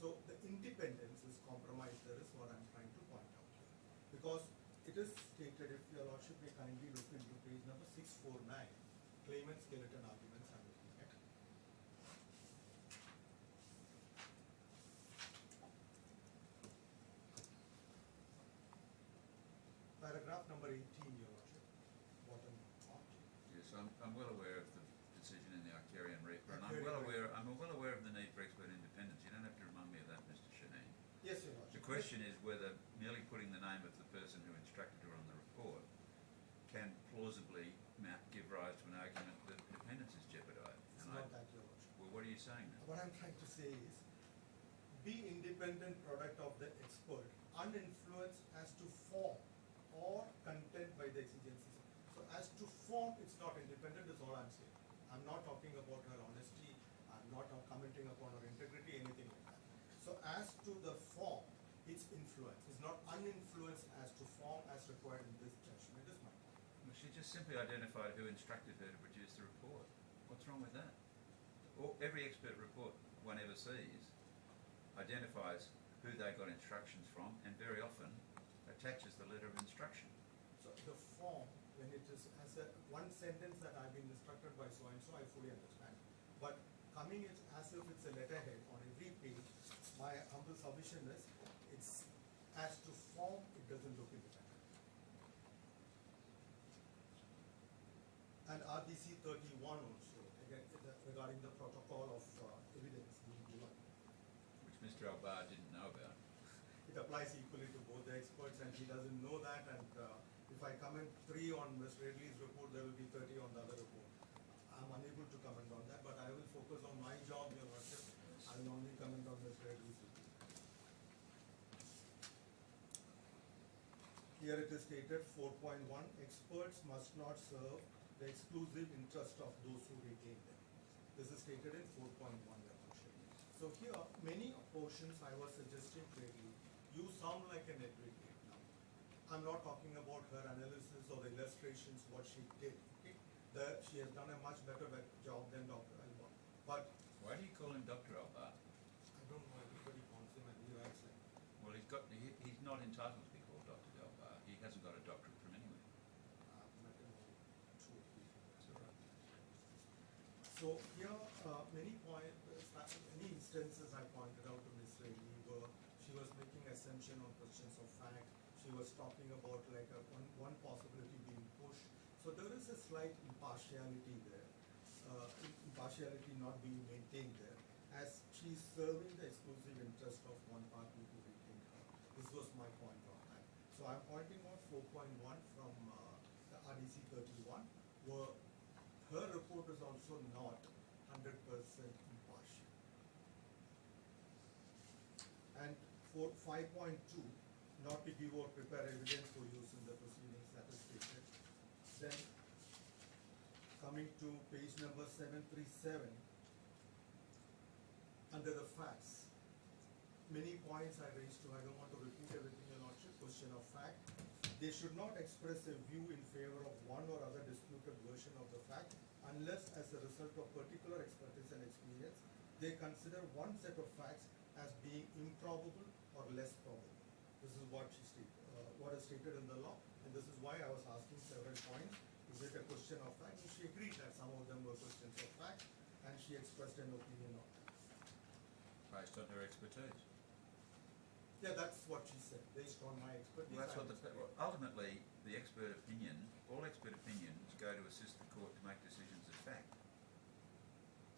So the independence is compromised. There is what I'm trying to point out here, because it is stated, if your lordship may kindly look into page number 649, claimant skeleton arguments I'm looking at. Paragraph number 18, your lordship, bottom part. Yes, I'm well aware of the decision in the Icarian Reaper, and I'm Icarian well aware of the need for expert independence. You don't have to remind me of that, Mr. Shaheen. Yes, your lordship. The question is whether merely putting the name of the person who instructed her on the report can plausibly give rise to an argument that independence is jeopardised. It's not that, your lordship. Well, what are you saying now? What I'm trying to say is, be independent product of the expert, uninfluenced as to form or content by the exigencies. So as to form, it's not independent, is all I'm saying. I'm not talking about her honesty, I'm not commenting upon her integrity, anything like that. So as to the form, it's influence. It's not uninfluenced as to form as required in this judgment, is my point. Well, she just simply identified who instructed her to produce the report. What's wrong with that? Every expert report one ever sees identifies who they got instructions from, and very often attaches the letter of instruction. So the form, when it is as a one sentence that I've been instructed by so and so, I fully understand. But coming it as if it's a letterhead on every page, my humble submission is, it's as to form, it doesn't look independent. And RDC 31 also, again, regarding the protocol of evidence being given. Which Mr. Albar didn't know about. It applies equally to both the experts, and he doesn't know that, and if I comment 3 on Ms. Redley's report, there will be 30 on the other report. I'm unable to comment on that, but I will focus on my job, your worship. I will only comment on Ms. Redley's report. Here it is stated 4.1, experts must not serve the exclusive interest of those who retain them. This is stated in 4.1, your worship. So here, many portions I was suggesting clearly, you sound like an advocate now. I'm not talking about her analysis or the illustrations, what she did. Okay? She has done a much better job than Dr. Albar. But Why do you call him Dr. Albar? I don't know, everybody calls him and he writes like, Well, he's not entitled to be called Dr. Albar. He hasn't got a doctorate from anywhere. I've met him all through people. That's all right. So here, many instances I pointed out to Ms. Redley were, she was making assumption on questions of fact. She was talking about like one possibility being pushed. So there is a slight impartiality there, impartiality not being maintained there, as she's serving the exclusive interest of one party who retained her. This was my point on that. So I'm pointing out 4.1 from the RDC 31, where her report is also not 100% impartial. And for 5.2, not to give or prepare evidence for use in the proceedings, that is stated. Then coming to page number 737, under the facts, many points I raised to, I don't want to repeat everything, your lordship. Question of fact, they should not express a view in favor of one or other disputed version of the fact unless, as a result of particular expertise and experience, they consider one set of facts as being improbable or less probable. This is what she stated, what is stated in the law, and this is why I was asking several points. Is it a question of fact? And she agreed that some of them were questions of fact, and she expressed an opinion on that. Based on her expertise. Yeah, that's what she said, based on my expertise. Well, that's what ultimately, the expert opinion, all expert opinions go to assist the court to make decisions of fact.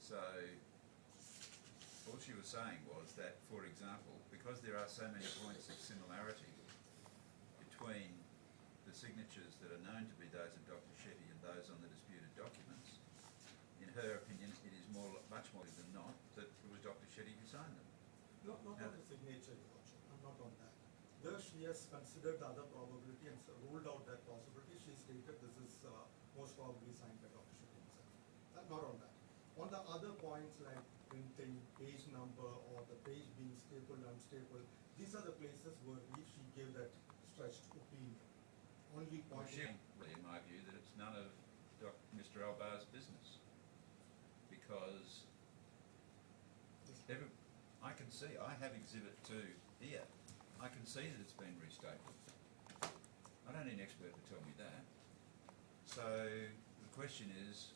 So, all she was saying was that, for example, because there are so many points of similarity between the signatures that are known to be those of Dr. Shetty and those on the disputed documents, in her opinion, it is much more than not that it was Dr. Shetty who signed them. Not on the signature, Your Lordship. I'm not on that. There she has considered the other probability and ruled out that possibility. She stated this is most probably signed by Dr. Shetty himself. Not on that. On the other points like printing, page number, or the page being stapled, unstapled, these are the places where she gave that stretched opinion. Only point. In my view, that it's none of Mr. Albar's business, because I can see, I have Exhibit 2 here. I can see that it's been restapled. I don't need an expert to tell me that. So the question is,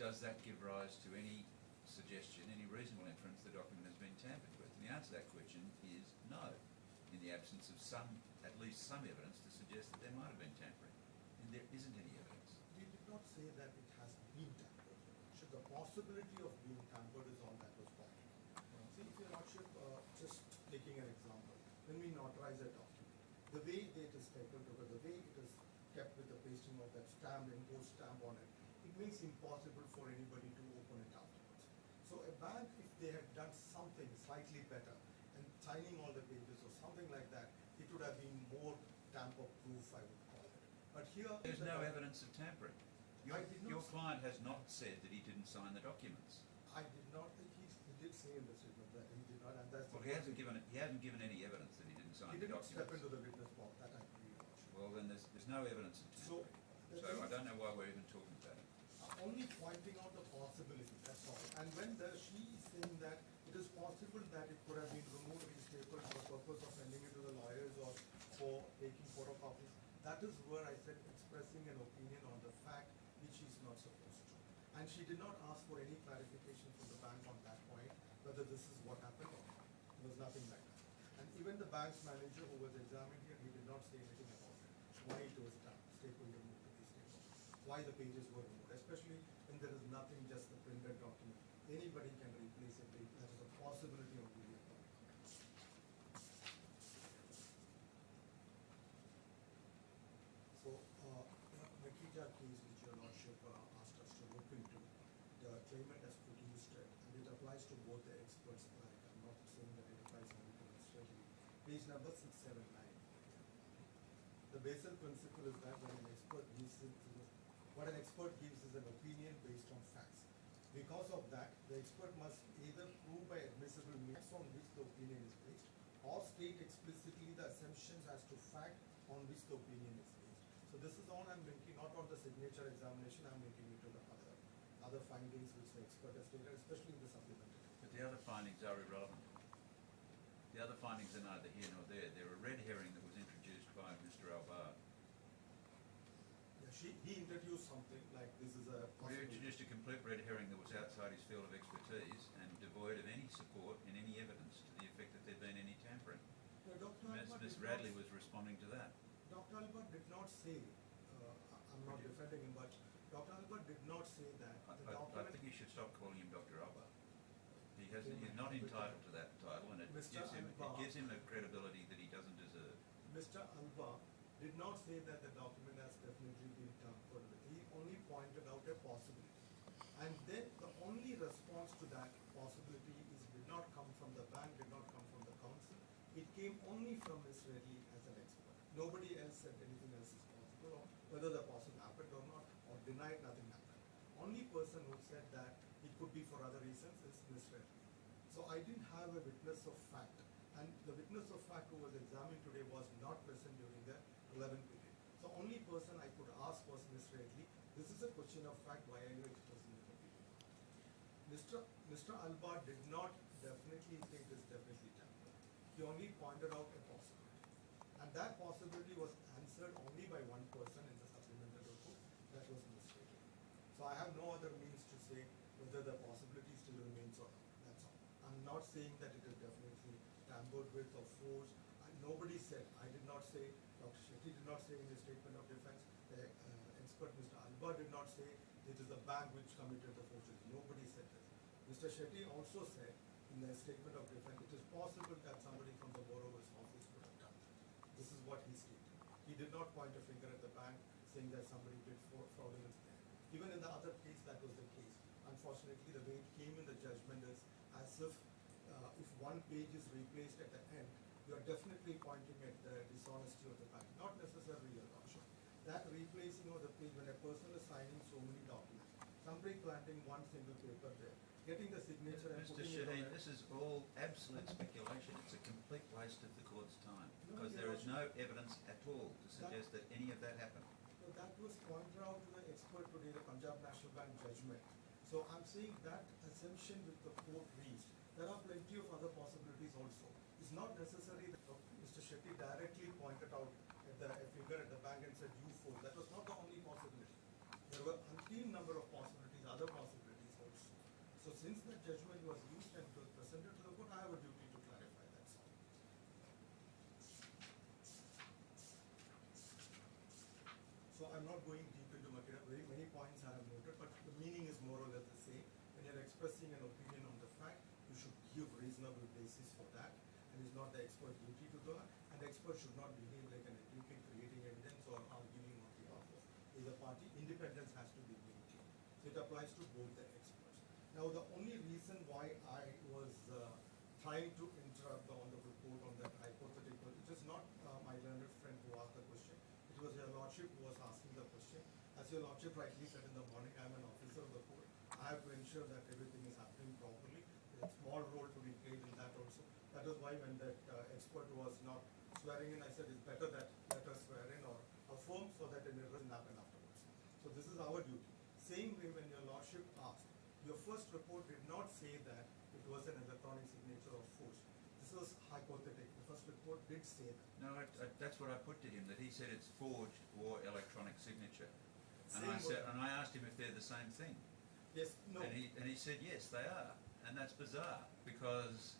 does that give rise to any suggestion, any reasonable inference the document has been tampered with? And the answer to that question is no, in the absence of at least some evidence to suggest that there might have been tampering. And there isn't any evidence. We did not say that it has been tampered. Should the possibility of being tampered is all that was pointed. See, if your Lordship, just taking an example, when we notarize a document, the way it is stapled, because the way it is kept with the pasting of that stamp, imposed stamp on it, it makes impossible for anybody to open it afterwards. So a bank, if they had done something slightly better and signing all the pages or something like that, it would have been more tamper-proof, I would call it. But here, There's no evidence of tampering. Your say- client has not said that he didn't sign the documents. I did not think he did say in the statement that he did not, and that's. Well, he hasn't given any evidence that he didn't sign He the didn't step documents. into the witness box, that I agree, Your Lordship. Well, then there's no evidence of So, tampering. So I don't know why we're even talking about it. Only pointing out the possibility, that's all. And when she is saying that it is possible that it could have been removed, restapled for the purpose of sending it to the lawyers or for taking photocopies, that is where I said expressing an opinion on the fact which is not supposed to. And she did not ask for any clarification from the bank on that point, whether this is what happened or not. There was nothing like that. And even the bank's manager who was examining it, he did not say anything about it. Why it was stapled removed to this table. Why the pages were removed, especially when there is nothing, just the printed document. Anybody can replace a page. There is a possibility of doing it. So, the Makita case which Your Lordship asked us to look into, the claimant has produced it, and it applies to both the experts alike. I'm not saying that it applies only to Mr. Lee. Page number 679. The basic principle is that when an expert gives what an expert gives is an opinion based on facts. Because of that, the expert must either prove by admissible means on which the opinion is based, or state explicitly the assumptions as to fact on which the opinion is based. So this is all I'm linking, not on the signature examination, I'm linking it to the other findings which the expert has stated, especially in the supplementary. But the other findings are irrelevant. The other findings are neither here nor there. They're a red herring that was introduced by Mr. Albar. Yeah, he introduced something like this is a He possibility. introduced a complete red herring that was outside his field of expertise and devoid of any support in any evidence to the effect that there'd been any tampering. Dr. Alba Ms. did Radley not- was responding to that. Dr. Albert did not say, I'm not defending him, but Dr. Albert did not say that the I document. think you should stop calling him Dr. Alba. He's not entitled to that title, and it Mr. gives him a credibility that he doesn't deserve. Mr. Alba did not say that the document has definitely been tampered with. He only pointed out a possibility. And then the only response to that possibility did not come from the bank, did not come from the council. It came only from Ms. Redley as an expert. Nobody else said anything else is possible, or whether the possible happened or not, or denied nothing happened. Only person who said that it could be for other reasons is Ms. Redley. So I didn't have a witness of fact. And the witness of fact who was examined today was not present during the 11th period. So only person I could ask was Ms. Redley. This is a question of fact, why are you expressing this opinion? Mr. Alba did not definitely think this definitely tampered. He only pointed out a possibility. And that possibility was answered only by one person in the supplementary report, that was Ms. Redley. So I have no other means to say whether the possibility still remains or not, that's all. I'm not saying that it is definitely tampered with or forced. And nobody said, I did not say, Dr. Shetty did not say in his statement of defense, the expert Mr. Alba did not say it is the bank which committed the forgery. Nobody said this. Mr. Shetty also said in the statement of defense, it is possible that somebody from the borrower's office could have done that. This is what he stated. He did not point a finger at the bank saying that somebody did fraudulence there. Even in the other case, that was the case. Unfortunately, the way it came in the judgment is as if one page is replaced at the end, you are definitely pointing at the dishonesty of the bank, not necessarily your option. That replacing of the page, when a person is signing so many documents, somebody planting one single paper there, getting the signature and Mr. putting it on Shaheen, a- this is all absolute speculation. It's a complete waste of the court's time, No, because Your there is no evidence at all to suggest that any of that happened. So that was pointed out to the expert referred today the Punjab National Bank judgment. So I'm saying that assumption with the court reached. There are plenty of other possibilities also. It's not necessary that Mr. Shetty directly pointed out at a figure at the bank and said U4. That was not the only possibility. There were umpteen number of possibilities, other possibilities also. So since the judgment was used and it was presented to the court, I have a duty to clarify that. So I'm not going deep into material. Very many points I have noted, but the meaning is more or less the same. When you're expressing an opinion on the fact, you should give reasonable basis for that, and it's not the expert duty to do that. And the expert should not behave like an advocate creating evidence or arguing on behalf of either party. Independence has to be maintained. So it applies to both the experts. Now, the only reason why I was trying to interrupt the honorable court on that hypothetical, it is not my learned friend who asked the question. It was your lordship who was asking the question. As your lordship rightly said in the morning, I am an officer of the court. I have to ensure that everything is happening properly. There's a small role to be played in that also. That is why when that expert was not swearing in, I said it's better that let us swear in or affirm so that it doesn't happen afterwards. So this is our duty. Same way when your lordship asked, your first report did not say that it was an electronic signature of force. This was hypothetical. The first report did say that. No, that's what I put to him, that he said it's forged or electronic signature. And I asked him if they're the same thing. Yes, no. And he said yes, they are. And that's bizarre because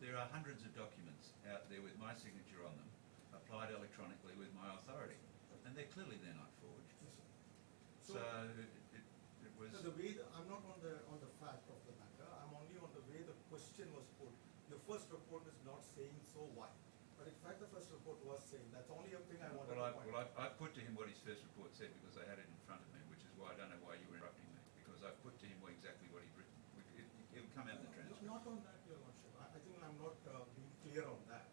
there are hundreds of documents out there with my signature on them, applied electronically with my authority. And they're not forged. Yes, sir. So it was... So the way I'm not on the fact of the matter, I'm only on the way the question was put. Your first report is not saying so why. But in fact the first report was saying, that's only a thing I wanted to point out. I put to him what his first report said because I had it in front of me, which is why I don't know why you were interrupting me, because I put to him exactly what he'd written. It'll come out in the transcript. Not on that, your lordship. I think I'm not being clear on that.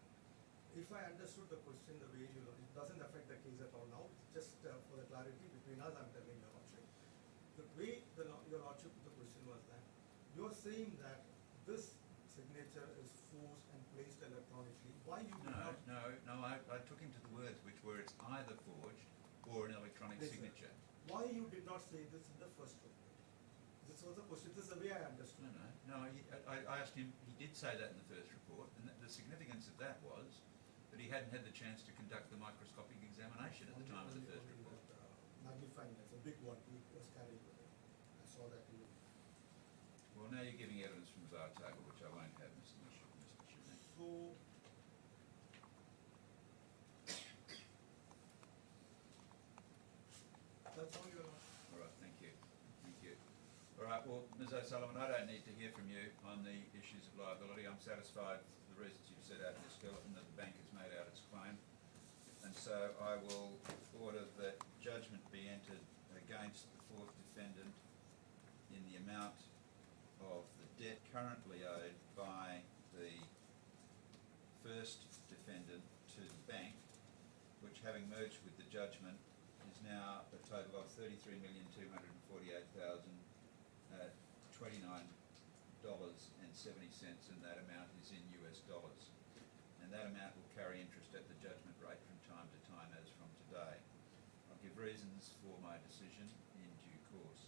If I understood the question the way it doesn't affect the case at all now. Just for the clarity between us, I'm telling your lordship. The way your lordship put the question was that you're saying that this signature is forged and placed electronically. Why you did not? No, I took him to the words which were it's either forged or an electronic signature. Why you did not say this in the first report? This was the question. This is the way I understood. No. I asked him. He did say that in the first report, and the significance of that was that he hadn't had the chance to conduct the microscopic examination at the time of the first report. Magnifying as a big one, he was carrying with him. I saw that. Well, now you're giving evidence from the bar table, which I won't have, Mr. Shimmy. So, that's all your lordship. All right, thank you. All right, well, Ms. O'Sullivan, I don't need to hear from you on the issues of liability. I'm satisfied for the reasons you've set out in the skeleton that the bank has made out its claim. And so I will order that judgment be entered against the fourth defendant in the amount of the debt currently owed by the first defendant to the bank, which, having merged with the judgment, is now a total of $33,248,029.70, and that amount is in US dollars. And that amount will carry interest at the judgment rate from time to time as from today. I'll give reasons for my decision in due course.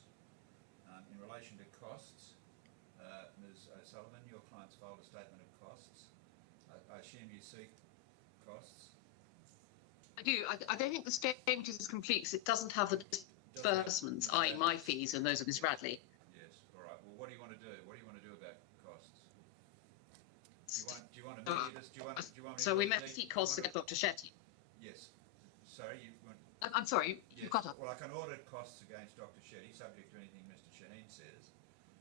In relation to costs, Ms. O'Sullivan, your client's filed a statement of costs. I assume you seek costs? I do. I don't think the statement is complete because it doesn't have the disbursements, i.e. my fees and those of Ms. Radley. Yes, all right. Well, what do you want to do? What do you want to do about costs? Do you want immediate? Do you want me so to we met to seek costs against Dr. Shetty. Yes. Sorry, you want... I'm sorry, yes. you cut up. Well, I can order costs against Dr. Shetty, subject to anything Mr. Shaheen says.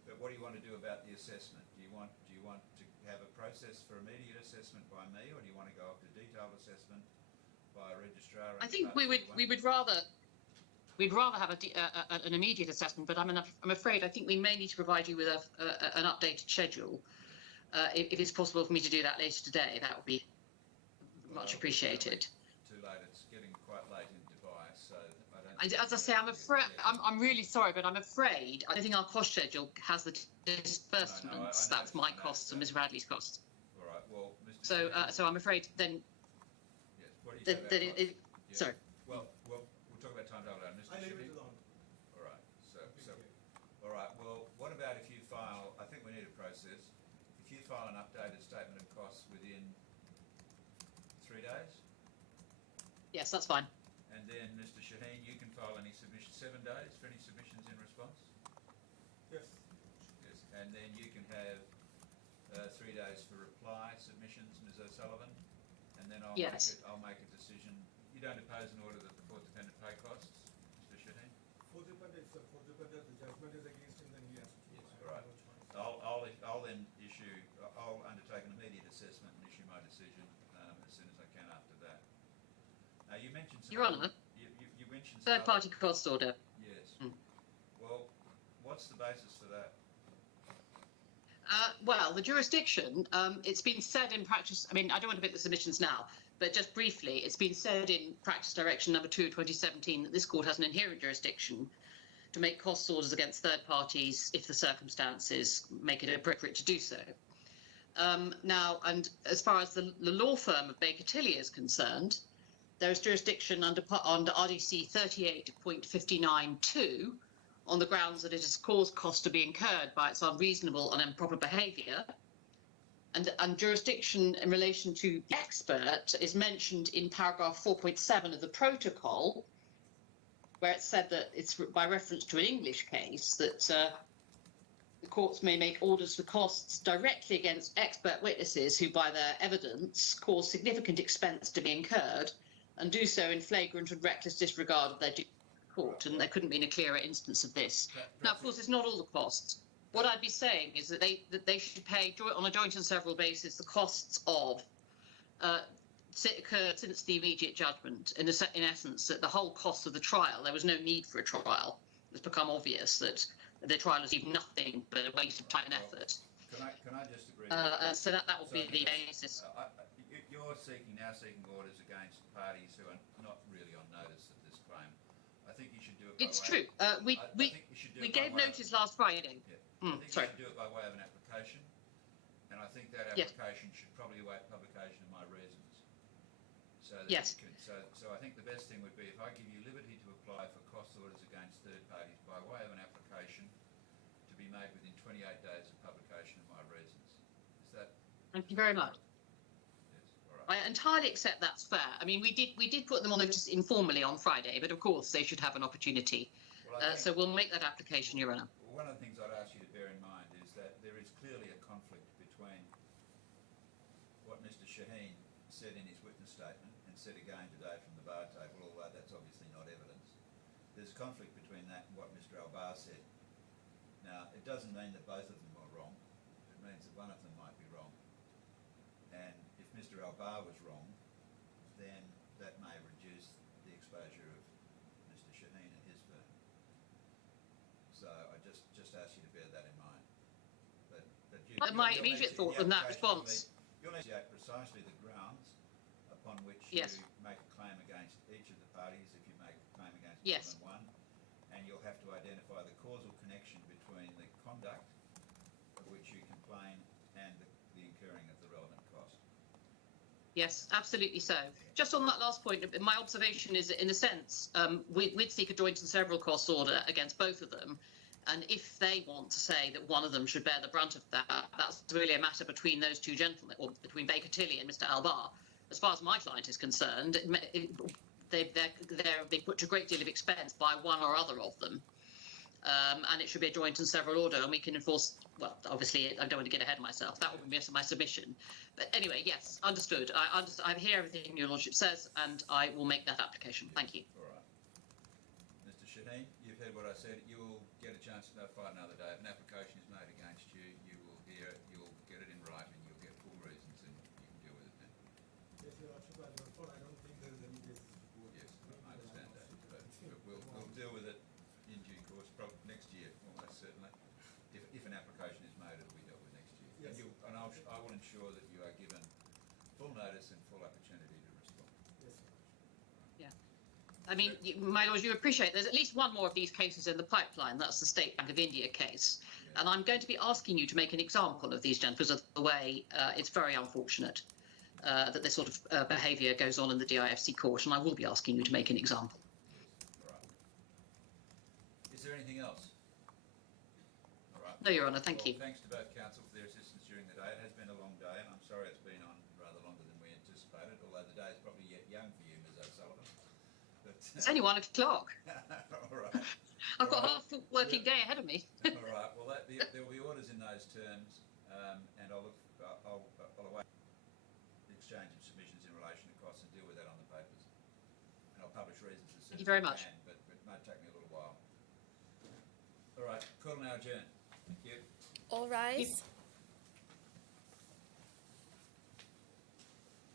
But what do you want to do about the assessment? Do you want to have a process for immediate assessment by me, or do you want to go up to detailed assessment by a registrar? I think we'd rather have an immediate assessment, but I'm afraid I think we may need to provide you with an updated schedule. If it's possible for me to do that later today, that would be much appreciated. Too late. It's getting quite late in Dubai, so I don't. As I say, I'm afraid. I'm really sorry, but I'm afraid I don't think our cost schedule has the disbursements. That's my costs and Ms. Radley's costs. All right. Well, Mr. So I'm afraid then. Yes. What do you say about Sorry. Well, we'll talk about time later, Mr. I leave it Shaheen. to the honour. file an updated statement of costs within 3 days? Yes, that's fine. And then, Mr. Shaheen, you can file any submission 7 days for any submissions in response? Yes. Yes. And then you can have 3 days for reply submissions, Ms. O'Sullivan, and then I'll make a decision. You don't oppose an order that the fourth defendant pay costs, Mr. Shaheen? Fourth defendant, the judgment is against him, then he has to. Yes, all right. I'll then issue. I'll undertake an immediate assessment and issue my decision as soon as I can after that. Now you mentioned. Your Honour. You mentioned. Third-party cost order. Yes. Well, what's the basis for that? Well, the jurisdiction, it's been said in practice, I mean, I don't want to pick the submissions now, but just briefly, it's been said in Practice Direction number 2 of 2017 that this court has an inherent jurisdiction to make cost orders against third parties if the circumstances make it appropriate to do so. Now, and as far as the law firm of Baker Tilly is concerned, there is jurisdiction under RDC 38.59.2 on the grounds that it has caused cost to be incurred by its unreasonable and improper behaviour. And jurisdiction in relation to the expert is mentioned in paragraph 4.7 of the protocol, where it's said that it's by reference to an English case that the courts may make orders for costs directly against expert witnesses who, by their evidence, cause significant expense to be incurred and do so in flagrant and reckless disregard of their duty. Court, and there couldn't be a clearer instance of this. Now, of course, it's not all the costs. What I'd be saying is that they should pay on a joint and several basis the costs of occurred since the immediate judgment. In essence, that the whole cost of the trial, there was no need for a trial. It's become obvious that the trial is even nothing but a waste of time and effort. Can I just agree? So that will be the basis. You're now seeking orders against parties who are not really on notice of this claim. I think you should do it. It's true. We gave notice last Friday. Yeah. I think Sorry. you should do it by way of an application, and I think that application should probably await publication of my reasons. So that yes. So I think the best thing would be if I give you liberty to apply for cost orders against third parties by way of an application to be made within 28 days of publication of my reasons. Is that? Thank you very much. I entirely accept that's fair. I mean, we did put them on notice informally on Friday, but of course they should have an opportunity. So we'll make that application, Your Honour. One of the things I'd ask you to bear in mind is that there is clearly a conflict between what Mr. Shaheen said in his witness statement and said again today from the bar table, although that's obviously not evidence. There's a conflict between that and what Mr. Albar said. Now, it doesn't mean that both of them are wrong. It means that one of them might be wrong. And if Mr. Albar was wrong, then that may reduce the exposure of Mr. Shaheen and his firm. So I just ask you to bear that in mind. My immediate thought on that response. You'll negotiate precisely the grounds upon which yes. you make a claim against each of the parties if you make a claim against yes. more than one. And you'll have to identify the causal connection between the conduct of which you complain and the incurring of the relevant cost. Yes, absolutely so. Just on that last point, my observation is, in a sense, we'd seek a joint and several cost order against both of them. And if they want to say that one of them should bear the brunt of that, that's really a matter between those two gentlemen, or between Baker Tilly and Mr. Albar. As far as my client is concerned, they're being put to a great deal of expense by one or other of them. And it should be a joint and several order, and we can enforce, well, obviously, I don't want to get ahead of myself. That would be my submission. But anyway, yes, understood. I hear everything your lordship says, and I will make that application. Thank you. All right. Mr. Shaheen, you've heard what I said. You will get a chance to fight another day. If an application is made against you, you will hear it, you'll get it in writing, you'll get full reasons, and you can deal with it then. Yes, Your Lordship, I don't think there is any basis to go. Yes, I understand that. But we'll deal with it in due course, probably next year, almost certainly. If an application is made, it'll be dealt with next year. Yes. And I will ensure that you are given full notice and full opportunity to respond. Yes, Your Lordship. Yeah. I mean, my lord, you appreciate there's at least one more of these cases in the pipeline. That's the State Bank of India case. Yeah. And I'm going to be asking you to make an example of these gentlemen because of the way it's very unfortunate that this sort of behaviour goes on in the DIFC court, and I will be asking you to make an example. Yes. All right. Is there anything else? All right. No, Your Honour, thank you. Thanks to both counsel for their assistance during the day. It has been a sorry it's been on rather longer than we anticipated, although the day is probably yet young for you, Ms O'Sullivan. But, It's only 1 o'clock. all right. I've got All right. half the working day ahead of me. All right. Well, there will be orders in those terms, and I'll await the exchange of submissions in relation to costs and deal with that on the papers. And I'll publish reasons as soon Thank you as very I much. can, but it may take me a little while. All right. Court will now adjourn. Thank you. All rise.